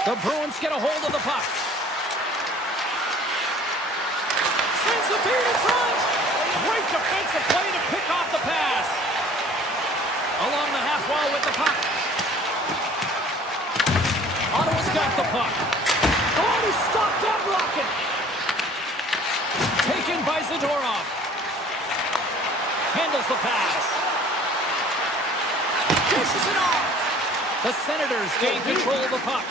The Bruins get a hold of the puck. Sends the feed in front. Great defensive play to pick off the pass. Along the half wall with the puck. Ottawa's got the puck. Oh, he stopped that rocket. Taken by Zadorov. Handles the pass. Dishes it off. The Senators gain control of the puck.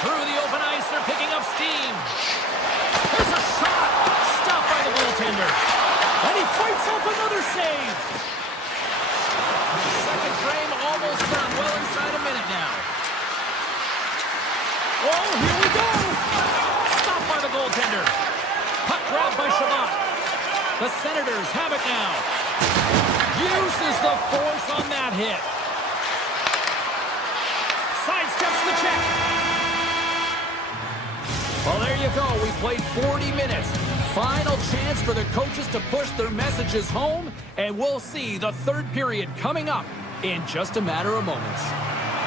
Through the open ice, they're picking up steam. There's a shot. Stopped by the goaltender. And he fights off another save. Second frame almost done. Well inside a minute now. Oh, here we go. Stopped by the goaltender. Puck grabbed by Shabbat. The Senators have it now. Uses the force on that hit. Sidesteps the check. Well, there you go. We played 40 minutes. Final chance for the coaches to push their messages home, and we'll see the third period coming up in just a matter of moments.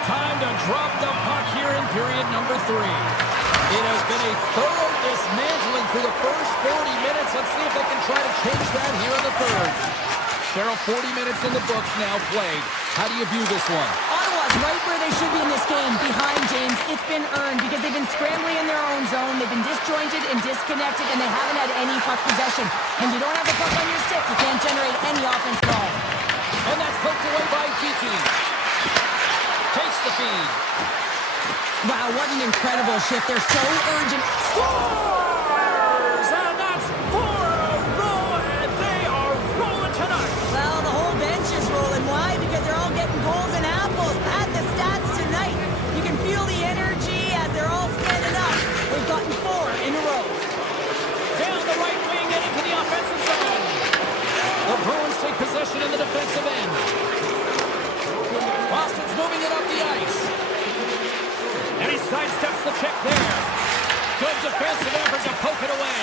Time to drop the puck here in period number 3. It has been a thorough dismantling through the first 40 minutes. Let's see if they can try to change that here in the third. Cheryl, 40 minutes in the books now played. How do you view this one? Ottawa's right where they should be in this game, behind James. It's been earned because they've been scrambling in their own zone. They've been disjointed and disconnected, and they haven't had any puck possession. When you don't have the puck on your stick, you can't generate any offense at all. And that's poked away by Kiki. Takes the feed. Wow, what an incredible shift. They're so urgent. Scores! And that's 4 in a row, and they are rolling tonight. Well, the whole bench is rolling. Why? Because they're all getting goals and apples. Pat the stats tonight. You can feel the energy as they're all standing up. They've gotten 4 in a row. Down the right wing and into the offensive zone. The Bruins take possession in the defensive end. Boston's moving it up the ice. And he sidesteps the check there. Good defensive effort to poke it away.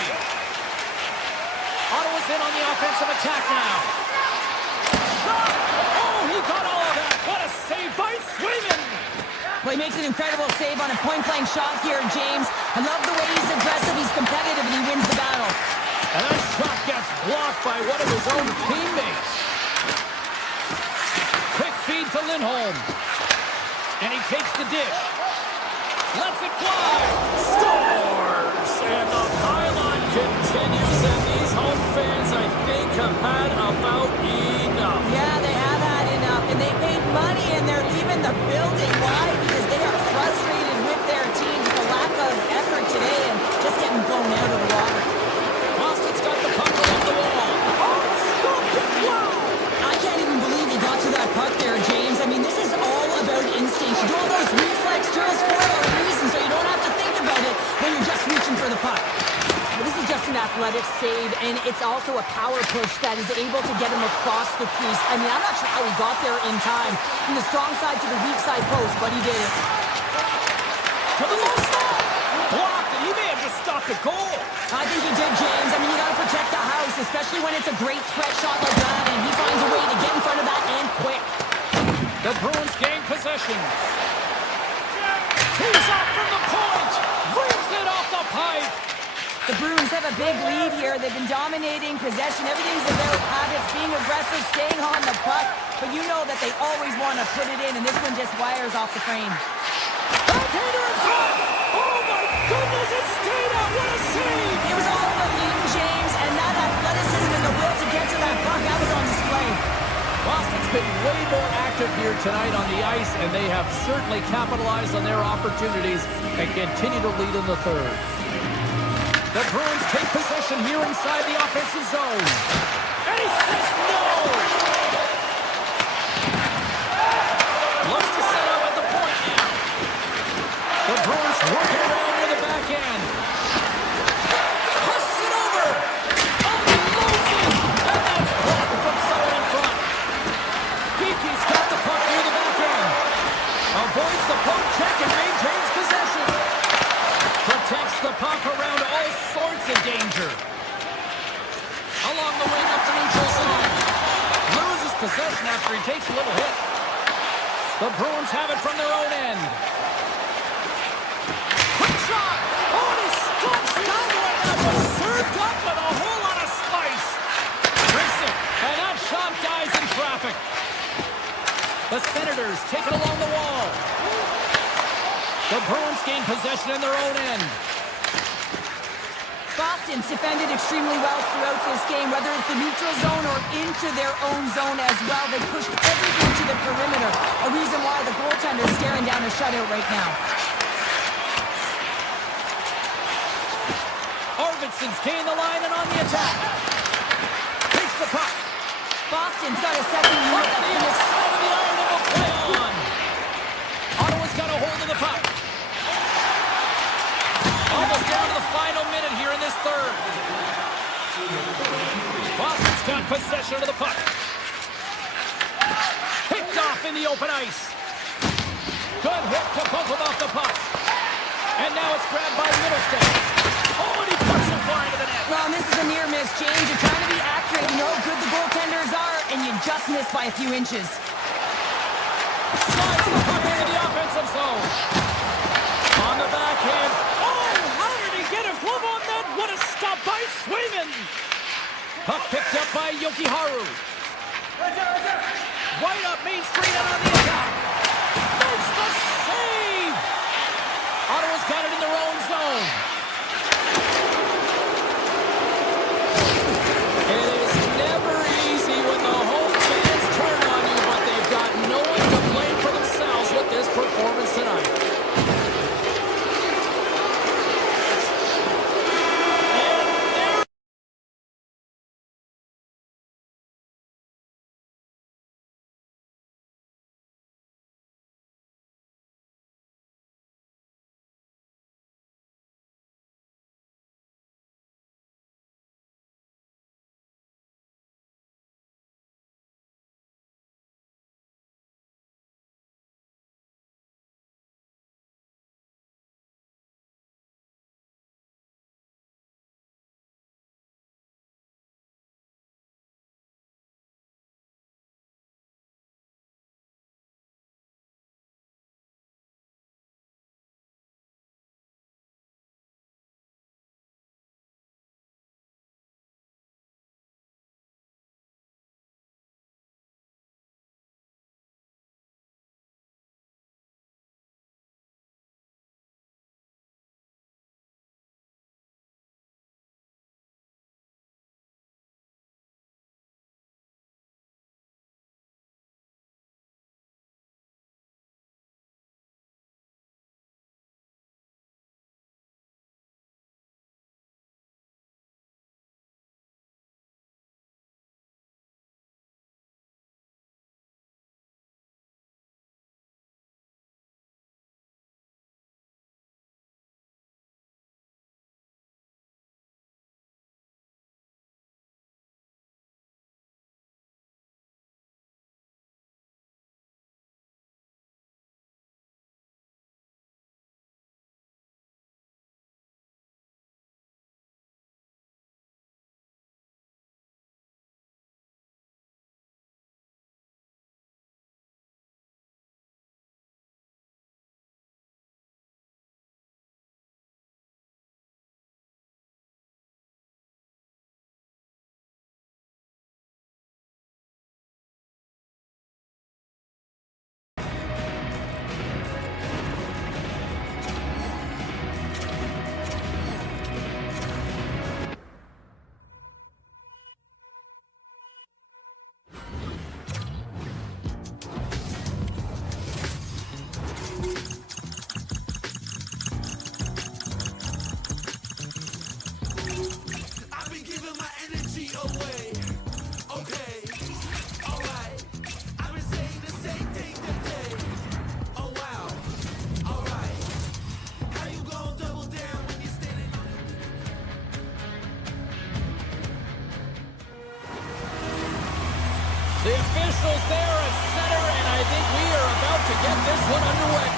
Ottawa's in on the offensive attack now. Shot! Oh, he got all of that. What a save by Swayman! Well, he makes an incredible save on a point-blank shot here, James. I love the way he's aggressive, he's competitive, and he wins the battle. And that shot gets blocked by one of his own teammates. Quick feed to Lindholm. And he takes the dish. Lets it fly. Scores! And the pylon continues, and these home fans, I think, have had about enough. Yeah, they have had enough, and they paid money, and they're leaving the building. Why? Because they are frustrated with their team, with the lack of effort today, and just getting blown out of the water. Boston's got the puck along the wall. Oh, stopped it! Wow! I can't even believe he got to that puck there, James. I mean, this is all about instinct. You do all those reflex drills for a reason, so you don't have to think about it when you're just reaching for the puck. But this is just an athletic save, and it's also a power push that is able to get him across the crease. I mean, I'm not sure how he got there in time, from the strong side to the weak side post, but he did it. To the low side! Blocked, and he may have just stopped a goal. I think he did, James. I mean, you got to protect the house, especially when it's a great threat shot like that, and he finds a way to get in front of that and quick. The Bruins gain possession. Tees off from the point. Brings it off the pipe. The Bruins have a big lead here. They've been dominating possession. Everything's about habits, being aggressive, staying on the puck. But you know that they always want to put it in, and this one just wires off the frame. Backhander in front. Oh, my goodness, it stayed out. What a save. It was all about Newton, James, and that athleticism and the will to get to that puck, that was on display. Boston's been way more active here tonight on the ice, and they have certainly capitalized on their opportunities and continue to lead in the third. The Bruins take possession here inside the offensive zone. And he says no! Looks to set up at the point now. The Bruins working around near the back end. Passes it over! Unloads it! And that's blocked from someone in front. Kiki's got the puck near the back end. Avoids the poke check and maintains possession. Protects the puck around all sorts of danger. He takes a little hit. The Bruins have it from their own end. Quick shot! Oh, and he stops down one that was served up with a whole lot of spice. Rips it, and that shot dies in traffic. The Senators take it along the wall. The Bruins gain possession in their own end. Boston's defended extremely well throughout this game, whether it's the neutral zone or into their own zone as well. They pushed everything to the perimeter, a reason why the goaltender's staring down a shutout right now. Arvidsson's gained the line and on the attack. Takes the puck. Boston's got a second unit Up the that's side of the iron and will play on. Ottawa's got a hold of the puck. Almost down to the final minute here in this third. Boston's got possession of the puck. Picked off in the open ice. Good hit to bump him off the puck. And now it's grabbed by Middleston. Oh, and he puts it wide of the net. Well, and this is a near miss, James. You're trying to be accurate. You know how good the goaltenders are, and you just miss by a few inches. Slides the puck into the offensive zone. On the backhand. Oh, how did he get a glove on that? What a stop by Swayman. Puck picked up by Yokiharu. Right up Main Street and on the attack. Makes the save. Ottawa's got it in their own zone. It is never easy when the home fans turn on you, but they've got no one to blame for themselves with this performance tonight. The officials there at center, and I think we are about to get this one underway.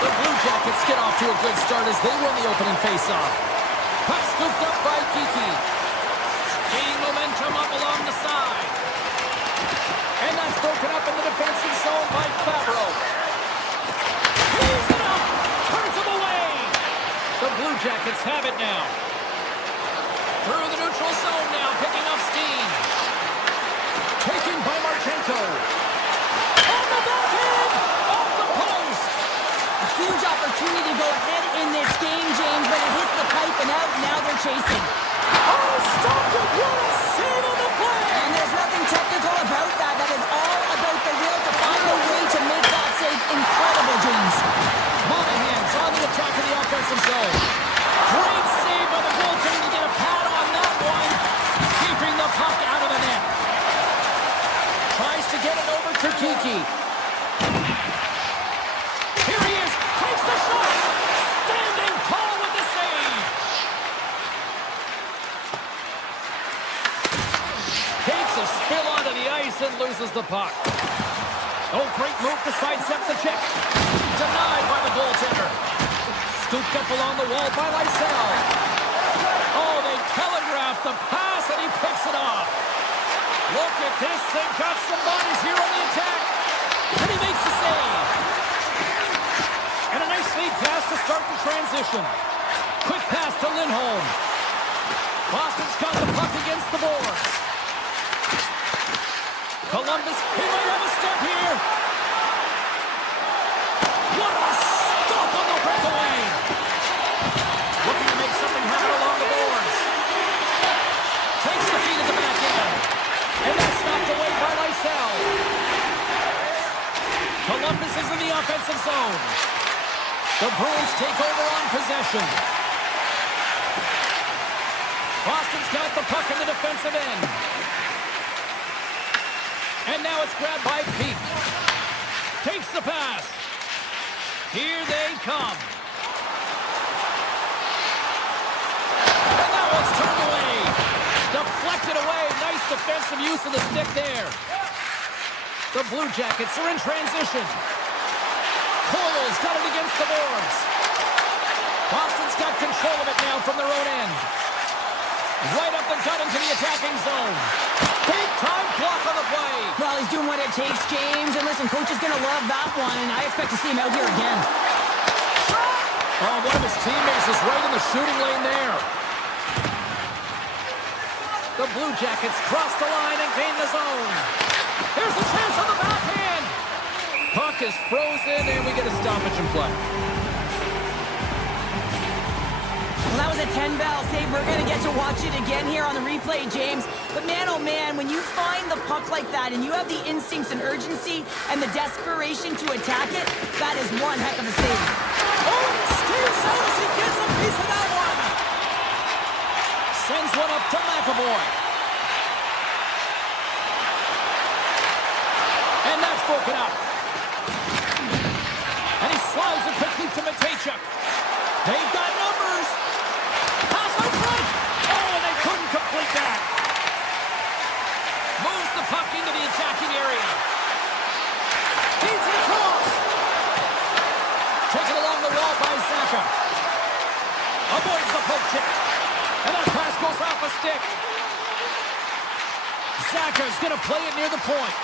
The Blue Jackets get off to a good start as they win the opening faceoff. Puck scooped up by Kiki. Gaining momentum up along the side. And that's broken up in the defensive zone by Favreau. He's it up. Turns him away. The Blue Jackets have it now. Through the neutral zone now, picking up steam. Taken by Marchenko. On the backhand! Off the post! A huge opportunity to go ahead in this game, James, but it hits the pipe and out. Now they're chasing. Oh, stopped it! What a save on the play! And there's nothing technical about that. That is all about the will to find a way to make that save incredible, James. Monahan's on the attack of the offensive zone. Great save by the goaltender to get a pad on that one. Keeping the puck out of the net. Tries to get it over to Kiki. Here he is. Takes the shot. Standing tall with the save. Takes a spill onto the ice and loses the puck. Oh, great move to sidestep the check. Denied by the goaltender. Scooped up along the wall by Lysell. Oh, they telegraphed the pass and he picks it off. Look at this. They've got some bodies here on the attack. And he makes the save. And a nice lead pass to start the transition. Quick pass to Lindholm. Boston's got the puck against the boards. Columbus, he might have a step here. What a stop on the breakaway. Looking to make something happen along the boards. Takes the feed at the back end. And that's knocked away by Lysell. Columbus is in the offensive zone. The Bruins take over on possession. Boston's got the puck in the defensive end. And now it's grabbed by Peak. Takes the pass. Here they come. And that one's turned away. Deflected away. Nice defensive use of the stick there. The Blue Jackets are in transition. Coyle's got it against the boards. Boston's got control of it now from their own end. Right up the gut into the attacking zone. Big time block on the play. Well, he's doing what it takes, James. And listen, coach is going to love that one, and I expect to see him out here again. Oh, one of his teammates is right in the shooting lane there. The Blue Jackets cross the line and gain the zone. Here's a chance on the backhand. Puck is frozen, and we get a stoppage in play. Well, that was a 10-bell save. We're going to get to watch it again here on the replay, James. But man, oh man, when you find the puck like that and you have the instincts and urgency and the desperation to attack it, that is one heck of a save. Oh, and it steers out as he gets a piece of that one. Sends one up to McAvoy. And that's broken up. And he slides it quickly to Matejchuk. They've got numbers. Pass out front. Oh, and they couldn't complete that. Moves the puck into the attacking area. Feeds it across. Taken along the wall by Zaka. Avoids the poke check. And that pass goes off a stick. Zaka's going to play it near the point.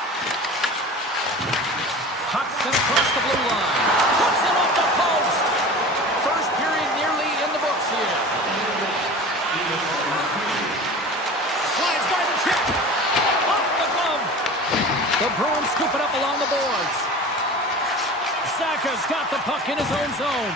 Puck's going to cross the blue line. Puts it off the post. First period nearly in the books here. Slides by the check. Off the glove. The Bruins scoop it up along the boards. Zaka's got the puck in his own zone.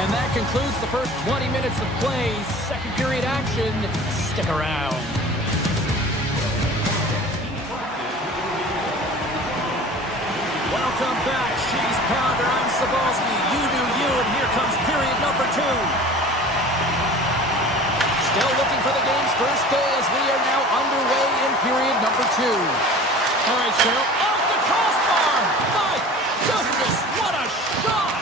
And that concludes the first 20 minutes of play. Second period action. Stick around. Welcome back, Cheese Pounder. I'm Sabalski. You do you, and here comes period number 2. Still looking for the game's first goal as we are now underway in period number 2. All right, Cheryl. Off the crossbar! My goodness, what a shot!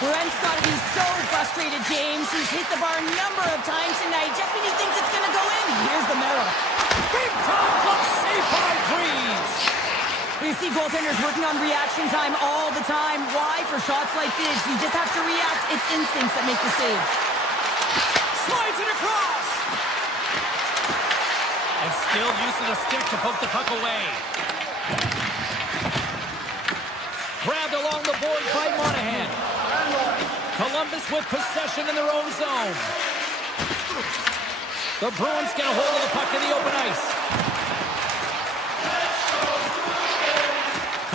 Brent's got to be so frustrated, James. He's hit the bar a number of times tonight just when he thinks it's going to go in. Here's the mirror. Big time glove save by Freeze. You see goaltenders working on reaction time all the time. Why? For shots like this, you just have to react. It's instincts that make the save. Slides it across. And still using a stick to poke the puck away. Grabbed along the boards by Monahan. Columbus with possession in their own zone. The Bruins get a hold of the puck in the open ice.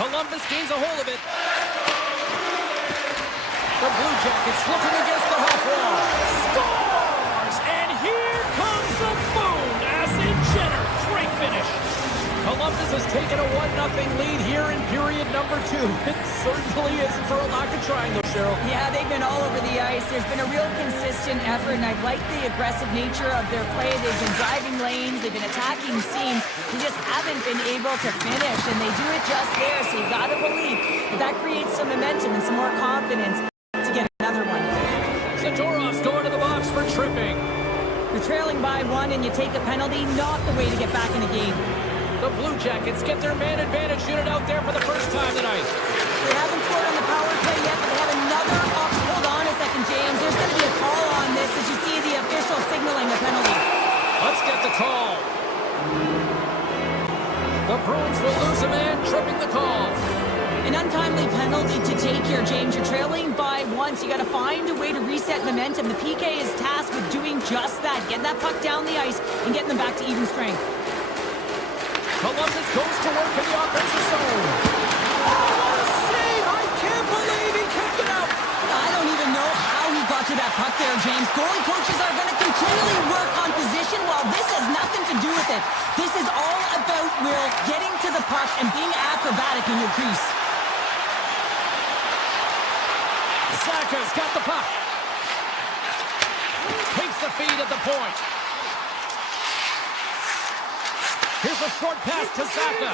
Columbus gains a hold of it. The Blue Jackets looking against the half wall. Scores! And here comes the moon as in Jenner. Great finish. Columbus has taken a 1-0 lead here in period number 2. It certainly isn't for a lack of trying, though, Cheryl. Yeah, they've been all over the ice. There's been a real consistent effort, and I've liked the aggressive nature of their play. They've been driving lanes. They've been attacking seams. They just haven't been able to finish, and they do it just there. So you got to believe that creates some momentum and some more confidence to get another one. Zadorov's going to the box for tripping. You're trailing by 1 and you take a penalty, not the way to get back in the game. The Blue Jackets get their man advantage unit out there for the first time tonight. They haven't scored on the power play yet, but they have another up. Hold on a second, James. There's going to be a call on this as you see the official signaling the penalty. Let's get the call. The Bruins will lose a man, tripping the call. An untimely penalty to take here, James. You're trailing by 1, so you got to find a way to reset momentum. The PK is tasked with doing just that, getting that puck down the ice and getting them back to even strength. Columbus goes to work in the offensive zone. Oh, what a save! I can't believe he kept it out. I don't even know how he got to that puck there, James. Goalie coaches are going to continually work on position while this has nothing to do with it. This is all about, Will, getting to the puck and being acrobatic in your crease. Saka's got the puck. Takes the feed at the point. Here's a short pass to Saka.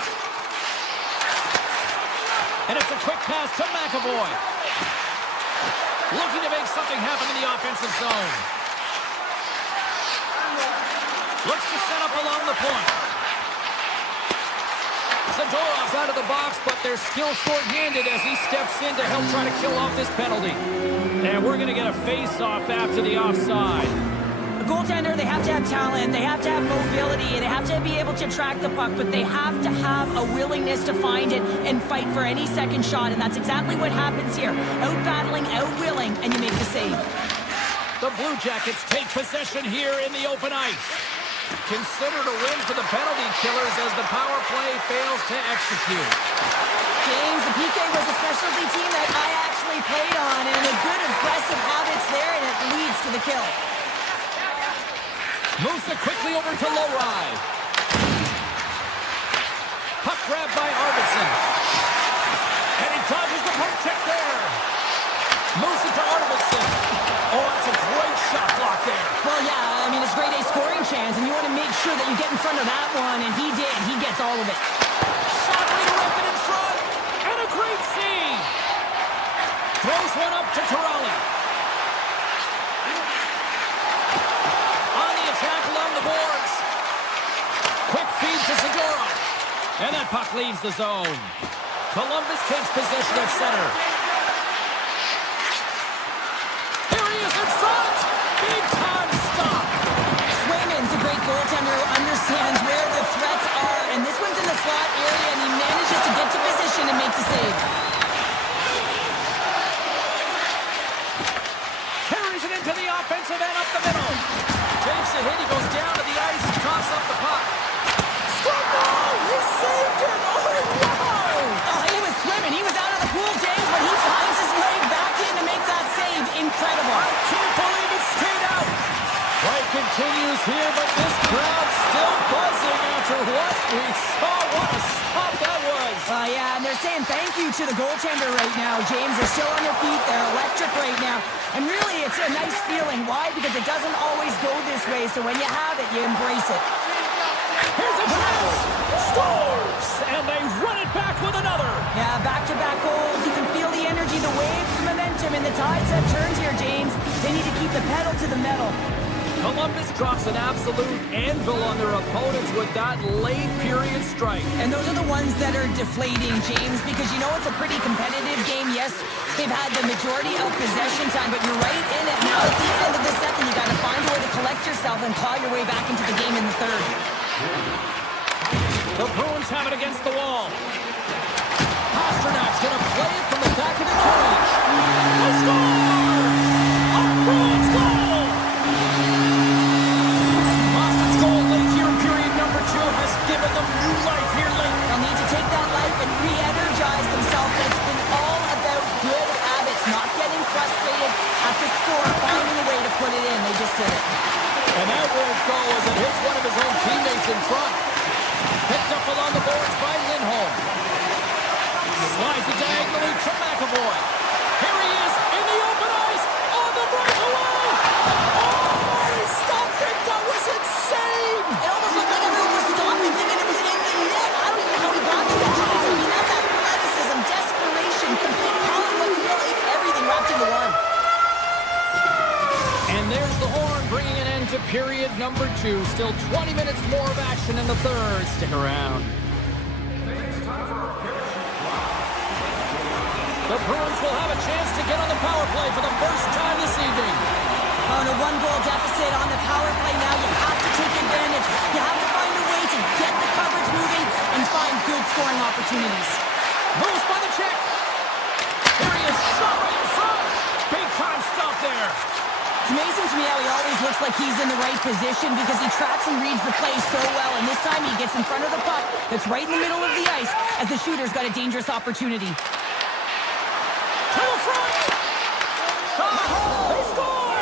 And it's a quick pass to McAvoy. Looking to make something happen in the offensive zone. Looks to set up along the point. Zadorov's out of the box, but they're still short-handed as he steps in to help try to kill off this penalty. And we're going to get a face-off after the offside. Goaltender, they have to have talent, they have to have mobility, they have to be able to track the puck, but they have to have a willingness to find it and fight for any second shot, and that's exactly what happens here. Out-battling, out-willing, and you make the save. The Blue Jackets take possession here in the open ice. Considered a win for the penalty killers as the power play fails to execute. James, the PK was a specialty team that I actually played on, and a good aggressive habits there, and it leads to the kill. Moves it quickly over to Lowry. Puck grab by Arvidsson. And he dodges the poke check there. Moves it to Arvidsson. Oh, that's a great shot block there. Well, yeah, I mean, it's a grade A scoring chance, and you want to make sure that you get in front of that one, and he did. He gets all of it. Shot redirected in front. And a great save. Throws one up to Corrali. Attack along the boards. Quick feed to Zadorov. And that puck leaves the zone. Columbus takes possession at center. Here he is in front. Big time stop. Swayman's a great goaltender who understands where the threats are. And this one's in the slot area, and he manages to get to position and make the save. Carries it into the offensive end up the middle. Takes a hit, he goes down to the ice, toss up the puck. Score! He saved it! Oh, wow! Oh, he was swimming. He was out of the pool, James, but he finds his way back in to make that save. Incredible. I can't believe it stayed out. Play continues here, but this crowd still buzzing after what we saw. What a stop that was. Yeah, and they're saying thank you to the goaltender right now, James. They're still on their feet. They're electric right now. And really, it's a nice feeling. Why? Because it doesn't always go this way. So when you have it, you embrace it. Here's a pass. Scores! And they run it back with another. Yeah, back-to-back goals. You can feel the energy, the wave, the momentum, and the tides have turned here, James. They need to keep the pedal to the metal. Columbus drops an absolute anvil on their opponents with that late period strike. And those are the ones that are deflating, James, because you know it's a pretty competitive game. Yes, they've had the majority of possession time, but you're right in it. Now at the end of the second, you got to find a way to collect yourself and claw your way back into the game in the third. The Bruins have it against the wall. Pasternak's going to play it from the back of the cage. They score! A Bruins goal! Boston's goal late here in period number 2 has given them new life here late. They'll need to take that life and re-energize themselves. It's been all about good habits, not getting frustrated at the score, finding a way to put it in. They just did it. And that won't go as it hits one of his own teammates in front. Picked up along the boards by Lindholm. Slides it diagonally to McAvoy. Here he is in the open ice on the breakaway. Oh, he stopped it. That was insane. It almost looked like everyone was stopping, thinking it was in the net. I don't even know how he got to it. I mean, that's athleticism, desperation, complete power, everything wrapped into one. And there's the horn bringing an end to period number 2. Still 20 minutes more of action in the third. Stick around. The Bruins will have a chance to get on the power play for the first time this evening. On a one-goal deficit on the power play now, you have to take advantage. You have to find a way to get the coverage moving and find good scoring opportunities. Moves by the check. There he is, shot right in front. Big time stop there. It's amazing to me how he always looks like he's in the right position because he tracks and reads the play so well. And this time he gets in front of the puck that's right in the middle of the ice as the shooter's got a dangerous opportunity. To the front. Shot. They score.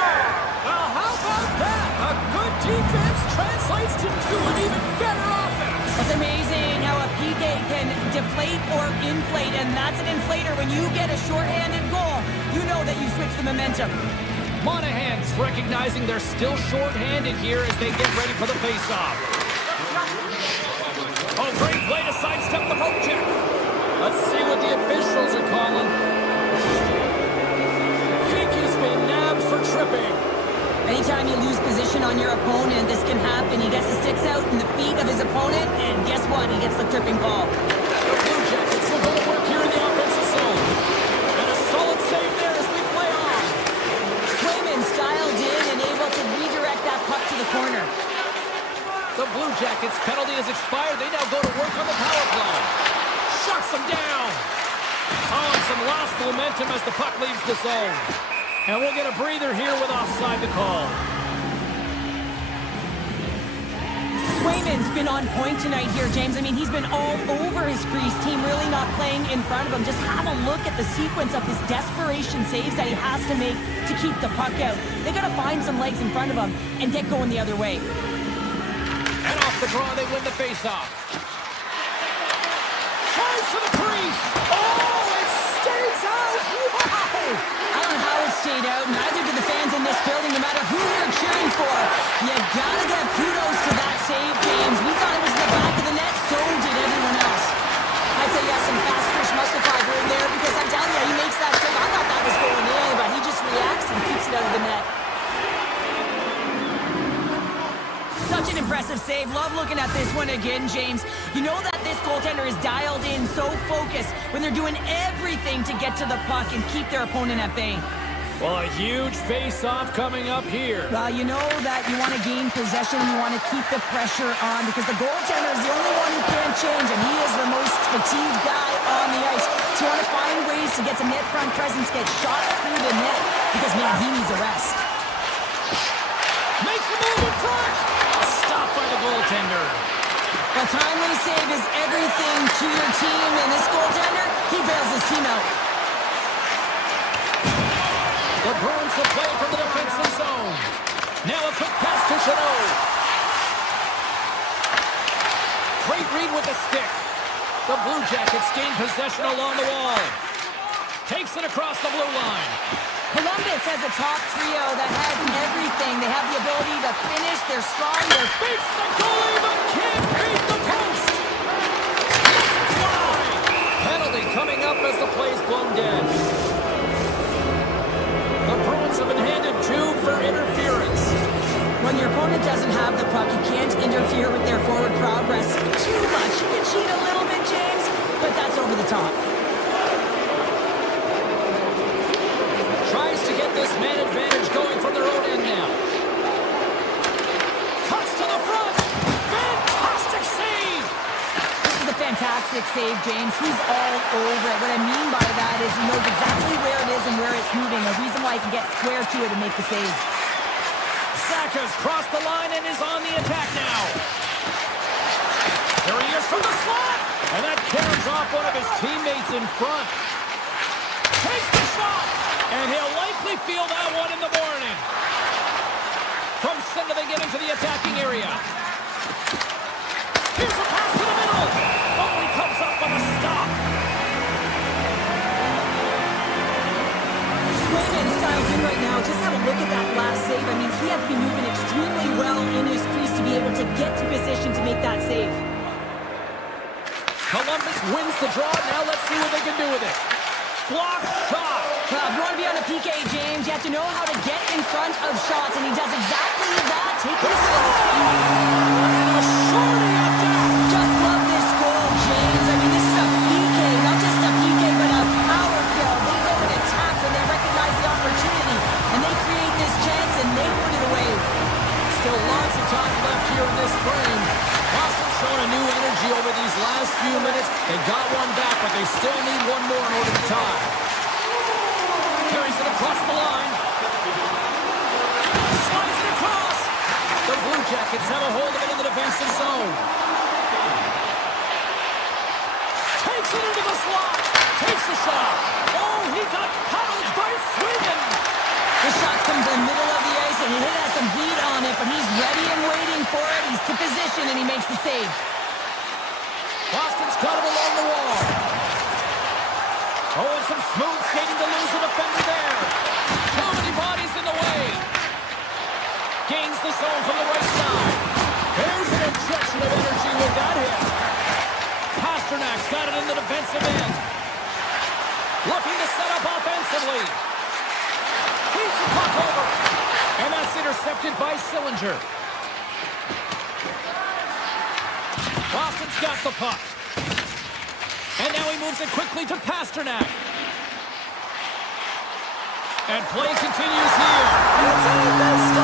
Well, how about that? A good defense translates to an even better offense. It's amazing how a PK can deflate or inflate, and that's an inflator. When you get a shorthanded goal, you know that you switch the momentum. Monahan's recognizing they're still short-handed here as they get ready for the face-off. Oh, great play to sidestep the poke check. Let's see what the officials are calling. He's been nabbed for tripping. Anytime you lose position on your opponent, this can happen. He gets the sticks out in the feet of his opponent, and guess what? He gets the tripping call. The Blue Jackets will go to work here in the offensive zone. And a solid save there as we play on. Swayman's dialed in and able to redirect that puck to the corner. The Blue Jackets' penalty has expired. They now go to work on the power play. Shuts them down. Oh, and some lost momentum as the puck leaves the zone. And we'll get a breather here with offside to call. Swayman's been on point tonight here, James. I mean, he's been all over his crease team, really not playing in front of him. Just have a look at the sequence of his desperation saves that he has to make to keep the puck out. They got to find some legs in front of him and get going the other way. And off the draw, they win the faceoff. Tries to the crease. Oh, it stays out. Wow. I don't know how it stayed out. Neither do the fans in this building, no matter who you're cheering for. You gotta give kudos to that save, James. We thought it was in the back of the net, so did everyone else. I'd say yes, some fast fish muscle fiber in there because I'm telling you, he makes that save. I thought that was going in, but he just reacts and keeps it out of the net. Such an impressive save. Love looking at this one again, James. You know that this goaltender is dialed in, so focused when they're doing everything to get to the puck and keep their opponent at bay. Well, a huge face-off coming up here. Well, you know that you want to gain possession, you want to keep the pressure on because the goaltender is the only one who can change, and he is the most fatigued guy on the ice. So you want to find ways to get some net front presence, get shots through the net because, man, he needs a rest. Makes the move in front. Stopped by the goaltender. A timely save is everything to your team, and this goaltender, he bails his team out. The Bruins will play from the defensive zone. Now a quick pass to Chanot. Great read with the stick. The Blue Jackets gain possession along the wall. Takes it across the blue line. Columbus has a top trio that has everything. They have the ability to finish. They're strong. They're Beats the goalie, but can't beat the post. Lets it fly. Penalty coming up as the play's blown dead. The Bruins have been handed 2 for interference. Well, when your opponent doesn't have the puck, you can't interfere with their forward progress too much. You can cheat a little bit, James, but that's over the top. Tries to get this man advantage going from their own end now. Cuts to the front. Fantastic save. This is a fantastic save, James. He's all over it. What I mean by that is he knows exactly where it is and where it's moving. A reason why he can get square to it and make the save. Saka's crossed the line and is on the attack now. There he is from the slot. And that carries off one of his teammates in front. Takes the shot. And he'll likely feel that one in the morning. From center they get into the attacking area. Here's a pass to the middle. Oh, he comes up with a stop. Swayman's dialed in right now. Just have a look at that last save. I mean, he had to be moving extremely well in his crease to be able to get to position to make that save. Columbus wins the draw. Now let's see what they can do with it. Block shot. Well, if you want to be on a PK, James, you have to know how to get in front of shots, and he does exactly that. Take this shot. And a shorty up there. Just love this goal, James. I mean, this is a PK, not just a PK, but a power kill. They go and attack when they recognize the opportunity, and they create this chance, and they put it away. Still lots of time left here in this frame. Boston's shown a new energy over these last few minutes. They got one back, but they still need one more in order to tie. Carries it across the line. Slides it across. The Blue Jackets have a hold of it in the defensive zone. Takes it into the slot. Takes the shot. Oh, he got paddled by Sweden. The shot's coming to the middle of the ice, and he has some heat on it, but he's ready and waiting for it. He's to position, and he makes the save. Boston's got it along the wall. Oh, and some smooth skating to lose the defender there. Too many bodies in the way. Gains the zone from the right side. There's an injection of energy with that hit. Pasternak's got it in the defensive end. Looking to set up offensively. Feeds the puck over. And that's intercepted by Sillinger. Boston's got the puck. And now he moves it quickly to Pasternak. And play continues here. It's a missed.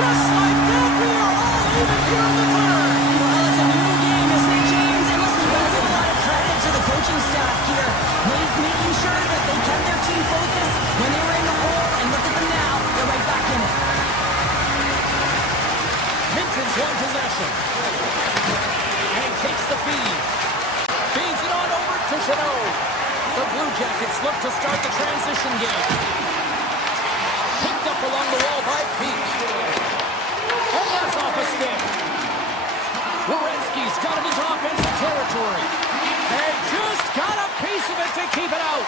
Just like that, we are all even here in the third. Well, it's a new game, isn't it, James? And listen, we're going to give a lot of credit to the coaching staff here. Making sure that they kept their team focused when they were in the hole. And look at them now. They're right back in it. Minton's won possession. And he takes the feed. Feeds it on over to Chanot. The Blue Jackets look to start the transition game. Picked up along the wall by Peak. And that's off a stick. Werenski's got it into offensive territory. And just got a piece of it to keep it out.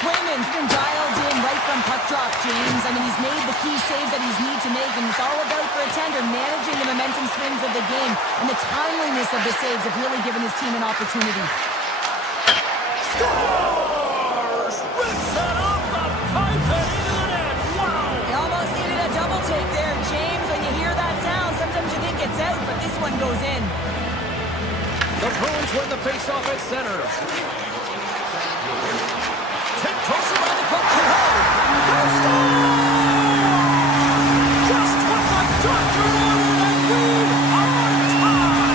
Swayman's been dialed in right from puck drop, James. I mean, he's made the key saves that he's need to make, and it's all about, for a tender, managing the momentum swings of the game, and the timeliness of the saves have really given his team an opportunity. Scores! Rips it off the pipe and into the net. Wow! He almost needed a double take there, James. When you hear that sound, sometimes you think it's out, but this one goes in. The Bruins win the faceoff at center. Tiptoes around the puck. Just what the doctor ordered, and we are tied.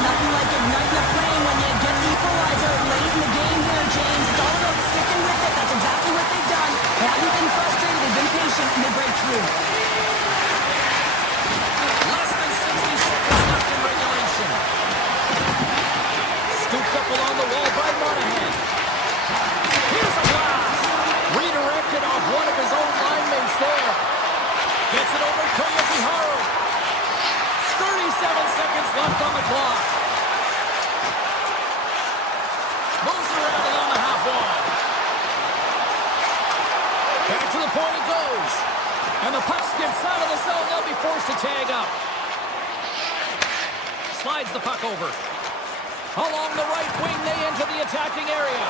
Nothing like igniting a flame when you get the equalizer late in the game here, James. It's all about sticking with it. That's exactly what they've done. They haven't been frustrated. They've been patient, and they break through. Less than 60 seconds left in regulation. Scooped up along the wall by Monahan. Here's a blast. Redirected off one of his own line mates there. Gets it over to Yoshihiro. 37 seconds left on the clock. Moves it around along the half wall. Back to the point it goes. And the puck skips out of the zone. They'll be forced to tag up. Slides the puck over. Along the right wing, they enter the attacking area.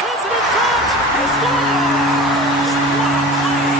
Sends it in front. He scores! What a play!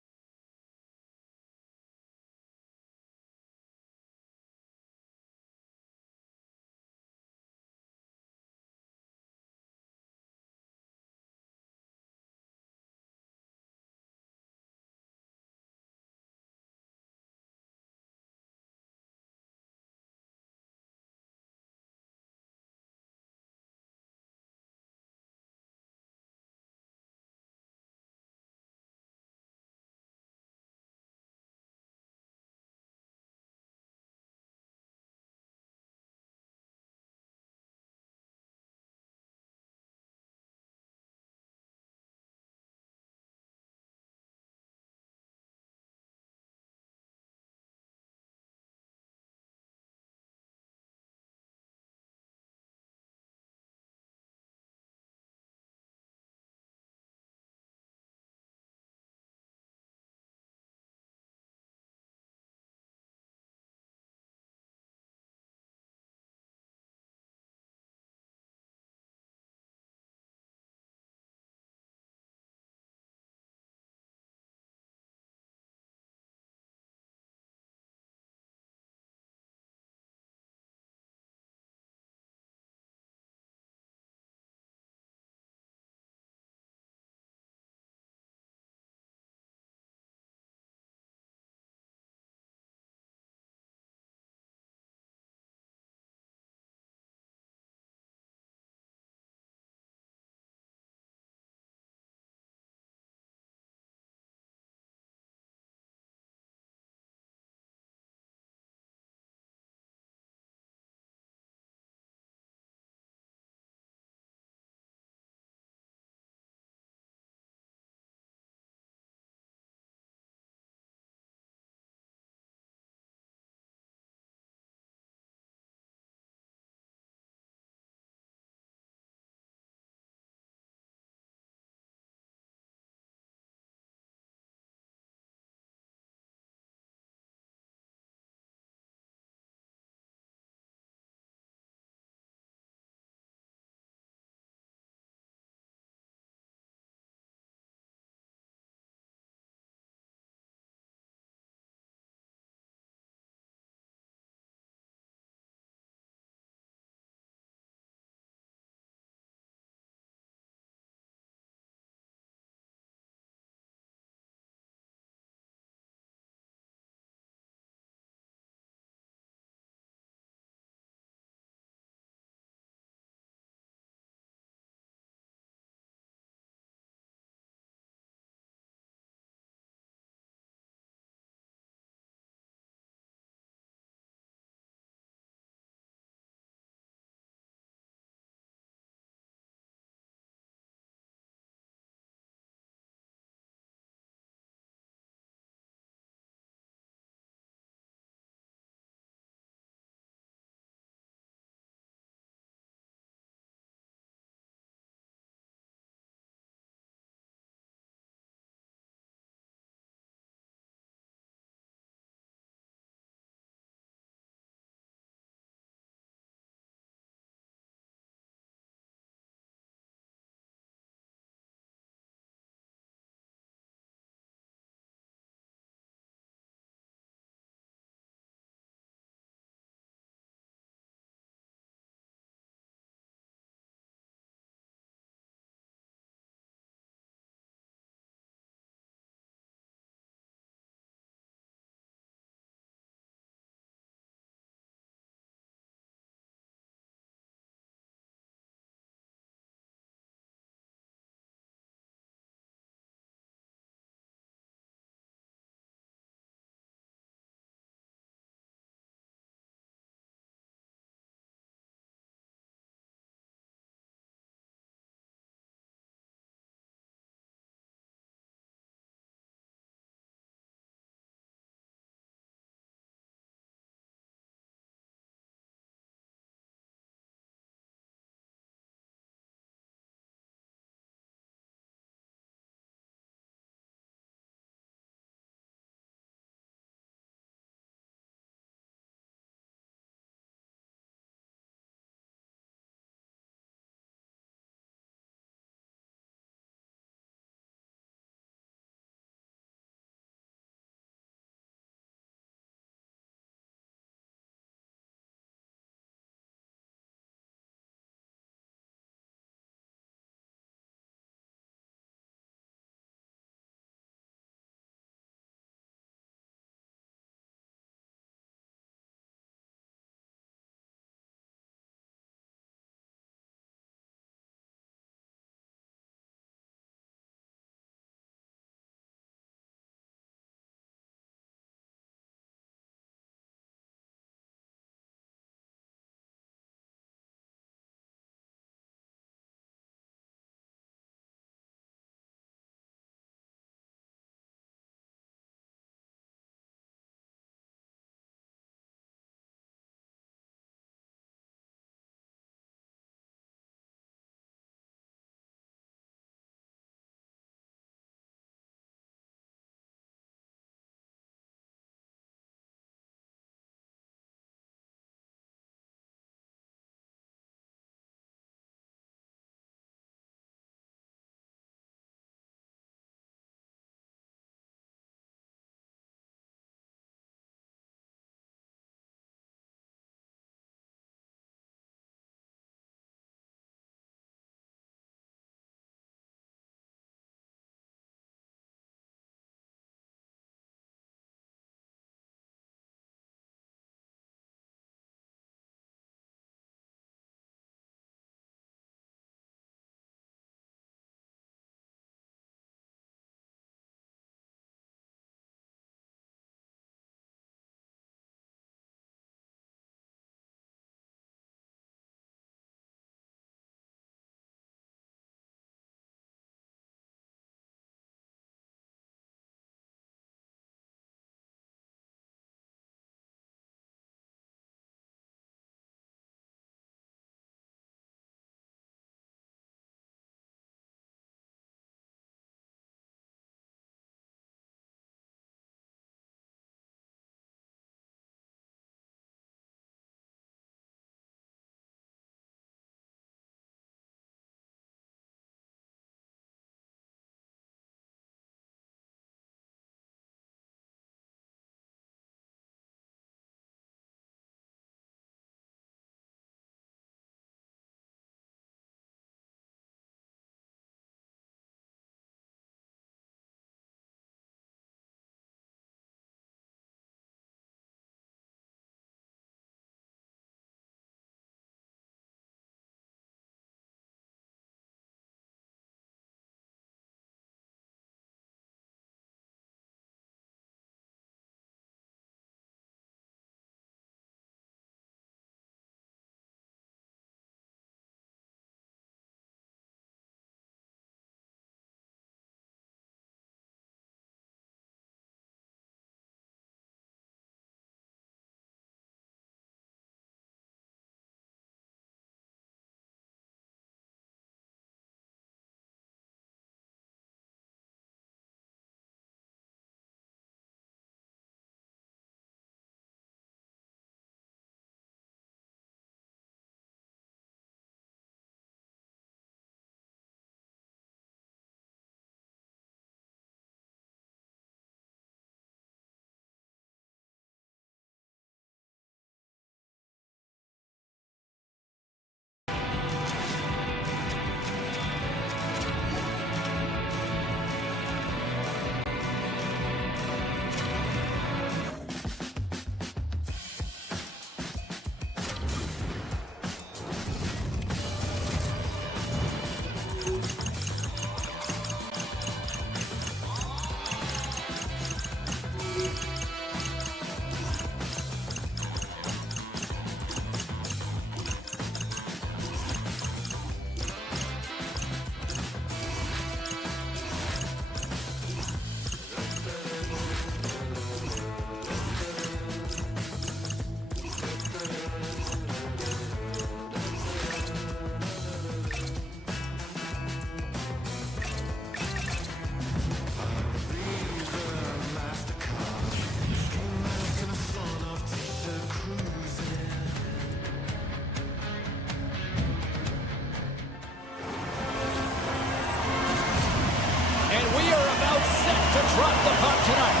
drop the puck tonight.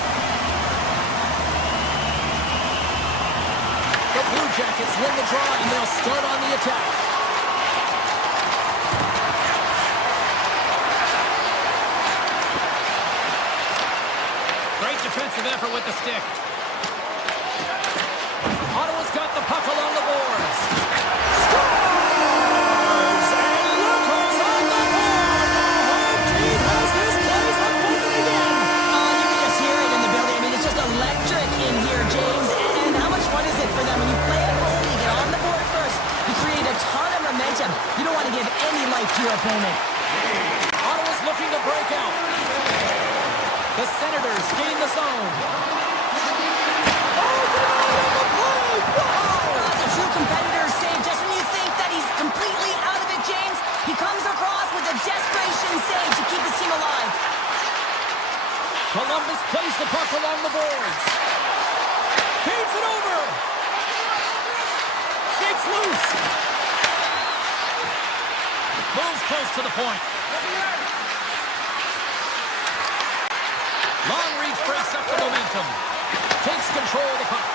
The Blue Jackets win the draw, and they'll start on the attack. Great defensive effort with the stick. Ottawa's got the puck along the boards. Scores! And look who's on the board! The home team has this place up buzzing again. You can just hear it in the building. I mean, it's just electric in here, James. And how much fun is it for them when you play at home, you get on the board first, you create a ton of momentum. You don't want to give any life to your opponent. Ottawa's looking to break out. The Senators gain the zone. That's a true competitor's save. Just when you think that he's completely out of it, James, he comes across with a desperation save to keep his team alive. Columbus plays the puck along the boards. Feeds it over. Shakes loose. Moves close to the point. Long reach breaks up the momentum. Takes control of the puck.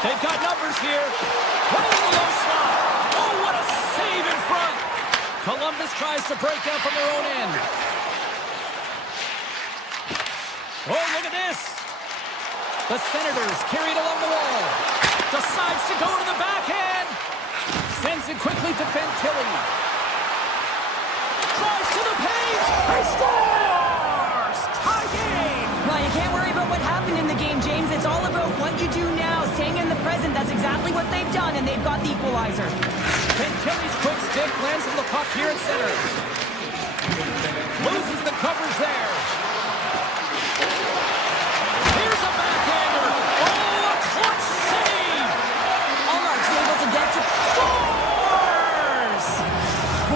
They've got numbers here. Right in the low slot. Oh, what a save in front. Columbus tries to break out from their own end. Oh, look at this. The Senators carry it along the wall. Decides to go to the backhand. Sends it quickly to Fantilli. Drives to the paint. He scores! Tie game. Well, you can't worry about what happened in the game, James. It's all about what you do now, staying in the present. That's exactly what they've done, and they've got the equalizer. Fantilli's quick stick lands on the puck here at center. Loses the coverage there. Here's a backhander. Oh, a clutch save. Allmark's able to get to... Scores!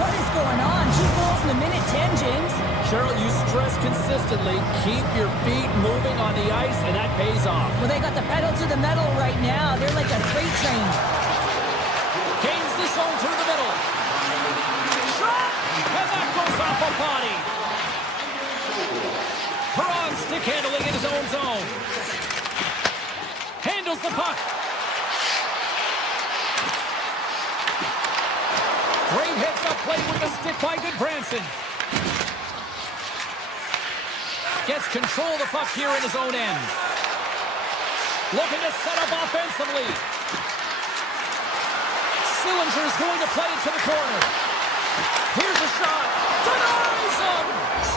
What is going on? 2 goals in a minute 10, James. Cheryl, you stress consistently, keep your feet moving on the ice, and that pays off. Well, they got the pedal to the metal right now. They're like a freight train. Gains the zone through the middle. Shot! And that goes off a body. Perron stick handling in his own zone. Handles the puck. Great hits up play with the stick by Goodbranson. Gets control of the puck here in his own end. Looking to set up offensively. Sillinger's going to play it to the corner. Here's a shot. Denies him.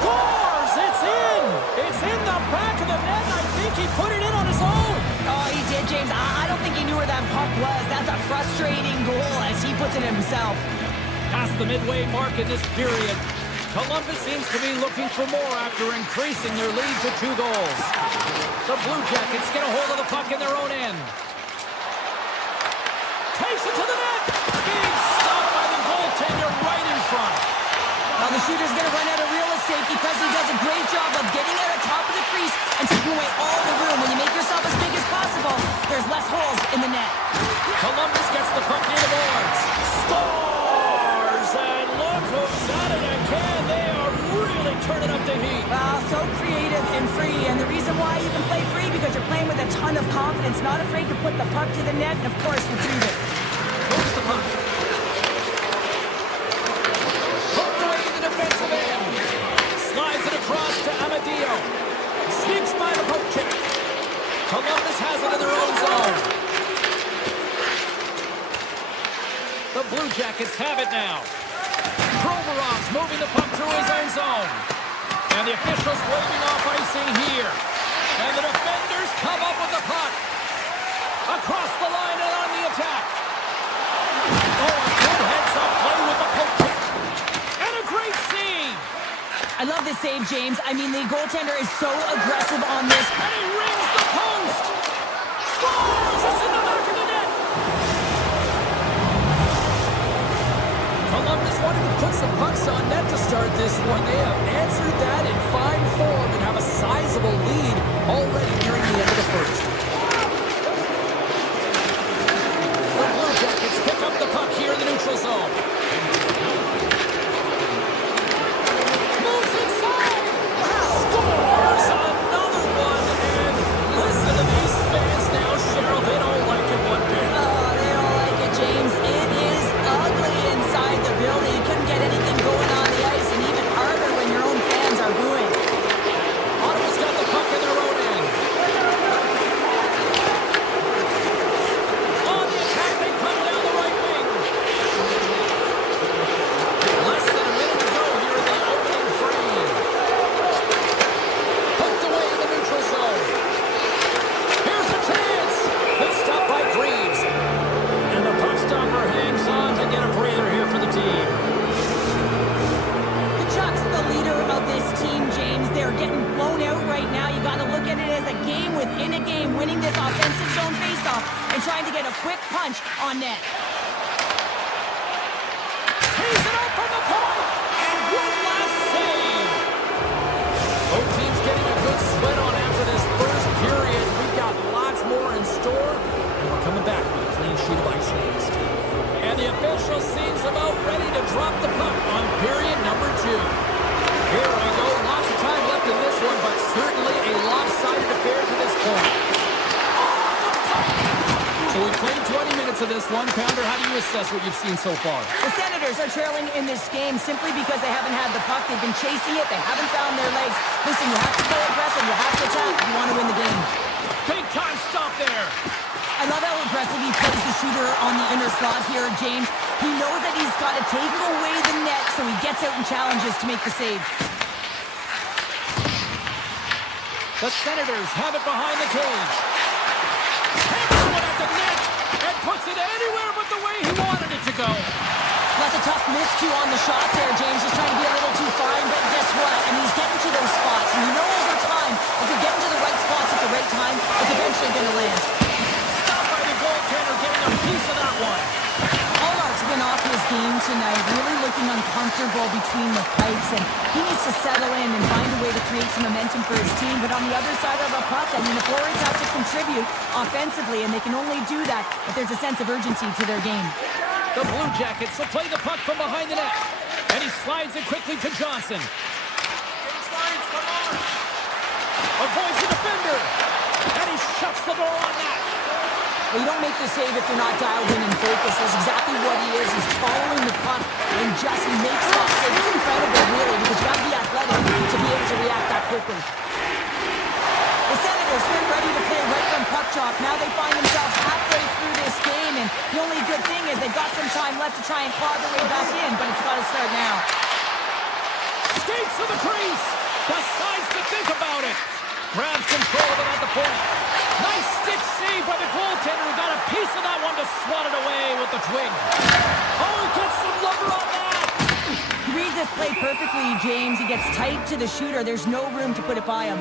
Scores. It's in. It's in the back of the net. I think he put it in on his own. Oh, he did, James. I don't think he knew where that puck was. That's a frustrating goal as he puts it himself. Past the midway mark in this period, Columbus seems to be looking for more after increasing their lead to 2 goals. The Blue Jackets get a hold of the puck in their own end. Takes it to the net. Being stopped by the goaltender right in front. Now the shooter's going to run out of real estate because he does a great job of getting at the top of the crease and taking away all the room. When you make yourself as big as possible, there's less holes in the net. Columbus gets the puck near the boards. Scores! And look who's at it again. They are really turning up the heat. Wow, so creative and free. And the reason why you can play free because you're playing with a ton of confidence, not afraid to put the puck to the net and, of course, retrieve it. Moves the puck. Hooked away in the defensive end. Slides it across to Amadio. Sneaks by the poke check. Columbus has it in their own zone. The Blue Jackets have it now. Provorov's moving the puck through his own zone. And the officials waving off icing here. And the defenders come up with the puck. Across the line and on the attack. Oh, a good heads-up play with the poke check. And a great save. I love this save, James. I mean, the goaltender is so aggressive on this. And he rings the post. Scores! It's in the back of the net. Columbus wanted to put some pucks on net to start this one. They have answered that in fine form and have a sizable lead already nearing the end of the first. The Blue Jackets pick up the puck here in the neutral zone. Moves inside. Scores! Another He's it out from the point. And one last save. Both teams getting a good sweat on after this first period. We've got lots more in store. And we're coming back with a clean sheet of ice next. And the official seems about ready to drop the puck on period number 2. Here we go. Lots of time left in this one, but certainly a lopsided affair to this point. So we played 20 minutes of this one. Pounder, how do you assess what you've seen so far? The Senators are trailing in this game simply because they haven't had the puck. They've been chasing it. They haven't found their legs. Listen, you have to play aggressive. You have to attack if you want to win the game. Big time stop there. I love how aggressive he plays the shooter on the inner slot here, James. He knows that he's got to take away the net, so he gets out and challenges to make the save. The Senators have it behind the cage. Hammers one at the net and puts it anywhere but the way he wanted it to go. That's a tough miscue on the shot there, James. He's trying to be a little too fine, but guess what? I mean, he's getting to those spots, and you know over time, if you're getting to the right spots at the right time, it's eventually going to land. Stopped by the goaltender, getting a piece of that one. Allmark's been off his game tonight, really looking uncomfortable between the pipes, and he needs to settle in and find a way to create some momentum for his team. But on the other side of the puck, I mean, the forwards have to contribute offensively, and they can only do that if there's a sense of urgency to their game. The Blue Jackets will play the puck from behind the net, and he slides it quickly to Johnson. Avoids the defender, and he shuts the door on that. Well, you don't make the save if you're not dialed in and focused. That's exactly what he is. He's following the puck and just makes that save. It's incredible, really, because you have to be athletic to be able to react that quickly. The Senators been ready to play right from puck drop. Now they find themselves halfway through this game, and the only good thing is they've got some time left to try and claw their way back in, but it's got to start now. Skates to the crease. Decides to think about it. Grabs control of it at the point. Nice stick save by the goaltender. Who got a piece of that one to swat it away with the twig. Oh, he gets some lumber on that. He reads this play perfectly, James. He gets tight to the shooter. There's no room to put it by him.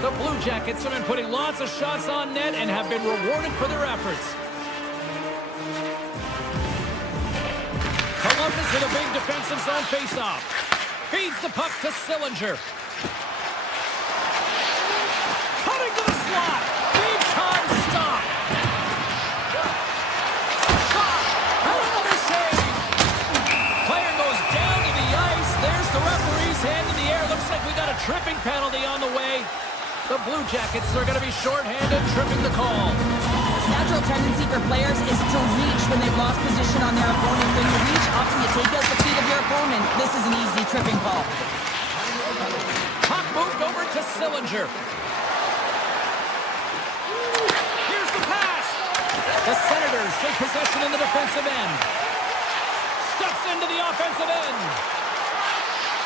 The Blue Jackets have been putting lots of shots on net and have been rewarded for their efforts. Columbus with a big defensive zone faceoff. Feeds the puck to Sillinger. Cutting to the slot. Big time stop. Shot. And another save. Player goes down to the ice. There's the referee's hand in the air. Looks like we got a tripping penalty on the way. The Blue Jackets are going to be shorthanded, tripping the call. Natural tendency for players is to reach when they've lost position on their opponent. When you reach, often you take out the feet of your opponent. This is an easy tripping call. Puck moved over to Sillinger. Here's the pass. The Senators take possession in the defensive end. Steps into the offensive end.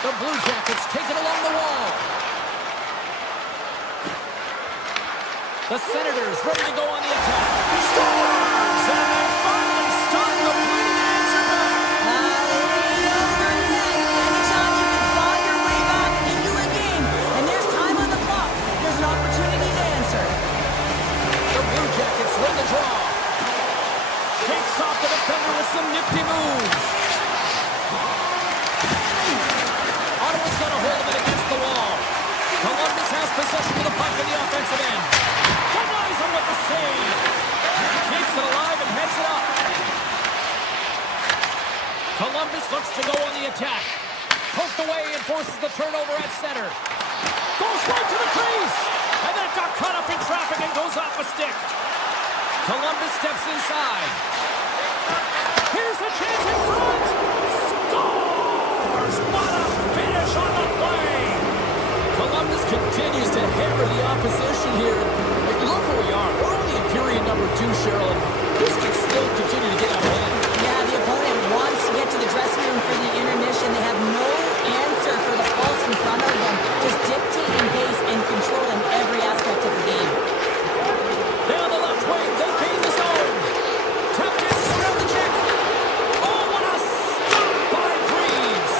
The Blue Jackets take it along the wall. The Senators ready to go on the attack. Scores! And they finally start the bleeding answer back. Anytime you can claw your way back into a game, and there's time on the clock, there's an opportunity to answer. The Blue Jackets win the draw. Shakes off the defender with some nifty moves. Ottawa's got a hold of it against the wall. Columbus has possession of the puck in the offensive end. Denies him with the save. Keeps it alive and heads it up. Columbus looks to go on the attack. Poked away and forces the turnover at center. Goes right to the crease. And that got caught up in traffic and goes off a stick. Columbus steps inside. Here's a chance in front. Scores! What a finish on the play. Columbus continues to hammer the opposition here. Look where we are. We're only in period number 2, Cheryl. This can still continue to get out of hand. Yeah, the opponent wants to get to the dressing room for the intermission. They have no answer for the pulse in front of them. Just dictating pace and controlling every aspect of the game. Down the left wing, they gain the zone. Tap dances around the check. Oh, what a stop by Greaves.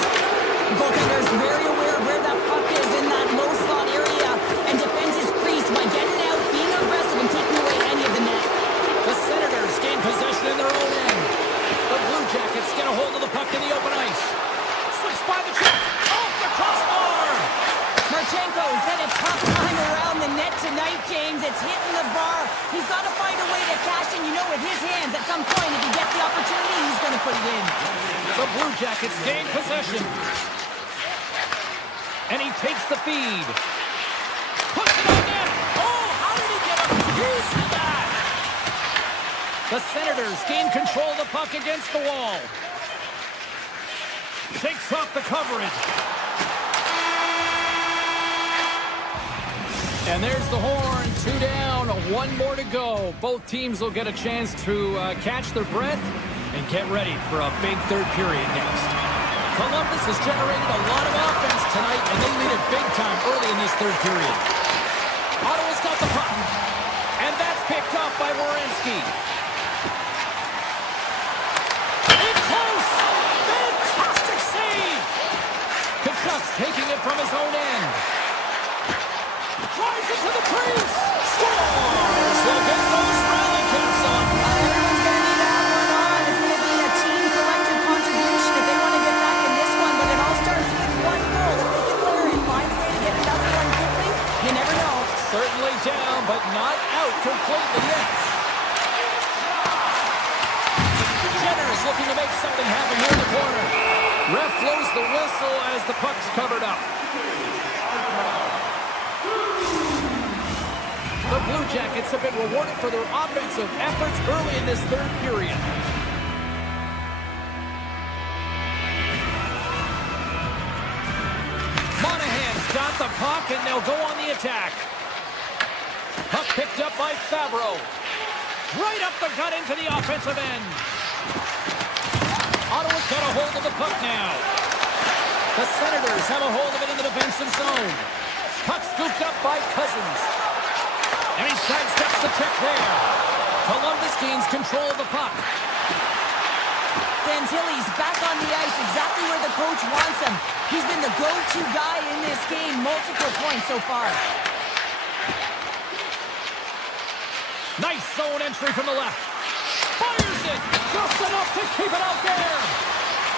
The goaltender is very aware of where that puck is in that low slot area and defends his crease by getting out, being aggressive, and taking away any of the net. The Senators some point, if he gets the opportunity, he's going to put it in. The Blue Jackets gain possession. And he takes the feed. Puts it on net. Oh, how did he get a piece of that? The Senators gain control of the puck against the wall. Shakes off the coverage. And there's the horn. 2 down, 1 more to go. Both teams will get a chance to catch their breath and get ready for a big third period next. Columbus has generated a lot of offense tonight, and they lead it big time early in this third period. Ottawa's got the puck, and that's picked up by Werenski. In close! Fantastic save! Kachuk's taking it from his own end. Drives it to the crease! Scores! They'll get those rally caps on. Everyone's going to need that one on. It's going to be a team collective contribution if they want to get back in this one, but it all starts with 1 goal. If they can layer and find a way to get another one quickly, you never know. Certainly down, but not out completely yet. Jenner is looking to make something happen here in the corner. Ref blows the whistle as the puck's covered up. The Blue Jackets have been rewarded for their offensive efforts early in this third period. Monahan's got the puck, and they'll go on the attack. Puck picked up by Fabro. Right up the gut into the offensive end. Ottawa's got a hold of the puck now. The Senators have a hold of it in the defensive zone. Puck scooped up by Cousins. And he sidesteps the check there. Columbus gains control of the puck. Fantilli's back on the ice exactly where the coach wants him. He's been the go-to guy in this game, multiple points so far. Nice zone entry from the left. Fires it! Just enough to keep it out there.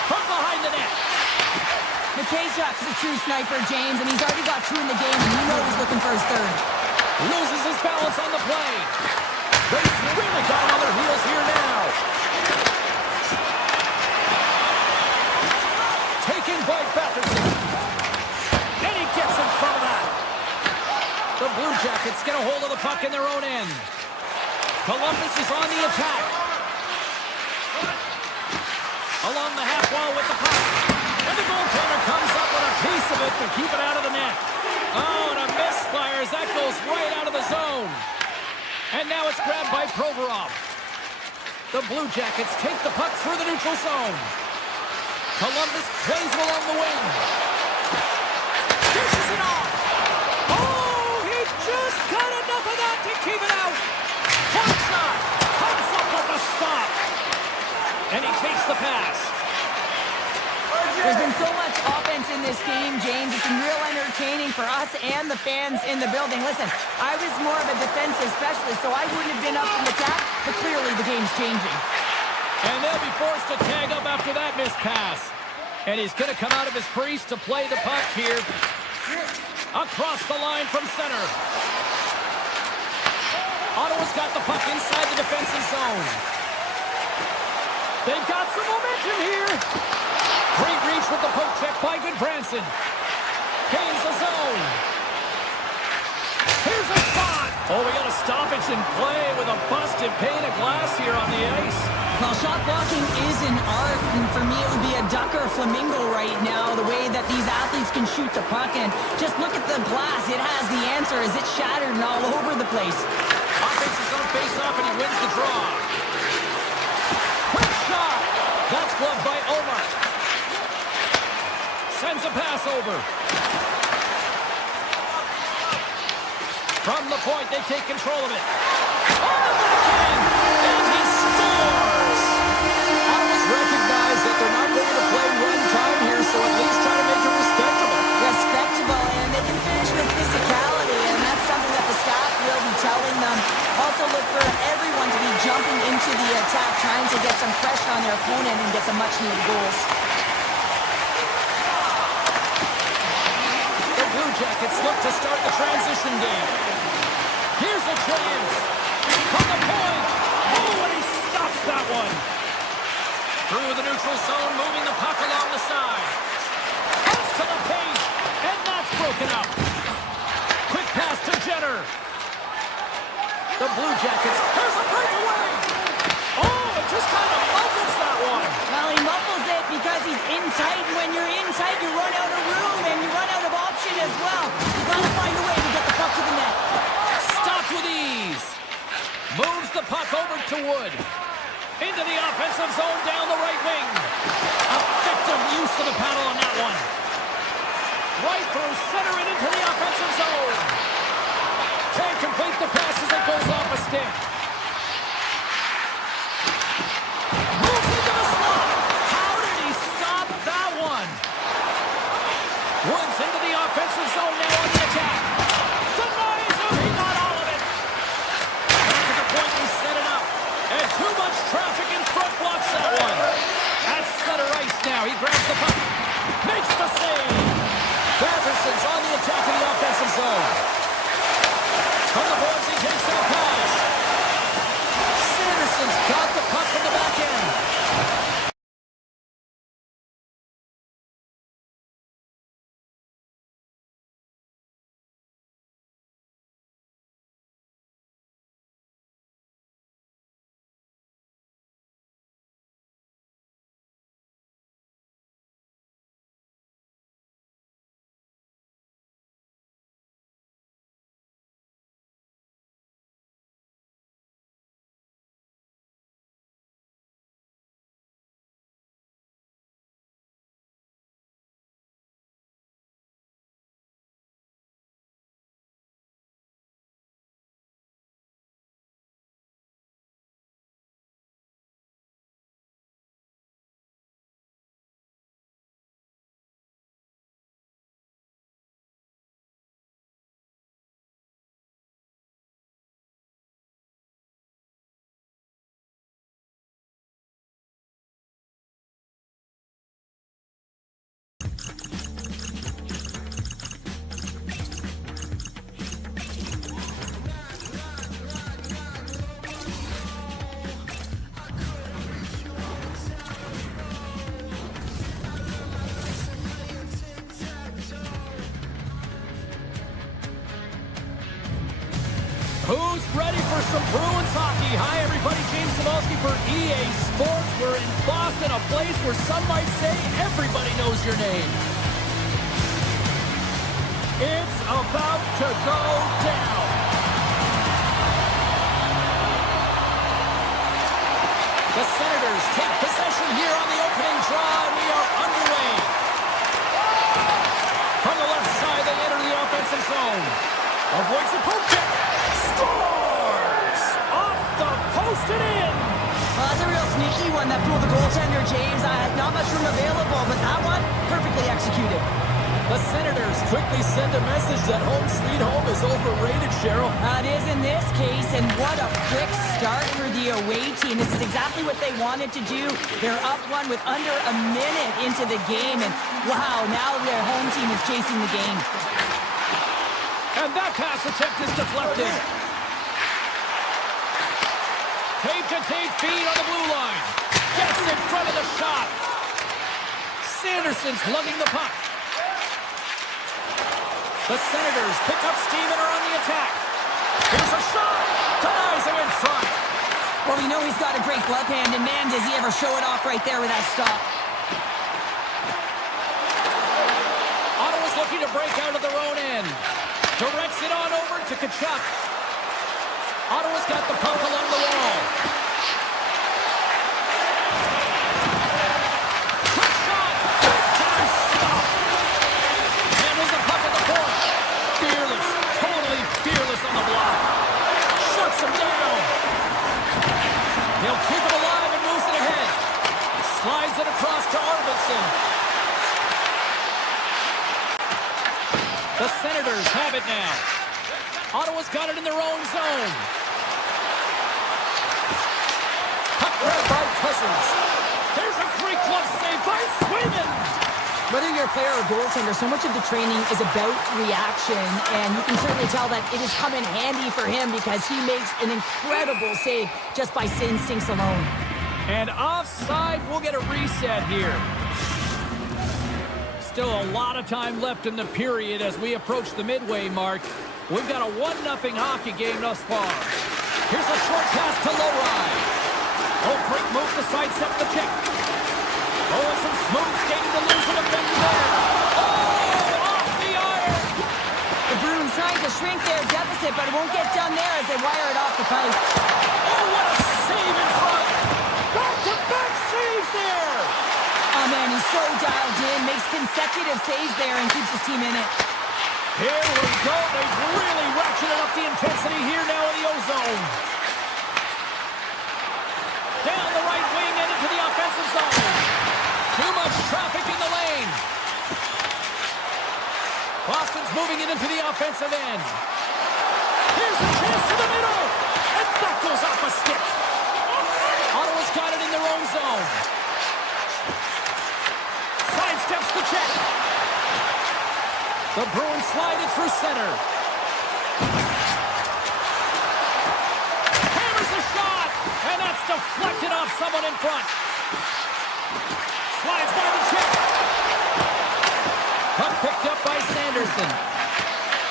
From behind the net. Mikheijuk's a true sniper, James, and he's already got 2 in the game, and you know he's looking for his third. Loses his balance on the play. They've really got him on their heels here now. Taken by Batherson. And he gets in front of that. The Blue Jackets get a hold of the puck in their own end. Columbus is on the attack. Along the half wall with the puck. And the goaltender comes up with a piece of it to keep it out of the net. Oh, and a misfire as that goes right out of the zone. And now it's grabbed by Provorov. The Blue Jackets take the puck through the neutral zone. Columbus plays along the wing. Dishes it off. Oh, he just got enough of that to keep it out. Hot shot. Comes up with the stop. And he takes the pass. There's been so much offense in this game, James. It's been real entertaining for us and the fans in the building. Listen, I was more of a defensive specialist, so I wouldn't have been up in the attack, but clearly the game's changing. And they'll be forced to tag up after that missed pass. And he's going to come out of his crease to play the puck here. Across the line from center. Ottawa's got the puck inside the defensive zone. They've got some momentum here. Great reach with the poke check by Goodbranson. Gains the zone. Here's a shot. Oh, we got a stoppage in play with a busted pane of glass here on the ice. Well, shot blocking is an art, and for me it would be a duck or a flamingo right now, the way that these athletes can shoot the puck. And just look at the glass. It has the answer as it's shattered and all over the place. Offense's on face-off, and he wins the draw. Quick shot. That's blocked by Omar. Sends a pass over. From the point, they take control of it. On the backhand, and he scores! Ottawa's recognize that they're not going to play one time here, so at least try to make it respectable. Respectable, and they can finish with physicality, and that's something that the staff will be telling them. Also look for everyone to be jumping into the attack, trying to get some pressure on their opponent and get some much-needed goals. Jackets look to start the transition game. Here's a chance. From the point. Oh, and he stops that Through the neutral zone, moving the puck along the side. Pass to the paint, and that's broken up. Quick pass to Jenner. The Blue Jackets, here's a breakaway! Oh, it just kind of muffles that one. Well, he muffles it because he's in tight. When you're in tight, you run out of room, and you run out of option as well. You gotta find a way to get the puck to the net. Stopped with ease. Moves the puck over to Wood. Into the offensive zone down the right wing. Effective use of the paddle on that one. Right through center and into the offensive zone. Can't complete the pass as it goes off a stick. Moves into the slot. How did he stop that one? Woods into the offensive zone now on the attack. Denies him. He got all of it. Back at the point, he set it up. And too much traffic in front blocks that one. At center ice now. He grabs the puck. Makes the save. Patterson's on the attack in the offensive zone. From the boards, he takes that pass. Sanderson's got the puck from the back end. Who's ready for some Bruins hockey? Hi, everybody. James Cybulski for EA Sports. We're in Boston, a place where some might say everybody knows your name. It's about to go down. The Senators take possession here on the opening draw, and we are underway. From the left side, they enter the offensive zone. Avoids the poke check. Scores! Off the post and in! Well, that's a real sneaky one that fooled the goaltender, James. Not much room available, but that one, perfectly executed. The Senators quickly send a message that home sweet home is overrated, Cheryl. It is in this case, and what a quick start for the away team. This is exactly what they wanted to do. They're up one with under a minute into the game, and wow, now their home team is chasing the game. And that pass attempt is deflected. Tape-to-tape feed on the blue line. Gets in front of the shot. Sanderson's lugging the puck. The Senators pick up steam and are on the attack. Here's a shot. Denies him in front. Well, we know he's got a great glove hand, and man, does he ever show it off right there with that stop. Ottawa's looking to break out of their own end. Directs it on over to Tkachuk. Ottawa's got the puck along the wall. Quick shot. Big time stop. Handles the puck at the point. Fearless. Totally fearless on the block. Shuts him down. He'll keep it alive and moves it ahead. Slides it across to Arvidsson. The Senators have it now. Ottawa's got it in their own zone. Puck grabbed by Cousins. There's a great glove save by Swayman. Whether you're a player or goaltender, so much of the training is about reaction, and you can certainly tell that it has come in handy for him because he makes an incredible save just by instincts alone. And offside, we'll get a reset here. Still a lot of time left in the period as we approach the midway mark. We've got a 1-0 hockey game thus far. Here's a short pass to Lowry. Oh, great move to sidestep the check. Oh, and some smooth skating to lose an defender there. Oh, off the iron. The Bruins trying to shrink their deficit, but it won't get done there as they wire it off the post. Oh, what a save in front. Back-to-back saves there. Oh, man, he's so dialed in, makes consecutive saves there, and keeps his team in it. Here we go. They've really ratcheted up the intensity here now in the O-zone. Down the right wing and into the offensive zone. Too much traffic in the lane. Boston's moving it into the offensive end. Here's a chance to the middle. And that goes off a stick. Ottawa's got it in their own zone. Sidesteps the check. The Bruins slide it through center. Hammers a shot. And that's deflected off someone in front. Slides by the check. Puck picked up by Sanderson.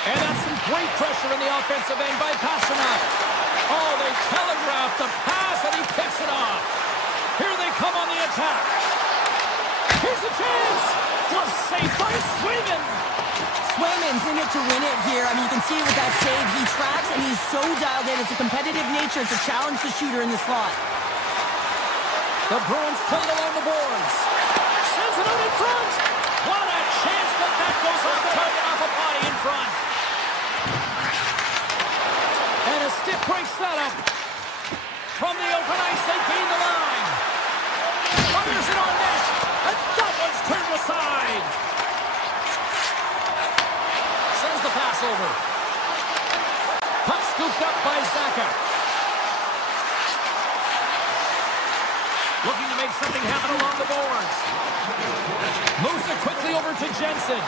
And that's some great pressure in the offensive end by Pasternak. Oh, they telegraphed the pass and he picks it off. Here they come on the attack. Here's a chance. Glove saved by Swayman. Swayman's in it to win it here. I mean, you can see with that save, he tracks and he's so dialed in. It's a competitive nature to challenge the shooter in the slot. The Bruins play it along the boards. Sends it out in front. What a chance, but that goes off target off a body in front. And a stiff break setup. From the open ice, they gain the line. Fires it on net. And that one's turned aside. Sends the pass over. Puck scooped up by Zaka. Looking to make something happen along the boards. Moves it quickly over to Jensen.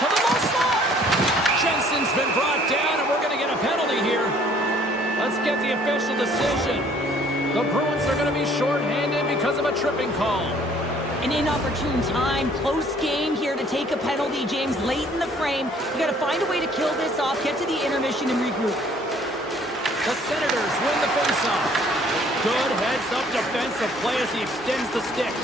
To the low slot. Jensen's been brought down, and we're going to get a penalty here. Let's get the official decision. The Bruins are going to be shorthanded because of a tripping call. An inopportune time, close game here to take a penalty, James, late in the frame. You got to find a way to kill this off, get to the intermission and regroup. The Senators win the faceoff. Good heads-up defensive play as he extends the stick.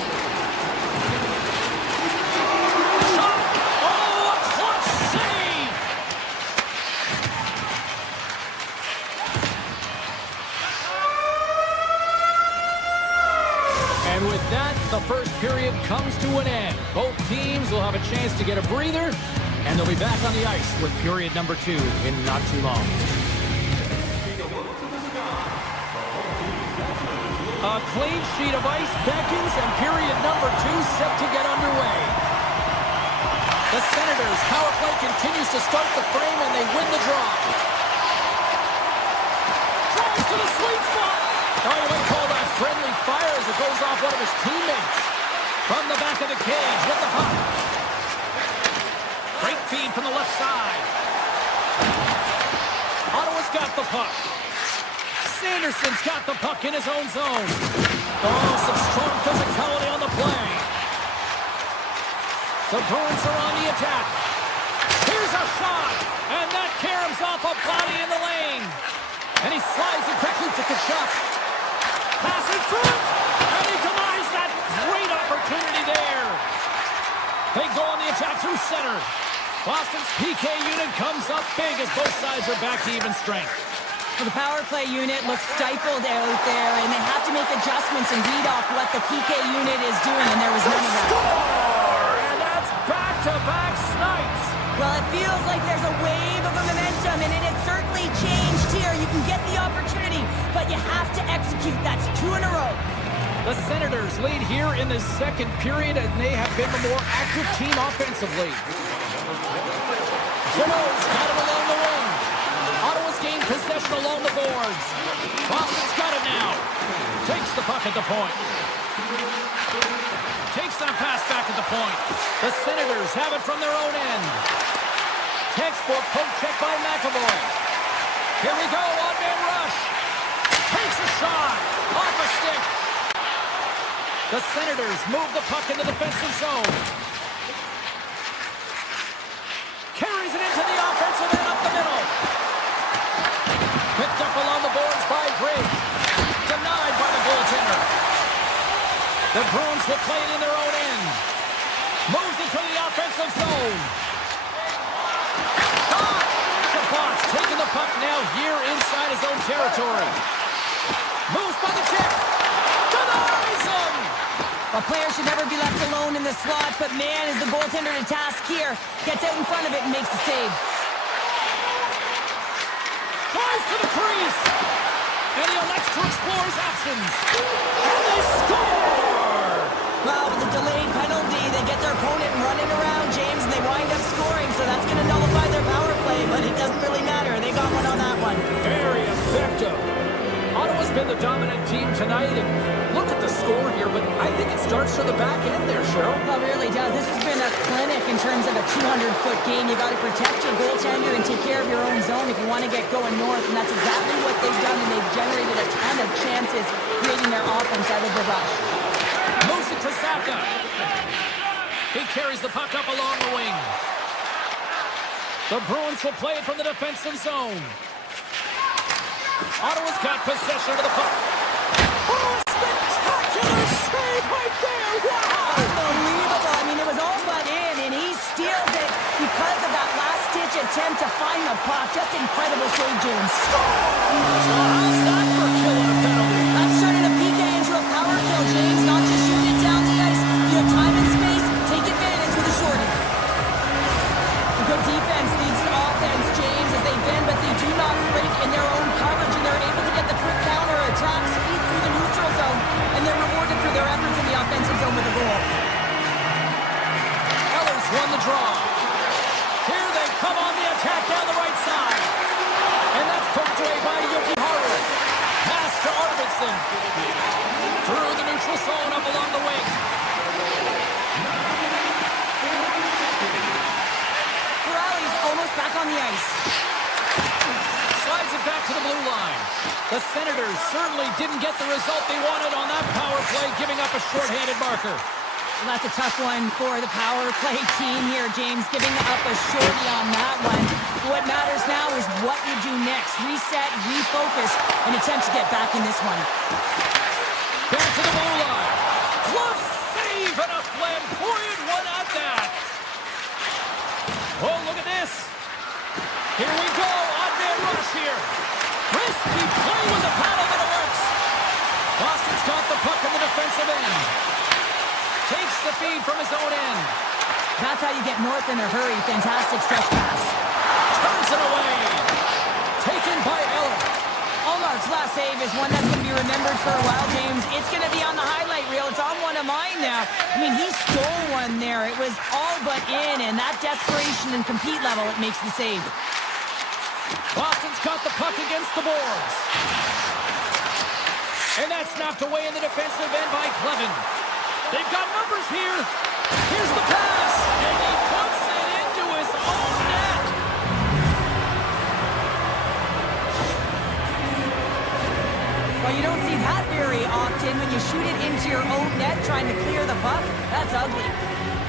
Shot! Oh, a clutch save! And with that, the first period comes to an end. Both teams will have a chance to get a breather, and they'll be back on the ice with period number 2 in not too long. A clean sheet of ice beckons, and period number 2 set to get underway. The Senators' power play continues to start the frame, and they win the draw. Tries to the sweet spot. Oh, you might call that friendly fire as it goes off one of his teammates. From the back of the cage with the puck. Great feed from the left side. Ottawa's got the puck. Sanderson's got the puck in his own zone. Oh, some strong physicality on the play. The Bruins are on the attack. Here's a shot, and that caroms off a body in the lane. And he slides it quickly to Kachuk. Pass in front, and he denies that great opportunity there. They go on the attack through center. Boston's PK unit comes up big as both sides are back to even strength. Well, the power play unit looks stifled out there, and they have to make adjustments and read off what the PK unit is doing, and there was none of that. Score! And that's back-to-back snipes. Well, it feels like there's a wave of momentum, and it has certainly changed here. You can get the opportunity, but you have to execute. That's 2 in a row. The Senators lead here in the second period, and they have been the more active team offensively. Jeannot's got it along the wing. Ottawa's gained possession along the boards. Boston's got it now. Takes the puck at the point. Takes that pass back at the point. The Senators have it from their own end. Textbook poke check by McAvoy. Here we go, one-man rush. Takes a shot. The Senators move the puck in the defensive zone. Carries it into the offensive end up the middle. Picked up along the boards by Grigg. Denied by the goaltender. The Bruins will play it in their own end. Moves into the offensive zone. Shot! Chabot's taking the puck now here inside his own territory. Moves by the check. Denies him! A player should never be left alone in the slot, but man, is the goaltender to task here. Gets out in front of it and makes the save. Tries to the crease. And he elects to explore his options. And they score! Well, with the delayed penalty, they get their opponent running around, James, and they wind up scoring, so that's going to nullify their power play, but it doesn't really matter. They got one on that one. Very effective. Ottawa's been the dominant team tonight, and look at the score here, but I think it starts from the back end there, Cheryl. Well, it really does. This has been a clinic in terms of a 200-foot game. You got to protect your goaltender and take care of your own zone if you want to get going north, and that's exactly what they've done, and they've generated a ton of chances creating their offense out of the rush. Moves it to Sapka. He carries the puck up along the wing. The Bruins will play it from the defensive zone. Ottawa's got possession of the puck. Oh, spectacular save right there! Wow! Unbelievable. I mean, it was all but in, and he steals it because of that last-ditch attempt to find the puck. Just incredible save, James. How's that for killing a penalty? That's turning a PK into a power kill, James. Not just shooting it down the ice. If you have time and space, take advantage with a shorty. The good defense leads to offense, James, as they bend, but they do not break in their own coverage, and they're able to get the quick counter-attack speed through the neutral zone, and they're rewarded for their efforts in the offensive zone with a goal. Ellers won the draw. Here they come on the attack down the right side. And that's poked away by Yokiharu. Pass to Arvidsson. Through the neutral zone up along the wing. Corrali's almost back on the ice. Slides it back to the blue line. The Senators certainly didn't get the result they wanted on that power play, giving up a shorthanded marker. Well, that's a tough one for the power play team here, James, giving up a shorty on that one. What matters now is what you do next. Reset, refocus, and attempt to get back in this one. Back to the blue line. Glove save and a flamboyant one at that. Oh, look at this. Here we go. Odd man rush here. Risky play with the paddle, but it works. Boston's got the puck in the defensive end. Takes the feed from his own end. That's how you get north in a hurry. Fantastic stretch pass. Turns it away. Taken by Eller. Allmark's last save is one that's going to be remembered for a while, James. It's going to be on the highlight reel. It's on one of mine now. I mean, he stole one there. It was all but in, and that desperation and compete level, it makes the save. Boston's got the puck against the boards. And that's knocked away in the defensive end by Clevin. They've got numbers here. Here's the pass. And he puts it into his own net. Well, you don't see that very often when you shoot it into your own net trying to clear the puck. That's ugly.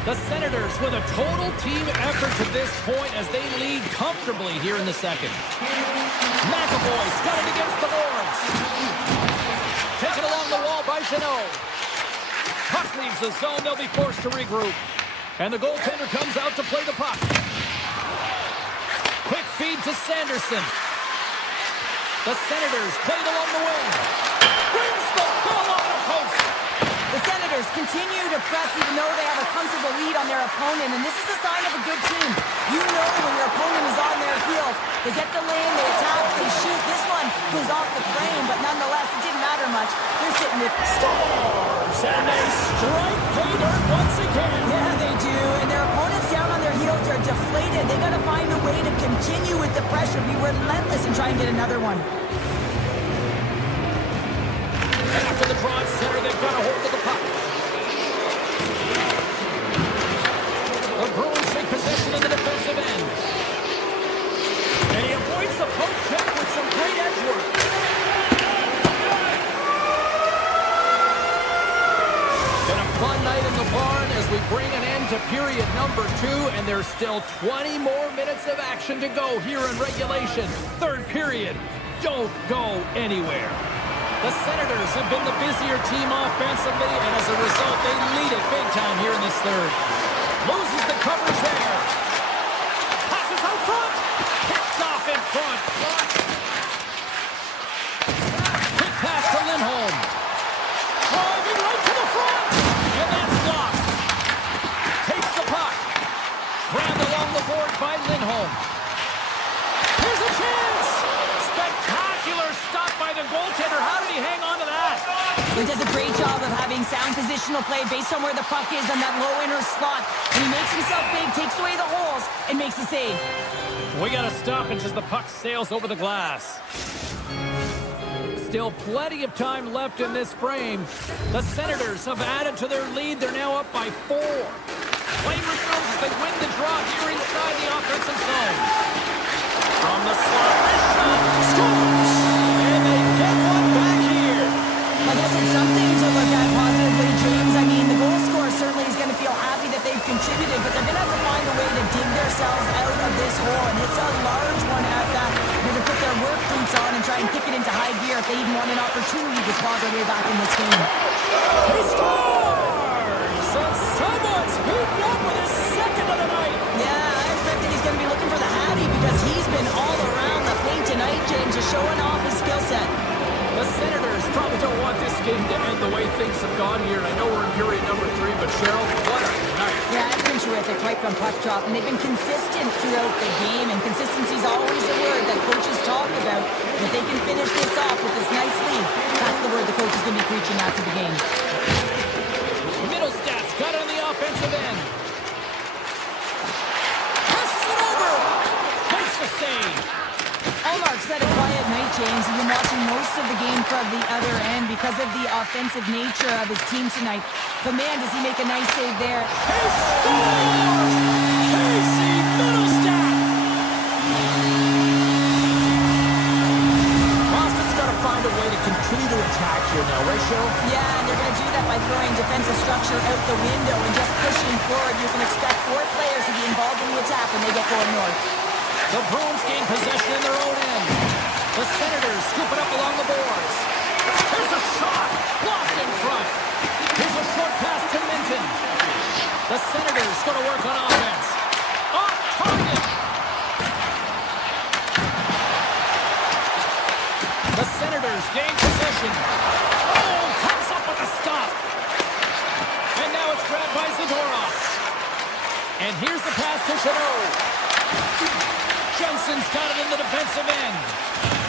The Senators with a total team effort to this point as they lead comfortably here in the second. McAvoy's got it against the boards. Taken along the wall by Jeannot. Puck leaves the zone. They'll be forced to regroup. And the goaltender comes out to play the puck. Quick feed to Sanderson. The Senators played along the wing. Brings the ball on the post. The Senators continue to press even though they have a comfortable lead on their opponent, and this is a sign of a good team. You know when your opponent is on their heels. They get the lane, they attack, they shoot. This one goes off the frame, but nonetheless, it didn't matter much. They're sitting with Stars, and they strike pay dirt once again. Yeah, they do, and their opponents down on their heels are deflated. They got to find a way to continue with the pressure, be relentless, and try and get another one. After the draw at center, they've got a hold of the puck. The Bruins take possession in the defensive end. And he avoids the poke check with some great edge work. bring an end to period number 2, and there's still 20 more minutes of action to go here in regulation. Third period. Don't go anywhere. The Senators have been the busier team offensively, and as a result, they lead it big time here in this third. Loses the coverage there. Passes out front. Kicked off in front. Quick pass to Lindholm. Driving right to the front. And that's blocked. Takes the puck. Grabbed along the board by Lindholm. Here's a chance. Spectacular stop by the goaltender. How did he hang on to that? He does a great job of having sound positional play based on where the puck is on that low inner slot. And he makes himself big, takes away the holes, and makes a save. We got to stop it as the puck sails over the glass. Still plenty of time left in this frame. The Senators have added to their lead. They're now up by 4. Playing themselves as they win the draw here inside the offensive zone. From the slot, wrist shot, scores! And they get one back here. I guess it's something to look at positively, James. I mean, the goal scorer certainly is going to feel happy that they've contributed, but they're going to have to find a way to dig themselves out of this hole, and it's a large one at that. They're going to put their work boots on and try and kick it into high gear if they even want an opportunity to claw their way back in this game. He scores! And someone's heating up with his second of the night. Yeah, I expect that he's going to be looking for the Hattie because he's been all around the paint tonight, James, just showing off his skill set. The Senators probably don't want this game to end the way things have gone here. I know we're in period number 3, but Cheryl, what a night. Yeah, it's been terrific right from puck drop, and they've been consistent throughout the game, and consistency is always the word that coaches talk about. And if they can finish this off with this nice lead, that's the word the coach is going to be preaching after the game. Middlestats got it on the offensive end. Passes it over. Makes the save. Allmark's had a quiet night, James. He's been watching most of the game from the other end because of the offensive nature of his team tonight. But man, does he make a nice save there. He scores! Casey Middlestat! Boston's got to find a way to continue to attack here now, right, Cheryl? Yeah, and they're going to do that by throwing defensive structure out the window and just pushing forward. You can expect 4 players to be involved in the attack when they get going north. The Bruins gain possession in their own end. The Senators scoop it up along the boards. There's a shot! Blocked in front. Here's a short pass to Minton. The Senators going to work on offense. Off target! The Senators gain possession. Oh, comes up with a stop. And now it's grabbed by Zadorov. And here's the pass to Chanot. Jensen's got it in the defensive end.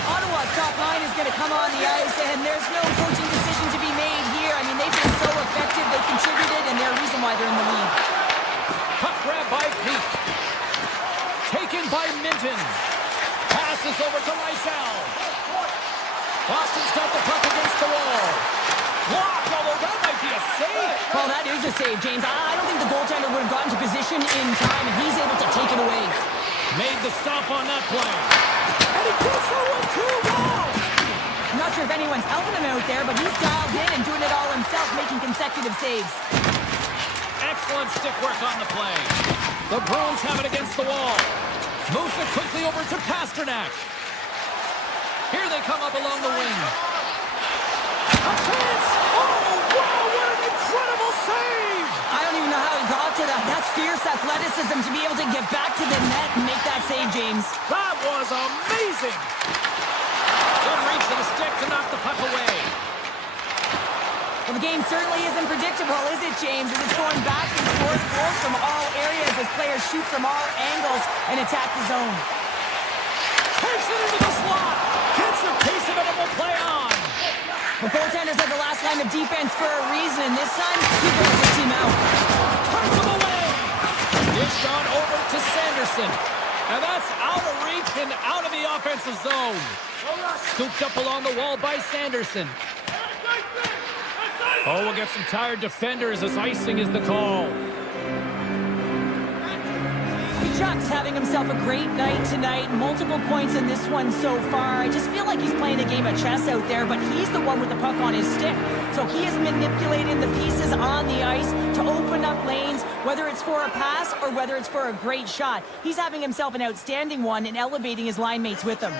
Ottawa's top line is going to come on the ice, and there's no coaching decision to be made here. I mean, they've been so effective, they contributed, and they're the reason why they're in the lead. Puck grab by Peak. Taken by Minton. Passes over to Lysell. Boston's got the puck against the wall. Blocked, although that might be a save. Well, that is a save, James. I don't think the goaltender would have gotten to position in time, and he's able to take it away. Made the stop on that play. And he gets that one too well. I'm not sure if anyone's helping him out there, but he's dialed in and doing it all himself, making consecutive saves. Excellent stick work on the play. The Bruins have it against the wall. Moves it quickly over to Pasternak. Here they come up along the wing. A chance! Oh, wow, what an incredible save! I don't even know how he got to that. That's fierce athleticism to be able to get back to the net and make that save, James. That was amazing! Good reach to the stick to knock the puck away. Well, the game certainly isn't predictable, is it, James? As it's going back and forth, goals from all areas as players shoot from all angles and attack the zone. Takes it into the slot. Gets a piece of it and will play on. The goaltenders have the last line of defense for a reason. This time, he brings his team out. Punch him away. Dished on over to Sanderson. And that's out of reach and out of the offensive zone. Scooped up along the wall by Sanderson. Oh, we'll get some tired defenders as icing is the call. He Chuck's having himself a great night tonight. Multiple points in this one so far. I just feel like he's playing a game of chess out there, but he's the one with the puck on his stick. So he is manipulating the pieces on the ice to open up lanes, whether it's for a pass or whether it's for a great shot. He's having himself an outstanding one and elevating his line mates with him.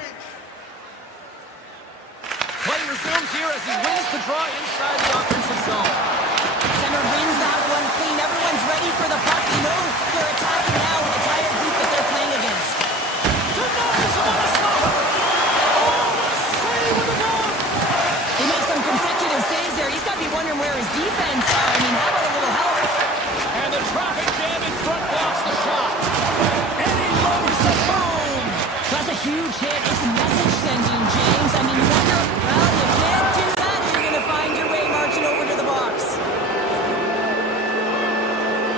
Play resumes here as he wins the draw inside the offensive zone. Center wins that one clean. Everyone's ready for the puck. You know they're attacking now with the tired group that they're playing against. Denies him on a slap. Oh, what a save with the glove. He makes some consecutive saves there. He's got to be wondering where his defense are. I mean, how about a little help? And the traffic jam in front blocks the shot. And he lowers the boom. That's a huge hit. It's message sending, James. I mean, you wonder, well, you can't do that. You're going to find your way marching over to the box.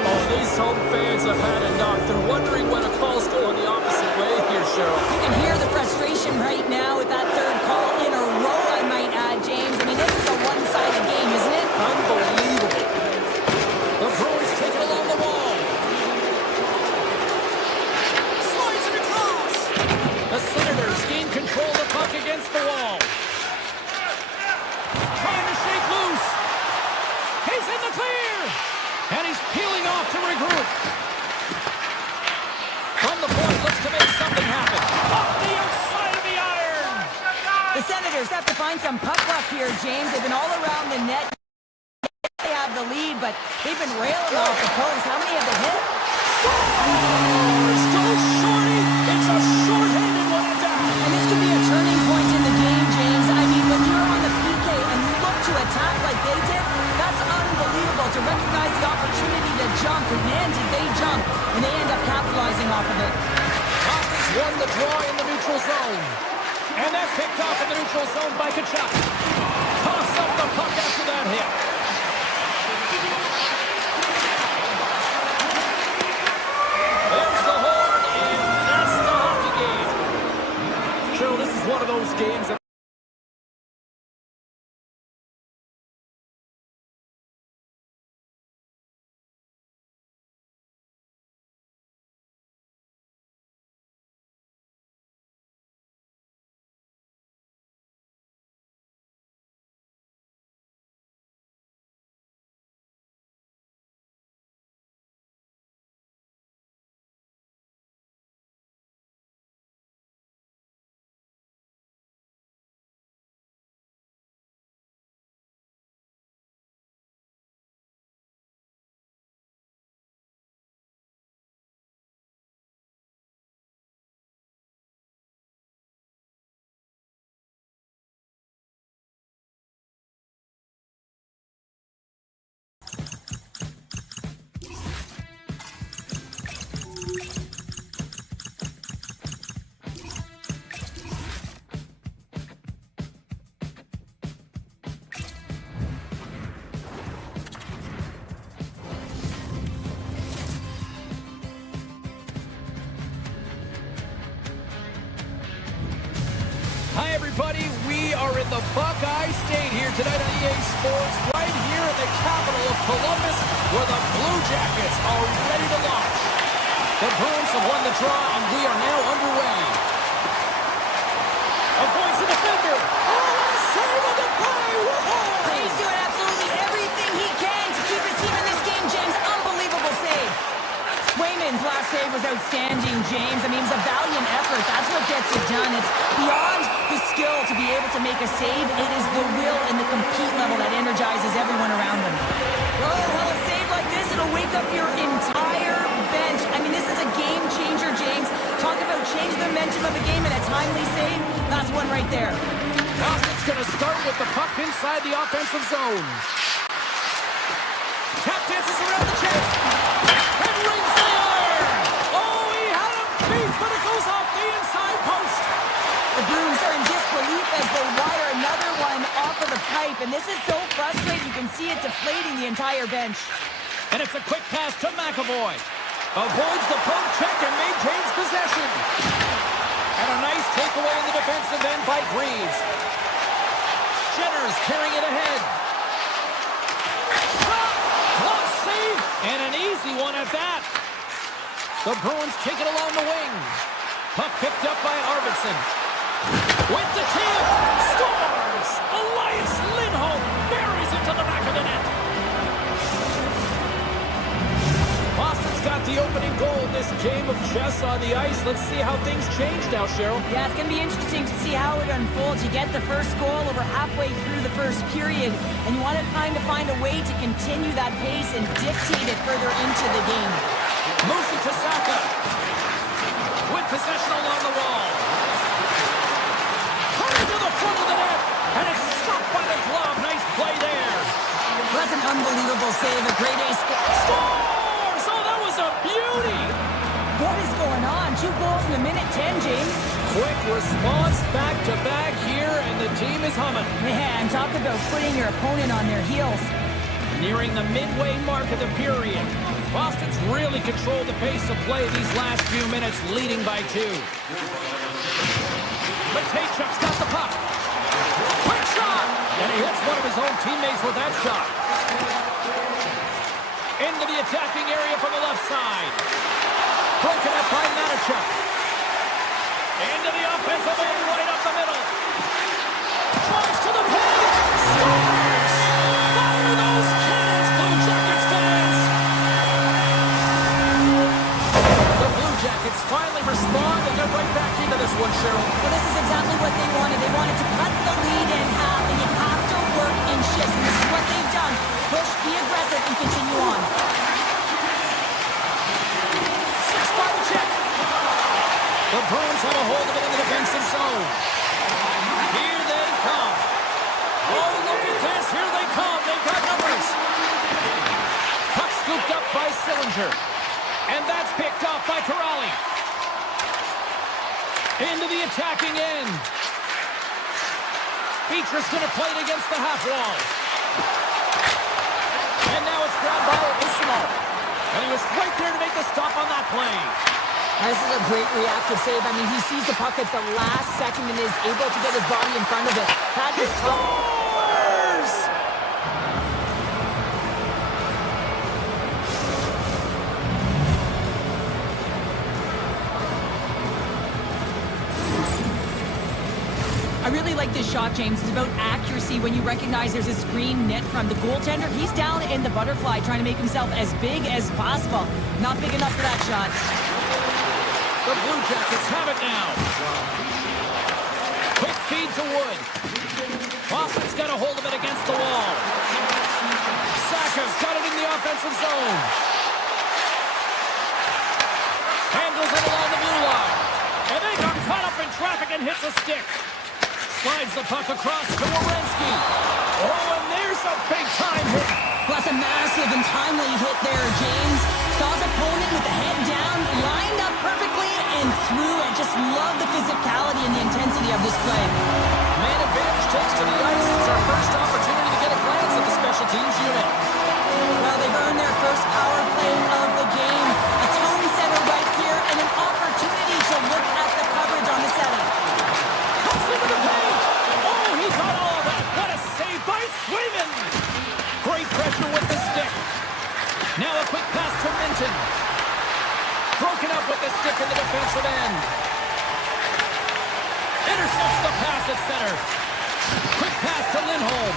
Oh, these home fans have had enough. They're wondering when a call's going the opposite way here, Cheryl. You can hear the frustration right now with that third call in a row, I might add, James. I mean, this is a one-sided game, isn't it? Unbelievable. The Bruins take it along the wall. Slides it across. The Senators gain control of the puck against the wall. Trying to shake loose. He's in the clear. And he's peeling off to regroup. From the point, looks to make something happen. Off the outside of the iron. The Senators have to find some puck luck here, James. They've been all around the net. They have the lead, but they've been railing off the post. How many have they hit? Scores! Goal shorty. It's a short-handed one at that. And this could be a turning point in the game, James. I mean, when you're on the PK and you look to attack like they did, that's unbelievable to recognize the opportunity to jump. And man, did they jump. And they end up capitalizing off of it. Boston's won the draw in the neutral zone. And that's picked off in the neutral zone by Kachuk. Toss up the puck after that hit. There's the horn, and that's the hockey game. Cheryl, this is one of those games that Hi, everybody. We are in the Buckeye State here tonight on EA Sports, right here in the capital of Columbus, where the Blue Jackets are ready to launch. The Bruins have won the draw, and we are now underway. Avoids the defender. Oh, save on the play. Whoa! He's doing absolutely everything he can to keep his team in this game, James. Unbelievable save. Swayman's last save was outstanding, James. I mean, it's a valiant effort. That's what gets it done. It's beyond the skill to be able to make a save. It is the will and the compete level that energizes everyone around them. Oh, well, a save like this, it'll wake up your entire bench. I mean, this is a game changer, James. Talk about changing the momentum of the game in a timely save. That's one right there. Boston's going to start with the puck inside the offensive zone. Tap dances around the chest. And rings the iron. Oh, he had him beat, but it goes off the inside post. The Bruins are in disbelief as they wire another one off of the pipe. And this is so frustrating. You can see it deflating the entire bench. And it's a quick pass to McAvoy. Avoids the poke check and maintains possession. And a nice takeaway in the defensive end by Greaves. Jenner's carrying it ahead. Shot! Glove save! And an easy one at that. The Bruins take it along the wing. Puck picked up by Arvidsson. With the tip, scores! Elias Lindholm buries it to the back of the net. Boston's got the opening goal in this game of chess on the ice. Let's see how things change now, Cheryl. Yeah, it's going to be interesting to see how it unfolds. You get the first goal over halfway through the first period, and you want to kind of find a way to continue that pace and dictate it further into the game. Musi Kasaka with possession along the wall. Coming to the front of the net, and it's stopped by the glove. Nice play there. That's an unbelievable save. A great ace. Scores! Oh, that was a beauty! What is going on? 2 goals in a minute 10, James. Quick response back-to-back here, and the team is humming. Man, talk about putting your opponent on their heels. Nearing the midway mark of the period. Boston's really controlled the pace of play these last few minutes, leading by 2. Matejchuk's got the puck. Quick shot! And he hits one of his own teammates with that shot. Into the attacking area from the left side. Broken up by Matejchuk. Into the offensive end, right up the middle. Drives to the paint. Scores! Fire those cannons, Blue Jackets fans! The Blue Jackets finally respond, and they're right back into this one, Cheryl. Well, this is exactly what they wanted. They wanted to cut the lead in half, and you have to work in shifts, and this is what they've done. Push, be aggressive, and continue on. 6 by the check. The Bruins have a hold of it in the defensive zone. Here they come. Oh, look at this. Here they come. They've got numbers. Puck scooped up by Sillinger. And that's picked off by Corrali. Into the attacking end. Beecher's going to play it against the half wall. And now it's grabbed by Iceman. And he was right there to make the stop on that play. This is a great reactive save. I mean, he sees the puck at the last second and is able to get his body in front of it. Had He scores! I really like this shot, James. It's about accuracy when you recognize there's a screen net from the goaltender. He's down in the butterfly trying to make himself as big as possible. Not big enough for that shot. The Blue Jackets have it now. Quick feed to Wood. Boston's got a hold of it against the wall. Saka's got it in the offensive zone. Handles it along the blue line. And they got caught up in traffic and hits a stick. Slides the puck across to Werenski. Oh, and there's a big-time hit. That's a massive and timely hit there, James. Saw his opponent with the head down, lined up perfectly, and threw. I just love the physicality and the intensity of this play. Man advantage takes to the ice. It's our first opportunity to get a glance at the special teams unit. Well, they've earned their first power play of the game. A tone setter right here, and an opportunity to look at the coverage on the setup. Cuts into the paint. Oh, he got all of that. What a save by Swayman. Great pressure with the stick. Now a quick pass to Minton. Broken up with the stick in the defensive end. Intercepts the pass at center. Quick pass to Lindholm.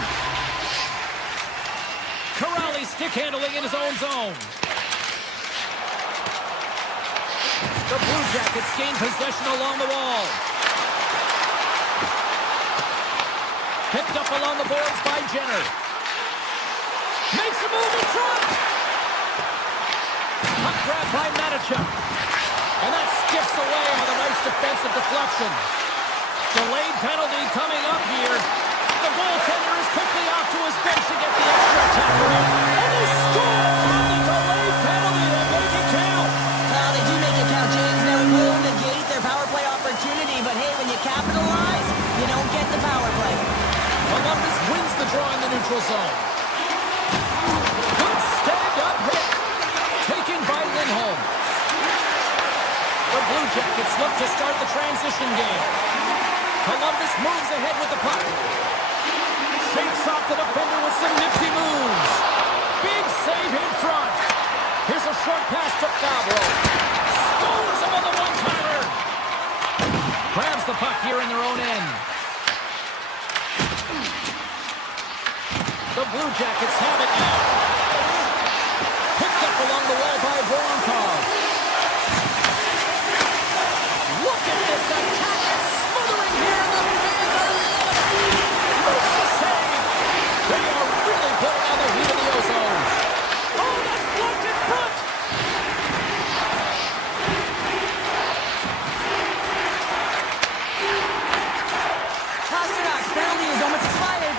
Corrali stick handling in his own zone. The Blue Jackets gain possession along the wall. Picked up along the boards by Jenner. Makes a move in front. Puck grab by Matejchuk. And that skips away with a nice defensive deflection. Delayed penalty coming up here. The goaltender is quickly off to his bench to get the extra attack. And they score on the delayed penalty. They make it count. Well, they do make it count, James. Now it will negate their power play opportunity, but hey, when you capitalize, you don't get the power play. Columbus wins the draw in the neutral zone. Good stand-up hit. Taken by Lindholm. The Blue Jackets look to start the transition game. Columbus moves ahead with the puck. Shakes off the defender with some nifty moves. Big save in front. Here's a short pass to Fabro. puck here in their own end. The Blue Jackets have it now. Picked up along the wall by Voronkov. Look at this attack. It's smothering here. The fans are loving it. Makes the save. They are really putting on the heat of the ozone. Oh, that's blocked in front. Pasternak's penalty is almost expired.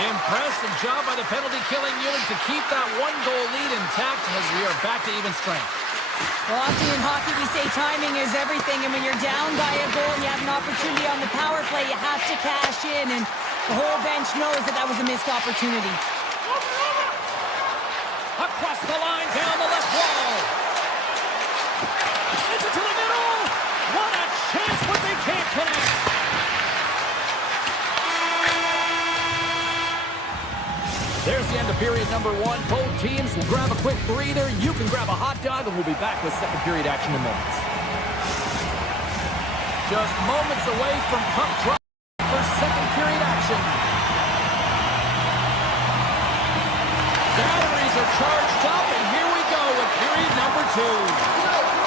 Impressive job by the penalty-killing unit to keep that one-goal lead intact as we are back to even strength. Well, often in hockey we say timing is everything, and when you're down by a goal and you have an opportunity on the power play, you have to cash in, and the whole bench knows that that was a missed opportunity. Across the line, down the left wall. Sends it to the middle. What a chance, but they can't connect. There's the end of period number one. Both teams will grab a quick breather. You can grab a hot dog, and we'll be back with second period action in moments. Just moments away from puck drop for second period action. Batteries are charged up, and here we go with period number two.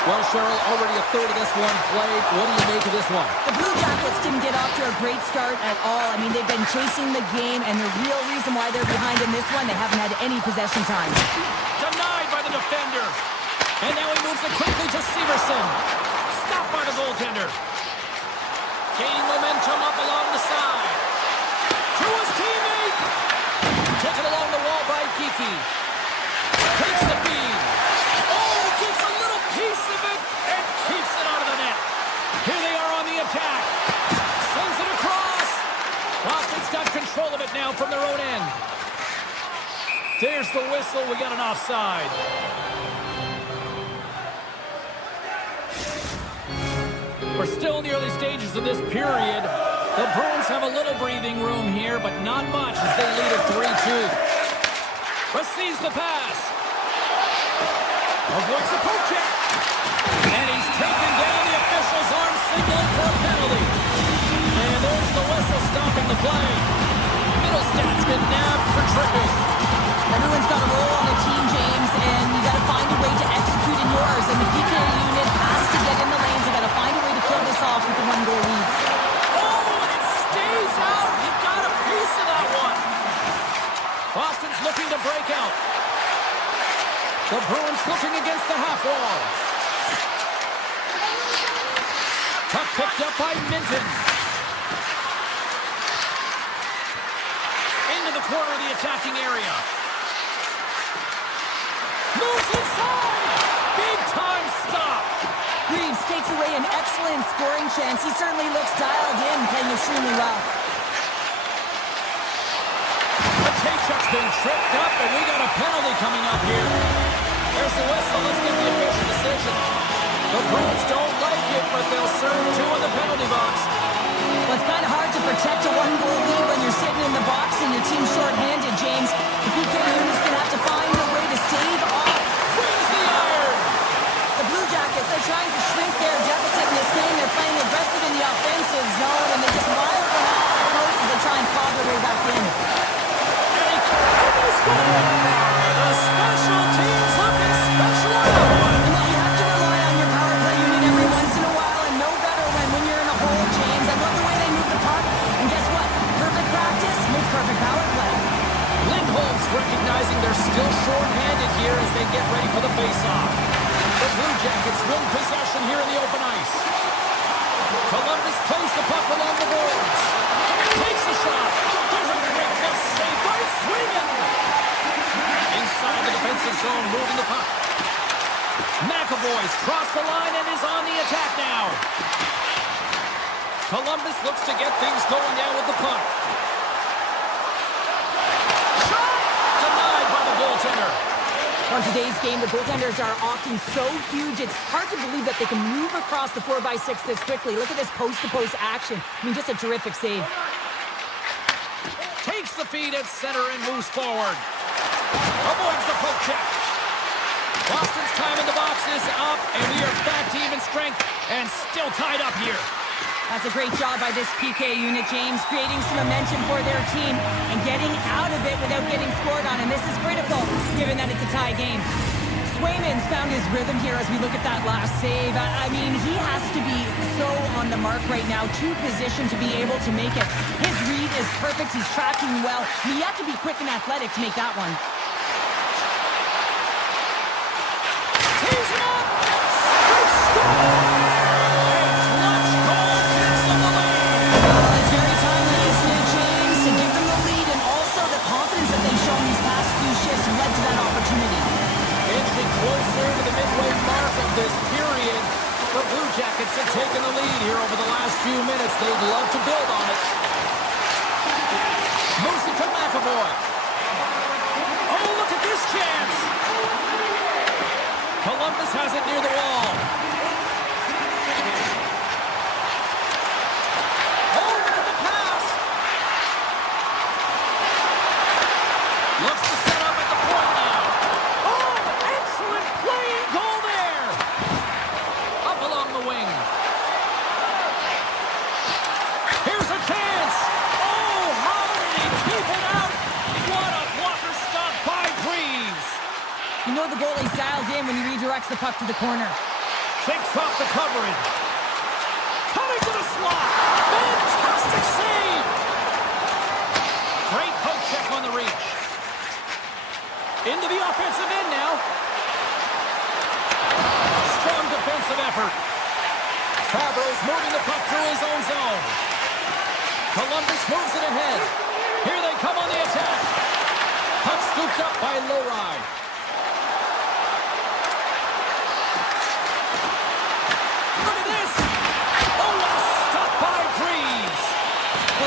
Well, Cheryl, already a third of this one played. What do you make of this one? The Blue Jackets didn't get off to a great start at all. I mean, they've been chasing the game, and the real reason why they're behind in this one, they haven't had any possession time. Denied by the defender. And now he moves it quickly to Severson. Stopped by the goaltender. Gaining momentum up along the side. To his teammate. Taken along the wall by Kiki. Takes the feed. Oh, gets a little piece of it and keeps it out of the net. Here they are on the attack. Sends it across. Boston's got control of it now from their own end. There's the whistle. We got an offside. We're still in the early stages of this period. The Bruins have a little breathing room here, but not much as they lead at 3-2. Receives the pass. Avoids the poke check. And he's taken down. The official's arm signaling for a penalty. And there's the whistle stopping the play. Middlestad's been nabbed for tripping. Everyone's got a role on the team, James, and you got to find a way to execute in yours. And the PK unit has to get in the lanes. They got to find a way to kill this off with a one-goal lead. Oh, and it stays out. He got a piece of that one. Boston's looking to break out. The Bruins looking against the half wall. Puck picked up by Minton. Into the corner of the attacking area. Moves inside. Big time stop. Reeves takes away an excellent scoring chance. He certainly looks dialed in, playing extremely well. Tkachuk's been tripped up, and we got a penalty coming up here. There's the whistle. Let's get the official decision. The Bruins don't like it, but they'll serve two in the penalty box. Well, it's kind of hard to protect a one-goal lead when you're sitting in the box and your team's shorthanded, James. The PK unit's going to have to find a way to stave off. Brings the iron. The Blue Jackets are trying to shrink their deficit in this game. They're playing aggressive in the offensive zone, and they just wire one out close as they try and claw their way back in. The special teams looking special on that one. Well, you have to rely on your power play unit every once in a while, and no better when you're in a hole, James. I love the way they move the puck, and guess what? Perfect practice makes perfect power play. Lindholm's recognizing they're still short-handed here as they get ready for the face-off. The Blue Jackets win possession here in the open ice. Columbus plays the puck along the boards. Takes a shot. There's a quick save by Sweden. Inside the defensive zone, moving the puck. McAvoy's crossed the line and is on the attack now. Columbus looks to get things going now with the puck. Shot! Denied by the goaltender. On today's game, the goaltenders are often so huge, it's hard to believe that they can move across the 4x6 this quickly. Look at this post-to-post action. I mean, just a terrific save. Takes the feed at center and moves forward. Avoids the poke check. Boston's time in the box is up, and we are back to even strength and still tied up here. That's a great job by this PK unit, James, creating some momentum for their team and getting out of it without getting scored on. And this is critical, given that it's a tie game. Swayman's found his rhythm here as we look at that last save. I mean, he has to be so on the mark right now, too positioned to be able to make it. His read is perfect. He's tracking well. You have to be quick and athletic to make that one. Tees it up! Great stop! Closer to the midway mark of this period. The Blue Jackets have taken the lead here over the last few minutes. They'd love to build on it. Moves it to McAvoy. Oh, look at this chance. Columbus has it near the wall. Oh, look at the pass. Looks to set up at the point now. You know the goalie's dialed in when he redirects the puck to the corner. Shakes off the coverage. Coming to the slot. Fantastic save. Great poke check on the reach. Into the offensive end now. Strong defensive effort. Fabro's moving the puck through his own zone. Columbus moves it ahead. Here they come on the attack. Puck scooped up by Lowry.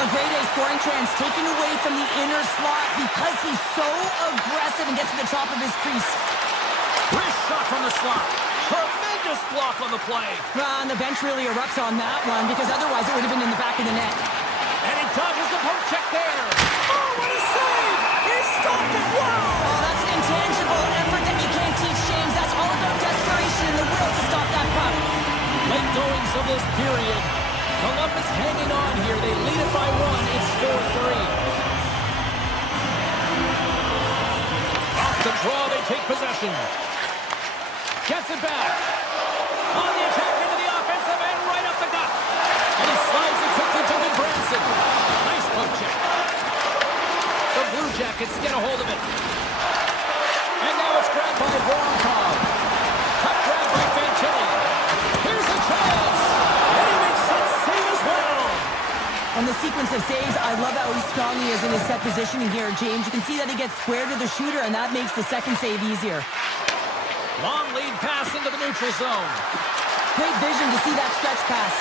Great A scoring chance taken away from the inner slot because he's so aggressive and gets to the top of his crease. Wrist shot from the slot. Tremendous block on the play. And the bench really erupts on that one because otherwise it would have been in the back of the net. And he dodges the poke check there. Oh, what a save! He stopped it. Wow! Oh, that's an intangible effort that you can't teach, James. That's all about desperation and the will to stop that puck. Late goings of this period. Columbus hanging on here. They lead it by one. It's 4-3. Off the draw, they take possession. Gets it back. On the attack into the offensive end, right up the gut. And he slides it quickly to Branson. Nice poke check. The Blue Jackets get a hold of it. And now it's grabbed by Voronkov. Cut grab by Fantilli. Here's a chance. On the sequence of saves, I love how strong he is in his set positioning here, James. You can see that he gets square to the shooter, and that makes the second save easier. Long lead pass into the neutral zone. Great vision to see that stretch pass.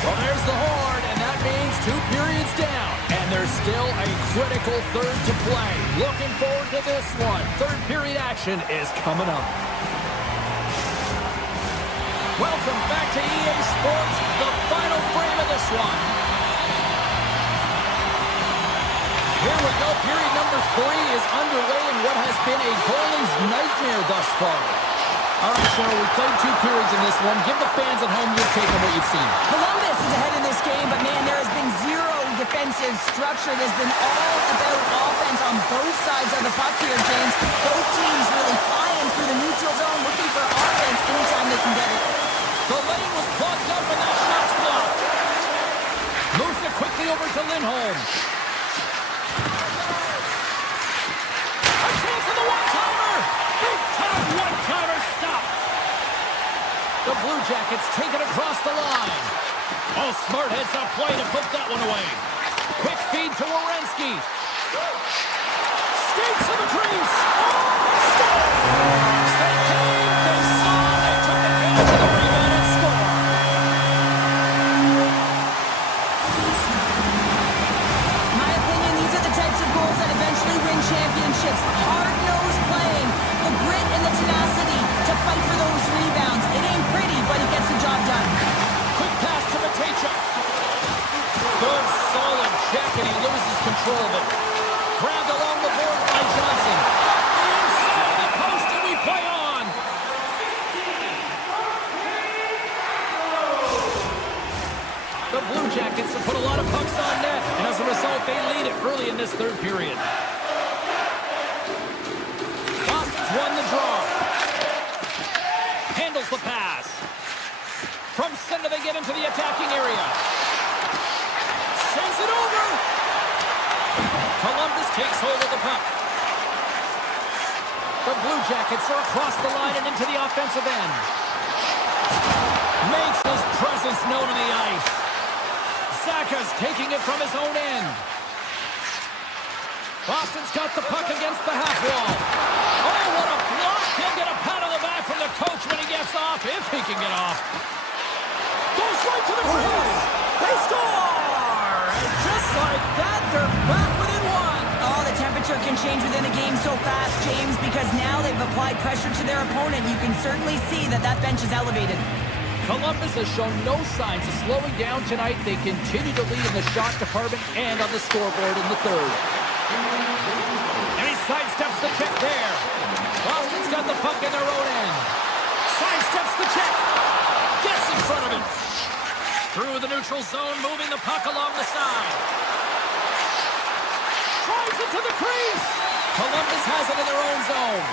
Well, there's the horn, and that means 2 periods down. And there's still a critical third to play. Looking forward to this one. Third period action is coming up. Welcome back to EA Sports, the final frame of this one. Here we go, period number 3 is underway in what has been a goalie's nightmare thus far. All right, Cheryl, we played 2 periods in this one. Give the fans at home your take on what you've seen. Columbus is ahead in this game, but man, there has been zero defensive structure. It has been all about offense on both sides of the puck here, James. Both teams really flying through the neutral zone, looking for offense anytime they can get it. The lane was plugged up and that shot's blocked. Moves it quickly over to Lindholm. A chance of the one-timer. Big time one-timer stop. The Blue Jackets take it across the line. Oh, smart heads up play to put that one away. Quick feed to Werenski. Skates to the crease. Scores! They came, they saw, they took advantage of the rebound and scored. My opinion, these are the types of goals that eventually win championships. Hard-nosed playing, the grit and the tenacity to fight for those rebounds. It ain't pretty, but it gets the job done. Quick pass to Matejchuk. Good, solid check, and he loses control of it. Grabbed along the board by Johnson. Off the inside of the post, and we play The Blue Jackets have put a lot of pucks on net, and as a result, they lead it early in this third period. Boston's won the draw. Handles the pass. From center, they get into the attacking area. Sends it over. Columbus takes hold of the puck. The Blue Jackets are across the line and into the offensive end. Makes his presence known on the ice. Zacha's taking it from his own end. Boston's got the puck against the half wall. Oh, what a block! He'll get a pat on the back from the coach when he gets off, if he can get off. Goes right to the crease. They score! And just like that, they're back within one. Oh, the temperature can change within a game so fast, James, because now they've applied pressure to their opponent. You can certainly see that that bench is elevated. Columbus has shown no signs of slowing down tonight. They continue to lead in the shot department and on the scoreboard in the third. And he sidesteps the check there. Boston's got the puck in their own end. Sidesteps the check. Gets in front of him. Through the neutral zone, moving the puck along the side. Tries it to the crease. Columbus has it in their own zone.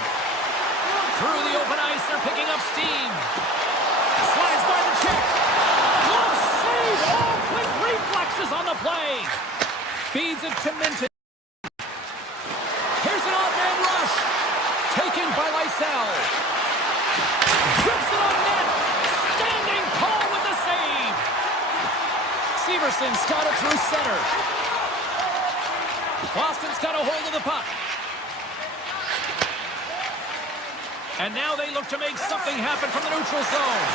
Through the open ice, they're picking up steam. Slides by the check. Glove save. All quick reflexes on the play. Feeds it to Minton. Here's an odd man rush. Taken by Lysell. Trips it on net. Standing tall with the save. Severson's got it through center. Boston's got a hold of the puck. And now they look to make something happen from the neutral zone.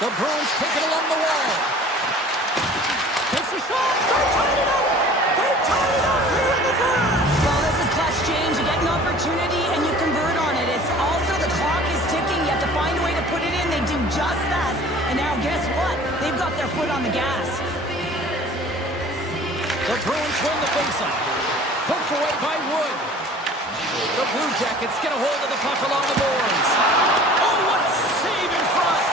The Bruins take it along the wall. Takes a shot. They tied it up. They tied it up here in the third. Well, this is clutch, James. You get an opportunity and you convert on it. It's also the clock is ticking. You have to find a way to put it in. They do just that. And now guess what? They've got their foot on the gas. The Bruins win the faceoff. Poked away by Wood. The Blue Jackets get a hold of the puck along the boards. Oh, what a save in front!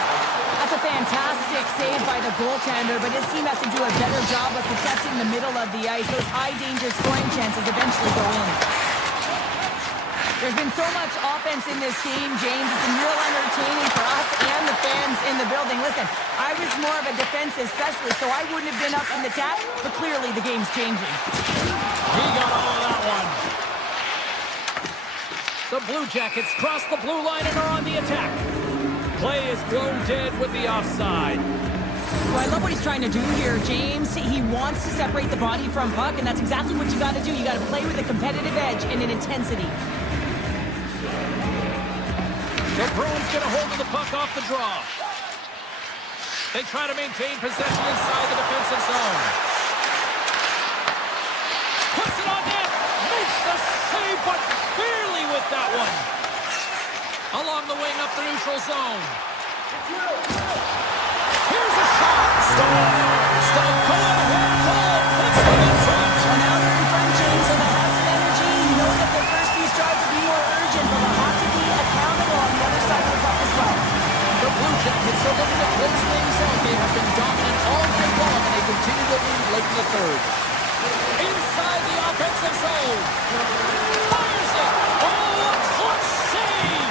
That's a fantastic save by the goaltender, but his team has to do a better job of protecting the middle of the ice. Those high-danger scoring chances eventually go in. There's been so much offense in this game, James. It's been real entertaining for us and the fans in the building. Listen, I was more of a defensive specialist, so I wouldn't have been up in the tap, but clearly the game's changing. He got all of that one. The Blue Jackets cross the blue line and are on the attack. Play is blown dead with the offside. Well, I love what he's trying to do here, James. He wants to separate the body from puck, and that's exactly what you got to do. You got to play with a competitive edge and an intensity. The Bruins get a hold of the puck off the draw. They try to maintain possession inside the defensive zone. Puts it on net. Makes the save, but barely with that one. Along the wing up the neutral zone. Here's a shot. Scores! The go-ahead goal puts them in front. Well, now they're in front, James, so they have some energy. You know that their first few strides will be more urgent, but they'll have to be accountable on the other side of the puck as well. The Blue Jackets are looking to close things out. They have been dominant all night long, and they continue to lead late in the third. Inside the offensive zone. Fires it. Oh, a clutch save.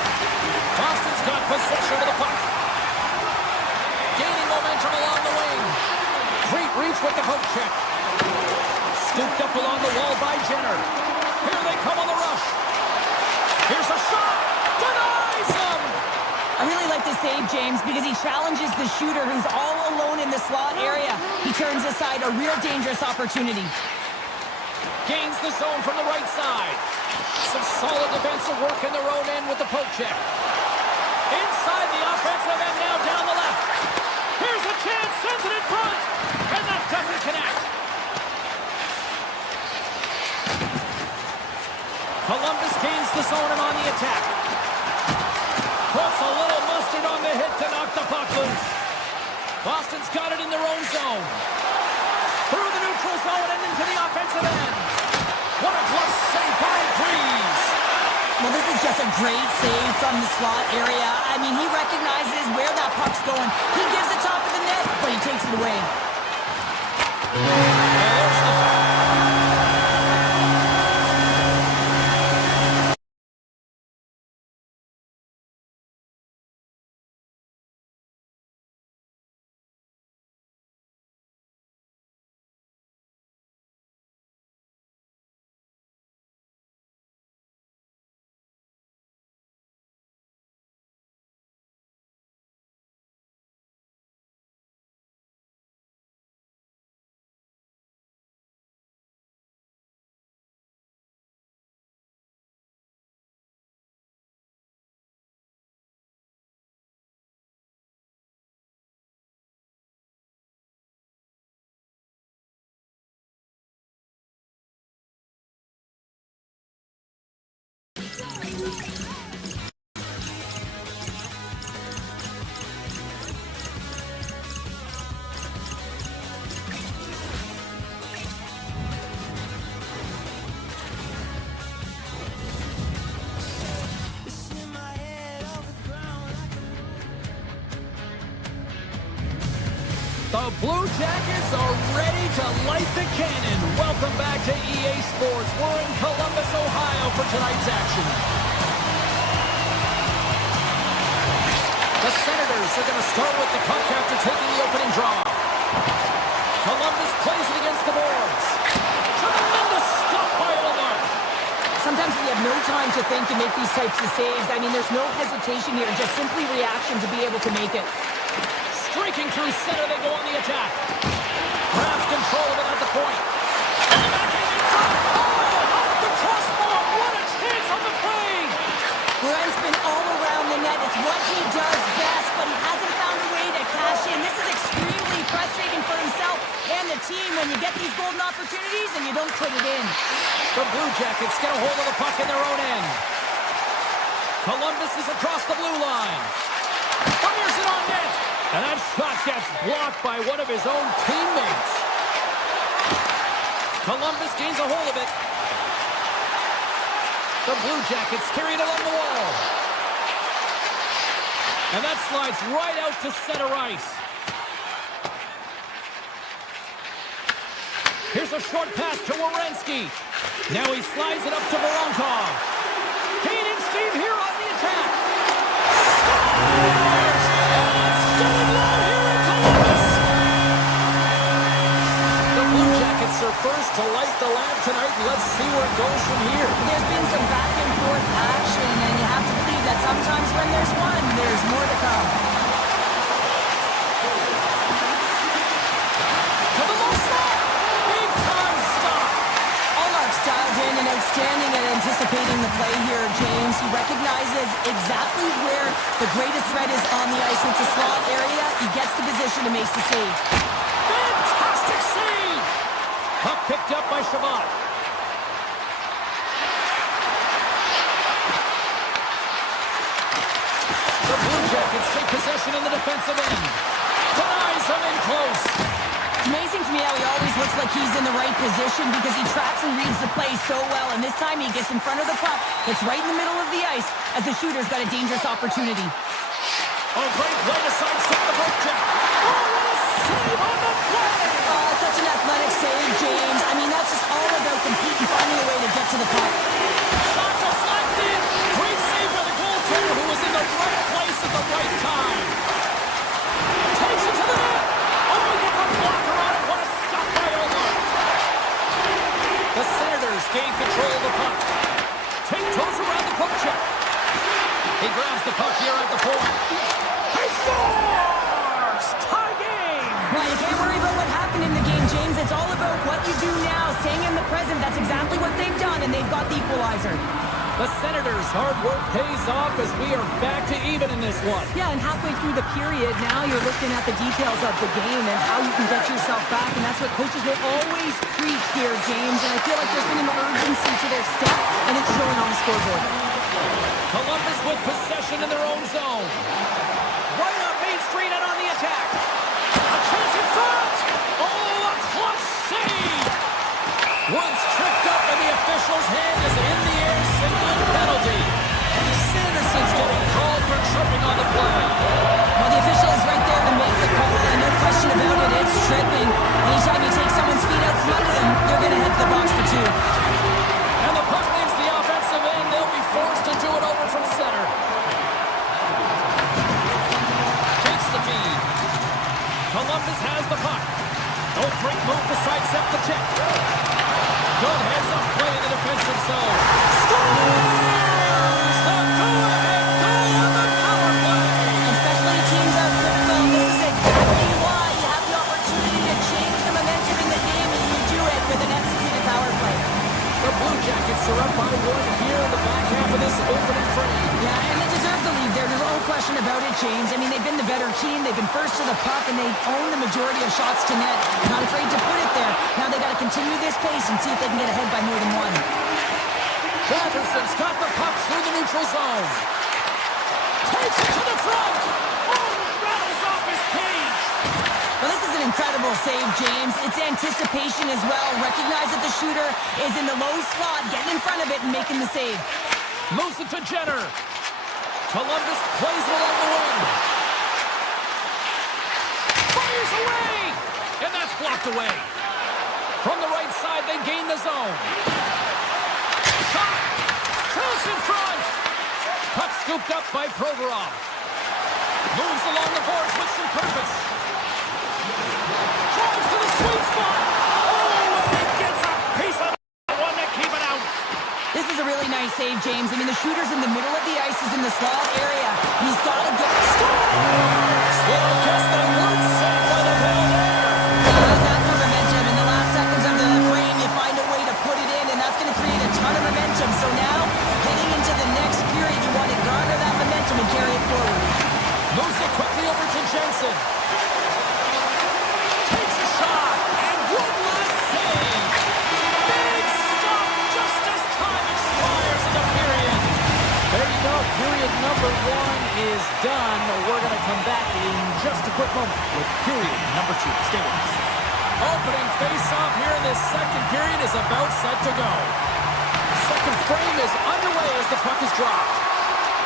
Boston's got possession of the puck. Gaining momentum along the wing. Great reach with the poke check. Scooped up along the wall by Jenner. Here they come on the rush. Here's a shot. Denies him. I really like this save, James, because he challenges the shooter who's all alone in the slot area. He turns aside a real dangerous opportunity. Gains the zone from the right side. Some solid defensive work in their own end with the poke check. Inside the offensive end now down the left. Here's a chance, sends it in front, and that doesn't connect. Columbus gains the zone and on the attack. Puts a little mustard on the hit to knock the puck loose. Boston's got it in their own zone. Through the neutral zone and into the offensive end. What a glove save by Freeze. Well, this is just a great save from the slot area. I mean, he recognizes where that puck's going. He gives the top of the net. it away. There's the foul. The Blue Jackets are ready to light the cannon. Welcome back to EA Sports. We're in Columbus, Ohio for tonight's action. The Senators are going to start with the puck after taking the opening draw. Columbus plays it against the boards. Tremendous stop by Olmark. Sometimes we have no time to think and make these types of saves. I mean, there's no hesitation here, just simply reaction to be able to make it. Streaking through center, they go on the attack. Grabs control of it at the point. And the backhand in front. Oh, off the crossbar. What a chance on the play. Brent's been all around the net. It's what he does best, but he hasn't found a way to cash in. This is extremely frustrating for himself and the team when you get these golden opportunities and you don't put it in. The Blue Jackets get a hold of the puck in their own end. Columbus is across the blue line. Fires it on net. And that shot gets blocked by one of his own teammates. Columbus gains a hold of it. The Blue Jackets carry it along the wall. And that slides right out to center ice. Here's a short pass to Werenski. Now he slides it up to Voronkov. Kane and Steve here on the attack. Scores! Getting low here in Columbus. The Blue Jackets are first to light the lamp tonight. Let's see where it goes from here. There's been some back and forth action, and you have to believe that sometimes when there's one, there's more to come. To the low slot. Big time stop. Allmark's dialed in and outstanding at anticipating the play here, James. He recognizes exactly where the greatest threat is on the ice. It's a slot area. He gets the position to make the save. Fantastic save. Puck picked up by Shabbat. The Blue Jackets take possession in the defensive end. Denies him in close. It's amazing to me how he always looks like he's in the right position because he tracks and reads the play so well. And this time he gets in front of the puck. It's right in the middle of the ice as the shooter's got a dangerous opportunity. Oh, great play to sidestep the poke check. Oh, what a save on the play. Oh, such an athletic save, James. I mean, that's just all about competing, finding a way to get to the puck. Shot deflected. Great save by the goaltender who was in the right place at the right time. Takes it to the net. Oh, he gets a blocker on it. What a stop by Omar. The Senators gain control of the puck. Toes around the poke check. He grabs the puck here at the point. He scores! Tie game! Well, you can't worry about what happened in the game, James. It's all about what you do now, staying in the present. That's exactly what they've done, and they've got the equalizer. The Senators' hard work pays off as we are back to even in this one. Yeah, and halfway through the period, now you're looking at the details of the game and how you can get yourself back, and that's what coaches will always preach here, James. And I feel like there's been an urgency to their step, and it's showing on the scoreboard. Columbus with possession in their own zone. Right up Main Street and on the attack. A chance in front. Oh, a clutch save. Woods tripped up and the official's hand is in the air, signaling penalty. Sanderson's getting called for tripping on the play. Well, the official is right there to make the call, and no question about it. Columbus has the puck. Oh, great move to sidestep the check. Good heads-up play in the defensive zone. Scores! The go-ahead goal on the power play. Especially teams are critical. This is exactly why you have the opportunity to change the momentum in the game, and you do it with an executed power play. The Blue Jackets are up by 1 here in the back half of this opening frame. Yeah, and they deserve the lead there. There's no question about it, James. I mean, they've been the better team. They've been first to the puck, and they've owned the majority of shots to net. Not afraid to put it there. Now they got to continue this pace and see if they can get ahead by more than one. Patterson's got the puck through the neutral zone. Takes it to the front. Oh, it rattles off his cage. Well, this is an incredible save, James. It's anticipation as well. Recognize that the shooter is in the low slot, getting in front of it and making the save. Moves it to Jenner. Columbus plays it along the wing. Fires away! And that's blocked away. From the right side, they gain the zone. Shot! Toss in front! Puck scooped up by Provorov. Moves along the boards with some purpose. Drives to the sweet spot. Oh, and it gets a piece of the one to keep it out. This is a really nice save, James. I mean, the shooter's in the middle of the ice. He's in the slot area. He's got to get... Scores! Well, I guess they weren't saved by the ball there. That's after momentum. In the last seconds of the frame, you find a way to put it in, and that's going to create a ton of momentum. So now, heading into the next period, you want to garner that momentum and carry it forward. Moves it quickly over to Jensen. Takes a shot, and one last save. Big stop just as time expires in the period. There you go. Period number 1 is done. We're going to come back in just a quick moment with period number 2. Stay with us. Opening face-off here in this second period is about set to go. Second frame is underway as the puck is dropped.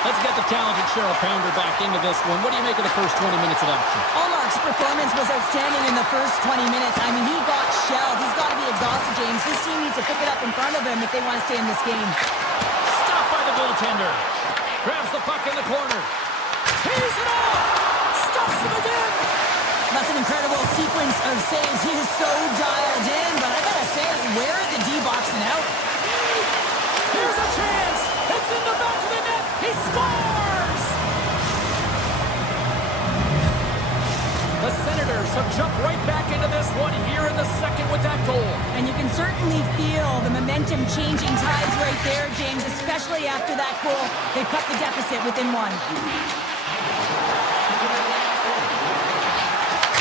Let's get the talented Cheryl Pounder back into this one. What do you make of the first 20 minutes of action? Allmark's performance was outstanding in the first 20 minutes. I mean, he got shelled. He's got to be exhausted, James. This team needs to pick it up in front of him if they want to stay in this game. Stopped by the goaltender. Grabs the puck in the corner. Tees it off. Stuffs him again. That's an incredible sequence of saves. He is so dialed in, but I gotta say, where are the D boxing out? Here's a chance. It's in the back of the net. He scores! The Senators have jumped right back into this one here in the second with that goal. And you can certainly feel the momentum changing tides right there, James, especially after that goal. They cut the deficit within one.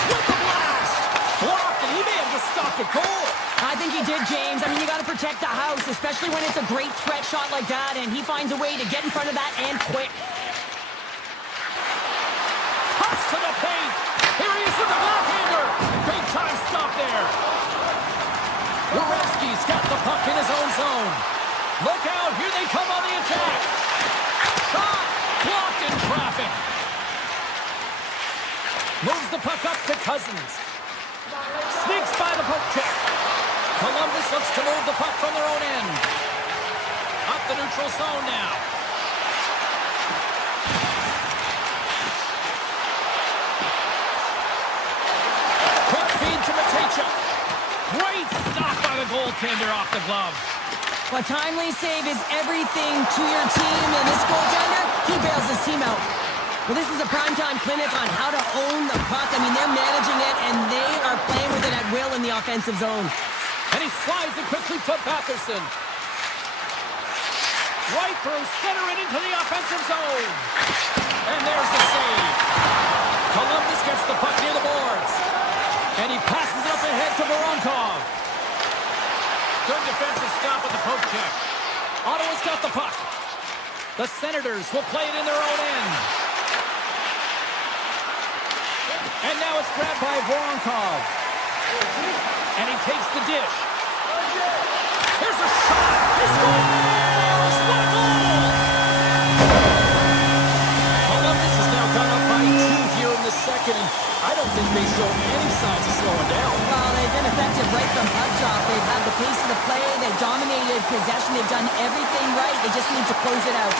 With the blast! Blocked, and he may have just stopped a goal. I think he did, James. I mean, you got to protect the house, especially when it's a great threat shot like that, and he finds a way to get in front of that and quick. Cuts to the paint. Here he is with the backhander. Big time stop there. Werenski's got the puck in his own zone. Look out, here they come on the attack. Shot, blocked in traffic. Moves the puck up to Cousins. Sneaks by the poke check. Columbus looks to move the puck from their own end. Up the neutral zone now. Quick feed to Matejchuk. Great stop by the goaltender off the glove. A timely save is everything to your team, and this goaltender, he bails his team out. Well, this is a primetime clinic on how to own the puck. I mean, they're managing it, and they are playing with it at will in the offensive zone. And he slides it quickly to Patterson. Right through center and into the offensive zone. And there's the save. Columbus gets the puck near the boards. And he passes it up ahead to Voronkov. Good defensive stop with the poke check. Ottawa's got the puck. The Senators will play it in their own end. And now it's grabbed by Voronkov. And he takes the dish. Here's a shot. He scores! What a goal! Columbus has now gone up by 2 here in the second, and I don't think they show any signs of slowing down. Well, they've been effective right from puck drop. They've had the pace of the play. They've dominated possession. They've done everything right. They just need to close it out.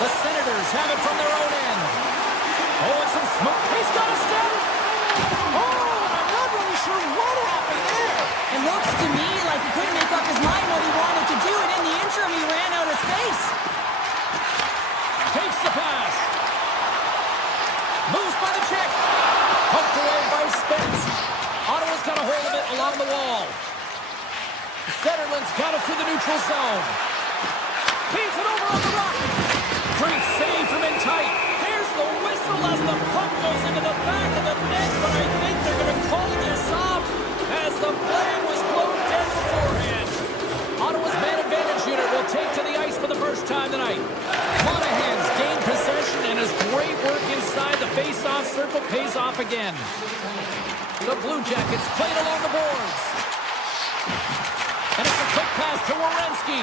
The Senators have it from their own end. Oh, and some smoke. He's got a step. Oh! into the neutral zone. Feeds it over on the rock. Great save from in tight. There's the whistle as the puck goes into the back of the net, but I think they're going to call this off as the play was blown dead beforehand. Ottawa's man advantage unit will take to the ice for the first time tonight. Monahan's gained possession, and his great work inside the face-off circle pays off again. The Blue Jackets played along the boards. And it's a quick pass to Werenski.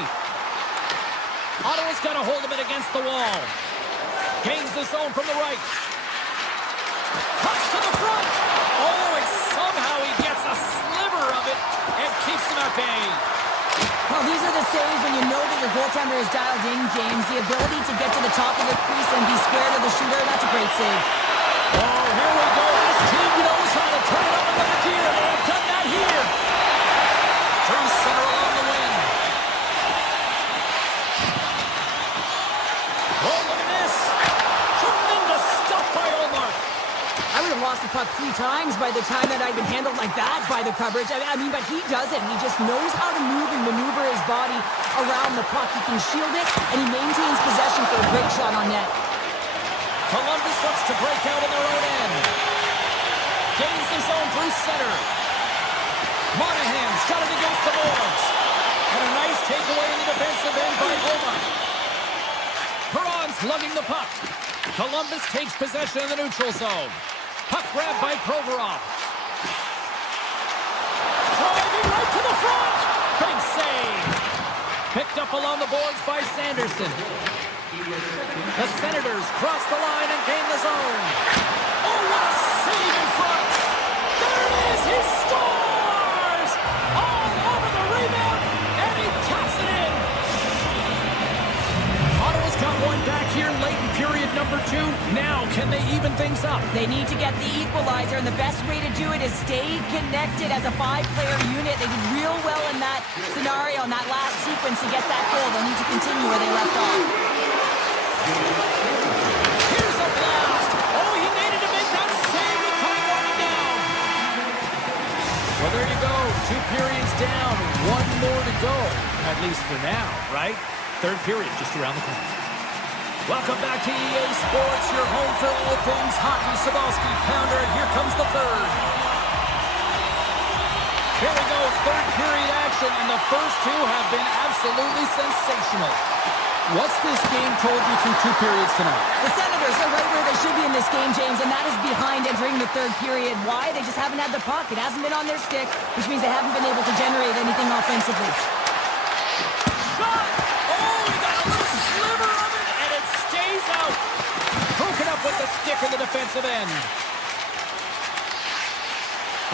Ottawa's got a hold of it against the wall. Gains the zone from the right. Cuts to the front. Oh, and somehow he gets a sliver of it and keeps him at bay. Well, these are the saves when you know that your goaltender is dialed in, James. The ability to get to the top of the crease and be square to the shooter, that's a great save. Oh, here we go. This team knows how to turn it on the back here, and they have done that here. Through center along the wing. Oh, look at this. Tremendous stuff by Olmark. I would have lost the puck 3 times by the time that I'd been handled like that by the coverage. I mean, but he does it. He just knows how to move and maneuver his body around the puck. He can shield it, and he maintains possession for a great shot on net. Columbus looks to break out in their own end. Gains the zone through center. Monahan's got it against the boards. And a nice takeaway in the defensive end by Olmark. Perron's lugging the puck. Columbus takes possession in the neutral zone. Puck grabbed by Provorov. Driving right to the front. Big save. Picked up along the boards by Sanderson. The Senators cross the line and gain the zone. Oh, what a save in front. There it is. He scores. All over the rebound, and he taps it in. Ottawa's got one back here late in period number 2. Now, can they even things up? They need to get the equalizer, and the best way to do it is stay connected as a 5-player unit. They did real well in that scenario, in that last sequence to get that goal. They'll need to continue where they left off. Here's a blast. Oh, he needed to make that save to come running down. Well, there you go. 2 periods down. 1 more to go. At least for now, right? 3rd period just around the corner. Welcome back to EA Sports, your home for all things hockey. Sabalski, Pounder, and here comes the 3rd. Here we go, 3rd period action, and the first 2 have been absolutely sensational. What's this game told you through 2 periods tonight? The Senators are right where they should be in this game, James, and that is behind entering the 3rd period. Why? They just haven't had the puck. It hasn't been on their stick, which means they haven't been able to generate anything offensively. Shot! Oh, he got a little sliver of it, and it stays out. Broken up with the stick in the defensive end.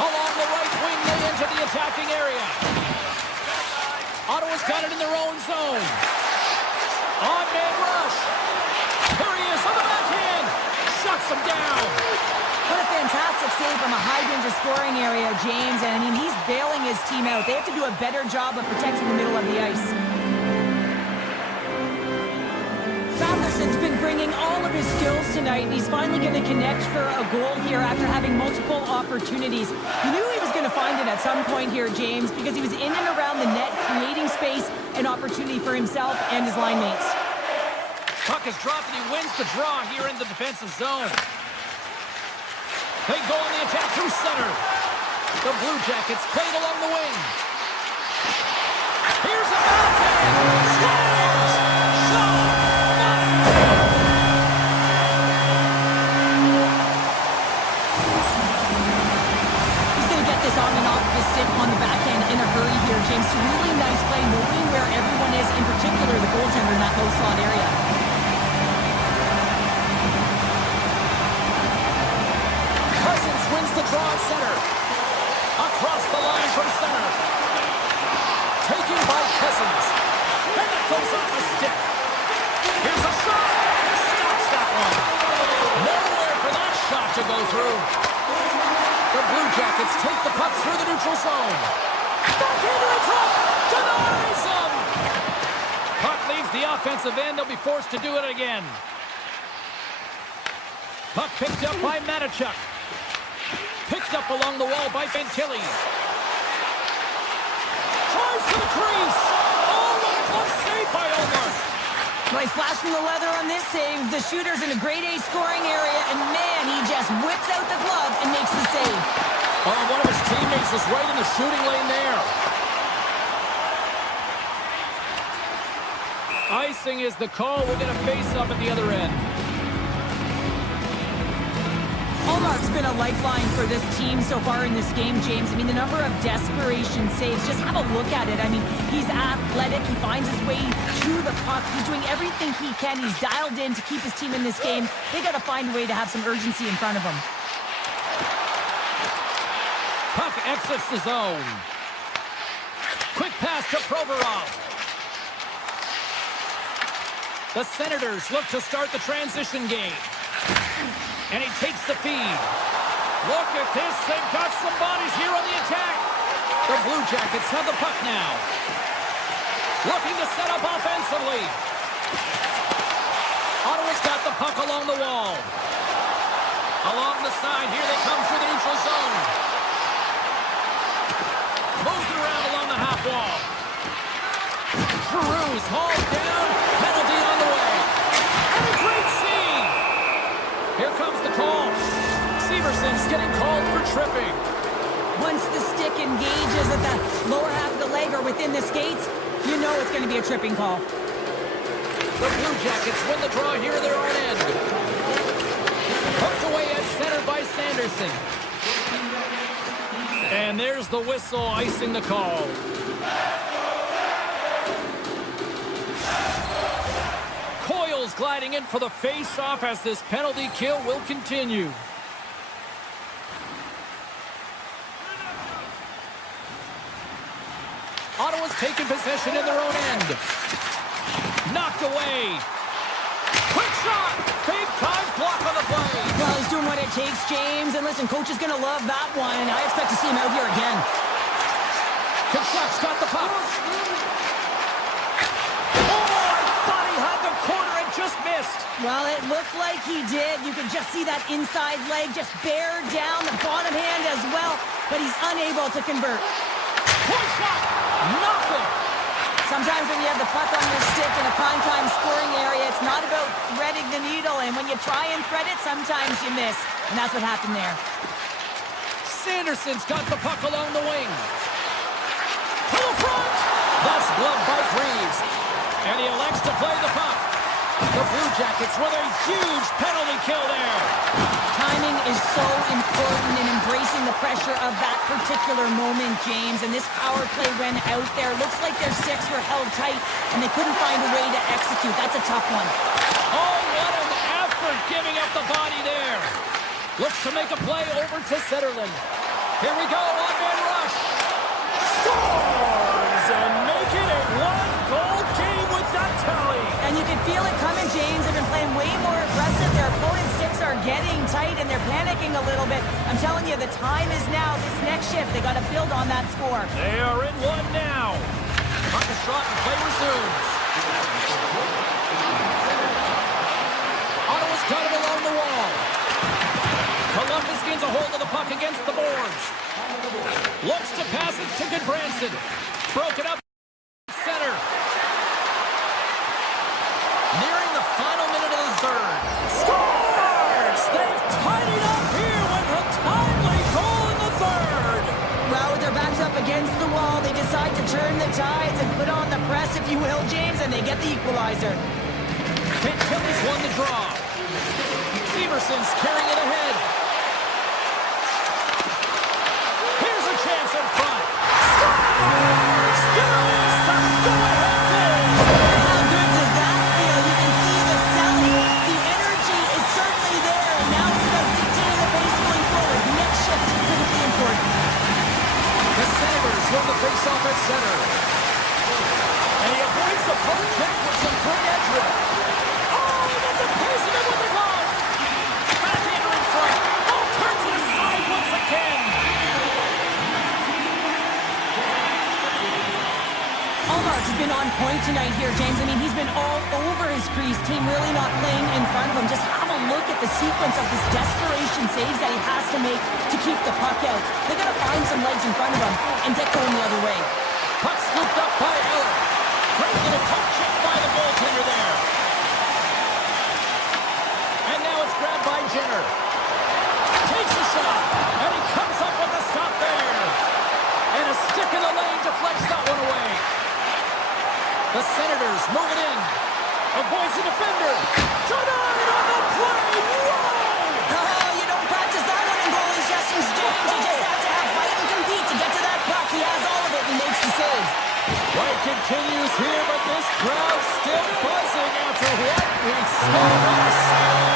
Along the right wing, they enter the attacking area. Ottawa's got it in their own zone. On-man rush. Here he is on the backhand. Shuts him down. What a fantastic save from a high-danger scoring area, James. And, I mean, he's bailing his team out. They have to do a better job of protecting the middle of the ice. Sanderson's been bringing all of his skills tonight, and he's finally going to connect for a goal here after having multiple opportunities. You knew he was going to find it at some point here, James, because he was in and around the net, creating space and opportunity for himself and his line mates. Puck is dropped, and he wins the draw here in the defensive zone. They go on the attack through center. The Blue Jackets played along the wing. Here's a backhand. Scores! Shot! He's going to get this on and off the stick on the backhand in a hurry here, James. Really nice play, knowing where everyone is, in particular the goaltender in that low slot area. Cousins wins the draw at center. Across the line from center. Taken by Cousins. And it goes off the stick. Here's a shot. Stops that one. Nowhere for that shot to go through. The Blue Jackets take the puck through the neutral zone. Backhander in front. Denies him. Puck leaves the offensive end. They'll be forced to do it again. Puck picked up by Matachuk. Picked up along the wall by Fantilli. Tries to the crease. Well, he's flashing the leather on this save. The shooter's in a grade A scoring area, and man, he just whips out the glove and makes the save. Oh, one of his teammates was right in the shooting lane there. Icing is the call. We're going to face up at the other end. Hallmark's been a lifeline for this team so far in this game, James. I mean, the number of desperation saves, just have a look at it. I mean, he's athletic. He finds his way to the puck. He's doing everything he can. He's dialed in to keep his team in this game. They got to find a way to have some urgency in front of him. Puck exits the zone. Quick pass to Provorov. The Senators look to start the transition game. And he takes the feed. Look at this. They've got some bodies here on the attack. The Blue Jackets have the puck now. Looking to set up offensively. Ottawa's got the puck along the wall. Along the side. Here they come through the neutral zone. Moves it around along the half wall. Giroux's hauled down. Penalty on the way. And a great save. Here comes the call. Severson's getting called for tripping. Once the stick engages at the lower half of the leg or within the skates, you know it's going to be a tripping call. The Blue Jackets win the draw here at their own end. Hooked away at center by Sanderson. And there's the whistle icing the call. Coyle's gliding in for the face-off as this penalty kill will continue. Ottawa's taking possession in their own end. Knocked away. Quick shot. Big time block on the play. Well, he's doing what it takes, James. And listen, coach is going to love that one. And I expect to see him out here again. Kachuk's got the puck. Just missed. Well, it looked like he did. You could just see that inside leg just bear down the bottom hand as well, but he's unable to convert. Point shot! Nothing! Sometimes when you have the puck on your stick in a primetime scoring area, it's not about threading the needle, and when you try and thread it, sometimes you miss, and that's what happened there. Sanderson's got the puck along the wing. To the front! That's gloved by Reeves, and he elects to play the puck. The Blue Jackets with a huge penalty kill there. Timing is so important in embracing the pressure of that particular moment, James. And this power play went out there. Looks like their sticks were held tight, and they couldn't find a way to execute. That's a tough one. Oh, what an effort giving up the body there. Looks to make a play over to Zetterlund. Here we go, one-man rush. Scores and make it a one-goal game with that tally. And you can feel it coming, James. They've been playing way more aggressive. Their opponent's sticks are getting tight, and they're panicking a little bit. I'm telling you, the time is now. This next shift, they got to build on that score. They are in one now. Puck is shot and play resumes. Ottawa's got it along the wall. Columbus gains a hold of the puck against the boards. Looks to pass it to Goodbranson. Broken up. Center. Nearing the final minute of the third. Scores! They've tied it up here with a timely goal in the third. Well, with their backs up against the wall, they decide to turn the tides and put on the press, if you will, James, and they get the equalizer. Tilly's won the draw. Severson's carrying it ahead. Here's a chance in front. Scores! There is the go-ahead goal. How good does that feel? You can see the selling. The energy is certainly there, and now it's about dictating the pace going forward. Next shift is critically important. The Sabres win the faceoff at center. And he avoids the poke check with some great edge work. Oh, he gets a piece of it with the glove. Backhander in front. Oh, turns it aside once again. Hallmark's been on point tonight here, James. I mean, he's been all over his crease. Team really not playing in front of him. Just have a look at the sequence of this desperation saves that he has to make to keep the puck out. They got to find some legs in front of him and get going the other way. Puck scooped up by Eller. Great little poke check by the goaltender there. Jenner. Takes a shot, and he comes up with a stop there. And a stick in the lane deflects that one away. The Senators move it in. Avoids the defender. Denied on the play. Whoa! Oh, you don't practice that one in goalie sessions, James. You just have to have fight and compete to get to that puck. He has all of it and makes the save. Play continues here, but this crowd's still buzzing after what we saw.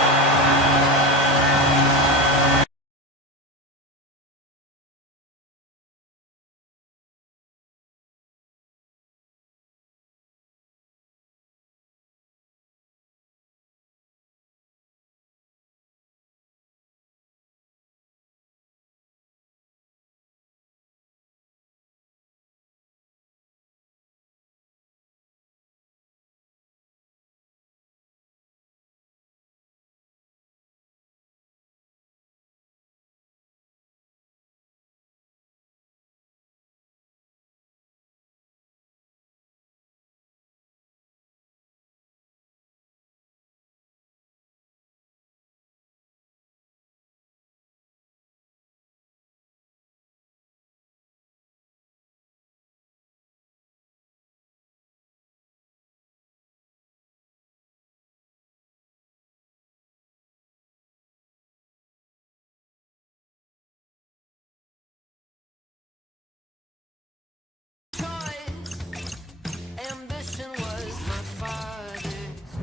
Ambition was my father's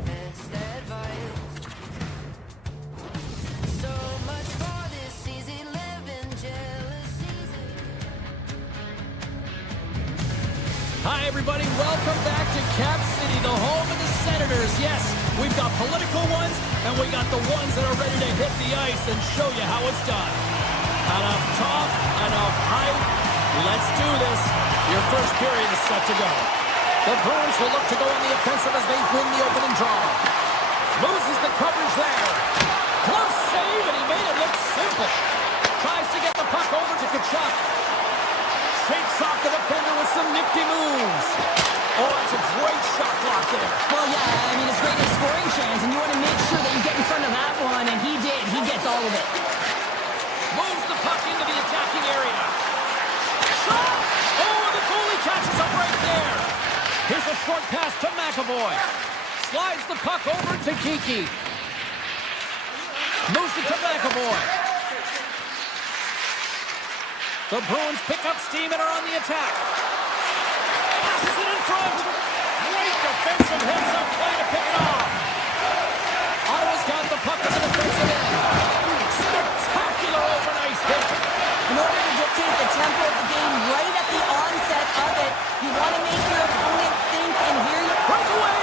best advice. So much for this easy living, jealous easy. Hi, everybody. Welcome back to Cap City, the home of the Senators. Yes, we've got political ones, and we got the ones that are ready to hit the ice and show you how it's done. Enough talk, enough hype. Let's do this. Your first period is set to go. The Bruins will look to go on the offensive as they win the opening draw. Loses the coverage there. Close save, and he made it look simple. Tries to get the puck over to Kachuk. Shakes off the defender with some nifty moves. Oh, that's a great shot block there. Well, yeah, I mean, it's great a scoring chance, and you want to make sure that you get in front of that one, and he did. He gets all of it. Moves the puck into the attacking area. Shot! Oh, the goalie catches up right there. Here's a short pass to McAvoy. Slides the puck over to Kiki. Moves it to McAvoy. The Bruins pick up steam and are on the attack. Passes it in front. Great defensive heads-up play to pick it off. Ottawa's got the puck at the defensive end. Spectacular open ice hit. In order to dictate the tempo of the game right at the onset of it, you want to make your opponent think, and here you Breakaway!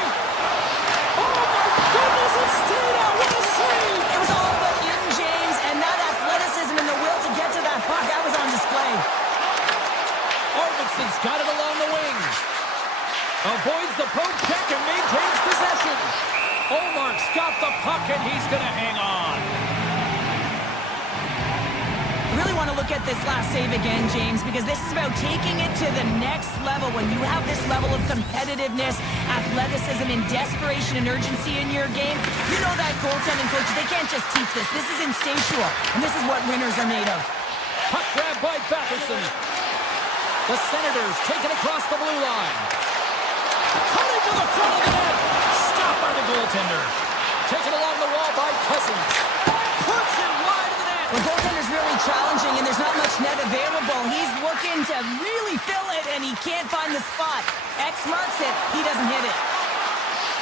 Oh my goodness, it stayed out. What a save! It was all but in, James, and that athleticism and the will to get to that puck, that was on display. Arvidsson's got it along the wing. Avoids the poke check and maintains possession. Omark's got the puck and he's going to hang on. Really want to look at this last save again, James, because this is about taking it to the next level. When you have this level of competitiveness, athleticism, and desperation and urgency in your game, you know that goaltending coaches, they can't just teach this. This is instinctual, and this is what winners are made of. Puck grab by Batherson. The Senators take it across the blue line. Cutting to the front of the net. Stopped by the goaltender. Taken along the wall by Cousins. Puts it wide of the net. When goaltender's really challenging and there's not much net available, he's looking to really fill it, and he can't find the spot. X marks it. He doesn't hit it.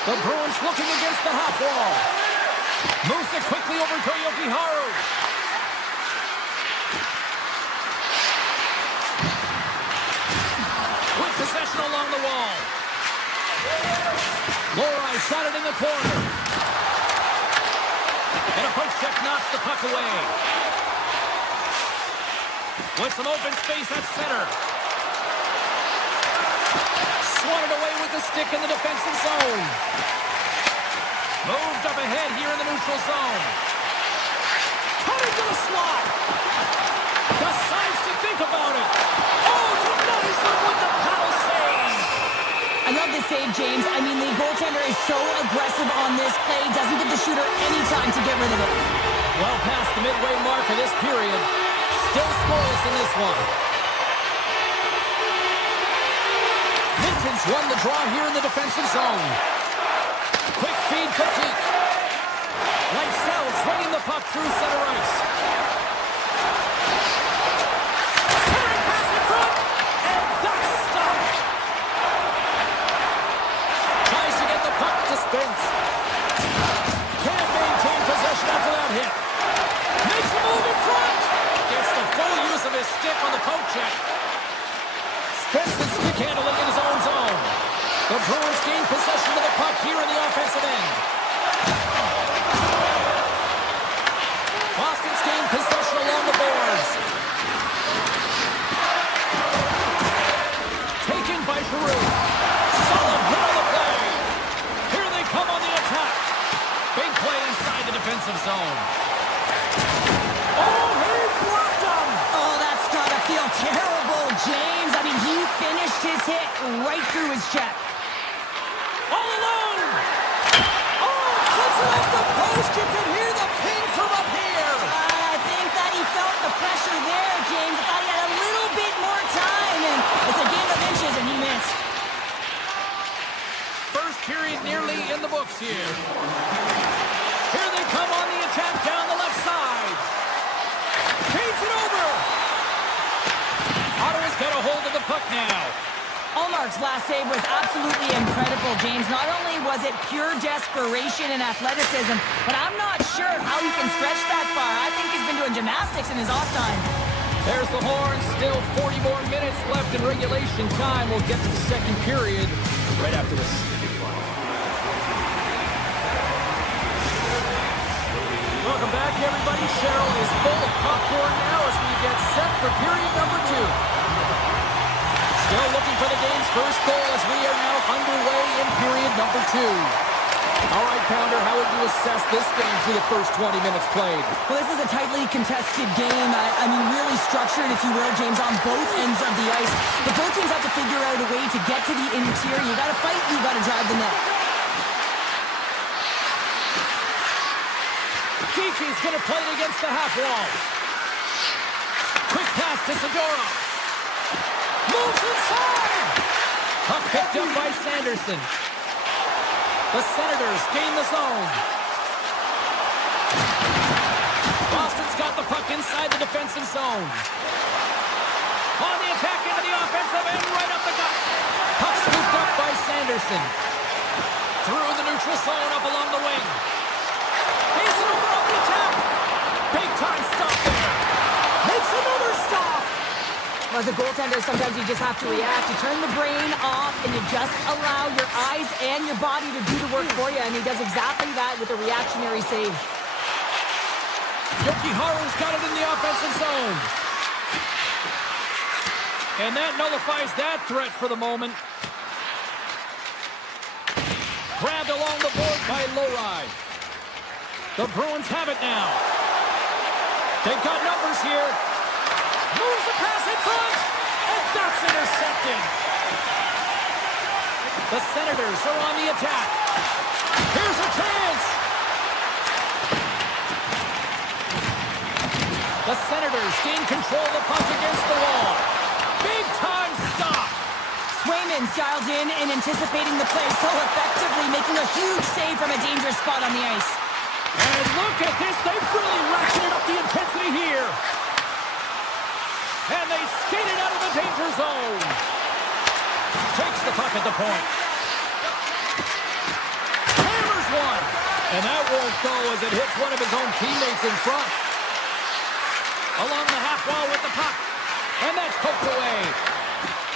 The Bruins looking against the half wall. Moves it quickly over to Yokiharu. With possession along the wall. Lori's got it in the corner. And a poke check knocks the puck away. With some open space at center. Swatted away with the stick in the defensive zone. Moved up ahead here in the neutral zone. Cutting to the slot. Decides to think about it. Oh, denies him with the paddle save. I love this save, James. I mean, the goaltender is so aggressive on this play. Doesn't give the shooter any time to get rid of it. Well past the midway mark of this period. Still scoreless in this one. Minton's won the draw here in the defensive zone. Quick feed to Peak. Lysell swinging the puck through center ice. Centering pass in front, and that's stopped. Tries to get the puck to Spence. Can't maintain possession after that hit. Makes a move in front. Gets the full use of his stick on the poke check. Spence's stick handling in his own zone. The Bruins gain possession of the puck here in the offensive end. Boston's gained possession along the boards. Taken by Giroux. Solid hit on the play. Here they come on the attack. Big play inside the defensive zone. Oh, he blocked him! Oh, that's gotta feel terrible, James. I mean, he finished his hit right through his check. All alone! Oh, puts it off the post. You can hear the ping from up here. I think that he felt the pressure there, James. I thought he had a little bit more time, and it's a game of inches, and he missed. First period nearly in the books here. Here they come on the attack down the left side. Feeds it over. Ottawa's got a hold of the puck now. Ullmark's last save was absolutely incredible, James. Not only was it pure desperation and athleticism, but I'm not sure how he can stretch that far. I think he's been doing gymnastics in his off time. There's the horn. Still 40 more minutes left in regulation time. We'll get to the second period right after this. Welcome back, everybody. Cheryl is full of popcorn now as we get set for period number 2. Still looking for the game's first goal as we are now underway in period number 2. All right, Pounder, how would you assess this game through the first 20 minutes played? Well, this is a tightly contested game. I mean, really structured, if you will, James, on both ends of the ice. But both teams have to figure out a way to get to the interior. You got to fight, you got to drive the net. Kiki's going to play it against the half wall. Quick pass to Segura. Moves inside! Puck picked up by Sanderson. The Senators gain the zone. Boston's got the puck inside the defensive zone. On the attack into the offensive end, right up the gut. Puck scooped up by Sanderson. Through the neutral zone, up along the wing. He's over on the attack. Big time stop there. Makes another stop. As a goaltender, sometimes you just have to react. You turn the brain off, and you just allow your eyes and your body to do the work for you, and he does exactly that with a reactionary save. Jokiharu's got it in the offensive zone. And that nullifies that threat for the moment. Grabbed along the board by Lowry. The Bruins have it now. They've got numbers here. Moves the pass in front, and that's intercepted. The Senators are on the attack. Here's a chance. The Senators gain control of the puck against the wall. Big time stop. Swayman's dialed in and anticipating the play so effectively, making a huge save from a dangerous spot on the ice. And look at this. They've really ratcheted up the intensity here. And they skated out of the danger zone. Takes the puck at the point. Hammers one. And that won't go as it hits one of his own teammates in front. Along the half wall with the puck. And that's poked away.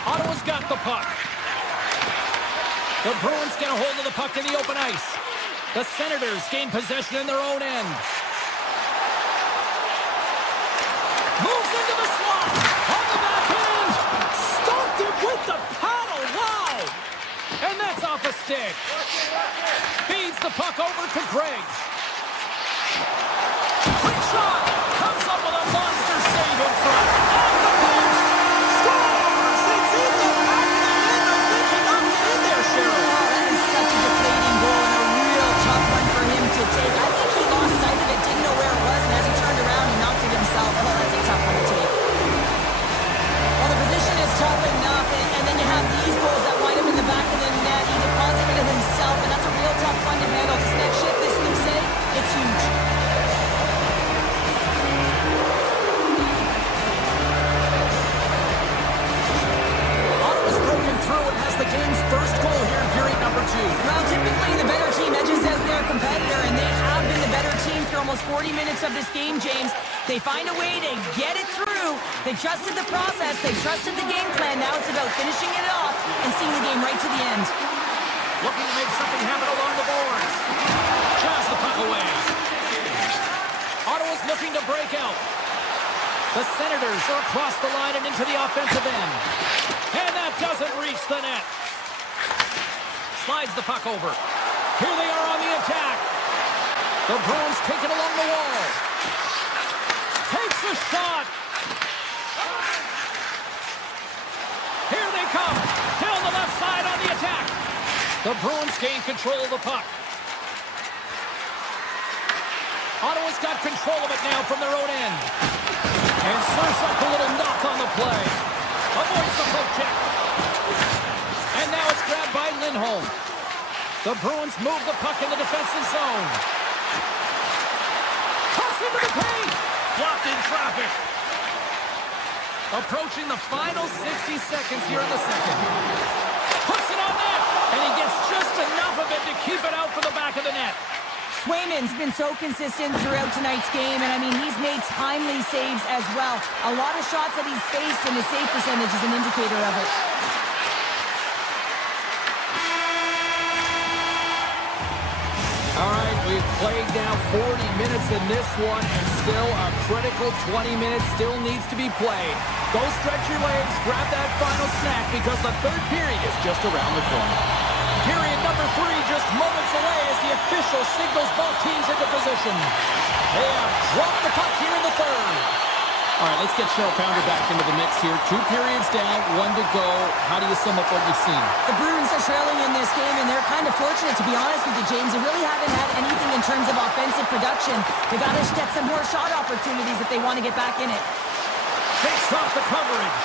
Ottawa's got the puck. The Bruins get a hold of the puck in the open ice. The Senators gain possession in their own end. Moves into the slot. On the backhand. Stopped it with the paddle. Wow. And that's off a stick. Feeds the puck over to Greg. Quick shot. Comes up with a monster save in front. On the post. Scores. It's in the back of the net. I think he knocked it in there, Cheryl. That is such a deflating goal and a real tough one for him to take. I think he lost sight of it, didn't know where it was, and almost 40 minutes of this game, James. They find a way to get it through. They trusted the process. They trusted the game plan. Now it's about finishing it off and seeing the game right to the end. Looking to make something happen along the boards. Jaws the puck away. Ottawa's looking to break out. The Senators are across the line and into the offensive end. And that doesn't reach the net. Slides the puck over. Here they are on the attack. The Bruins take it along the wall. Takes a shot. Here they come. Down the left side on the attack. The Bruins gain control of the puck. Ottawa's got control of it now from their own end. And serves up a little knock on the play. Avoids the poke check. And now it's grabbed by Lindholm. The Bruins move the puck in the defensive zone. Toss into the paint. Blocked in traffic. Approaching the final 60 seconds here in the second. Puts it on net. And he gets just enough of it to keep it out for the back of the net. Swayman's been so consistent throughout tonight's game, and I mean, he's made timely saves as well. A lot of shots that he's faced, and his save percentage is an indicator of it. All right, we've played now 40 minutes in this one, and still a critical 20 minutes still needs to be played. Go stretch your legs, grab that final snack, because the third period is just around the corner. Period number 3 just moments away as the official signals both teams into position. They have dropped the puck here in the third. All right, let's get Cheryl Pounder back into the mix here. 2 periods down, 1 to go. How do you sum up what you've seen? The Bruins are trailing in this game, and they're kind of fortunate, to be honest with you, James. They really haven't had anything in terms of offensive production. They got to get some more shot opportunities if they want to get back in it. Takes off the coverage.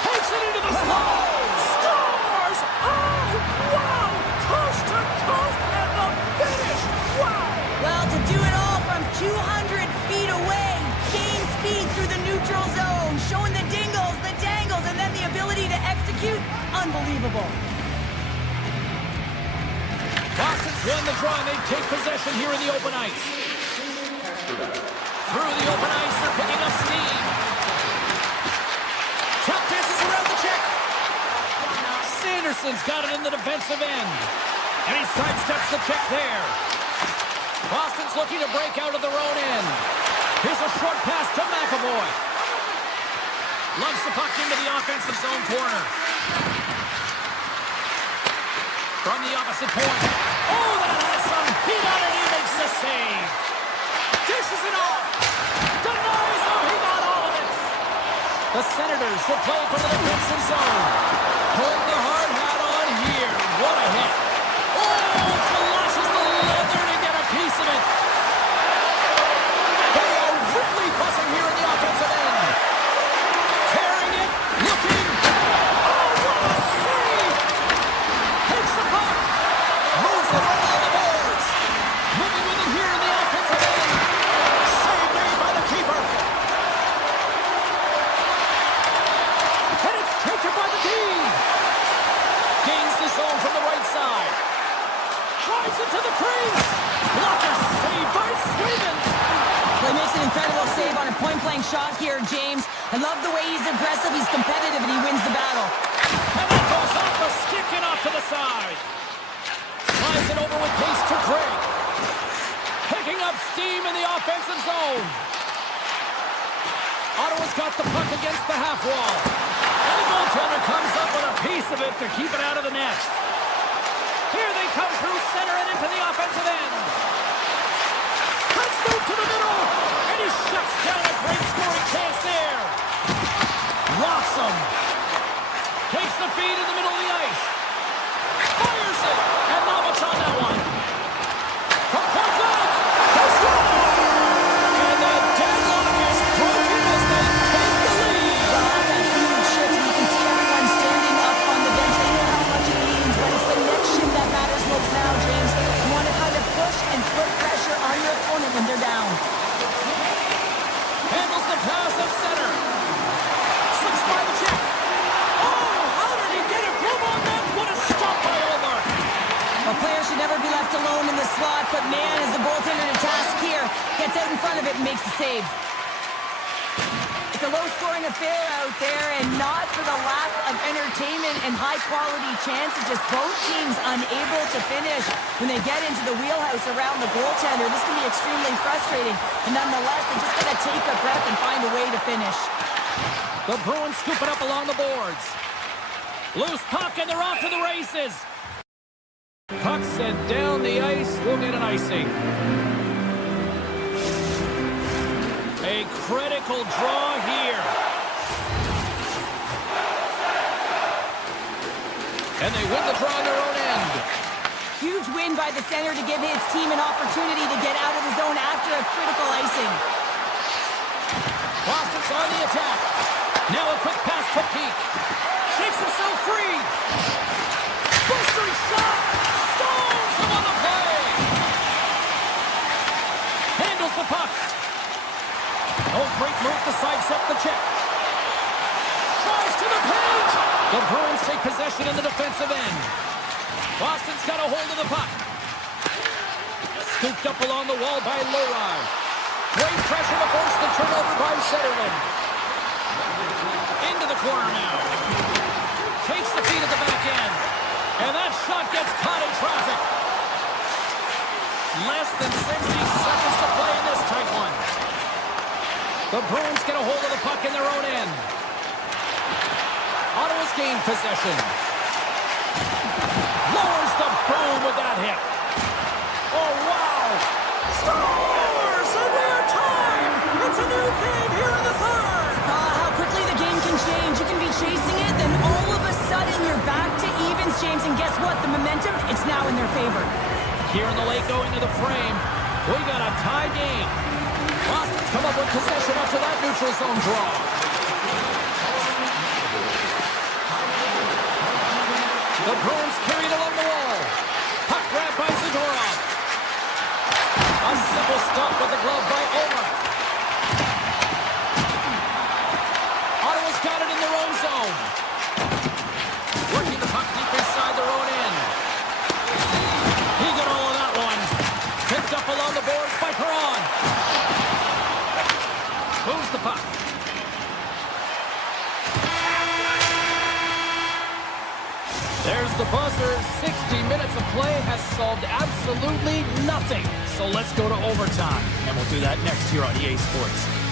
Takes it into the slot. Scores! Oh, wow! Coast to coast and the finish! Wow! Well, to do it all from 200 feet away, gain speed through the neutral zone, showing the dingles, the dangles, and then the ability to execute, unbelievable. Boston's won the draw, and they take possession here in the open ice. Through the open ice, they're picking up steam. Trap dances around the check. Sanderson's got it in the defensive end. And he sidesteps the check there. Boston's looking to break out of their own end. Here's a short pass to McAvoy. Lugs the puck into the offensive zone corner. From the opposite point. Oh, that has some heat on it. He makes the save. Dishes it off. Denies him. He got all of it. The Senators will play from the defensive zone. Put the hard hat on here. What a hit. Oh, flushes the leather to get a piece of it. They are really buzzing here in the offensive end. Carrying it. Looking. Oh, what a save. Takes the puck. Moves it right on the boards. Moving with it here in the offensive end. Save made by the keeper. And it's taken by the D. Gains the zone from the right side. Drives it to the crease. Blocker save by Swayman. Well, he makes an incredible save on a point-blank shot here, James. I love the way he's aggressive, he's competitive, and he wins the battle. And that goes off the stick and off to the side. Flies it over with pace to Craig. Picking up steam in the offensive zone. Ottawa's got the puck against the half wall. And the goaltender comes up with a piece of it to keep it out of the net. Here they come through center and into the offensive end. Let's move to the middle. And he shuts down a great scoring chance there. Rocks him. Takes the feed in the middle of the ice. Fires it. And now what's on that one? From point blank. They score. And the deadlock is broken as they take the lead. Well, that's a huge shift. You can see everyone standing up on the bench. They know how much it means, but it's the next shift that matters most now, James. You want to kind of push and put pressure on your opponent when they're down. Handles the pass at center. Slips by the check. Oh, how did he get it? Blue front of it and makes the save. It's a low-scoring affair out there, and not for the lack of entertainment and high-quality chances. Just both teams unable to finish when they get into the wheelhouse around the goaltender. This can be extremely frustrating, and nonetheless, they just got to take a breath and find a way to finish. The Bruins scoop it up along the boards. Loose puck, and they're off to the races. Puck sent down the ice. We'll get an icing. A critical draw here. And they win the draw on their own end. Huge win by the center to give his team an opportunity to get out of the zone after a critical icing. Boston's on the attack. Now a quick pass to Peak. Shakes himself free. Bustering shot. Stones him on the play. Handles the puck. Oh, great move to sidestep the check. Tries to the paint. The Bruins take possession in the defensive end. Boston's got a hold of the puck. Scooped up along the wall by Leroy. Great pressure to force the turnover by Sutherland. Into the corner now. Takes the feed at the back end. And that shot gets caught in traffic. Less than 60 seconds to play in this tight one. The Bruins get a hold of the puck in their own end. Ottawa's gained possession. Lowers the boom with that hit. Oh, wow. Scores! And we are tied! It's a new game here in the third. How quickly the game can change. You can be chasing it, then all of a sudden you're back to evens, James. And guess what? The momentum, it's now in their favor. Here in the late going to the frame. We got a tie game. Boston's come up with possession after that neutral zone draw. The Bruins carried along the wall. Puck grab by Zadorov. A simple stop with the glove by Omar. Ottawa's got it in their own zone. Working the puck deep inside their own end. He got all of that one. Picked up along the boards by Perron. Moves the puck. There's the buzzer. 60 minutes of play has solved absolutely nothing. So let's go to overtime. And we'll do that next here on EA Sports.